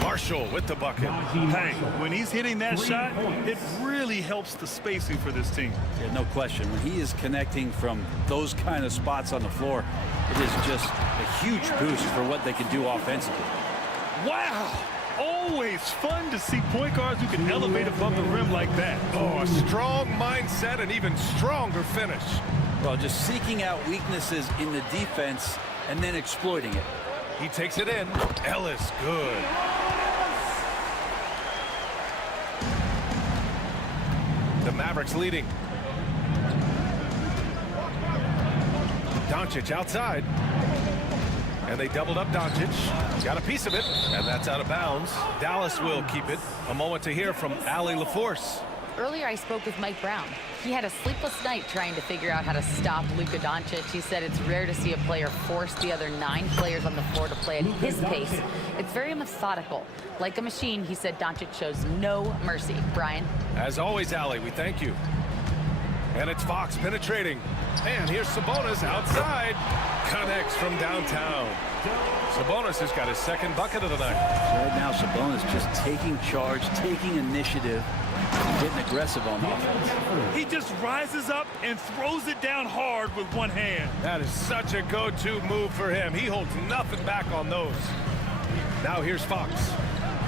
Marshall with the bucket. Hey, when he's hitting that shot, it really helps the spacing for this team. Yeah, no question. When he is connecting from those kind of spots on the floor, it is just a huge boost for what they can do offensively. Wow! Always fun to see point guards who can elevate above the rim like that. Oh, a strong mindset and even stronger finish. Well, just seeking out weaknesses in the defense and then exploiting it. He takes it in. Ellis, good. The Mavericks leading. Doncic outside. And they doubled up Doncic. Got a piece of it, and that's out of bounds. Dallas will keep it. A moment to hear from Allie LaForce. Earlier, I spoke with Mike Brown. He had a sleepless night trying to figure out how to stop Luka Doncic. He said it's rare to see a player force the other 9 players on the floor to play at his pace. It's very methodical. Like a machine, he said Doncic shows no mercy. Brian? As always, Allie, we thank you. And it's Fox penetrating. And here's Sabonis outside. Connects from downtown. Sabonis has got his second bucket of the night. Right now, Sabonis just taking charge, taking initiative, and getting aggressive on offense. He just rises up and throws it down hard with one hand. That is such a go-to move for him. He holds nothing back on those. Now here's Fox.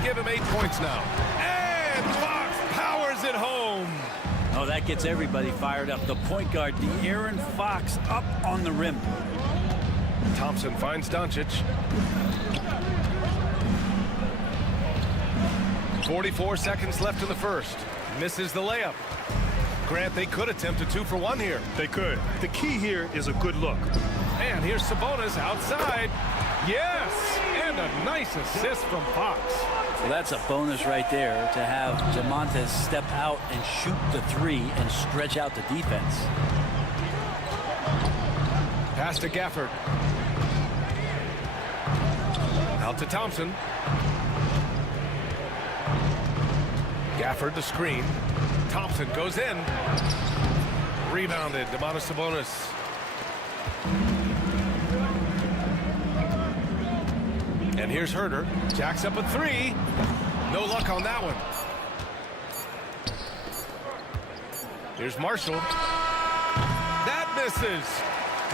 Give him 8 points now. And Fox powers it home. Oh, that gets everybody fired up. The point guard, De'Aaron Fox, up on the rim. Thompson finds Doncic. 44 seconds left in the first. Misses the layup. Grant, they could attempt a 2 for 1 here. They could. The key here is a good look. And here's Sabonis outside. Yes, and a nice assist from Fox. So that's a bonus right there to have Jamontes step out and shoot the three and stretch out the defense. Pass to Gafford. Out to Thompson. Gafford the screen. Thompson goes in. Rebounded. Domantas Sabonis. And here's Herter. Jacks up a three. No luck on that one. Here's Marshall. That misses.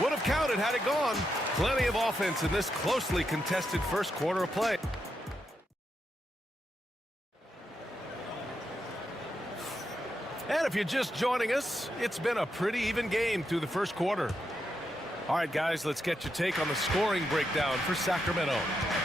Would have counted had it gone. Plenty of offense in this closely contested first quarter of play. And if you're just joining us, it's been a pretty even game through the first quarter. All right, guys, let's get your take on the scoring breakdown for Sacramento.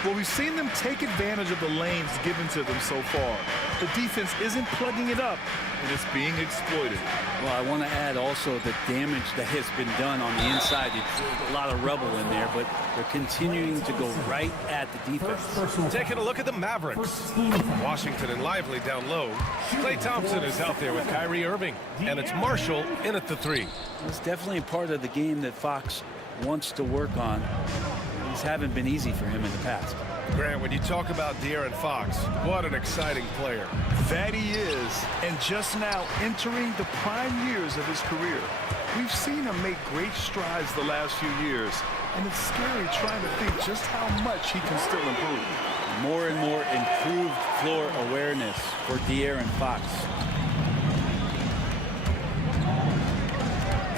Well, we've seen them take advantage of the lanes given to them so far. The defense isn't plugging it up, and it's being exploited. Well, I want to add also the damage that has been done on the inside. It's a lot of rubble in there, but they're continuing to go right at the defense. Taking a look at the Mavericks. Washington and Lively down low. Klay Thompson is out there with Kyrie Irving, and it's Marshall in at the three. It's definitely a part of the game that Fox wants to work on. These haven't been easy for him in the past. Grant, when you talk about De'Aaron Fox, what an exciting player. That he is, and just now entering the prime years of his career. We've seen him make great strides the last few years, and it's scary trying to think just how much he can still improve. More and more improved floor awareness for De'Aaron Fox.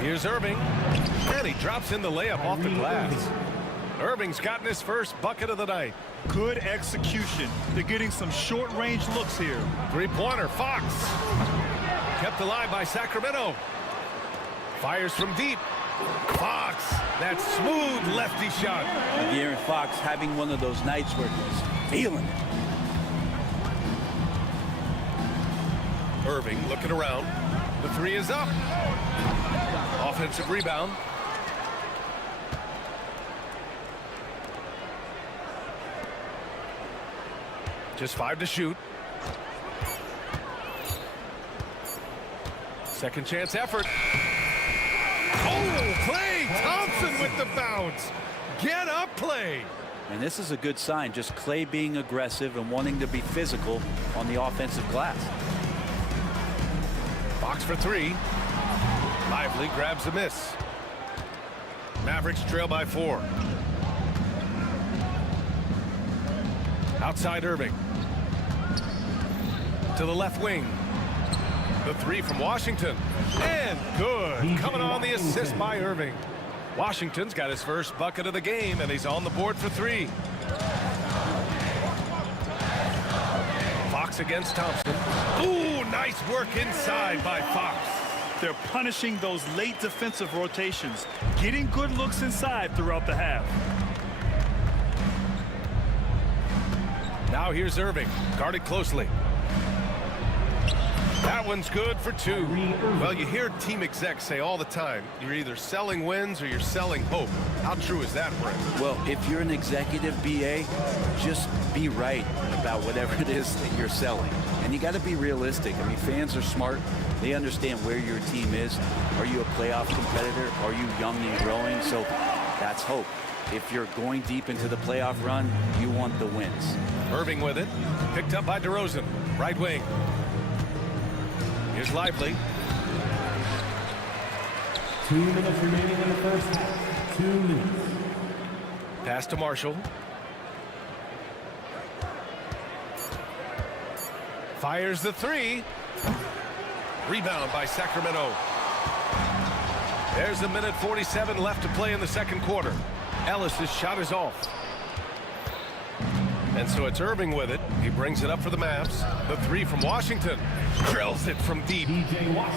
Here's Irving, and he drops in the layup off the glass. Irving's gotten his first bucket of the night. Good execution. They're getting some short-range looks here. Three-pointer, Fox. Kept alive by Sacramento. Fires from deep. Fox, that smooth lefty shot. De'Aaron Fox having one of those nights where he's feeling it. Irving looking around. The three is up. Offensive rebound. Just 5 to shoot. Second chance effort. Oh, Klay Thompson with the bounce. Get up, Klay. And this is a good sign, just Klay being aggressive and wanting to be physical on the offensive glass. Fox for three. Lively grabs a miss. Mavericks trail by 4. Outside Irving. To the left wing. The three from Washington. And good. Coming on the assist by Irving. Washington's got his first bucket of the game, and he's on the board for 3. Fox against Thompson. Ooh, nice work inside by Fox. They're punishing those late defensive rotations, getting good looks inside throughout the half. Now here's Irving, guarded closely. That one's good for 2. Well, you hear team execs say all the time, you're either selling wins or you're selling hope. How true is that, Brent? Well, if you're an executive BA, just be right about whatever it is that you're selling. And you got to be realistic. I mean, fans are smart. They understand where your team is. Are you a playoff competitor? Are you young and growing? So that's hope. If you're going deep into the playoff run, you want the wins. Irving with it. Picked up by DeRozan. Right wing. Here's Lively. 2 minutes remaining in the first half. 2 minutes. Pass to Marshall. Fires the 3. Rebound by Sacramento. There's a minute 47 left to play in the second quarter. Ellis's shot is off. And so it's Irving with it. He brings it up for the Mavs. The 3 from Washington. Drills it from deep.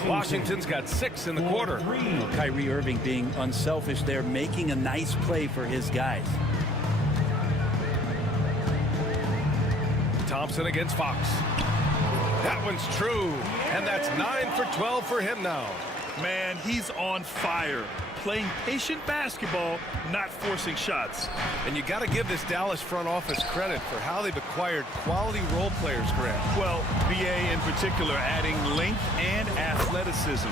Washington's got 6 in the quarter. Well, Kyrie Irving being unselfish there, making a nice play for his guys. Thompson against Fox. That one's true. And that's 9 for 12 for him now. Man, he's on fire. playing patient basketball, not forcing shots. And you got to give this Dallas front office credit for how they've acquired quality role players, Grant. Well, BA in particular adding length and athleticism.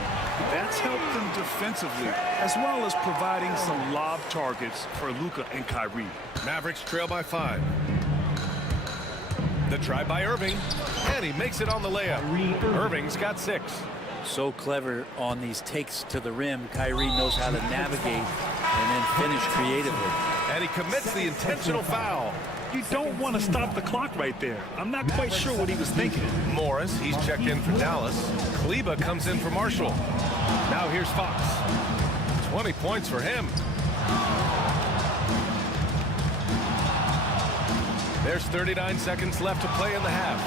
That's helped them defensively, as well as providing some lob targets for Luka and Kyrie. Mavericks trail by 5. The try by Irving, and he makes it on the layup. Irving's got 6. So clever on these takes to the rim. Kyrie knows how to navigate and then finish creatively. And he commits the intentional foul. You don't want to stop the clock right there. I'm not quite sure what he was thinking. Morris, he's checked in for Dallas. Kleba comes in for Marshall. Now here's Fox. 20 points for him. There's 39 seconds left to play in the half.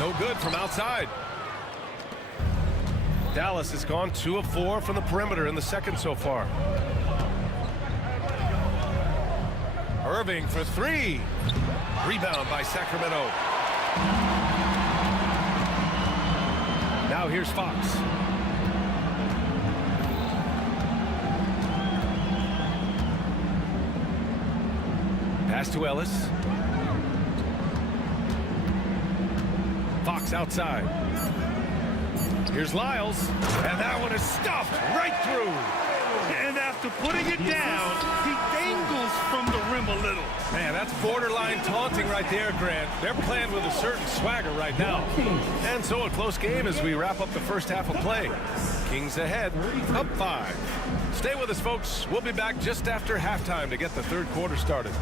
No good from outside. Dallas has gone 2 of 4 from the perimeter in the second so far. Irving for 3. Rebound by Sacramento. Now here's Fox. Pass to Ellis. Fox outside. Here's Lyles, and that one is stuffed right through. And after putting it down, he dangles from the rim a little. Man, that's borderline taunting right there, Grant. They're playing with a certain swagger right now. And so a close game as we wrap up the first half of play. Kings ahead, up 5. Stay with us, folks. We'll be back just after halftime to get the third quarter started.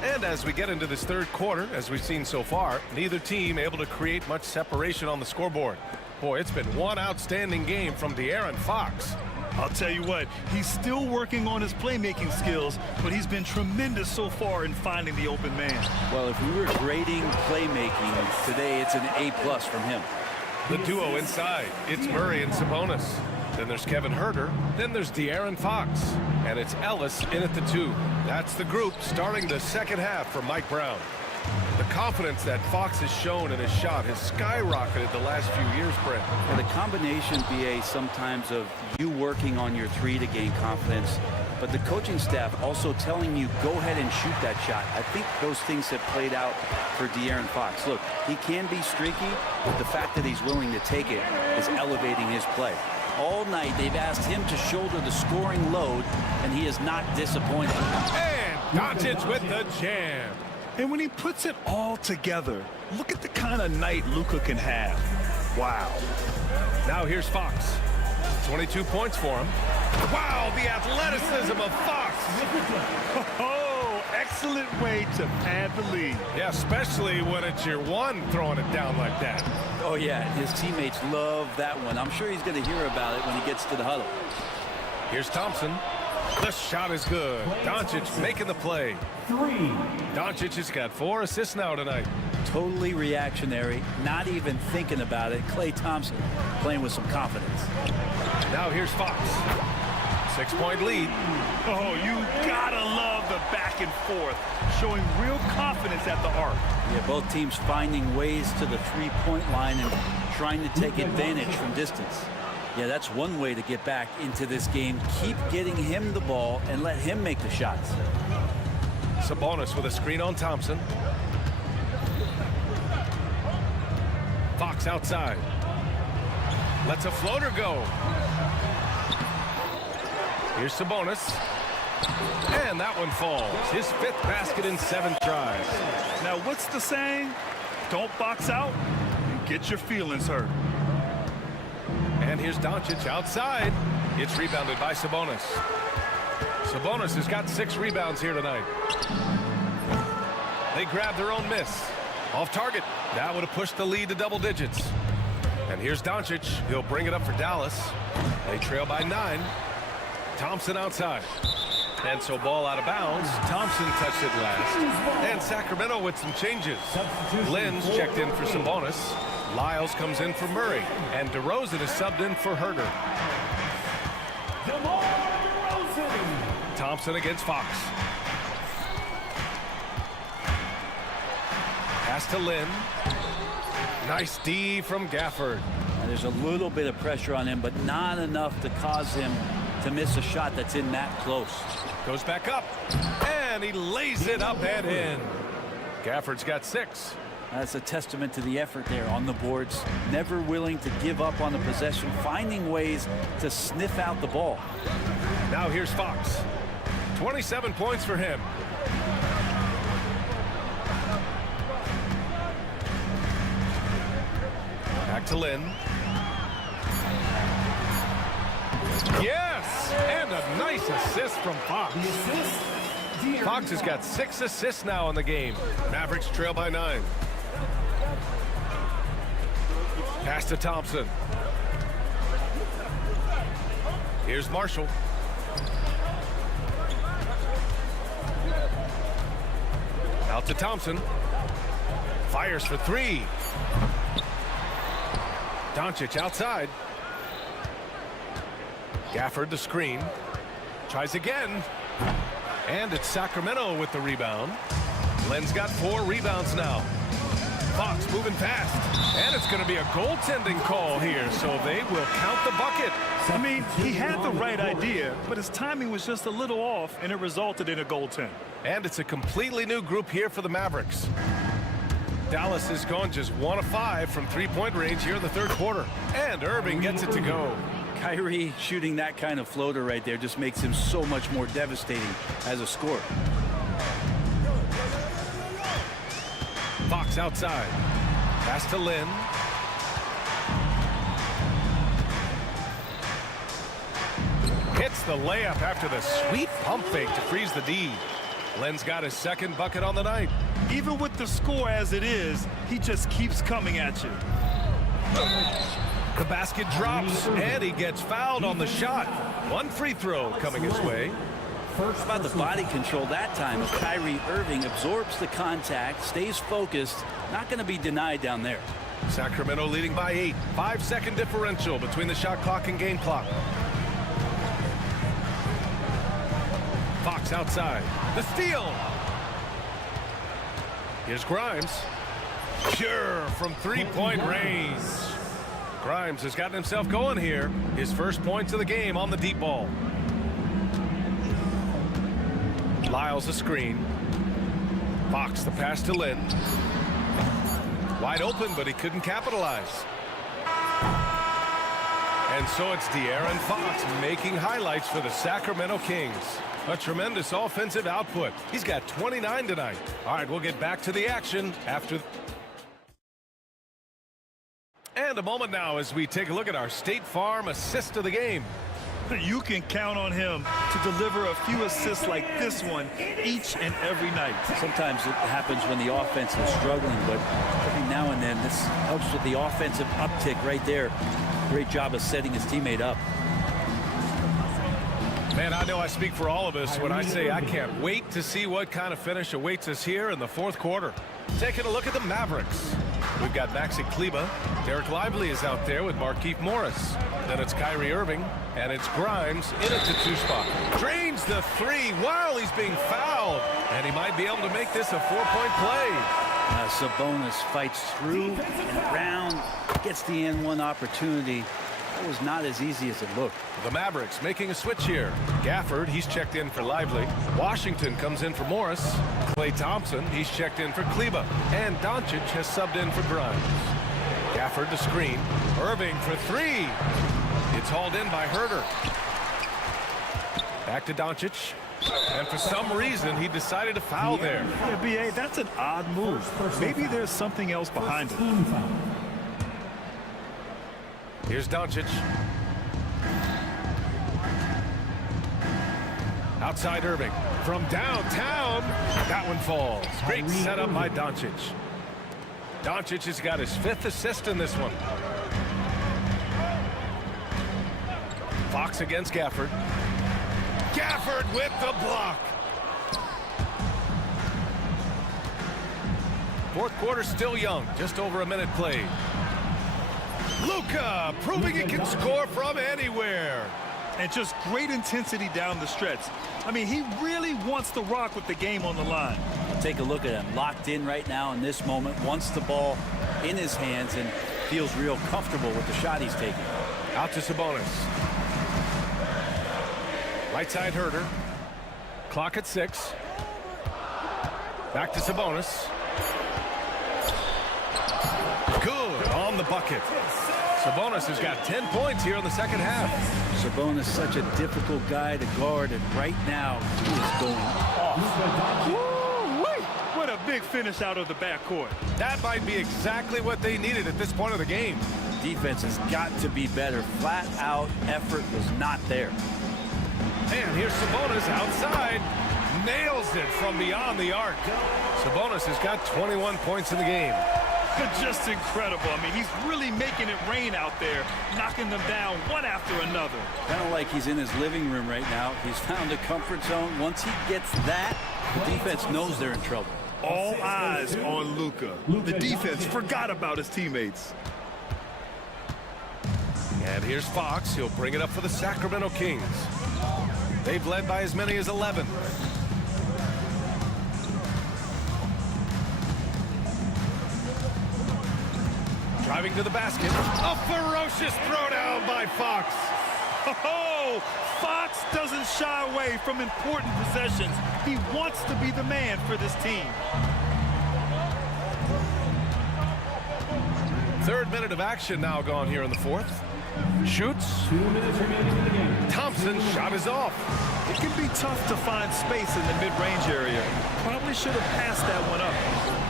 And as we get into this third quarter, as we've seen so far, neither team able to create much separation on the scoreboard. Boy, it's been one outstanding game from De'Aaron Fox. I'll tell you what, he's still working on his playmaking skills, but he's been tremendous so far in finding the open man. Well, if we were grading playmaking today, it's an A+ from him. The duo inside, it's Murray and Sabonis. Then there's Kevin Huerter. Then there's De'Aaron Fox. And it's Ellis in at the 2. That's the group starting the second half for Mike Brown. The confidence that Fox has shown in his shot has skyrocketed the last few years, Brent. And the combination, BA, sometimes of you working on your 3 to gain confidence, but the coaching staff also telling you, go ahead and shoot that shot. I think those things have played out for De'Aaron Fox. Look, he can be streaky, but the fact that he's willing to take it is elevating his play. All night, they've asked him to shoulder the scoring load, and he is not disappointed. And Doncic with the jam. And when he puts it all together, look at the kind of night Luka can have. Wow. Now here's Fox. 22 points for him. Wow, the athleticism of Fox. Oh, excellent way to pad the lead. Yeah, especially when it's your one throwing it down like that. Oh, yeah, his teammates love that one. I'm sure he's going to hear about it when he gets to the huddle. Here's Thompson. The shot is good. Doncic making the play. 3. Doncic has got 4 assists now tonight. Totally reactionary, not even thinking about it. Klay Thompson playing with some confidence. Now here's Fox. 6-point lead. Oh, you gotta love the back and forth, showing real confidence at the arc. Yeah, both teams finding ways to the three-point line and trying to take advantage from distance. Yeah, that's one way to get back into this game. Keep getting him the ball and let him make the shots. Sabonis with a screen on Thompson. Fox outside. Lets a floater go. Here's Sabonis. And that one falls. His 5th basket in 7 tries. Now, what's the saying? Don't box out, you get your feelings hurt. And here's Doncic outside. It's rebounded by Sabonis. Sabonis has got 6 rebounds here tonight. They grab their own miss. Off target. That would have pushed the lead to double digits. And here's Doncic. He'll bring it up for Dallas. They trail by 9. Thompson outside. And so ball out of bounds. Thompson touched it last. And Sacramento with some changes. Lynn's checked in for Sabonis. Lyles comes in for Murray. And DeRozan is subbed in for Huerter. Thompson against Fox. Pass to Lynn. Nice D from Gafford. And there's a little bit of pressure on him, but not enough to cause him to miss a shot that's in that close. Goes back up, and he lays it up and in. Gafford's got 6. That's a testament to the effort there on the boards. Never willing to give up on the possession, finding ways to sniff out the ball. Now here's Fox. 27 points for him. Back to Lynn. Yes! And a nice assist from Fox. Fox has got 6 assists now in the game. Mavericks trail by 9. Pass to Thompson. Here's Marshall. Out to Thompson. Fires for 3. Doncic outside. Gafford the screen. Tries again. And it's Sacramento with the rebound. Len's got 4 rebounds now. Fox moving fast. And it's going to be a goaltending call here, so they will count the bucket. I mean, he had the right idea, but his timing was just a little off, and it resulted in a goaltend. And it's a completely new group here for the Mavericks. Dallas is going just 1 of 5 from 3-point range here in the third quarter. And Irving gets it to go. Kyrie shooting that kind of floater right there just makes him so much more devastating as a scorer. Fox outside. Pass to Lynn. Hits the layup after the sweet pump fake to freeze the D. Len's got his 2nd bucket on the night. Even with the score as it is, he just keeps coming at you. The basket drops, and he gets fouled on the shot. 1 free throw coming his way. How about the body control that time? Kyrie Irving absorbs the contact, stays focused, not going to be denied down there. Sacramento leading by 8. 5-second differential between the shot clock and game clock. Fox outside. The steal. Here's Grimes. Pure from 3-point range. Grimes has gotten himself going here. His first points of the game on the deep ball. Lyles a screen. Fox the pass to Lynn. Wide open, but he couldn't capitalize. And so it's De'Aaron Fox making highlights for the Sacramento Kings. A tremendous offensive output. He's got 29 tonight. All right, we'll get back to the action after. And a moment now as we take a look at our State Farm assist of the game. You can count on him to deliver a few assists like this one each and every night. Sometimes it happens when the offense is struggling, but every now and then this helps with the offensive uptick right there. Great job of setting his teammate up. Man, I know I speak for all of us when I say I can't wait to see what kind of finish awaits us here in the fourth quarter. Taking a look at the Mavericks. We've got Maxi Kleber. Derek Lively is out there with Markieff Morris. Then it's Kyrie Irving, and it's Grimes in at the 2 spot. Drains the 3 while he's being fouled. And he might be able to make this a 4-point play. Sabonis fights through and around, gets the N1 opportunity. That was not as easy as it looked. The Mavericks making a switch here. Gafford, he's checked in for Lively. Washington comes in for Morris. Klay Thompson, he's checked in for Kleber. And Doncic has subbed in for Grimes. Gafford the screen. Irving for 3. It's hauled in by Herter. Back to Doncic. And for some reason, he decided to foul there. Yeah, B.A., that's an odd move. Maybe there's something else behind it. Here's Doncic. Outside Irving. From downtown. That one falls. Great setup by Doncic. Doncic has got his 5th assist in this one. Fox against Gafford. Gafford with the block. Fourth quarter still young. Just over a minute played. Luka proving he can score from anywhere. And just great intensity down the stretch. I mean, he really wants to rock with the game on the line. Take a look at him, locked in right now in this moment, wants the ball in his hands and feels real comfortable with the shot he's taking. Out to Sabonis. Right side Herder. Clock at 6. Back to Sabonis. Good on the bucket. Sabonis has got 10 points here in the second half. Sabonis, such a difficult guy to guard, and right now he is going off. Woo-wee! What a big finish out of the backcourt. That might be exactly what they needed at this point of the game. Defense has got to be better. Flat out effort was not there. And here's Sabonis outside. Nails it from beyond the arc. Sabonis has got 21 points in the game. Just incredible. I mean, he's really making it rain out there, knocking them down one after another. Kind of like he's in his living room right now. He's found a comfort zone. Once he gets that, the defense knows they're in trouble. All eyes on Luka. The defense forgot about his teammates. And here's Fox. He'll bring it up for the Sacramento Kings. They've led by as many as 11. Driving to the basket. A ferocious throwdown by Fox. Oh, Fox doesn't shy away from important possessions. He wants to be the man for this team. Third minute of action now gone here in the fourth. Shoots. 2 minutes remaining in the game. Thompson's shot is off. It can be tough to find space in the mid-range area. Probably should have passed that one up.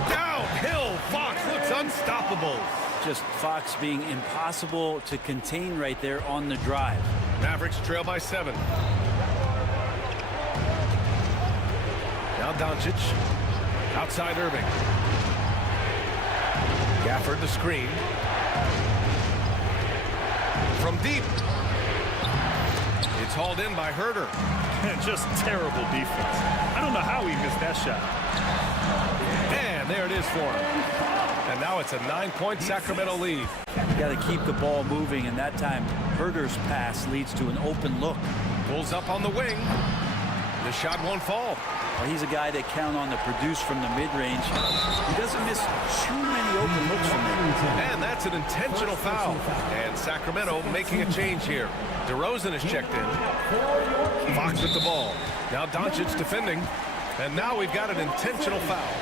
Downhill, Fox looks unstoppable. Just Fox being impossible to contain right there on the drive. Mavericks trail by 7. Now Doncic. Outside Irving. Gafford the screen. From deep. It's hauled in by Herder. Just terrible defense. I don't know how he missed that shot. And there it is for him. And now it's a 9-point Sacramento lead. You got to keep the ball moving, and that time Herder's pass leads to an open look. Pulls up on the wing. The shot won't fall. Well, he's a guy they count on to produce from the mid-range. He doesn't miss too many open looks from there. And that's an intentional foul. And Sacramento making a change here. DeRozan is checked in. Fox with the ball. Now Doncic defending. And now we've got an intentional foul.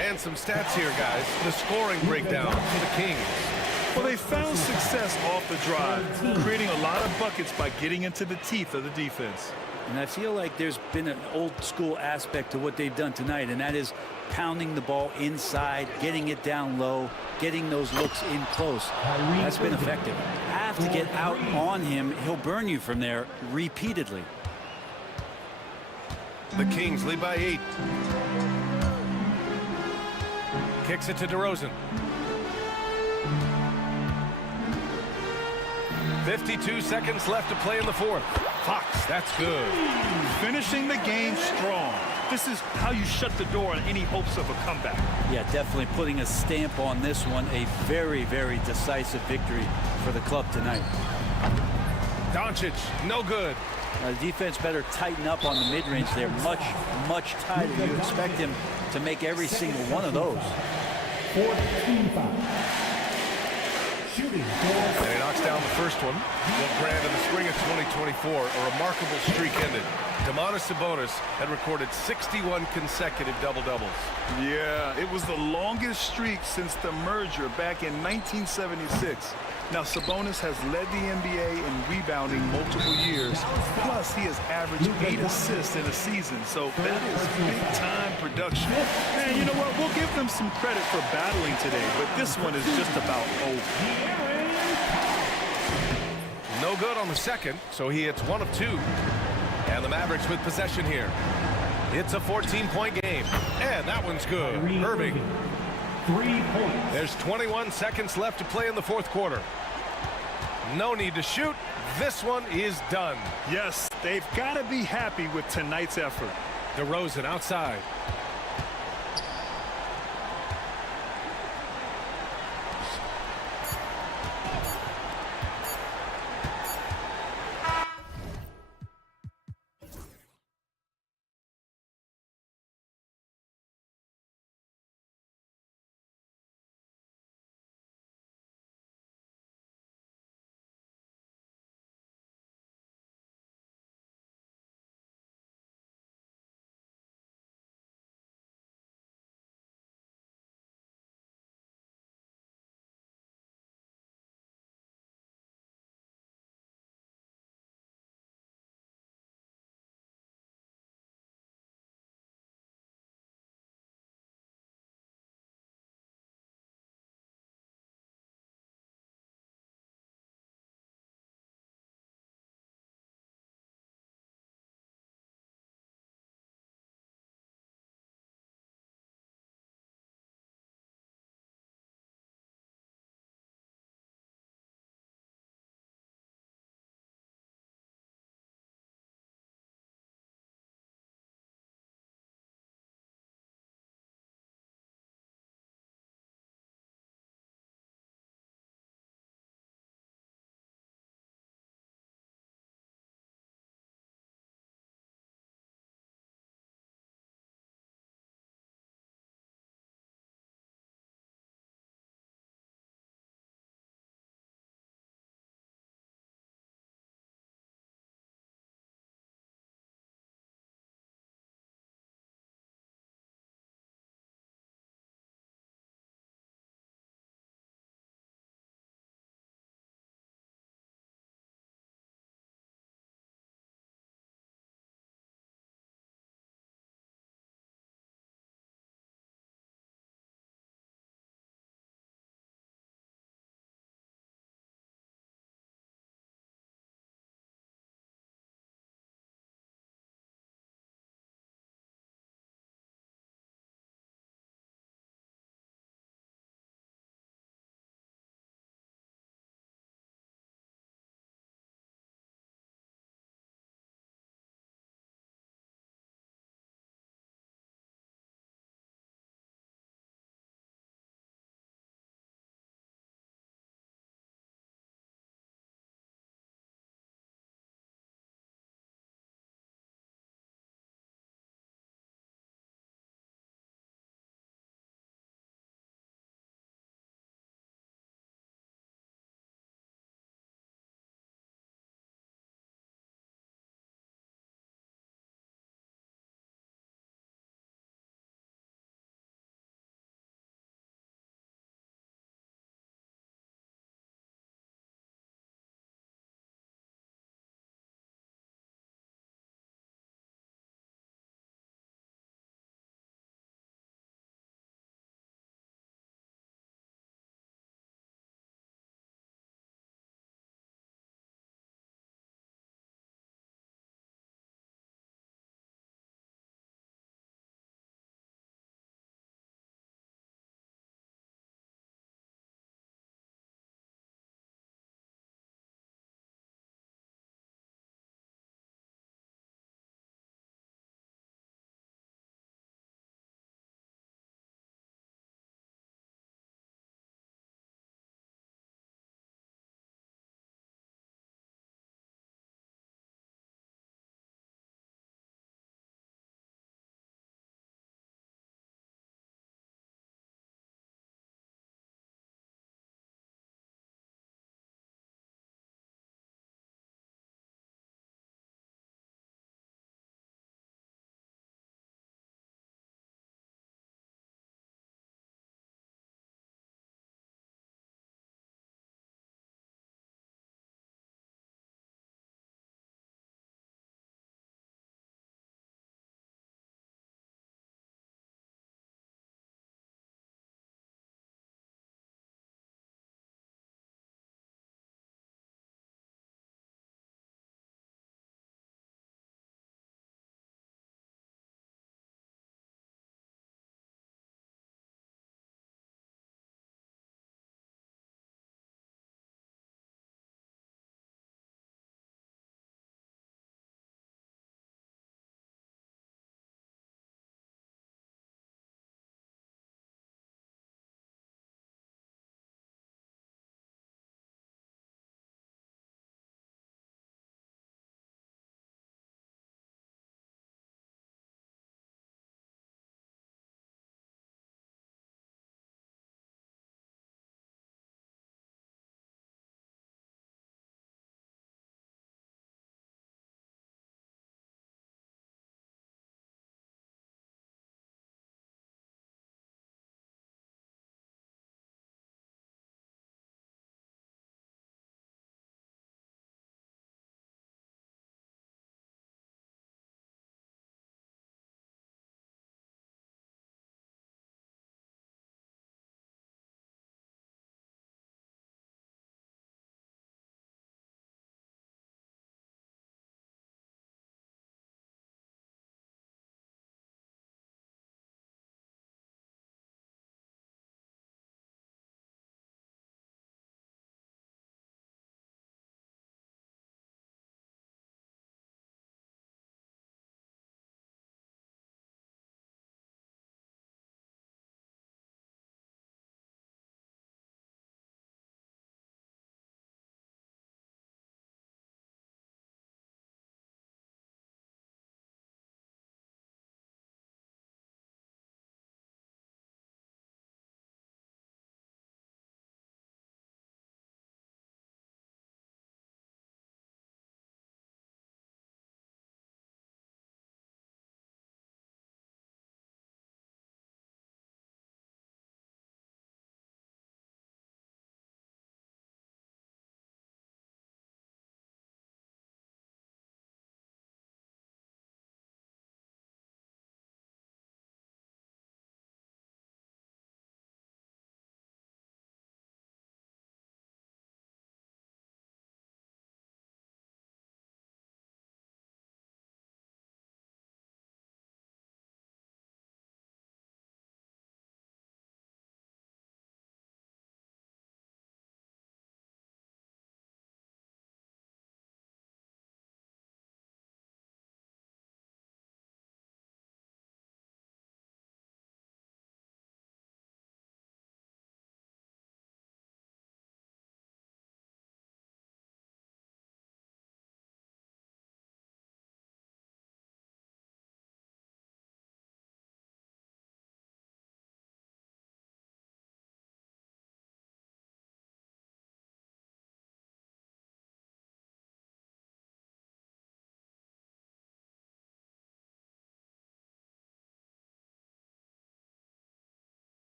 And some stats here, guys. The scoring breakdown for the Kings. Well, they found success off the drive, creating a lot of buckets by getting into the teeth of the defense. And I feel like there's been an old school aspect to what they've done tonight, and that is pounding the ball inside, getting it down low, getting those looks in close. That's been effective. Have to get out on him. He'll burn you from there repeatedly. The Kings lead by 8. Kicks it to DeRozan. 52 seconds left to play in the fourth. Fox, that's good. Finishing the game strong. This is how you shut the door on any hopes of a comeback. Yeah, definitely putting a stamp on this one. A very, very decisive victory for the club tonight. Doncic, no good. The defense better tighten up on the mid-range there. Much, much tighter. You expect him to make every single one of those. Fourth team foul. Shooting. And he knocks down the first one. Well, Grant, in the spring of 2024, a remarkable streak ended. Domantas Sabonis had recorded 61 consecutive double-doubles. Yeah, it was the longest streak since the merger back in 1976. Now, Sabonis has led the NBA in rebounding multiple years. Plus, he has averaged 8 assists in a season, so that is big-time production. And you know what? We'll give them some credit for battling today, but this one is just about over. No good on the second, so he hits 1 of 2. And the Mavericks with possession here. It's a 14-point game, and that one's good. Irving. 3 points. There's 21 seconds left to play in the fourth quarter. No need to shoot. This one is done. Yes, they've got to be happy with tonight's effort. DeRozan outside.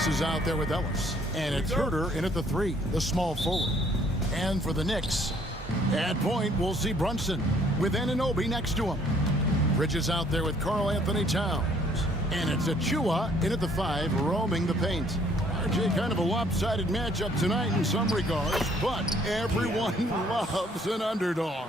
Fox is out there with Ellis. And it's Herter in at the 3, the small forward. And for the Knicks, at point, we'll see Brunson with Anunoby next to him. Bridges out there with Karl Anthony Towns. And it's Achua in at the 5, roaming the paint. RJ, kind of a lopsided matchup tonight in some regards, but everyone loves an underdog.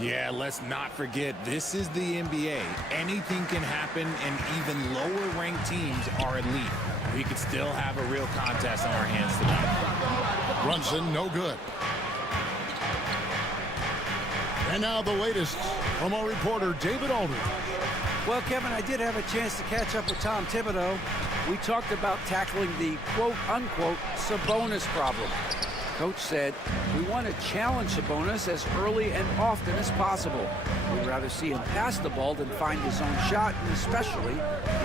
Yeah, let's not forget, this is the NBA. Anything can happen, and even lower-ranked teams are elite. We could still have a real contest on our hands tonight. Brunson, no good. And now the latest from our reporter, David Aldridge. Well, Kevin, I did have a chance to catch up with Tom Thibodeau. We talked about tackling the quote-unquote Sabonis problem. Coach said, we want to challenge Sabonis as early and often as possible. We'd rather see him pass the ball than find his own shot, and especially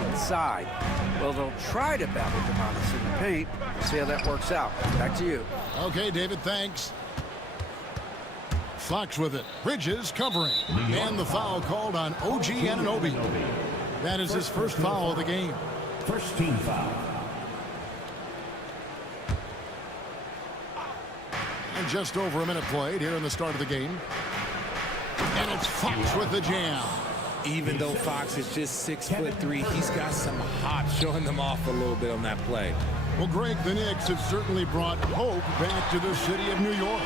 inside. Well, they'll try to battle Sabonis in the paint. We'll see how that works out. Back to you. Okay, David, thanks. Fox with it. Bridges covering. And the foul called on OG Anunoby. That is his first foul of the game. First team foul. And just over a minute played here in the start of the game. And it's Fox with the jam. Even though Fox is just 6'3", he's got some hop, showing them off a little bit on that play. Well, Greg, the Knicks have certainly brought hope back to the city of New York.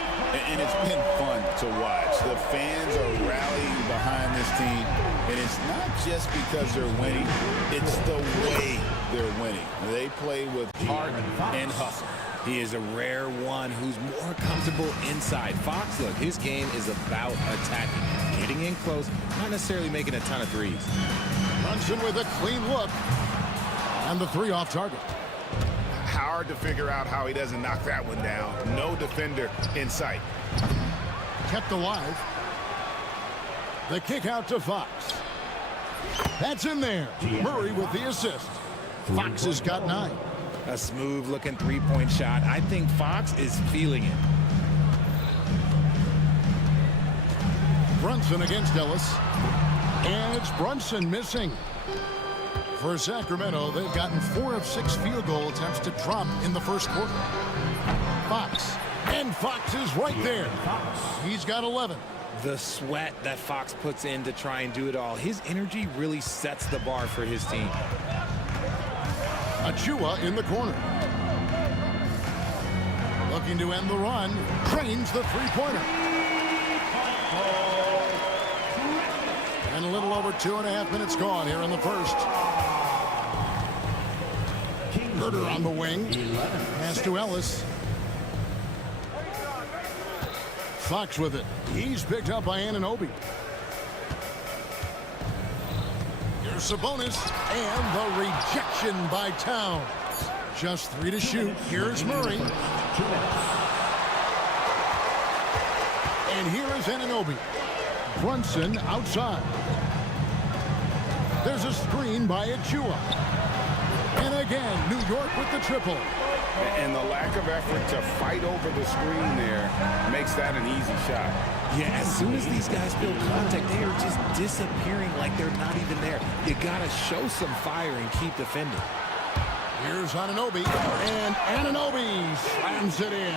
And it's been fun to watch. The fans are rallying behind this team. And it's not just because they're winning. It's the way they're winning. They play with heart and hustle. He is a rare one who's more comfortable inside. Fox, look, his game is about attacking, getting in close, not necessarily making a ton of threes. Brunson with a clean look. And the 3 off target. Hard to figure out how he doesn't knock that one down. No defender in sight. Kept alive. The kick out to Fox. That's in there. Murray with the assist. Fox has got 9. A smooth-looking three-point shot. I think Fox is feeling it. Brunson against Ellis. And it's Brunson missing. For Sacramento, they've gotten 4 of 6 field goal attempts to drop in the first quarter. Fox. And Fox is right there. He's got 11. The sweat that Fox puts in to try and do it all. His energy really sets the bar for his team. Achua in the corner. Looking to end the run. Trains the three-pointer. And a little over 2.5 minutes gone here in the first. Herter on the wing. Pass to Ellis. Fox with it. He's picked up by Anunoby. Here's Sabonis. And the rejection by Towns. Just 3 to shoot. Here's Murray. And here is Anunoby. Brunson outside. There's a screen by Achua. And again, New York with the triple. And the lack of effort to fight over the screen there makes that an easy shot. Yeah, as soon as these guys feel contact, they are just disappearing like they're not even there. You gotta show some fire and keep defending. Here's Anunoby, and Anunoby slams it in.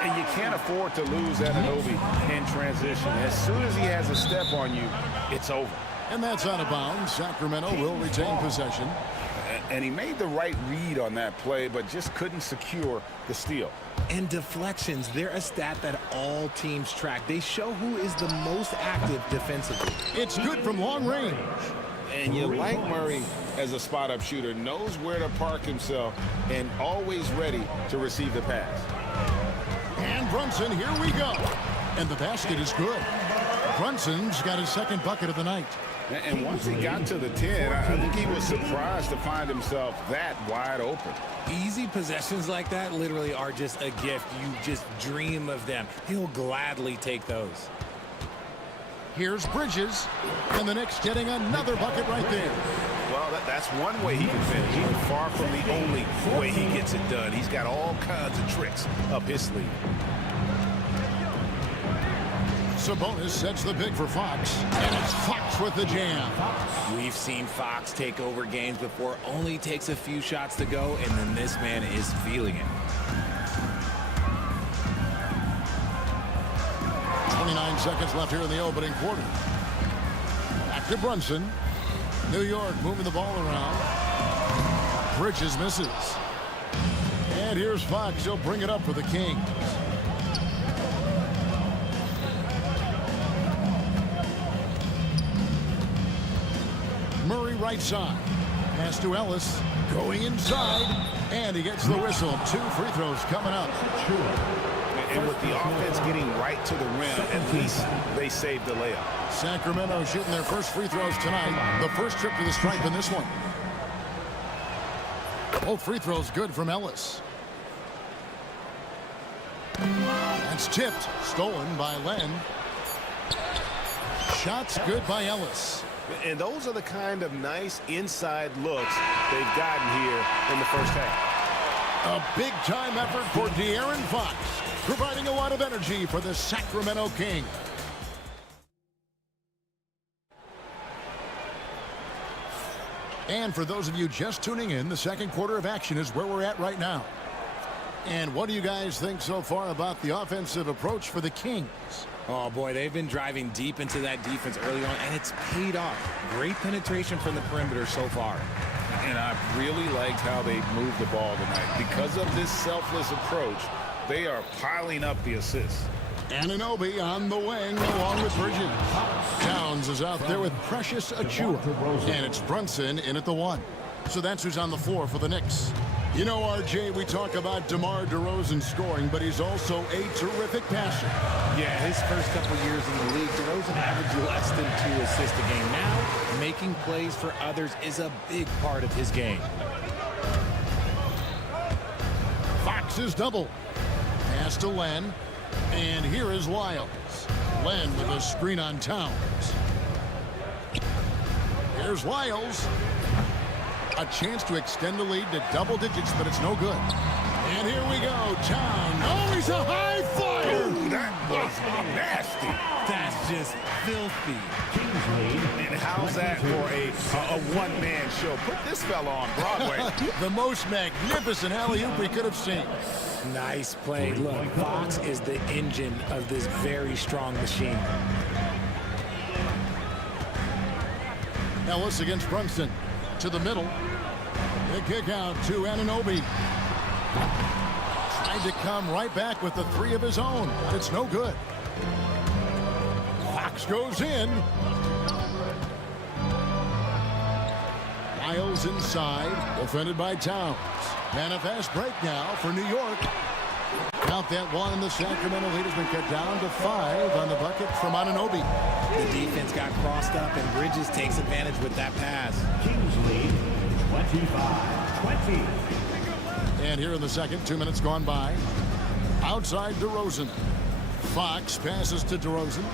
And you can't afford to lose Anunoby in transition. As soon as he has a step on you, it's over. And that's out of bounds. Sacramento will retain possession. And he made the right read on that play, but just couldn't secure the steal. And deflections, they're a stat that all teams track. They show who is the most active defensively. It's good from long range. And you like Murray as a spot-up shooter, knows where to park himself, and always ready to receive the pass. And Brunson, here we go. And the basket is good. Brunson's got his second bucket of the night. And once he got to the 10, I think he was surprised to find himself that wide open. Easy possessions like that literally are just a gift. You just dream of them. He'll gladly take those. Here's Bridges, and the Knicks getting another bucket right there. Well, that's one way he can finish, but far from the only way he gets it done. He's got all kinds of tricks up his sleeve. Sabonis sets the pick for Fox, and it's Fox with the jam. We've seen Fox take over games before. Only takes a few shots to go, and then this man is feeling it. 29 seconds left here in the opening quarter. Back to Brunson. New York moving the ball around. Bridges misses. And here's Fox. He'll bring it up for the Kings. Murray right side. Pass to Ellis. Going inside. And he gets the whistle. 2 free throws coming up. And with the offense getting right to the rim, at least they saved the layup. Sacramento shooting their first free throws tonight. The first trip to the stripe in this one. Both free throws good from Ellis. That's tipped. Stolen by Len. Shots good by Ellis. And those are the kind of nice inside looks they've gotten here in the first half. A big-time effort for De'Aaron Fox, providing a lot of energy for the Sacramento Kings. And for those of you just tuning in, the second quarter of action is where we're at right now. And what do you guys think so far about the offensive approach for the Kings? Oh, boy, they've been driving deep into that defense early on, and it's paid off. Great penetration from the perimeter so far. And I've really liked how they've moved the ball tonight. Because of this selfless approach, they are piling up the assists. Anunoby on the wing along with Bridges. Towns is out there with Precious Achua. And it's Brunson in at the 1. So that's who's on the floor for the Knicks. You know, RJ, we talk about DeMar DeRozan scoring, but he's also a terrific passer. Yeah, his first couple years in the league, DeRozan averaged less than 2 assists a game. Now, making plays for others is a big part of his game. Fox is double. Pass to Len. And here is Lyles. Len with a screen on Towns. Here's Lyles. A chance to extend the lead to double digits, but it's no good. And here we go. Towns. Oh, he's a high flyer. Ooh, that was nasty. That's just filthy. And how's that for a one-man show? Put this fella on Broadway. The most magnificent alley-oop we could have seen. Nice play. Look, Fox is the engine of this very strong machine. Ellis against Brunson. To the middle. The kick out to Anunoby. Tried to come right back with the 3 of his own, but it's no good. Fox goes in. Lyles inside, defended by Towns. And a fast break now for New York. Count that 1, and the Sacramento lead has been cut down to 5 on the bucket from Anunoby. The defense got crossed up, and Bridges takes advantage with that pass. Kings lead 25-20. And here in the second, 2 minutes gone by. Outside DeRozan. Fox passes to DeRozan.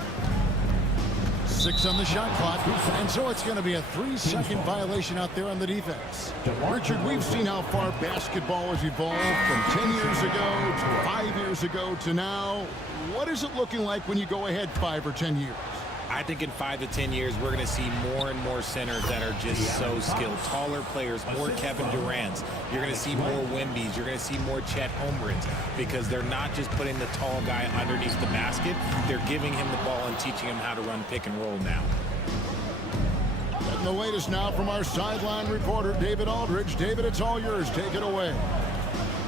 6 on the shot clock, and so it's going to be a 3-second violation out there on the defense. Richard, we've seen how far basketball has evolved from 10 years ago to 5 years ago to now. What is it looking like when you go ahead 5 or 10 years? I think in 5 to 10 years, we're going to see more and more centers that are just so skilled. Taller players, more Kevin Durant's. You're going to see more Wemby's. You're going to see more Chet Holmgrens because they're not just putting the tall guy underneath the basket. They're giving him the ball and teaching him how to run pick and roll now. And the latest now from our sideline reporter, David Aldridge. David, it's all yours. Take it away.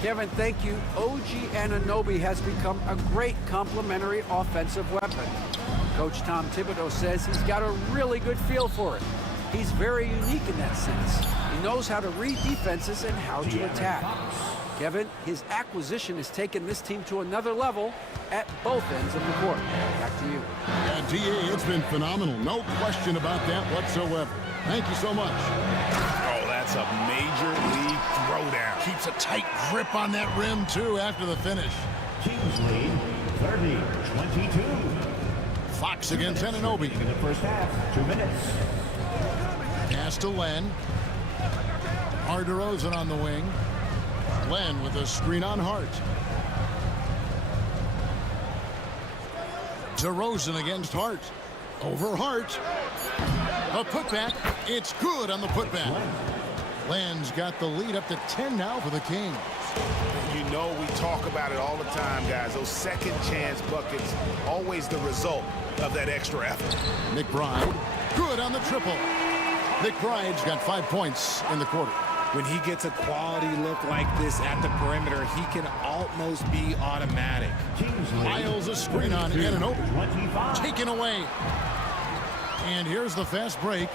Kevin, thank you. OG Anunoby has become a great complementary offensive weapon. Coach Tom Thibodeau says he's got a really good feel for it. He's very unique in that sense. He knows how to read defenses and how to attack. Kevin, his acquisition has taken this team to another level at both ends of the court. Back to you. Yeah, D.A., it's been phenomenal. No question about that whatsoever. Thank you so much. Oh, that's a major league throwdown. Keeps a tight grip on that rim, too, after the finish. Kings lead 30-22. Fox against Anunoby. In the first half, 2 minutes. Pass to Len. DeRozan on the wing. Len with a screen on Hart. DeRozan against Hart. Over Hart. A putback. It's good on the putback. Len's got the lead up to 10 now for the Kings. You know, we talk about it all the time, guys. Those second chance buckets, always the result of that extra effort. McBride, good on the triple. McBride's got 5 points in the quarter. When he gets a quality look like this at the perimeter, he can almost be automatic. Miles a screen on Anunoby. Taken away. And here's the fast break.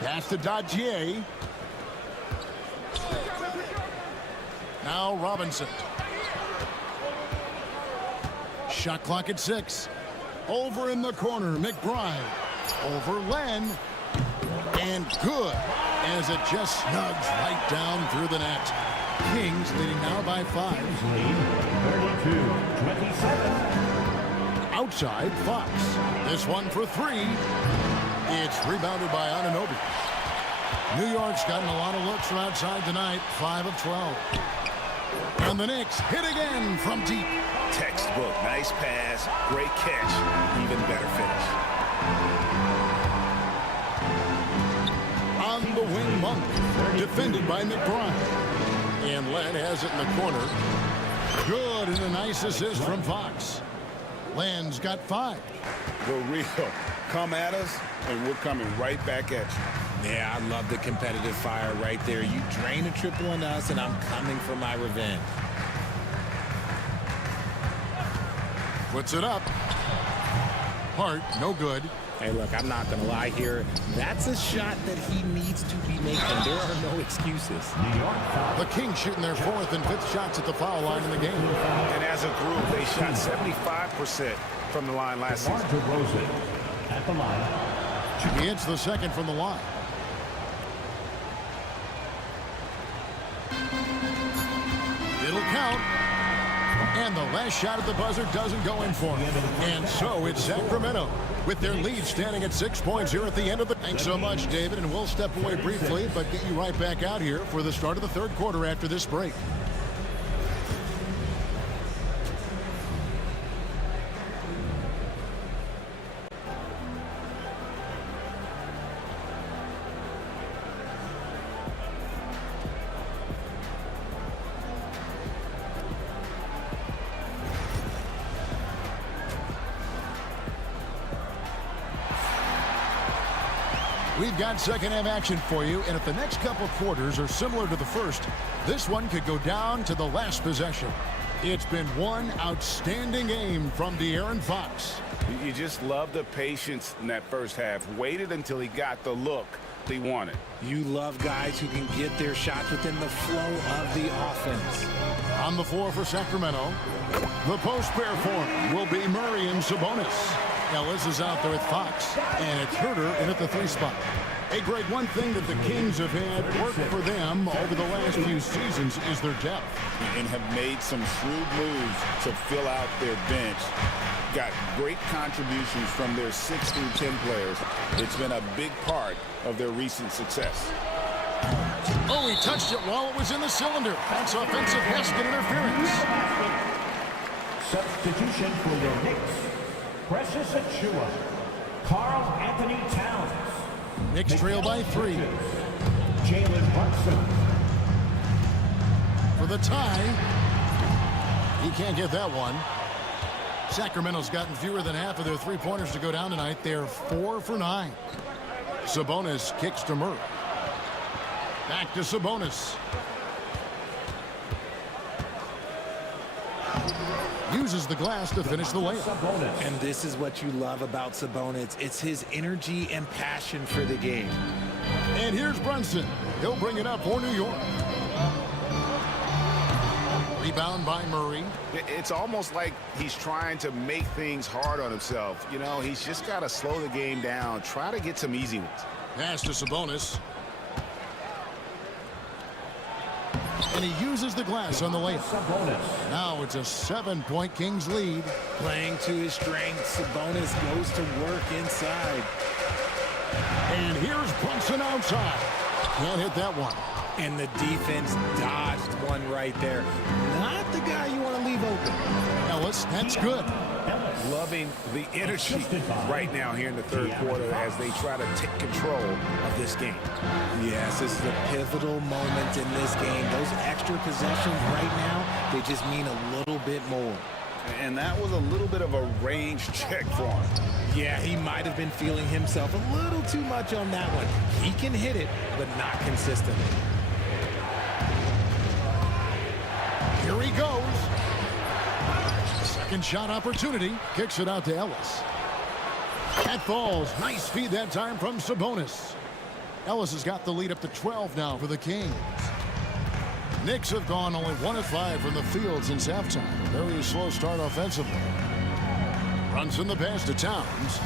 Pass to Dodgier. Now Robinson. Shot clock at 6. Over in the corner, McBride. Over Len. And good, as it just snugs right down through the net. Kings leading now by 5. 32-27. Outside, Fox. This one for 3. It's rebounded by Anunoby. New York's gotten a lot of looks from outside tonight, 5 of 12. And the Knicks hit again from deep. Textbook, nice pass, great catch, even better finish. On the wing, Monk, defended by McBride. And Len has it in the corner. Good, and a nice assist from Fox. Len's got 5. Go real. Come at us, and we're coming right back at you. Yeah, I love the competitive fire right there. You drain a triple on us, and I'm coming for my revenge. Puts it up. Hart, no good. Hey, look, I'm not going to lie here. That's a shot that he needs to be making. There are no excuses. The Kings shooting their 4th and 5th shots at the foul line in the game. And as a group, they shot 75% from the line last season. DeRozan at the line. He hits the 2nd from the line. It'll count. And the last shot at the buzzer doesn't go in for him. And so it's Sacramento with their lead standing at 6 points here at the end of the... Thanks so much, David, and we'll step away briefly, but get you right back out here for the start of the 3rd quarter after this break. We've got second-half action for you, and if the next couple quarters are similar to the first, this one could go down to the last possession. It's been one outstanding game from De'Aaron Fox. You just love the patience in that first half. Waited until he got the look he wanted. You love guys who can get their shots within the flow of the offense. On the floor for Sacramento, the post pair form will be Murray and Sabonis. Ellis is out there with Fox, and it's Herter in at the 3 spot. Hey, Greg, one thing that the Kings have had work for them over the last few seasons is their depth. And have made some shrewd moves to fill out their bench. Got great contributions from their 6 through 10 players. It's been a big part of their recent success. Oh, he touched it while it was in the cylinder. That's offensive basket interference. Substitution for the Knicks. Precious Achua. Carl Anthony Towns. Knicks trail by 3. Jalen Brunson. For the tie. He can't get that one. Sacramento's gotten fewer than half of their 3-pointers to go down tonight. They're 4 for 9. Sabonis kicks to Murray. Back to Sabonis. Uses the glass to finish the layup. And this is what you love about Sabonis. It's his energy and passion for the game. And here's Brunson. He'll bring it up for New York. Rebound by Murray. It's almost like he's trying to make things hard on himself. You know, he's just got to slow the game down. Try to get some easy ones. Pass to Sabonis. And he uses the glass on the layup. Now it's a 7-point Kings lead. Playing to his strengths, Sabonis goes to work inside. And here's Brunson outside. Can't hit that one. And the defense dodged one right there. Not the guy leave open. Ellis, that's good. Loving the energy right now here in the third quarter as they try to take control of this game. Yes, this is a pivotal moment in this game. Those extra possessions right now, they just mean a little bit more. And that was a little bit of a range check for him. Yeah, he might have been feeling himself a little too much on that one. He can hit it, but not consistently. Here he goes. Second shot opportunity. Kicks it out to Ellis. That falls. Nice feed that time from Sabonis. Ellis has got the lead up to 12 now for the Kings. Knicks have gone only 1 of 5 from the field since halftime. Very slow start offensively. Runs in the pass to Towns.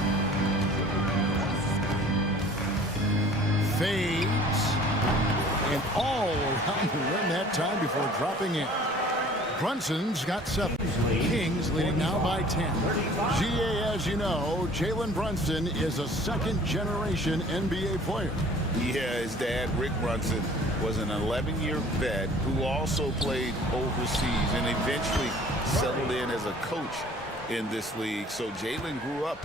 Fades. And all around the rim that time before dropping in. Brunson's got 7. Kings leading now by 10. GA, as you know, Jalen Brunson is a second-generation NBA player. Yeah, his dad, Rick Brunson, was an 11-year vet who also played overseas and eventually settled in as a coach in this league. So Jalen grew up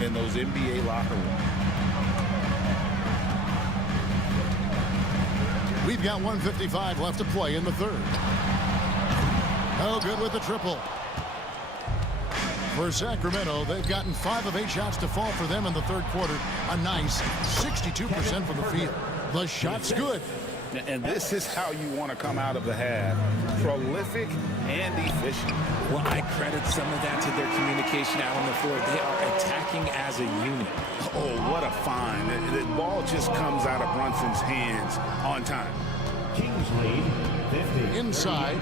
in those NBA locker rooms. We've got 1:55 left to play in the third. No good with the triple. For Sacramento, they've gotten 5 of 8 shots to fall for them in the third quarter. A nice 62% from the field. The shot's good. And this is how you want to come out of the half. Prolific and efficient. Well, I credit some of that to their communication out on the floor. They are attacking as a unit. Oh, what a find. The ball just comes out of Brunson's hands on time. Kings lead 50. Inside.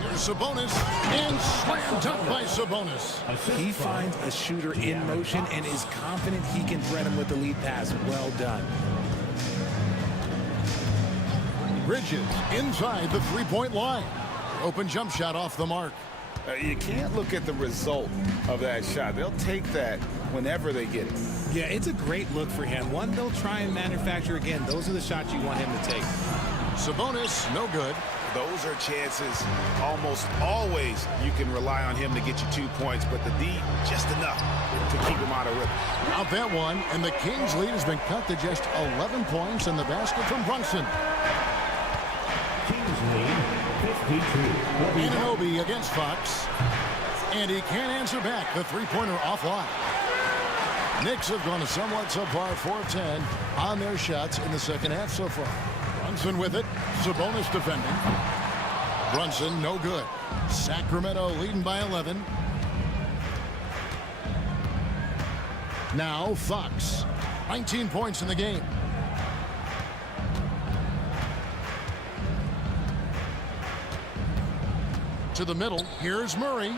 Here's Sabonis. And slam dunk by Sabonis. He finds a shooter in motion and is confident he can thread him with the lead pass. Well done. Bridges inside the three-point line. Open jump shot off the mark. You can't look at the result of that shot. They'll take that whenever they get it. Yeah, it's a great look for him. One they'll try and manufacture again. Those are the shots you want him to take. Sabonis, no good. Those are chances almost always you can rely on him to get you 2 points, but the D just enough to keep him out of rhythm. Out that one, and the Kings lead has been cut to just 11 points in the basket from Brunson. Kings lead 52. Anunoby against Fox. And he can't answer back. The three-pointer offline. Knicks have gone a somewhat subpar 4-10 on their shots in the second half so far. Brunson with it. Sabonis defending. Brunson no good. Sacramento leading by 11. Now Fox. 19 points in the game. To the middle. Here's Murray.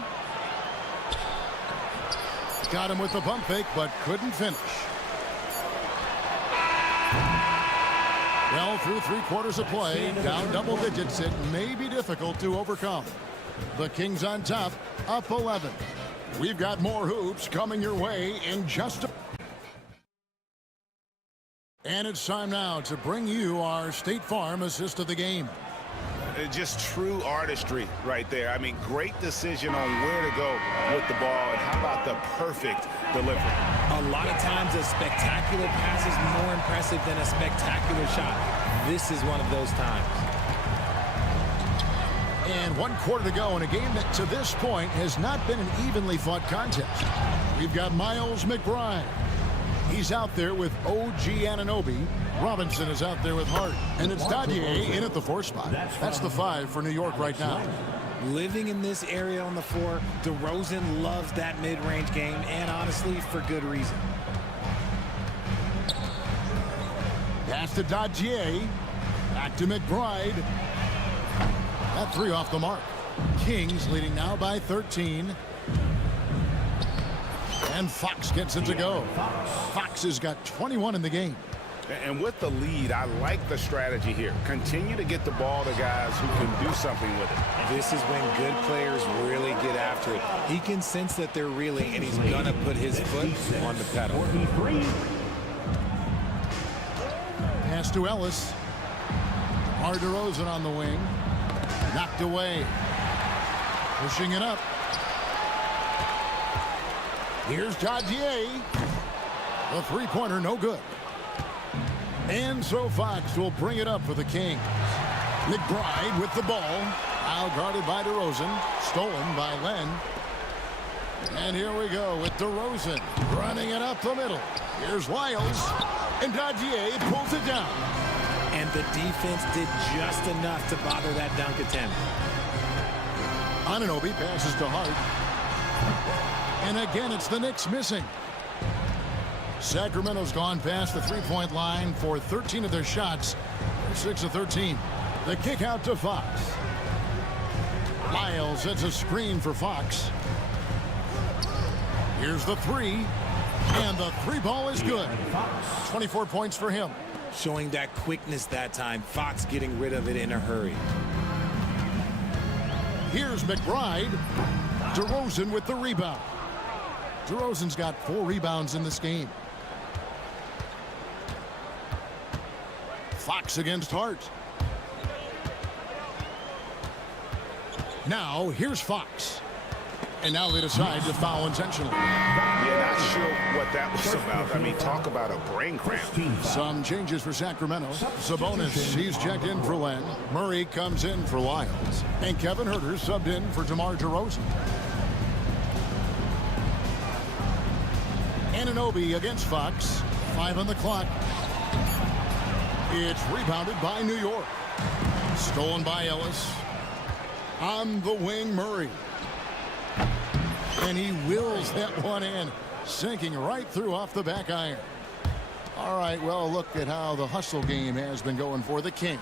Got him with the pump fake, but couldn't finish. Well, through 3 quarters of play, down double digits, it may be difficult to overcome. The Kings on top, up 11. We've got more hoops coming your way in just a... And it's time now to bring you our State Farm assist of the game. Just true artistry right there. I mean, great decision on where to go with the ball, and how about the perfect delivery? A lot of times a spectacular pass is more impressive than a spectacular shot. This is one of those times. And 1 quarter to go in a game that to this point has not been an evenly fought contest. We've got Miles McBride. He's out there with OG Anunoby. Robinson is out there with Hart. And it's Dadier in at the 4 spot. That's the 5 for New York right now. Living in this area on the floor, DeRozan loves that mid-range game, and honestly, for good reason. Pass to Dadier. Back to McBride. That 3 off the mark. Kings leading now by 13. And Fox gets it to go. Fox has got 21 in the game. And with the lead, I like the strategy here. Continue to get the ball to guys who can do something with it. This is when good players really get after it. He can sense that they're reeling, and he's going to put his foot on the pedal. Pass to Ellis. DeRozan on the wing. Knocked away. Pushing it up. Here's Dadier. The three-pointer, no good. And so Fox will bring it up for the Kings. McBride with the ball. Out guarded by DeRozan. Stolen by Len. And here we go with DeRozan running it up the middle. Here's Lyles. And Dadier pulls it down. And the defense did just enough to bother that dunk attempt. Anunoby passes to Hart. And again, it's the Knicks missing. Sacramento's gone past the three-point line for 13 of their shots. They're 6 of 13. The kick out to Fox. Lyles sets a screen for Fox. Here's the three. And the three ball is good. 24 points for him. Showing that quickness that time. Fox getting rid of it in a hurry. Here's McBride. DeRozan with the rebound. DeRozan's got 4 rebounds in this game. Fox against Hart. Now, here's Fox. And now they decide to foul intentionally. Yeah, not sure what that was about. I mean, talk about a brain cramp. Some changes for Sacramento. Sabonis, he's checked in for Len. Murray comes in for Lyles. And Kevin Huerter subbed in for DeMar DeRozan. Anunoby against Fox. 5 on the clock. It's rebounded by New York. Stolen by Ellis. On the wing, Murray. And he wills that one in, sinking right through off the back iron. All right, well, look at how the hustle game has been going for the Kings.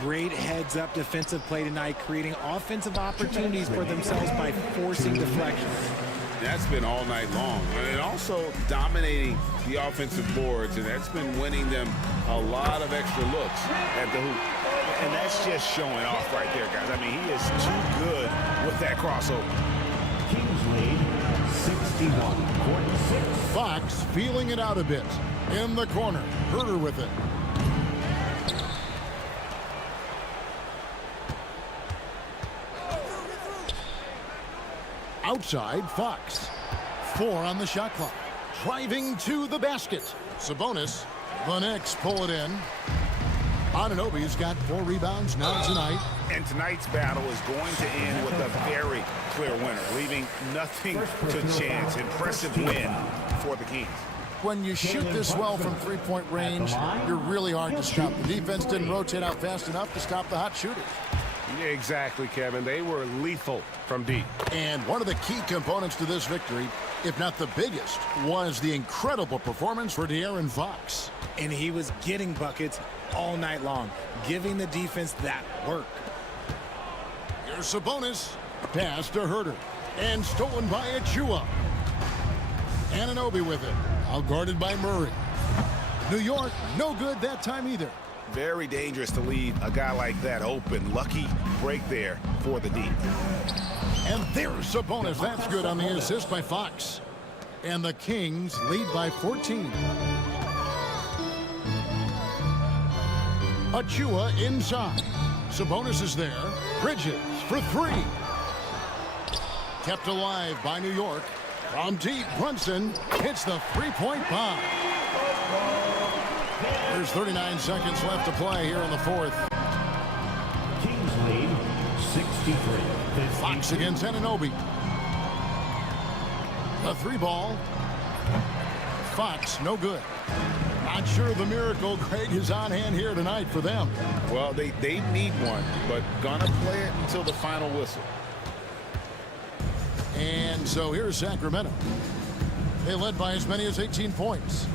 Great heads-up defensive play tonight, creating offensive opportunities for themselves by forcing deflections. That's been all night long. And also dominating the offensive boards, and that's been winning them a lot of extra looks at the hoop. And that's just showing off right there, guys. I mean, he is too good with that crossover. Kings lead 61-46. Fox feeling it out a bit. In the corner. Huerter with it. Outside, Fox. 4 on the shot clock. Driving to the basket. Sabonis. The Knicks pull it in. Anunoby's got 4 rebounds now tonight. And tonight's battle is going to end with a very clear winner, leaving nothing to chance. Impressive win for the Kings. When you shoot this well from three-point range, you're really hard to stop. The defense didn't rotate out fast enough to stop the hot shooters. Yeah, exactly, Kevin. They were lethal from deep. And one of the key components to this victory, if not the biggest, was the incredible performance for De'Aaron Fox. And he was getting buckets all night long, giving the defense that work. Here's Sabonis. Pass to Huerter. And stolen by Achua. Anunoby with it. Out guarded by Murray. New York, no good that time either. Very dangerous to leave a guy like that open. Lucky break there for the D. And there's Sabonis. That's good on the assist by Fox. And the Kings lead by 14. Achua inside. Sabonis is there. Bridges for 3. Kept alive by New York. From deep, Brunson hits the three-point bomb. There's 39 seconds left to play here in the fourth. Kings lead 63. Fox against Anunoby. The 3 ball. Fox, no good. Not sure the miracle, Greg, is on hand here tonight for them. Well, they need one, but gonna play it until the final whistle. And so here's Sacramento. They led by as many as 18 points.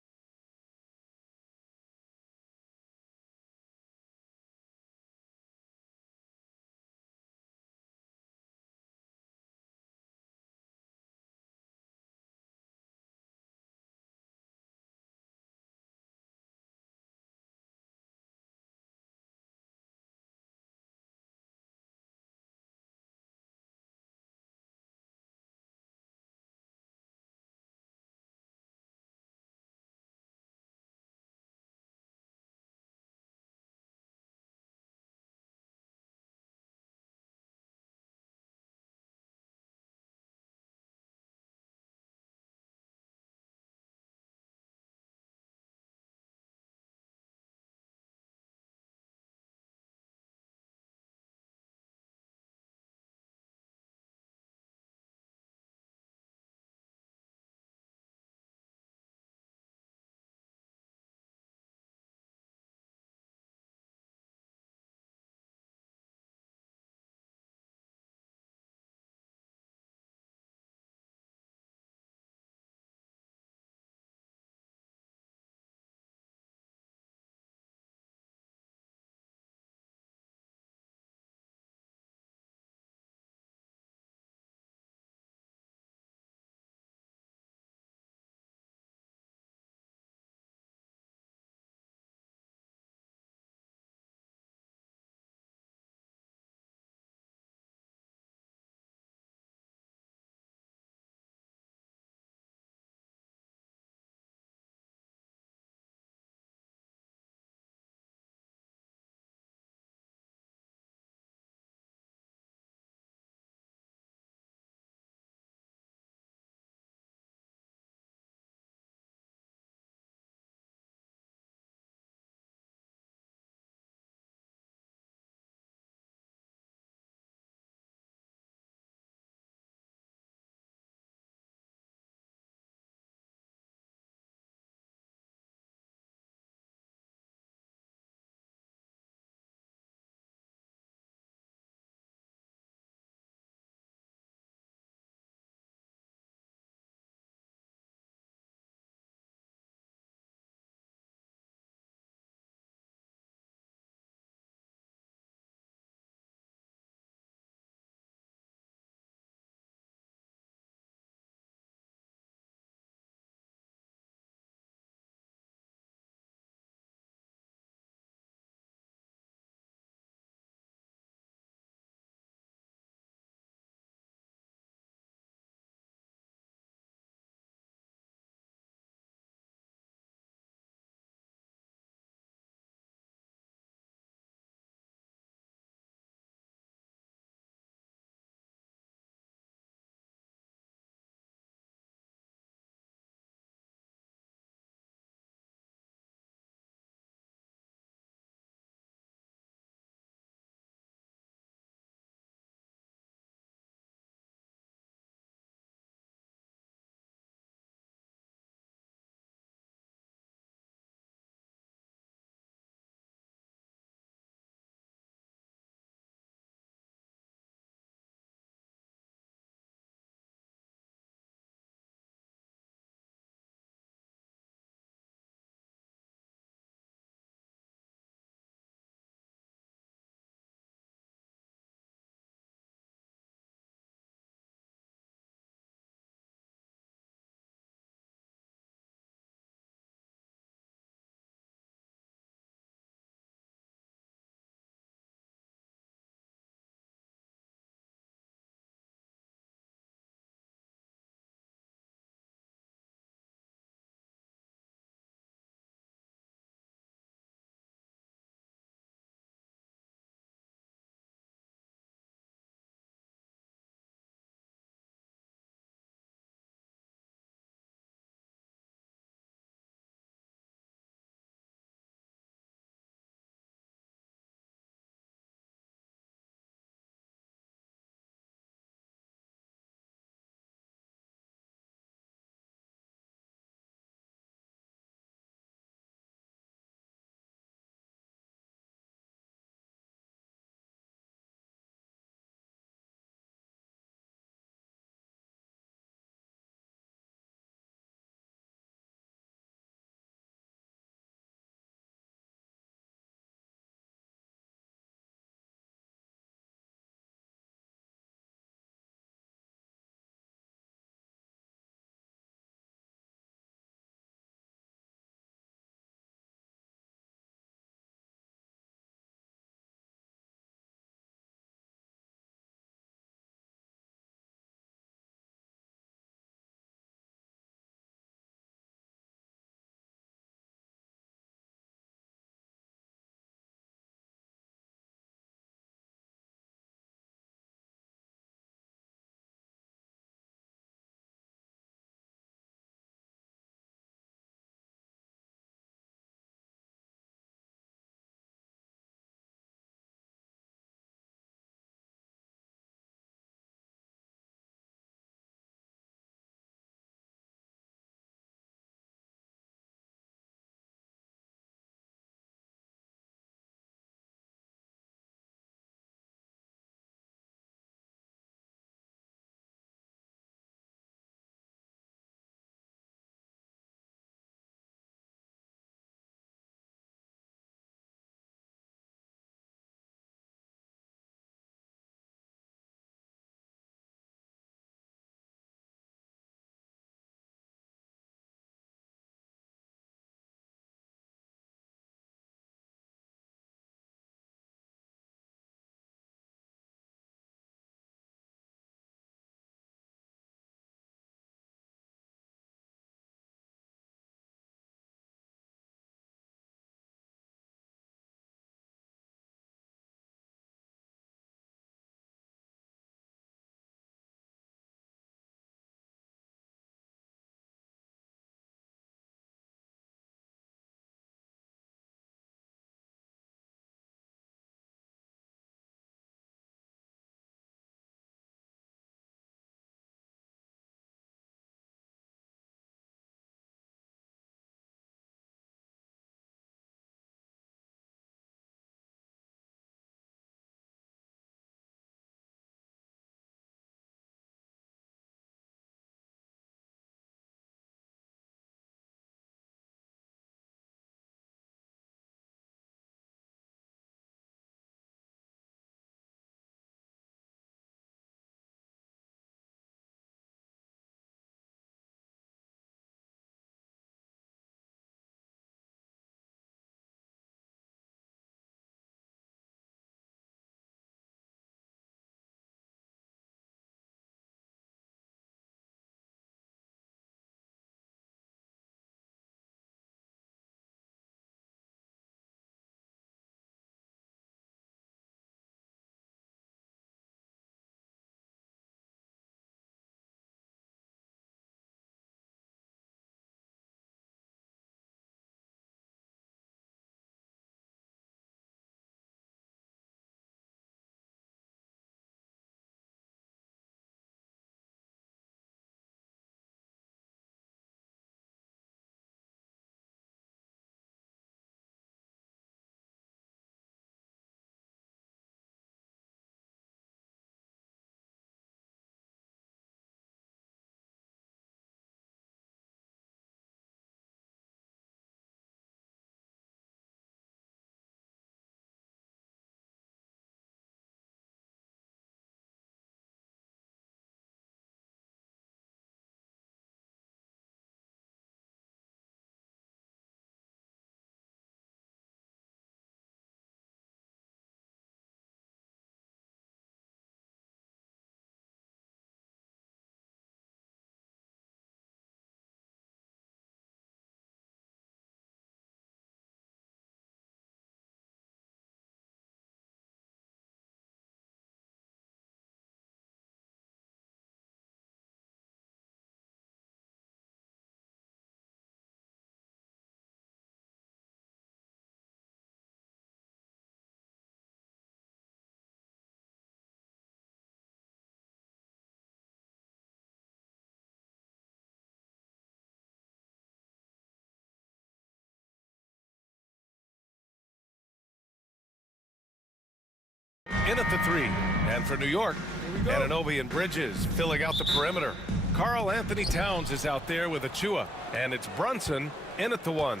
in at the 3. And for New York, Anunoby and Bridges filling out the perimeter. Karl Anthony Towns is out there with Achua. And it's Brunson in at the 1.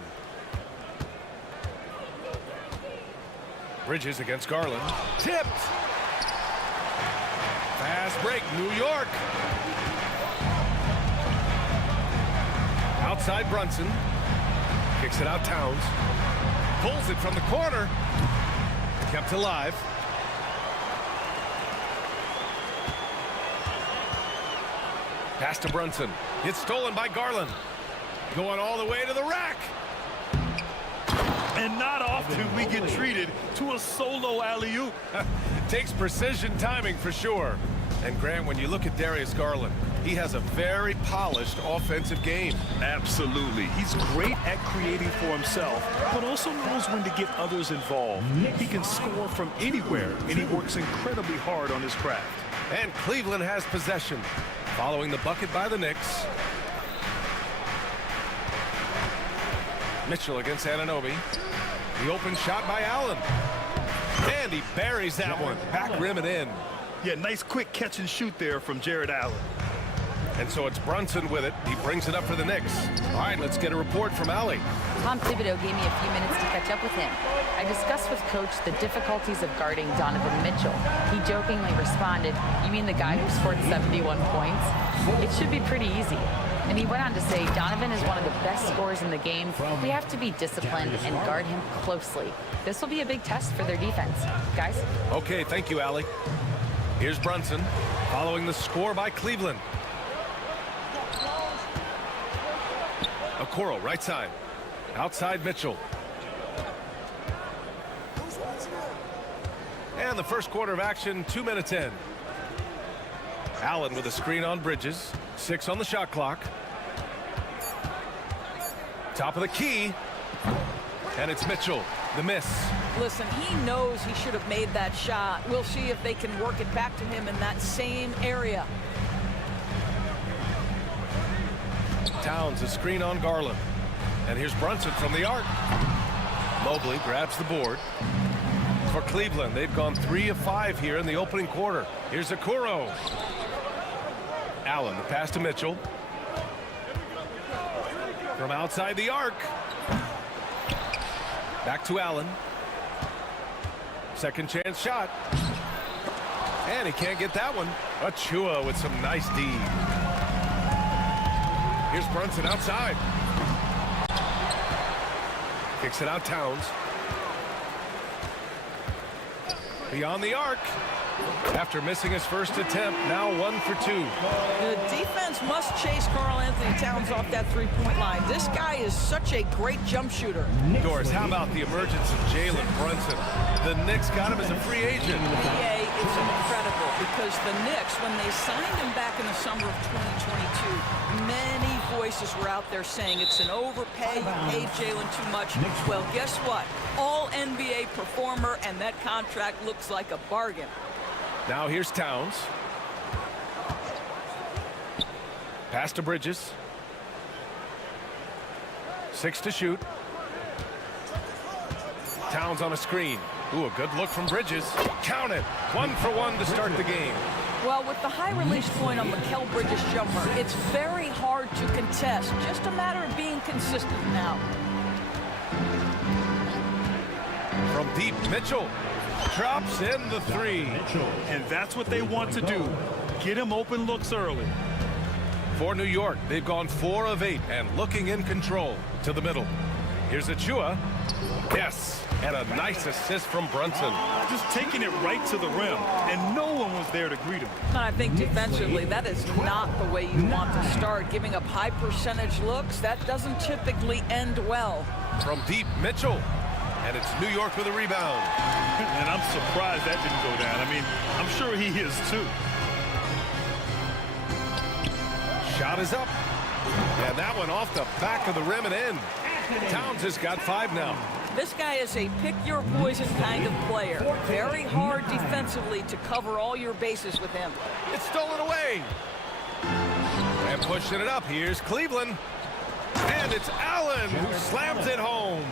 Bridges against Garland. Tipped. Fast break, New York. Outside Brunson. Kicks it out Towns. Pulls it from the corner. Kept alive. Pass to Brunson. It's stolen by Garland. Going all the way to the rack. And not often we get treated to a solo alley-oop. Takes precision timing for sure. And Graham, when you look at Darius Garland, he has a very polished offensive game. Absolutely. He's great at creating for himself, but also knows when to get others involved. He can score from anywhere, and he works incredibly hard on his craft. And Cleveland has possession, following the bucket by the Knicks. Mitchell against Anunoby. The open shot by Allen. And he buries that one. Back rim and in. Yeah, nice quick catch and shoot there from Jared Allen. And so it's Brunson with it. He brings it up for the Knicks. All right, let's get a report from Allie. Tom Thibodeau gave me a few minutes to catch up with him. I discussed with Coach the difficulties of guarding Donovan Mitchell. He jokingly responded, "You mean the guy who scored 71 points? It should be pretty easy." And he went on to say, "Donovan is one of the best scorers in the game. We have to be disciplined and guard him closely. This will be a big test for their defense." Guys? Okay, thank you, Allie. Here's Brunson, following the score by Cleveland. Okoro, right side. Outside Mitchell. And the first quarter of action, 2 minutes in. Allen with a screen on Bridges. 6 on the shot clock. Top of the key. And it's Mitchell. The miss. Listen, he knows he should have made that shot. We'll see if they can work it back to him in that same area. Towns, a screen on Garland. And here's Brunson from the arc. Mobley grabs the board. For Cleveland, they've gone 3 of 5 here in the opening quarter. Here's Okoro. Allen, the pass to Mitchell. From outside the arc. Back to Allen. Second chance shot. And he can't get that one. Achua with some nice D. Here's Brunson outside. Kicks it out Towns. Beyond the arc. After missing his first attempt, now 1 for 2. The defense must chase Karl Anthony Towns off that three-point line. This guy is such a great jump shooter. Doris, how about the emergence of Jalen Brunson? The Knicks got him as a free agent. NBA is incredible because the Knicks, when they signed him back in the summer of 2022, many voices were out there saying it's an overpay, you paid Jalen too much. Well, guess what? All NBA performer, and that contract looks like a bargain. Now here's Towns. Pass to Bridges. 6 to shoot. Towns on a screen. Ooh, a good look from Bridges. Count it. 1 for 1 to start the game. Well, with the high release point on Mikal Bridges' jumper, it's very hard to contest. Just a matter of being consistent now. From deep, Mitchell drops in the 3. And that's what they want to do. Get him open looks early. For New York, they've gone 4 of 8 and looking in control to the middle. Here's Achua. Yes, and a nice assist from Brunson. Just taking it right to the rim, and no one was there to greet him. And I think defensively, that is not the way you want to start. Giving up high percentage looks, that doesn't typically end well. From deep, Mitchell. And it's New York with a rebound. And I'm surprised that didn't go down. I mean, I'm sure he is too. Shot is up. And that one off the back of the rim and in. Towns has got 5 now. This guy is a pick-your-poison kind of player. Very hard defensively to cover all your bases with him. It's stolen away. And pushing it up. Here's Cleveland. And it's Allen who slams it home.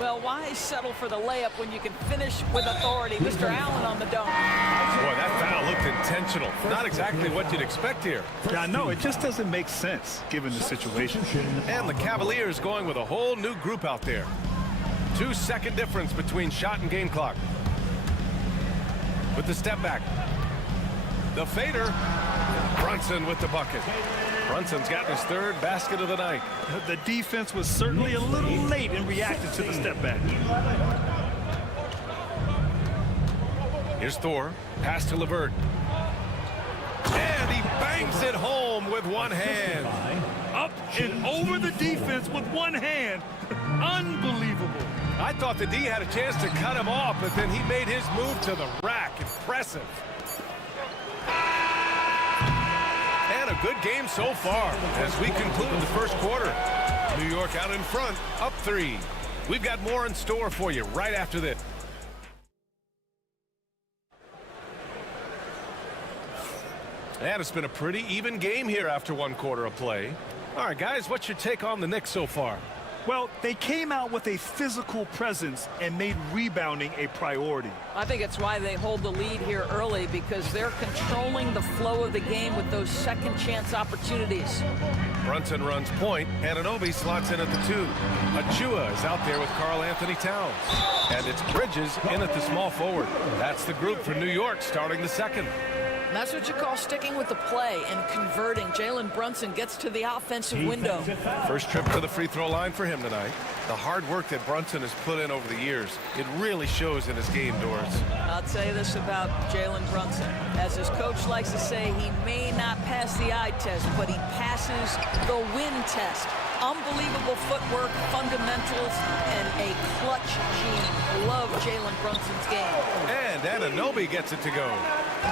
Well, why settle for the layup when you can finish with authority? Mr. Allen on the dunk. Boy, that foul looked intentional. Not exactly what you'd expect here. Yeah, I know. It just doesn't make sense given the situation. And the Cavaliers going with a whole new group out there. 2-second difference between shot and game clock. With the step back. The fader. Brunson with the bucket. Brunson's gotten his third basket of the night. The defense was certainly a little late in reacting to the step back. Here's Thor. Pass to LeVert. And he bangs it home with one hand. Up and over the defense with one hand. Unbelievable. I thought the D had a chance to cut him off, but then he made his move to the rack. Impressive. And a good game so far as we conclude the first quarter. New York out in front, up 3. We've got more in store for you right after this. And it's been a pretty even game here after one quarter of play. All right, guys, what's your take on the Knicks so far? Well, they came out with a physical presence and made rebounding a priority. I think it's why they hold the lead here early, because they're controlling the flow of the game with those second chance opportunities. Brunson runs point. Anunoby slots in at the 2. Achua is out there with Karl Anthony Towns. And it's Bridges in at the small forward. That's the group for New York starting the second. And that's what you call sticking with the play and converting. Jalen Brunson gets to the offensive window. First trip to the free throw line for him tonight. The hard work that Brunson has put in over the years, it really shows in his game, Doris. I'll tell you this about Jalen Brunson. As his coach likes to say, he may not pass the eye test, but he passes the win test. Unbelievable footwork, fundamentals, and a clutch gene. Love Jalen Brunson's game. And Anunoby gets it to go.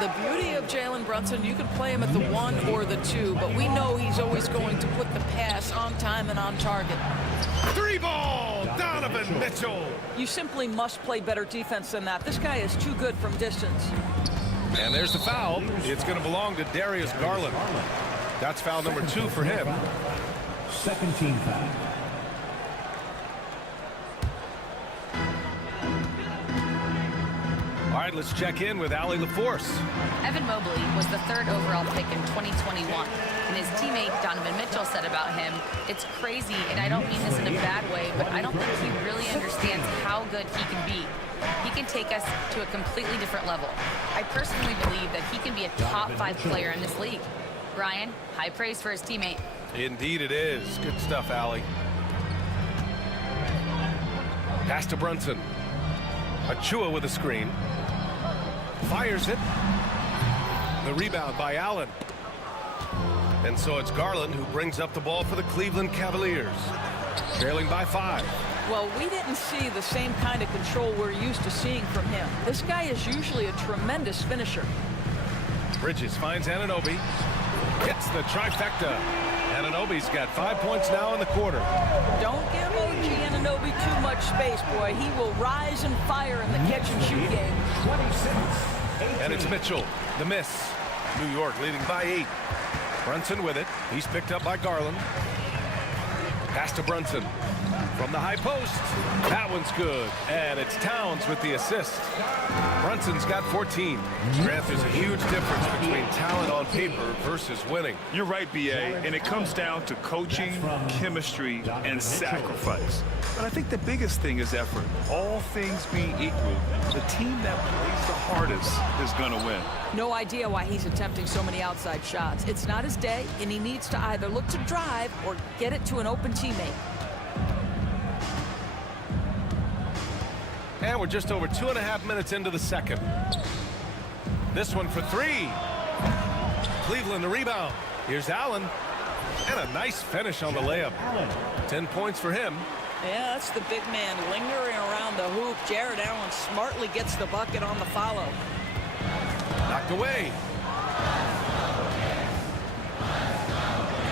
The beauty of Jalen Brunson, you can play him at the 1 or the 2, but we know he's always going to put the pass on time and on target. 3-ball, Donovan Mitchell. You simply must play better defense than that. This guy is too good from distance. And there's the foul. It's going to belong to Darius Garland. That's foul number 2 for him. Second team foul. All right, let's check in with Allie LaForce. Evan Mobley was the 3rd overall pick in 2021. And his teammate Donovan Mitchell said about him, "It's crazy, and I don't mean this in a bad way, but I don't think he really understands how good he can be. He can take us to a completely different level. I personally believe that he can be a top 5 player in this league." Brian, high praise for his teammate. Indeed it is. Good stuff, Allie. Pass to Brunson. Achua with a screen. Fires it. The rebound by Allen. And so it's Garland who brings up the ball for the Cleveland Cavaliers. Trailing by 5. Well, we didn't see the same kind of control we're used to seeing from him. This guy is usually a tremendous finisher. Bridges finds Anunoby. Hits the trifecta. Anunoby's got 5 points now in the quarter. Don't give OG Anunoby too much space, boy. He will rise and fire in the catch-and-shoot game. And it's Mitchell. The miss. New York leading by 8. Brunson with it. He's picked up by Garland. Pass to Brunson. From the high post. That one's good. And it's Towns with the assist. Brunson's got 14. Grant, there's a huge difference between talent on paper versus winning. You're right, B.A., and it comes down to coaching, chemistry, and sacrifice. But I think the biggest thing is effort. All things being equal, the team that plays the hardest is going to win. No idea why he's attempting so many outside shots. It's not his day, and he needs to either look to drive or get it to an open teammate. And we're just over 2.5 minutes into the second. This one for 3. Cleveland the rebound. Here's Allen. And a nice finish on the layup. 10 points for him. Yeah, that's the big man lingering around the hoop. Jared Allen smartly gets the bucket on the follow. Knocked away.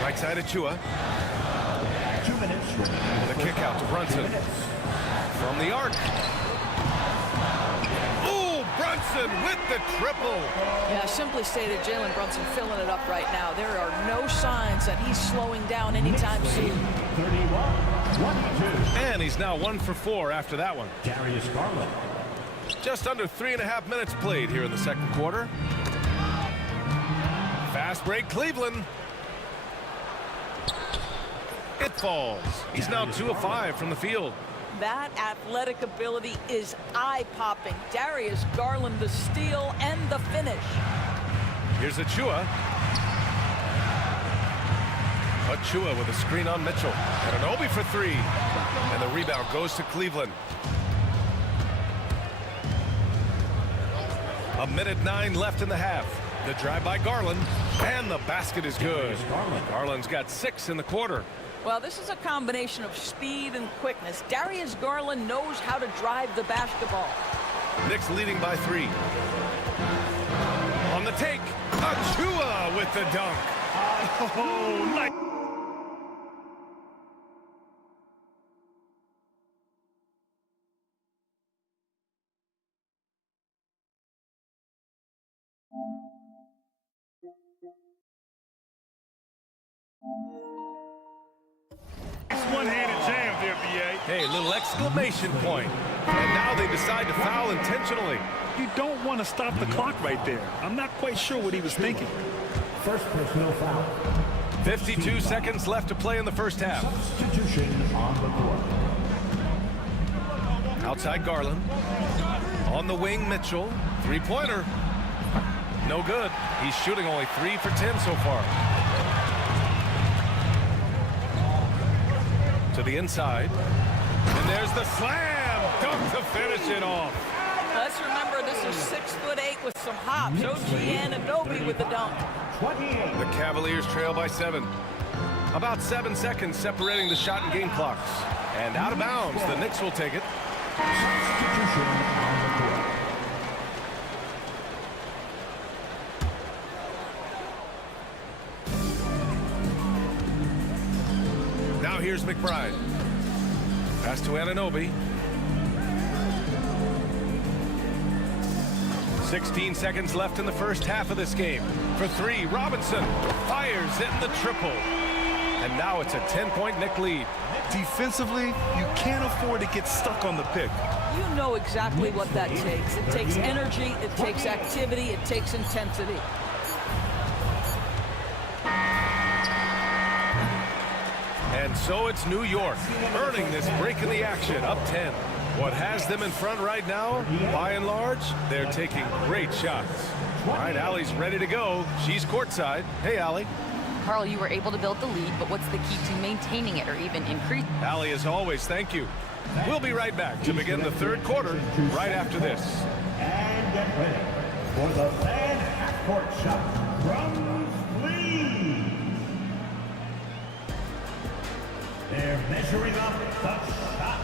Right side Achua. 2 minutes. The kick out to Brunson. From the arc. Brunson with the triple. Yeah, simply stated, Jalen Brunson filling it up right now. There are no signs that he's slowing down anytime soon. 31-22. And he's now 1 for 4 after that one. Darius Garland. Just under 3.5 minutes played here in the second quarter. Fast break, Cleveland. It falls. He's now 2 of 5 from the field. That athletic ability is eye-popping. Darius Garland, the steal and the finish. Here's Achua. Achua with a screen on Mitchell. And an Obi for 3. And the rebound goes to Cleveland. 1:09 left in the half. The drive by Garland. And the basket is good. Garland's got 6 in the quarter. Well, this is a combination of speed and quickness. Darius Garland knows how to drive the basketball. Knicks leading by 3. On the take, Achua with the dunk. Oh, nice. One-handed jam there, BA. Hey, little exclamation point. And now they decide to foul intentionally. You don't want to stop the clock right there. I'm not quite sure what he was thinking. First personal foul. 52 seconds left to play in the first half. Substitution on the court. Outside Garland. On the wing, Mitchell. Three-pointer. No good. He's shooting only 3 for 10 so far. To the inside. And there's the slam. Dunk to finish it off. Let's remember this is 6'8" with some hops. OG Anunoby with the dunk. 28. The Cavaliers trail by 7. About 7 seconds separating the shot and game clocks. And out of bounds. The Knicks will take it. Substitution on the court. Now here's McBride. Pass to Anunoby. 16 seconds left in the first half of this game. For 3, Robinson fires in the triple. And now it's a 10-point Knick lead. Defensively, you can't afford to get stuck on the pick. You know exactly what that takes. It takes energy, it takes activity, it takes intensity. And so it's New York earning this break in the action, up 10. What has them in front right now, by and large, they're taking great shots. All right, Allie's ready to go. She's courtside. Hey, Allie. Carl, you were able to build the lead, but what's the key to maintaining it or even increasing? Allie, as always, thank you. We'll be right back to begin the third quarter right after this. And get ready for the fan half-court shot. Drums, please. They're measuring up the shot.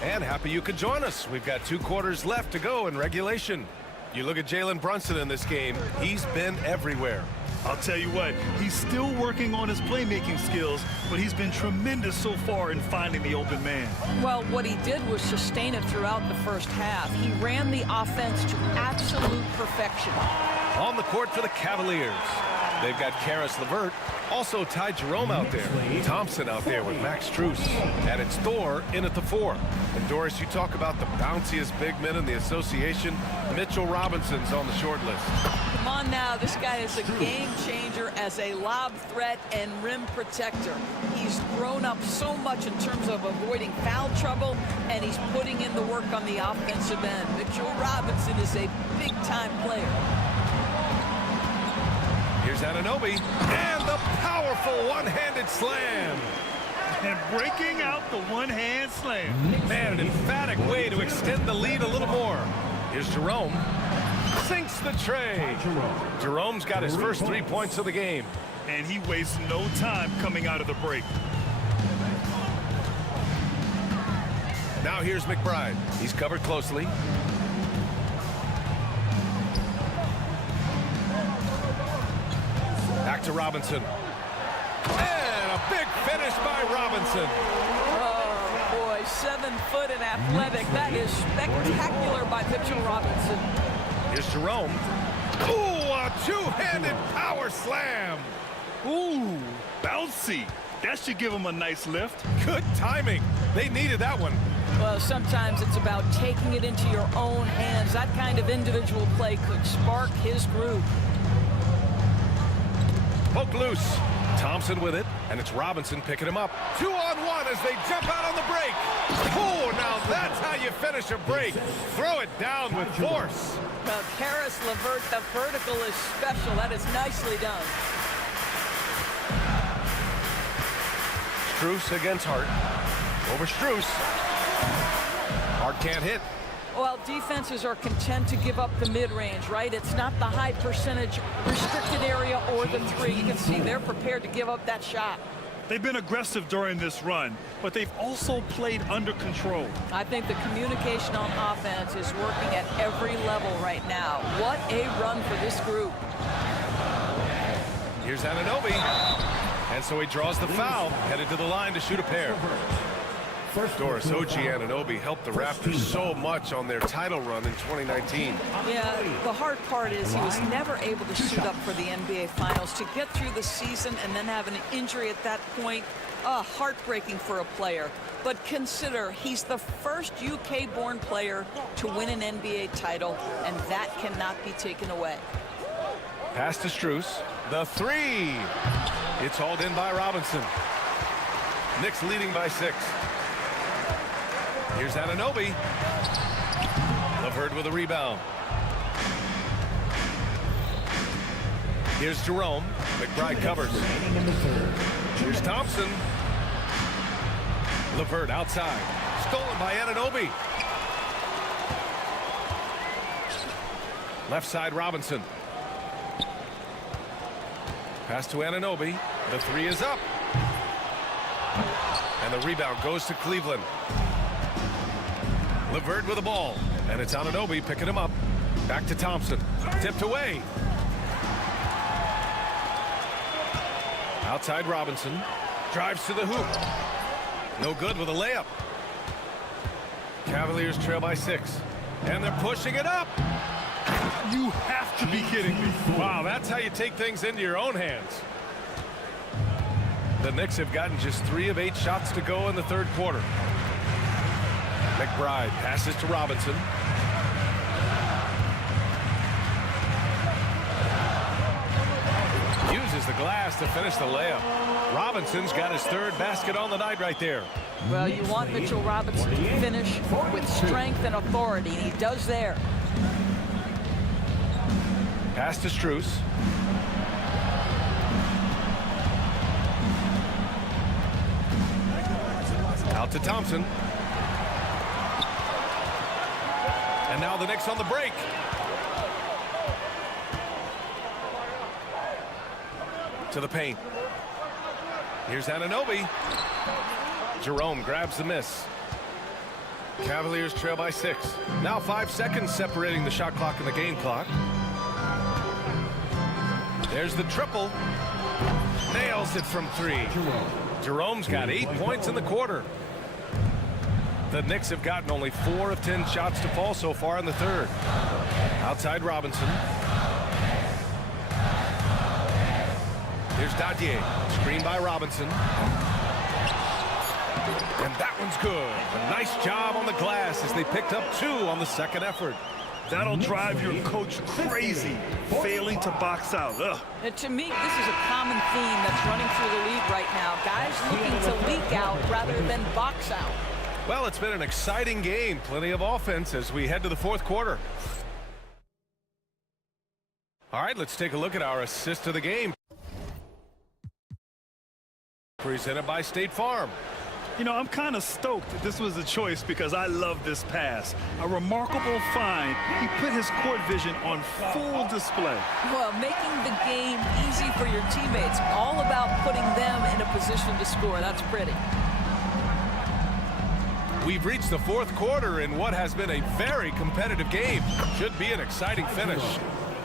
And happy you could join us. We've got 2 quarters left to go in regulation. You look at Jalen Brunson in this game, he's been everywhere. I'll tell you what, he's still working on his playmaking skills, but he's been tremendous so far in finding the open man. Well, what he did was sustain it throughout the first half. He ran the offense to absolute perfection. On the court for the Cavaliers. They've got Karis LeVert, also Ty Jerome out there. Thompson out there with Max Strus. And it's Thor in at the 4. And Doris, you talk about the bounciest big men in the association. Mitchell Robinson's on the short list. Come on now, this guy is a game changer as a lob threat and rim protector. He's grown up so much in terms of avoiding foul trouble, and he's putting in the work on the offensive end. Mitchell Robinson is a big-time player. Here's Anunoby, and the powerful one-handed slam. And breaking out the one-hand slam. Man, an emphatic way to extend the lead a little more. Here's Jerome. Sinks the tray. Jerome's got his first 3 points of the game. And he wastes no time coming out of the break. Now here's McBride. He's covered closely. Back to Robinson. And a big finish finish by Robinson. Oh, boy, 7 foot and athletic. That is spectacular by Mitchell Robinson. Here's Jerome. Ooh, a two-handed power slam. Ooh, bouncy. That should give him a nice lift. Good timing. They needed that one. Well, sometimes it's about taking it into your own hands. That kind of individual play could spark his group. Poke loose. Thompson with it, and it's Robinson picking him up. 2-on-1 as they jump out on the break. Oh, now that's how you finish a break. Throw it down with force. Well, Karis LeVert, the vertical is special. That is nicely done. Strus against Hart. Over Strus. Hart can't hit. Well, defenses are content to give up the mid-range, right? It's not the high percentage restricted area or the three. You can see they're prepared to give up that shot. They've been aggressive during this run, but they've also played under control. I think the communication on offense is working at every level right now. What a run for this group. Here's Anunoby. And so he draws the foul, headed to the line to shoot a pair. Doris Anunoby helped the Raptors so much on their title run in 2019. Yeah, the hard part is he was never able to suit up for the NBA Finals. To get through the season and then have an injury at that point, heartbreaking for a player. But consider, he's the first UK-born player to win an NBA title, and that cannot be taken away. Pass to Strus. The three. It's hauled in by Robinson. Knicks leading by 6. Here's Anunoby. LeVert with a rebound. Here's Jerome. McBride covers. Here's Thompson. LeVert outside. Stolen by Anunoby. Left side Robinson. Pass to Anunoby. The three is up. And the rebound goes to Cleveland. LeVert with the ball. And it's Anunoby picking him up. Back to Thompson. Tipped away. Outside Robinson. Drives to the hoop. No good with a layup. Cavaliers trail by 6. And they're pushing it up. You have to be kidding me. Wow, that's how you take things into your own hands. The Knicks have gotten just 3 of 8 shots to go in the third quarter. McBride passes to Robinson. Uses the glass to finish the layup. Robinson's got his 3rd basket on the night right there. Well, you want Mitchell Robinson to finish with strength and authority, and he does there. Pass to Strus. Out to Thompson. And now the Knicks on the break. To the paint. Here's Anunoby. Jerome grabs the miss. Cavaliers trail by 6. Now 5 seconds separating the shot clock and the game clock. There's the triple. Nails it from 3. Jerome's got 8 points in the quarter. The Knicks have gotten only 4 of 10 shots to fall so far in the third. Outside Robinson. Here's Dadier. Screen by Robinson. And that one's good. A nice job on the glass as they picked up 2 on the second effort. That'll drive your coach crazy, failing to box out. Ugh. And to me, this is a common theme that's running through the league right now. Guys looking to leak out rather than box out. Well, it's been an exciting game. Plenty of offense as we head to the fourth quarter. All right, let's take a look at our assist of the game. Presented by State Farm. You know, I'm kind of stoked that this was a choice because I love this pass. A remarkable find. He put his court vision on full display. Well, making the game easy for your teammates. All about putting them in a position to score. That's pretty. We've reached the fourth quarter in what has been a very competitive game. Should be an exciting finish.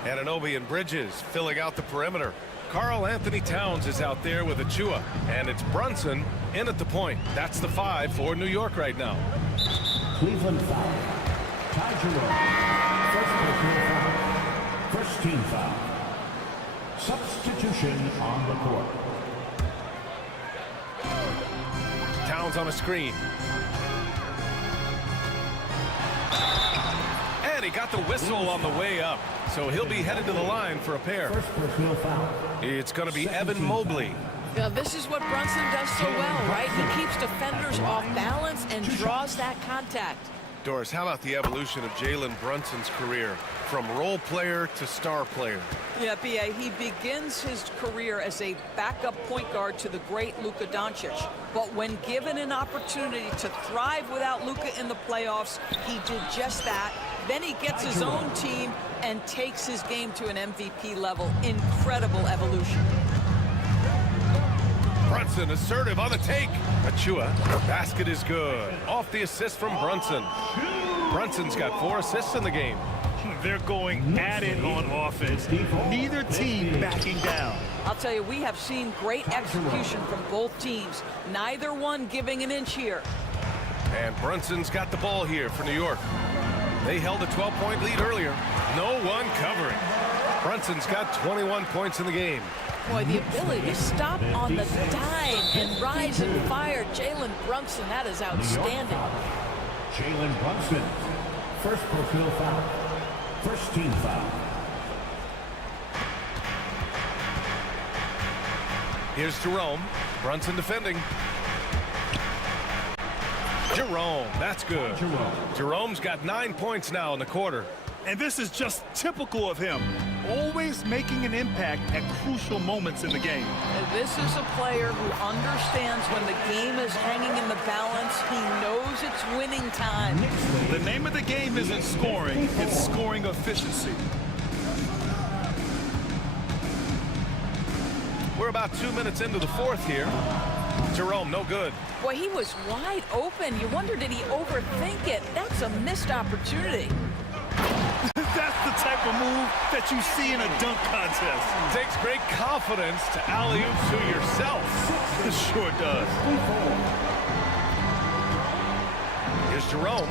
Anunoby and Bridges filling out the perimeter. Karl Anthony Towns is out there with Achua, and it's Brunson in at the point. That's the 5 for New York right now. Cleveland foul. Ty Jerome. First personal foul. First team foul. Substitution on the court. Towns on a screen. And he got the whistle on the way up, so he'll be headed to the line for a pair. First personal foul. It's going to be Evan Mobley. Now, this is what Brunson does so well, right? He keeps defenders off balance and draws that contact. Doris, how about the evolution of Jalen Brunson's career from role player to star player? Yeah, B.A., he begins his career as a backup point guard to the great Luka Doncic. But when given an opportunity to thrive without Luka in the playoffs, he did just that. Then he gets his own team and takes his game to an MVP level. Incredible evolution. Brunson assertive on the take. Achua, basket is good. Off the assist from Brunson. Brunson's got 4 assists in the game. They're going at it on offense. Neither team backing down. I'll tell you, we have seen great execution from both teams. Neither one giving an inch here. And Brunson's got the ball here for New York. They held a 12-point lead earlier. No one covering. Brunson's got 21 points in the game. Boy, the ability to stop on the dime and rise and fire. Jalen Brunson, that is outstanding. Jalen Brunson. First personal foul. First team foul. Here's Jerome. Brunson defending. Jerome, that's good. Jerome's got 9 points now in the quarter. And this is just typical of him. Always making an impact at crucial moments in the game. And this is a player who understands when the game is hanging in the balance. He knows it's winning time. The name of the game isn't scoring, it's scoring efficiency. We're about 2 minutes into the fourth here. Jerome, no good. Boy, he was wide open. You wonder, did he overthink it? That's a missed opportunity. That's the type of move that you see in a dunk contest. Takes great confidence to alley-oop to yourself. It sure does. Here's Jerome.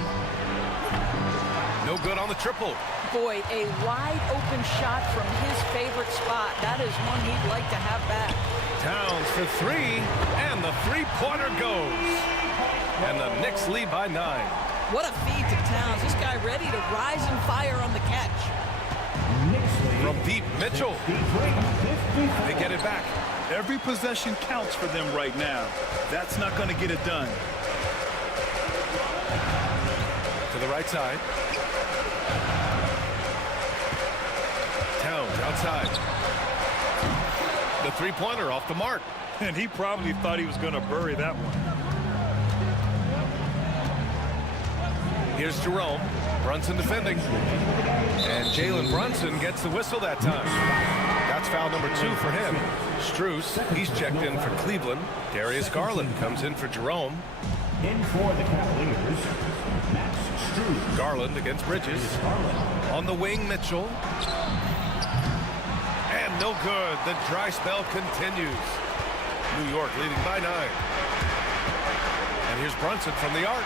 No good on the triple. Boy, a wide open shot from his favorite spot. That is one he'd like to have back. Towns for 3, and the three-pointer goes. And the Knicks lead by 9. What a feed to Towns. This guy ready to rise and fire on the catch. From deep, Mitchell. They get it back. Every possession counts for them right now. That's not going to get it done. To the right side. Towns outside. The three-pointer off the mark. And he probably thought he was going to bury that one. Here's Jerome. Brunson defending. And Jalen Brunson gets the whistle that time. That's foul number 2 for him. Strus, he's checked in for Cleveland. Darius Garland comes in for Jerome. In for the Cavaliers, Max Strus. Garland against Bridges. On the wing, Mitchell. And no good. The dry spell continues. New York leading by 9. And here's Brunson from the arc.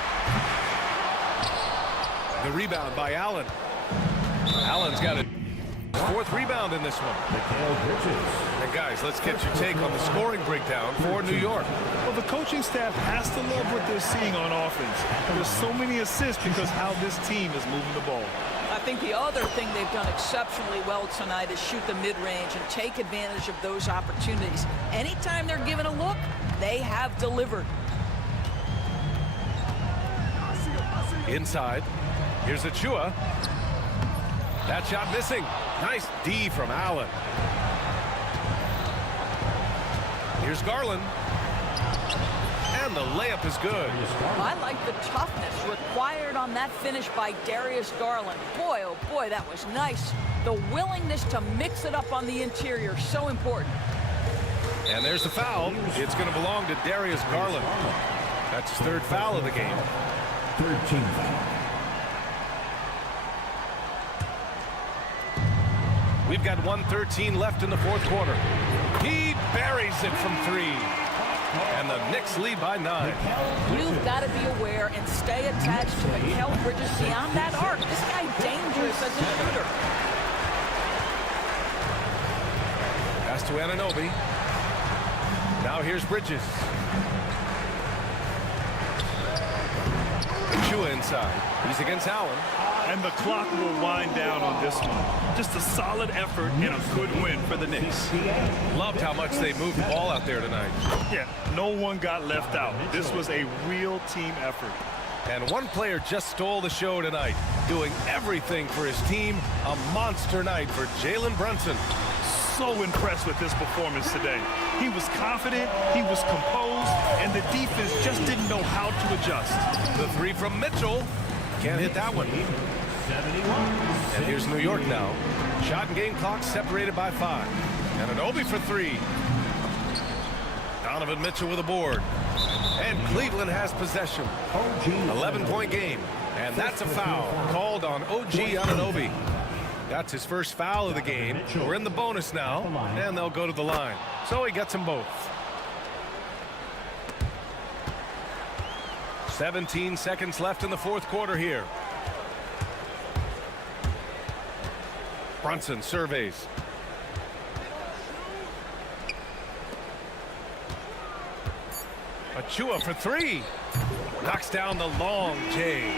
The rebound by Allen. Allen's got a 4th rebound in this one. And guys, let's get your take on the scoring breakdown for New York. Well, the coaching staff has to love what they're seeing on offense. There's so many assists because how this team is moving the ball. I think the other thing they've done exceptionally well tonight is shoot the mid-range and take advantage of those opportunities. Anytime they're given a look, they have delivered. Inside. Here's Achua. That shot missing. Nice D from Allen. Here's Garland. And the layup is good. I like the toughness required on that finish by Darius Garland. Boy, oh boy, that was nice. The willingness to mix it up on the interior, so important. And there's the foul. It's going to belong to Darius Garland. That's his 3rd foul of the game. 3rd team foul. We've got 1:13 left in the 4th quarter. He buries it from 3. And the Knicks lead by 9. You've got to be aware and stay attached to Mikal Bridges beyond that arc. This guy dangerous as a shooter. Pass to Anunoby. Now here's Bridges. Chua inside. He's against Allen. And the clock will wind down on this one. Just a solid effort and a good win for the Knicks. Loved how much they moved the ball out there tonight. Yeah, no one got left out. This was a real team effort. And one player just stole the show tonight, doing everything for his team. A monster night for Jalen Brunson. So impressed with his performance today. He was confident, he was composed, and the defense just didn't know how to adjust. The 3 from Mitchell. Can't hit that one. And here's New York now. Shot and game clock separated by 5. And Anunoby for 3. Donovan Mitchell with a board. And Cleveland has possession. 11-point game. And that's a foul called on OG Anunoby. That's his first foul of the game. We're in the bonus now, and they'll go to the line. So he gets them both. 17 seconds left in the fourth quarter here. Brunson surveys. Achua for 3. Knocks down the long J.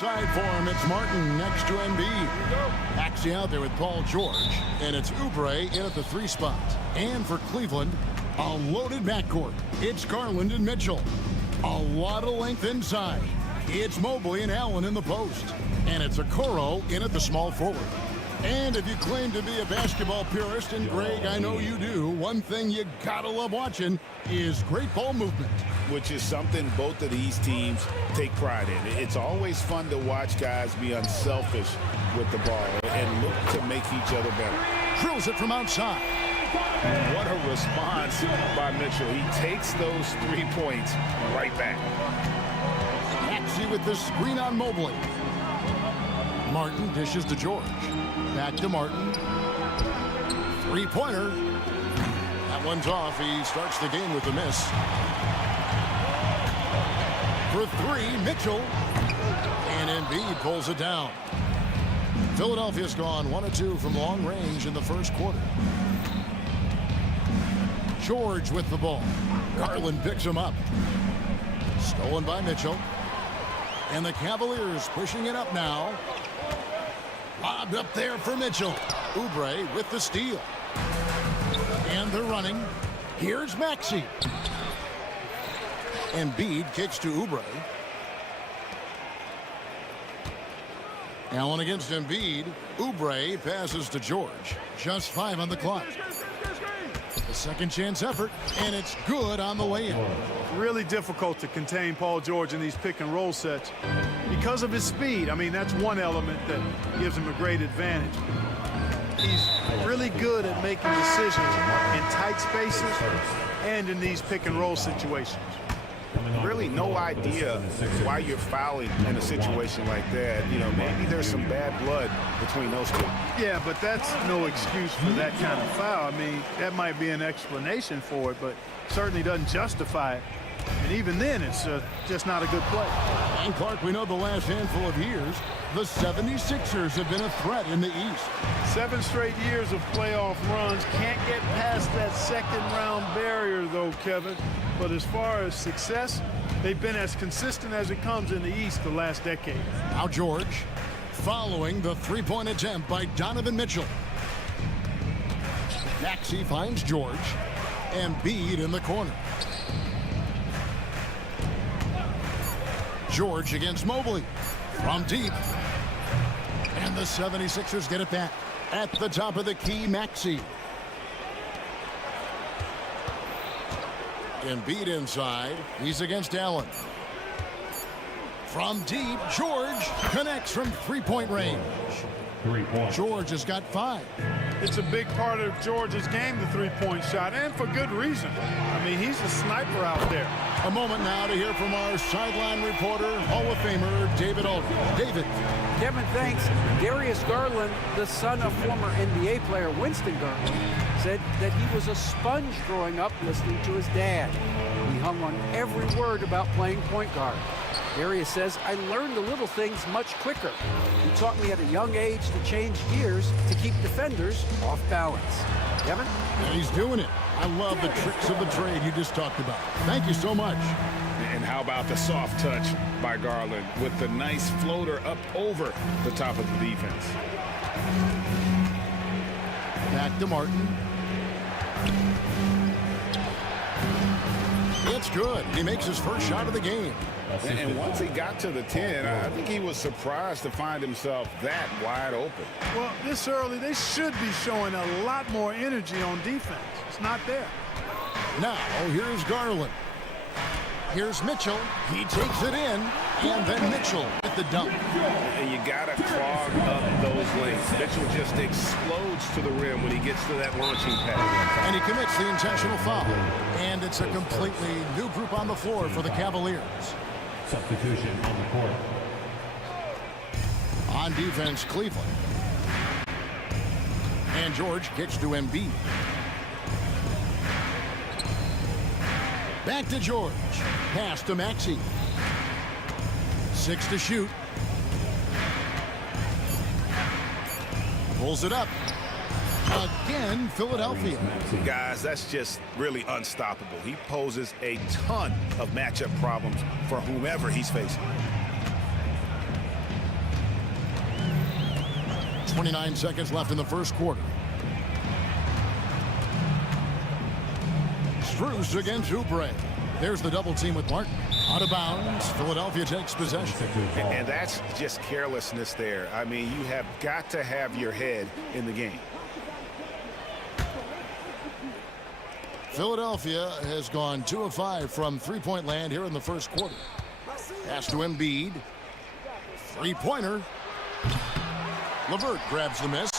Side for him, it's Martin next to Embiid. Maxey out there with Paul George, and it's Oubre in at the 3 spot. And for Cleveland, a loaded backcourt. It's Garland and Mitchell. A lot of length inside. It's Mobley and Allen in the post. And it's Okoro in at the small forward. And if you claim to be a basketball purist, and Greg, I know you do, one thing you gotta love watching is great ball movement. Which is something both of these teams take pride in. It's always fun to watch guys be unselfish with the ball and look to make each other better. Drills it from outside. What a response by Mitchell. He takes those 3 points right back. Maxey with the screen on Mobley. Martin dishes to George. Back to Martin. 3-pointer. That one's off. He starts the game with a miss. For 3, Mitchell. And Embiid pulls it down. Philadelphia's gone 1 of 2 from long range in the first quarter. George with the ball. Garland picks him up. Stolen by Mitchell. And the Cavaliers pushing it up now. Lobbed up there for Mitchell. Oubre with the steal. And they're running. Here's Maxey. Embiid kicks to Oubre. Allen against Embiid. Oubre passes to George. Just 5 on the clock. A second chance effort, and it's good on the layup. Really difficult to contain Paul George in these pick and roll sets because of his speed. I mean, that's one element that gives him a great advantage. He's really good at making decisions in tight spaces and in these pick and roll situations. Really no idea why you're fouling in a situation like that. You know, maybe there's some bad blood between those two. Yeah, but that's no excuse for that kind of foul. I mean, that might be an explanation for it, but certainly doesn't justify it. And even then, it's just not a good play. And Clark, we know the last handful of years, the 76ers have been a threat in the East. 7 straight years of playoff runs. Can't get past that second round barrier, though, Kevin. But as far as success, they've been as consistent as it comes in the East the last decade. Now George, following the 3-point attempt by Donovan Mitchell. Maxey finds George. Embiid in the corner. George against Mobley from deep. And the 76ers get it back. At the top of the key, Maxey. Embiid inside. He's against Allen. From deep, George connects from 3-point range. 3 points. George has got 5. It's a big part of George's game, the 3-point shot, and for good reason. I mean, he's a sniper out there. A moment now to hear from our sideline reporter, Hall of Famer David Aldridge. David. Kevin, thanks. Darius Garland, the son of former NBA player Winston Garland, said that he was a sponge growing up listening to his dad. He hung on every word about playing point guard. Darius says, I learned the little things much quicker. He taught me at a young age to change gears to keep defenders off balance. Kevin? And he's doing it. I love the tricks of the trade you just talked about. Thank you so much. And how about the soft touch by Garland with the nice floater up over the top of the defense. Back to Martin. It's good. He makes his first shot of the game. And once he got to the 10, I think he was surprised to find himself that wide open. Well, this early, they should be showing a lot more energy on defense. It's not there. Now, here's Garland. Here's Mitchell. He takes it in. And then Mitchell with the dunk. And you got to clog up those lanes. Mitchell just explodes to the rim when he gets to that launching pad. And he commits the intentional foul. And it's a completely new group on the floor for the Cavaliers. Substitution on the court. On defense, Cleveland. And George kicks to Embiid. Back to George. Pass to Maxey. 6 to shoot. Pulls it up. Again, Philadelphia. Guys, that's just really unstoppable. He poses a ton of matchup problems for whomever he's facing. 29 seconds left in the first quarter. Strus against Oubre. There's the double team with Martin. Out of bounds. Philadelphia takes possession. And that's just carelessness there. I mean, you have got to have your head in the game. Philadelphia has gone 2 of 5 from three-point land here in the first quarter. Pass to Embiid. Three-pointer. LeVert grabs the miss.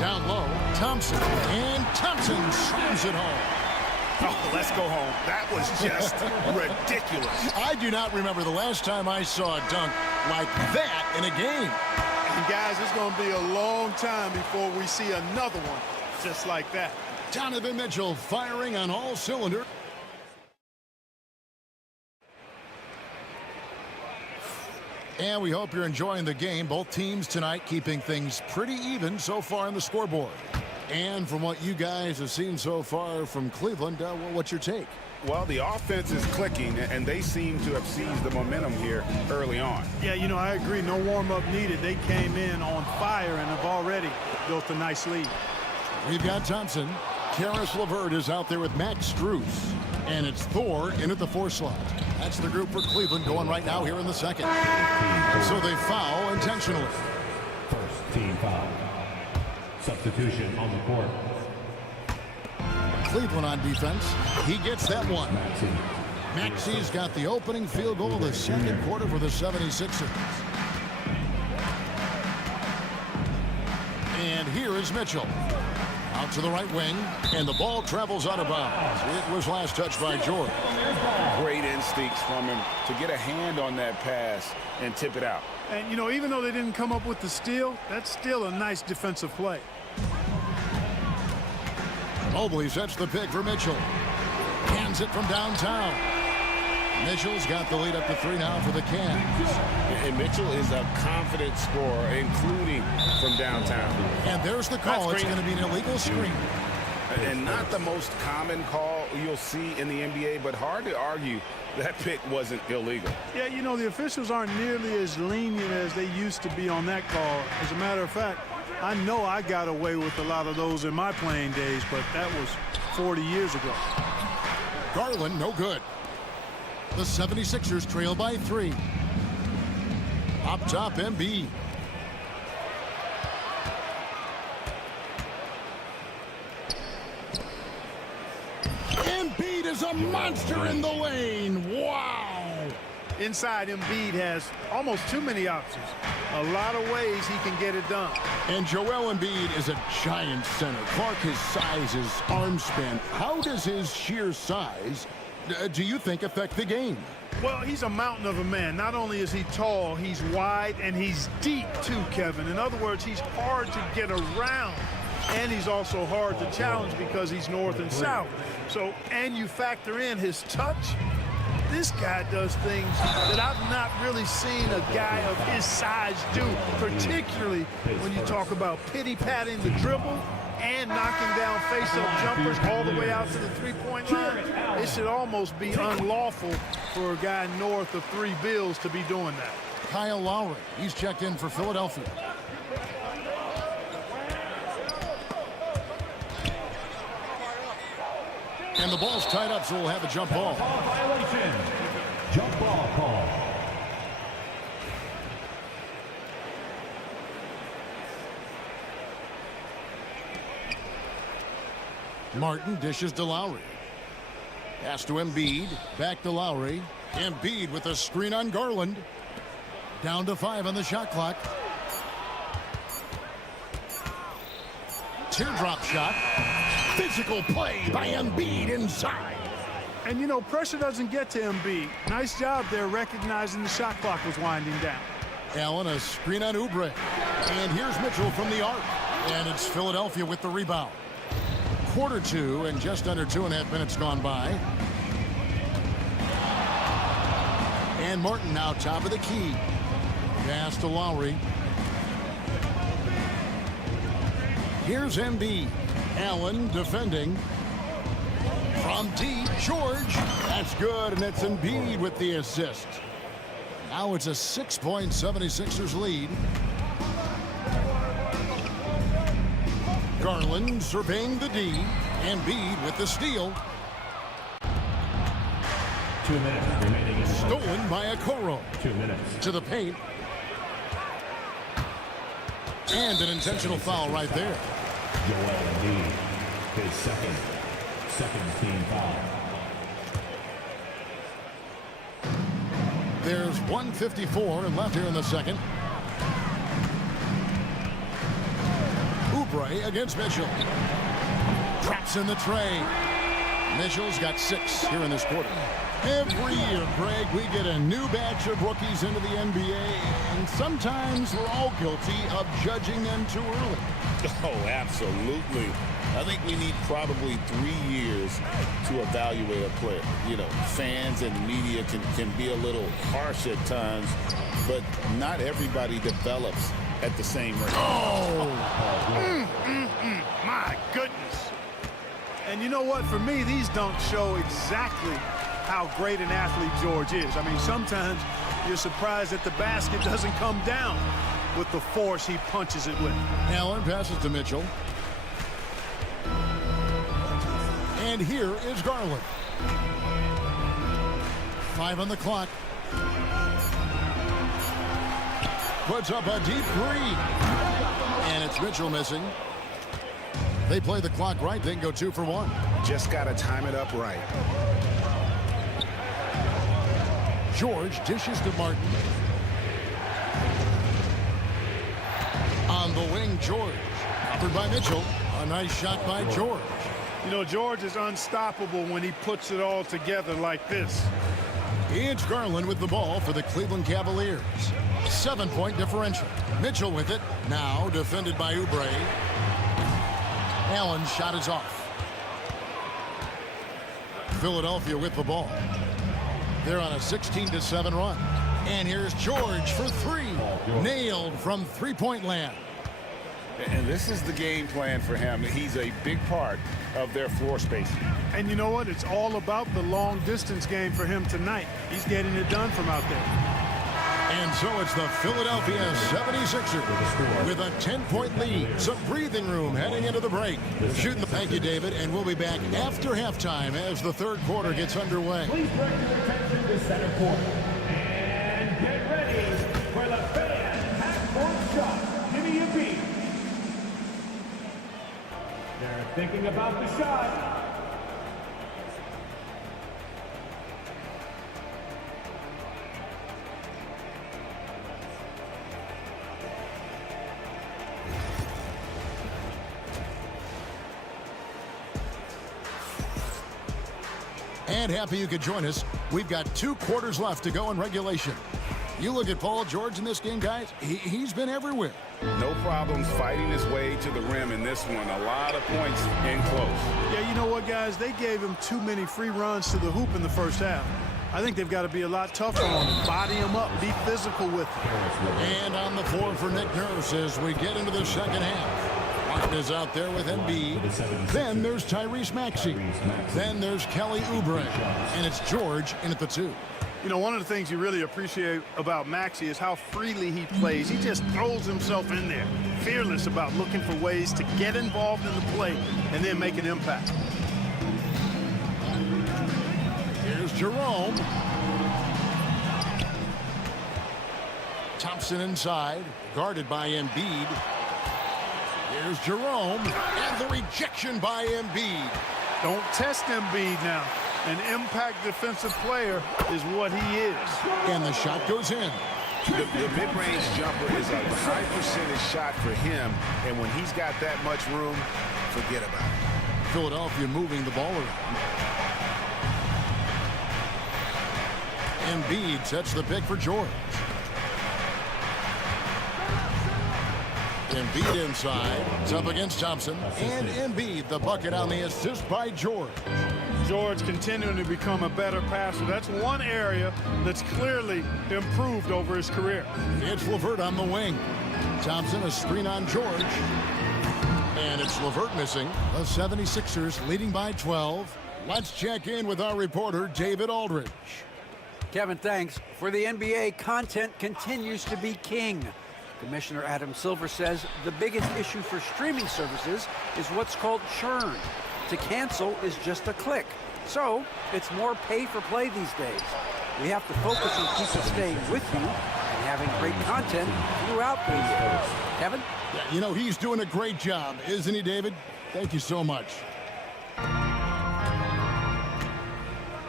Down low, Thompson. And Thompson slams it home. Oh, let's go home. That was just ridiculous. I do not remember the last time I saw a dunk like that in a game. And guys, it's going to be a long time before we see another one just like that. Donovan Mitchell firing on all cylinders. And we hope you're enjoying the game. Both teams tonight keeping things pretty even so far on the scoreboard. And from what you guys have seen so far from Cleveland, what's your take? Well, the offense is clicking, and they seem to have seized the momentum here early on. Yeah, you know, I agree. No warm-up needed. They came in on fire and have already built a nice lead. We've got Thompson. Karis LeVert is out there with Max Strus. And it's Thor in at the 4 slot. That's the group for Cleveland going right now here in the second. So they foul intentionally. First team foul. Substitution on the court. Cleveland on defense. He gets that one. Maxi's got the opening field goal of the second quarter for the 76ers. And here is Mitchell. Out to the right wing, and the ball travels out of bounds. It was last touched by Jordan. Great instincts from him to get a hand on that pass and tip it out. And, you know, even though they didn't come up with the steal, that's still a nice defensive play. Mobley sets the pick for Mitchell. Hands it from downtown. Mitchell's got the lead up to 3 now for the Cavs. And Mitchell is a confident scorer, including from downtown. And there's the call. It's going to be an illegal screen. And not the most common call you'll see in the NBA, but hard to argue that pick wasn't illegal. Yeah, you know, the officials aren't nearly as lenient as they used to be on that call. As a matter of fact, I know I got away with a lot of those in my playing days, but that was 40 years ago. Garland, no good. The 76ers trail by 3. Up top, Embiid. Embiid is a monster in the lane. Wow. Inside, Embiid has almost too many options. A lot of ways he can get it done. And Joel Embiid is a giant center. Clark, his size, his arm span. How does his sheer size, do you think, affect the game? Well, he's a mountain of a man. Not only is he tall, he's wide, and he's deep too, Kevin. In other words, he's hard to get around. And he's also hard to challenge because he's north and south. So, and you factor in his touch, this guy does things that I've not really seen a guy of his size do, particularly when you talk about pity-patting the dribble and knocking down face-up jumpers all the way out to the three-point line. It should almost be unlawful for a guy north of 3 bills to be doing that. Kyle Lowry, he's checked in for Philadelphia. And the ball's tied up, so we'll have a jump ball. Violation. Jump ball call. Martin dishes to Lowry. Pass to Embiid. Back to Lowry. Embiid with a screen on Garland. Down to 5 on the shot clock. Teardrop shot. Physical play by Embiid inside. And, you know, pressure doesn't get to Embiid. Nice job there recognizing the shot clock was winding down. Allen, a screen on Oubre. And here's Mitchell from the arc. And it's Philadelphia with the rebound. Quarter 2 and just under 2.5 minutes gone by. And Martin now top of the key. Pass to Lowry. Here's Embiid. Allen defending. From deep, George. That's good, and it's Embiid with the assist. Now it's a 6-point 76ers lead. Garland surveying the D. Embiid with the steal. 2 minutes remaining in the Stolen by Okoro. 2 minutes. To the paint. And an intentional foul right there. Joel Embiid, his second team foul. There's 1:54 left here in the second. Oubre against Mitchell. Traps in the tray. Mitchell's got 6 here in this quarter. Every year, Greg, we get a new batch of rookies into the NBA, and sometimes we're all guilty of judging them too early. Oh, absolutely. I think we need probably 3 years to evaluate a player. You know, fans and media can be a little harsh at times, but not everybody develops at the same rate. My goodness. And you know what? For me, these dunks show exactly how great an athlete George is. I mean, sometimes you're surprised that the basket doesn't come down with the force he punches it with. Allen passes to Mitchell. And here is Garland. 5 on the clock. Puts up a deep 3. And it's Mitchell missing. They play the clock right, they can go 2 for 1. Just got to time it up right. George dishes to Martin. On the wing, George. Covered by Mitchell. A nice shot by George. You know, George is unstoppable when he puts it all together like this. It's Garland with the ball for the Cleveland Cavaliers. 7-point differential. Mitchell with it. Now defended by Oubre. Allen's shot is off. Philadelphia with the ball. They're on a 16-7 run. And here's George for 3. Nailed from three-point land. And this is the game plan for him. He's a big part of their floor spacing. And you know what? It's all about the long-distance game for him tonight. He's getting it done from out there. And so it's the Philadelphia 76ers with a 10-point lead. Some breathing room heading into the break. Shooting. Thank you, David. And we'll be back after halftime as the third quarter gets underway. Please direct your attention to center court. And get ready for the fan half-court shot. Give me a beat. They're thinking about the shot. And happy you could join us. We've got 2 quarters left to go in regulation. You look at Paul George in this game, guys. He's been everywhere. No problems fighting his way to the rim in this one. A lot of points in close. Yeah, you know what, guys? They gave him too many free runs to the hoop in the first half. I think they've got to be a lot tougher on him. Body him up. Be physical with him. And on the floor for Nick Nurse as we get into the second half. Martin is out there with Embiid. Then there's Tyrese Maxey. Then there's Kelly Oubre. And it's George in at the 2. You know, one of the things you really appreciate about Maxey is how freely he plays. He just throws himself in there, fearless about looking for ways to get involved in the play and then make an impact. Here's Jerome. Thompson inside, guarded by Embiid. Here's Jerome, and the rejection by Embiid. Don't test Embiid now. An impact defensive player is what he is. And the shot goes in. The mid-range jumper is a high percentage shot for him, and when he's got that much room, forget about it. Philadelphia moving the ball around. Embiid sets the pick for George. Embiid inside. It's up against Thompson. And Embiid, the bucket on the assist by George. George continuing to become a better passer. That's one area that's clearly improved over his career. It's LeVert on the wing. Thompson, a screen on George. And it's LeVert missing. The 76ers leading by 12. Let's check in with our reporter, David Aldridge. Kevin, thanks. For the NBA, content continues to be king. Commissioner Adam Silver says the biggest issue for streaming services is what's called churn. To cancel is just a click. So it's more pay for play these days. We have to focus on people staying with you and having great content throughout the year. Kevin? Yeah, you know, he's doing a great job, isn't he, David? Thank you so much.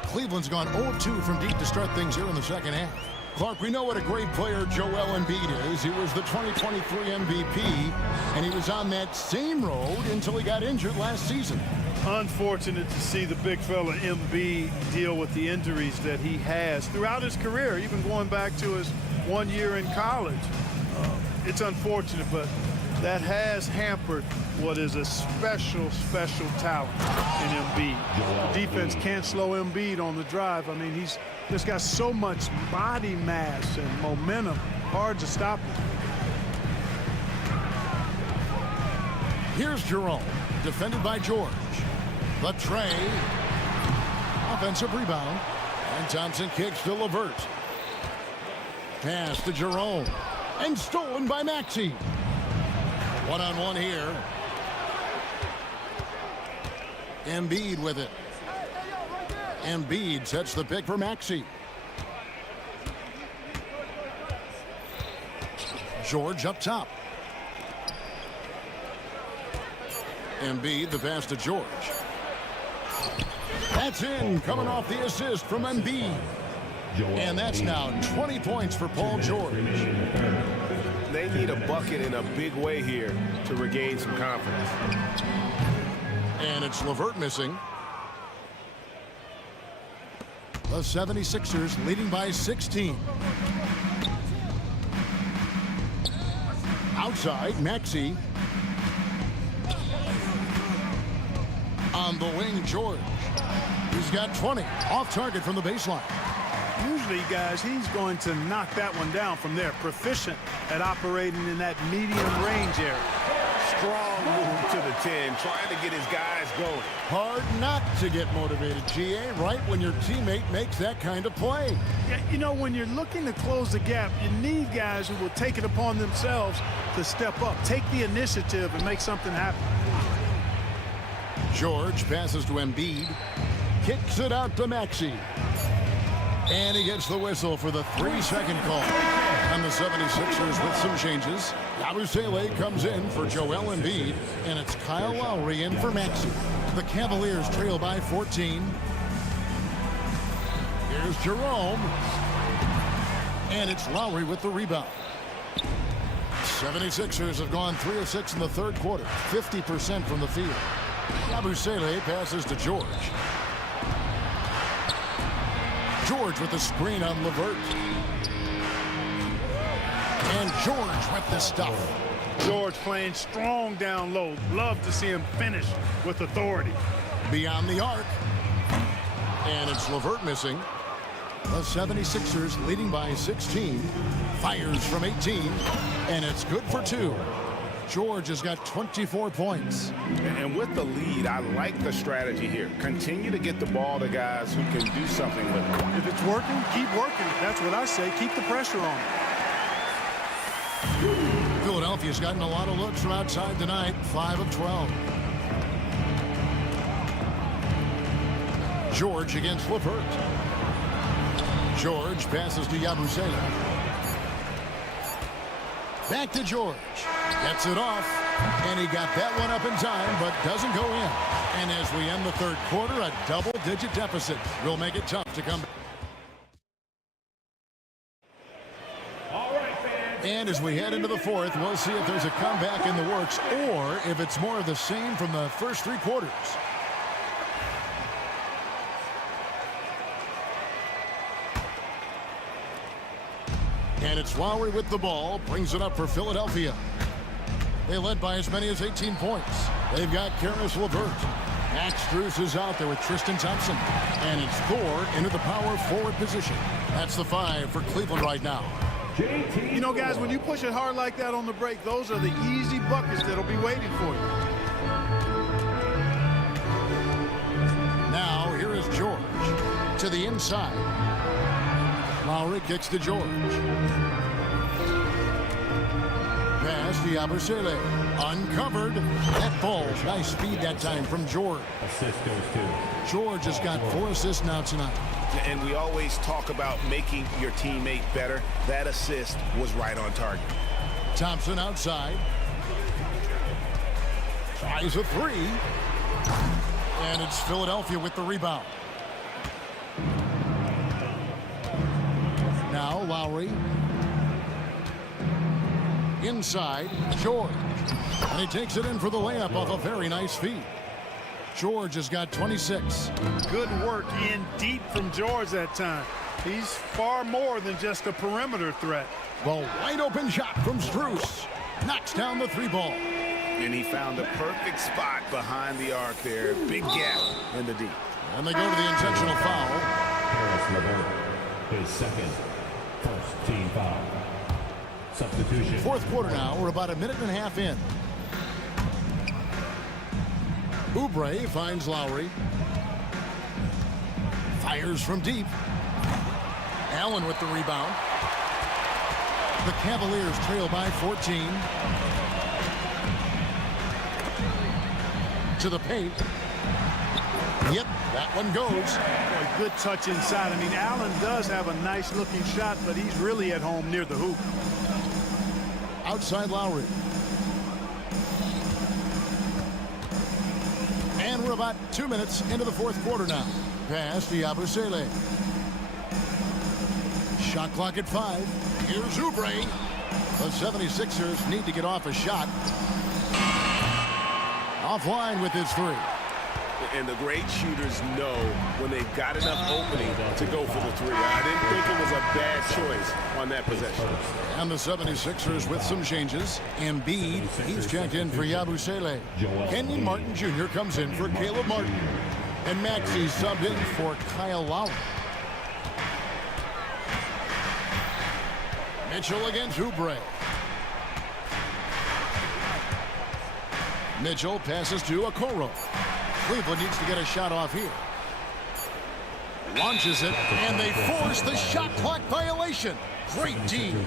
Cleveland's gone 0-2 from deep to start things here in the second half. Clark, we know what a great player Joel Embiid is. He was the 2023 MVP, and he was on that same road until he got injured last season. Unfortunate to see the big fella Embiid deal with the injuries that he has throughout his career, even going back to his 1 year in college. It's unfortunate, but that has hampered what is a special talent in Embiid. The defense can't slow Embiid on the drive. I mean, he's just got so much body mass and momentum. Hard to stop him. Here's Jerome, defended by George. The tray. Offensive rebound. And Thompson kicks to LeVert. Pass to Jerome. And stolen by Maxey. One-on-one here. Embiid with it. Embiid sets the pick for Maxey. George up top. Embiid, the pass to George. That's in, coming off the assist from Embiid. And that's now 20 points for Paul George. They need a bucket in a big way here to regain some confidence. And it's LeVert missing. The 76ers leading by 16. Outside, Maxey. On the wing, George. He's got 20. Off target from the baseline. Usually, guys, he's going to knock that one down from there. Proficient at operating in that medium range area. Strong move to the 10, trying to get his guys going. Hard not to get motivated, GA, right when your teammate makes that kind of play. Yeah, you know, when you're looking to close the gap, you need guys who will take it upon themselves to step up, take the initiative, and make something happen. George passes to Embiid. Kicks it out to Maxey. And he gets the whistle for the 3-second call. And the 76ers with some changes. Yabusele comes in for Joel Embiid. And it's Kyle Lowry in for Maxey. The Cavaliers trail by 14. Here's Jerome. And it's Lowry with the rebound. 76ers have gone 3 of 6 in the third quarter. 50% from the field. Yabusele passes to George. George with the screen on LeVert. And George with the stuff. George playing strong down low. Love to see him finish with authority. Beyond the arc. And it's LeVert missing. The 76ers leading by 16. Fires from 18. And it's good for 2. George has got 24 points. And with the lead, I like the strategy here. Continue to get the ball to guys who can do something with it. If it's working, keep working. That's what I say. Keep the pressure on. Philadelphia's gotten a lot of looks from outside tonight. 5 of 12. George against LeVert. George passes to Yabusele. Back to George. Gets it off. And he got that one up in time, but doesn't go in. And as we end the third quarter, a double-digit deficit will make it tough to come back. And as we head into the fourth, we'll see if there's a comeback in the works or if it's more of the same from the first 3 quarters. And it's Lowry with the ball, brings it up for Philadelphia. They led by as many as 18 points. They've got Karis LeVert. Max Strus is out there with Tristan Thompson. And it's Thor into the power forward position. That's the 5 for Cleveland right now. You know, guys, when you push it hard like that on the break, those are the easy buckets that'll be waiting for you. Now, here is George to the inside. Lowry kicks to George. Pass to Yabusele. Uncovered. That ball. Nice speed that time from George. Assist goes to George has got 4 assists now tonight. And we always talk about making your teammate better. That assist was right on target. Thompson outside. Tries a 3. And it's Philadelphia with the rebound. Now Lowry. Inside, George. And he takes it in for the layup off a very nice feed. George has got 26. Good work in deep from George that time. He's far more than just a perimeter threat. The wide open shot from Strus. Knocks down the 3 ball. And he found a perfect spot behind the arc there. Big gap in the deep. And they go to the intentional foul. Paris LeBron, his second, first team foul. Substitution. Fourth quarter now. We're about a minute and a half in. Oubre finds Lowry. Fires from deep. Allen with the rebound. The Cavaliers trail by 14. To the paint. Yep, that one goes. A good touch inside. I mean, Allen does have a nice looking shot, but he's really at home near the hoop. Outside Lowry. And we're about 2 minutes into the fourth quarter now. Pass to Yabusele. Shot clock at 5. Here's Oubre. The 76ers need to get off a shot. Offline with his 3. And the great shooters know when they've got enough opening to go for the 3. I didn't think it was a bad choice on that possession. And the 76ers with some changes. Embiid, he's checked in for Yabusele. Kenyon Martin Jr. comes in for Caleb Martin. And Maxey's subbed in for Kyle Lowry. Mitchell against Oubre. Mitchell passes to Okoro. Cleveland needs to get a shot off here. Launches it, and they force the shot clock violation. Great team.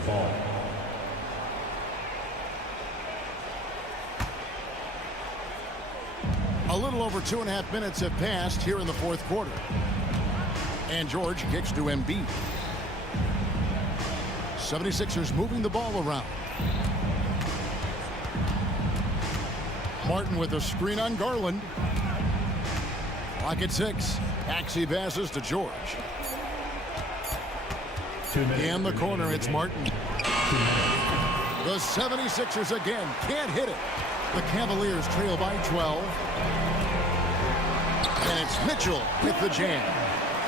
A little over 2.5 minutes have passed here in the fourth quarter. And George kicks to Embiid. 76ers moving the ball around. Martin with a screen on Garland. Clock at 6. Maxey passes to George. In the corner, it's Martin. The 76ers again can't hit it. The Cavaliers trail by 12. And it's Mitchell with the jam.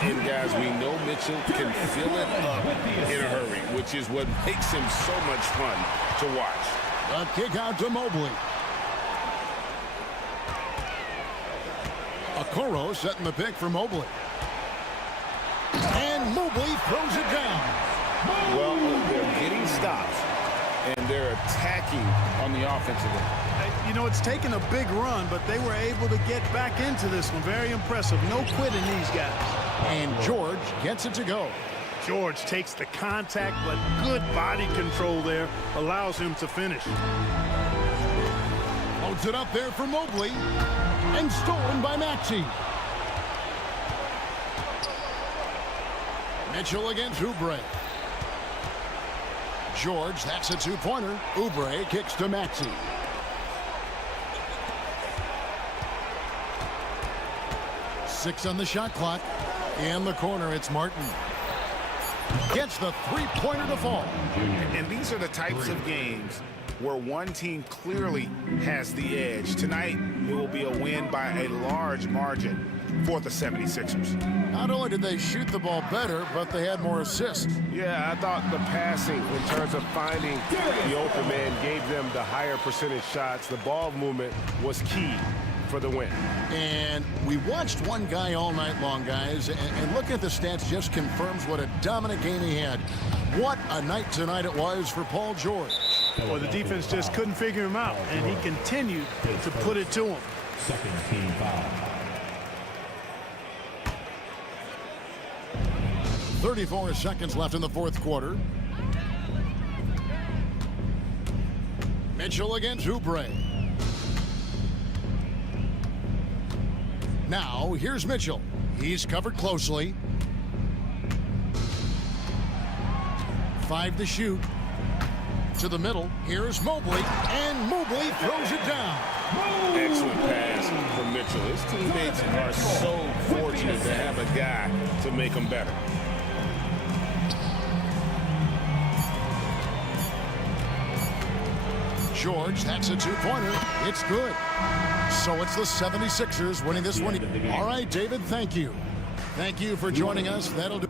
And guys, we know Mitchell can fill it up in a hurry, which is what makes him so much fun to watch. A kick out to Mobley. Okoro setting the pick for Mobley. And Mobley throws it down. Well, they're getting stops, and they're attacking on the offensive end. You know, it's taken a big run, but they were able to get back into this one. Very impressive. No quitting these guys. And George gets it to go. George takes the contact, but good body control there allows him to finish. Loads it up there for Mobley. And stolen by Maxey. Mitchell against Oubre. George, that's a 2-pointer. Oubre kicks to Maxey. Six on the shot clock. In the corner, it's Martin. Gets the 3-pointer to fall. And these are the types of games where one team clearly has the edge. Tonight, it will be a win by a large margin for the 76ers. Not only did they shoot the ball better, but they had more assists. Yeah, I thought the passing in terms of finding the open man gave them the higher percentage shots. The ball movement was key for the win. And we watched one guy all night long, guys, and looking at the stats just confirms what a dominant game he had. What a night tonight it was for Paul George. Well, the defense just couldn't figure him out, and he continued to put it to him. Second team foul. 34 seconds left in the fourth quarter. Mitchell against Oubre. Now, here's Mitchell. He's covered closely. 5 to shoot. To the middle. Here's Mobley. And Mobley throws it down. Excellent pass from Mitchell. His teammates are so fortunate to have a guy to make them better. George, that's a two-pointer. It's good. So it's the 76ers winning this one. All right, David, thank you. Thank you for joining us. That'll do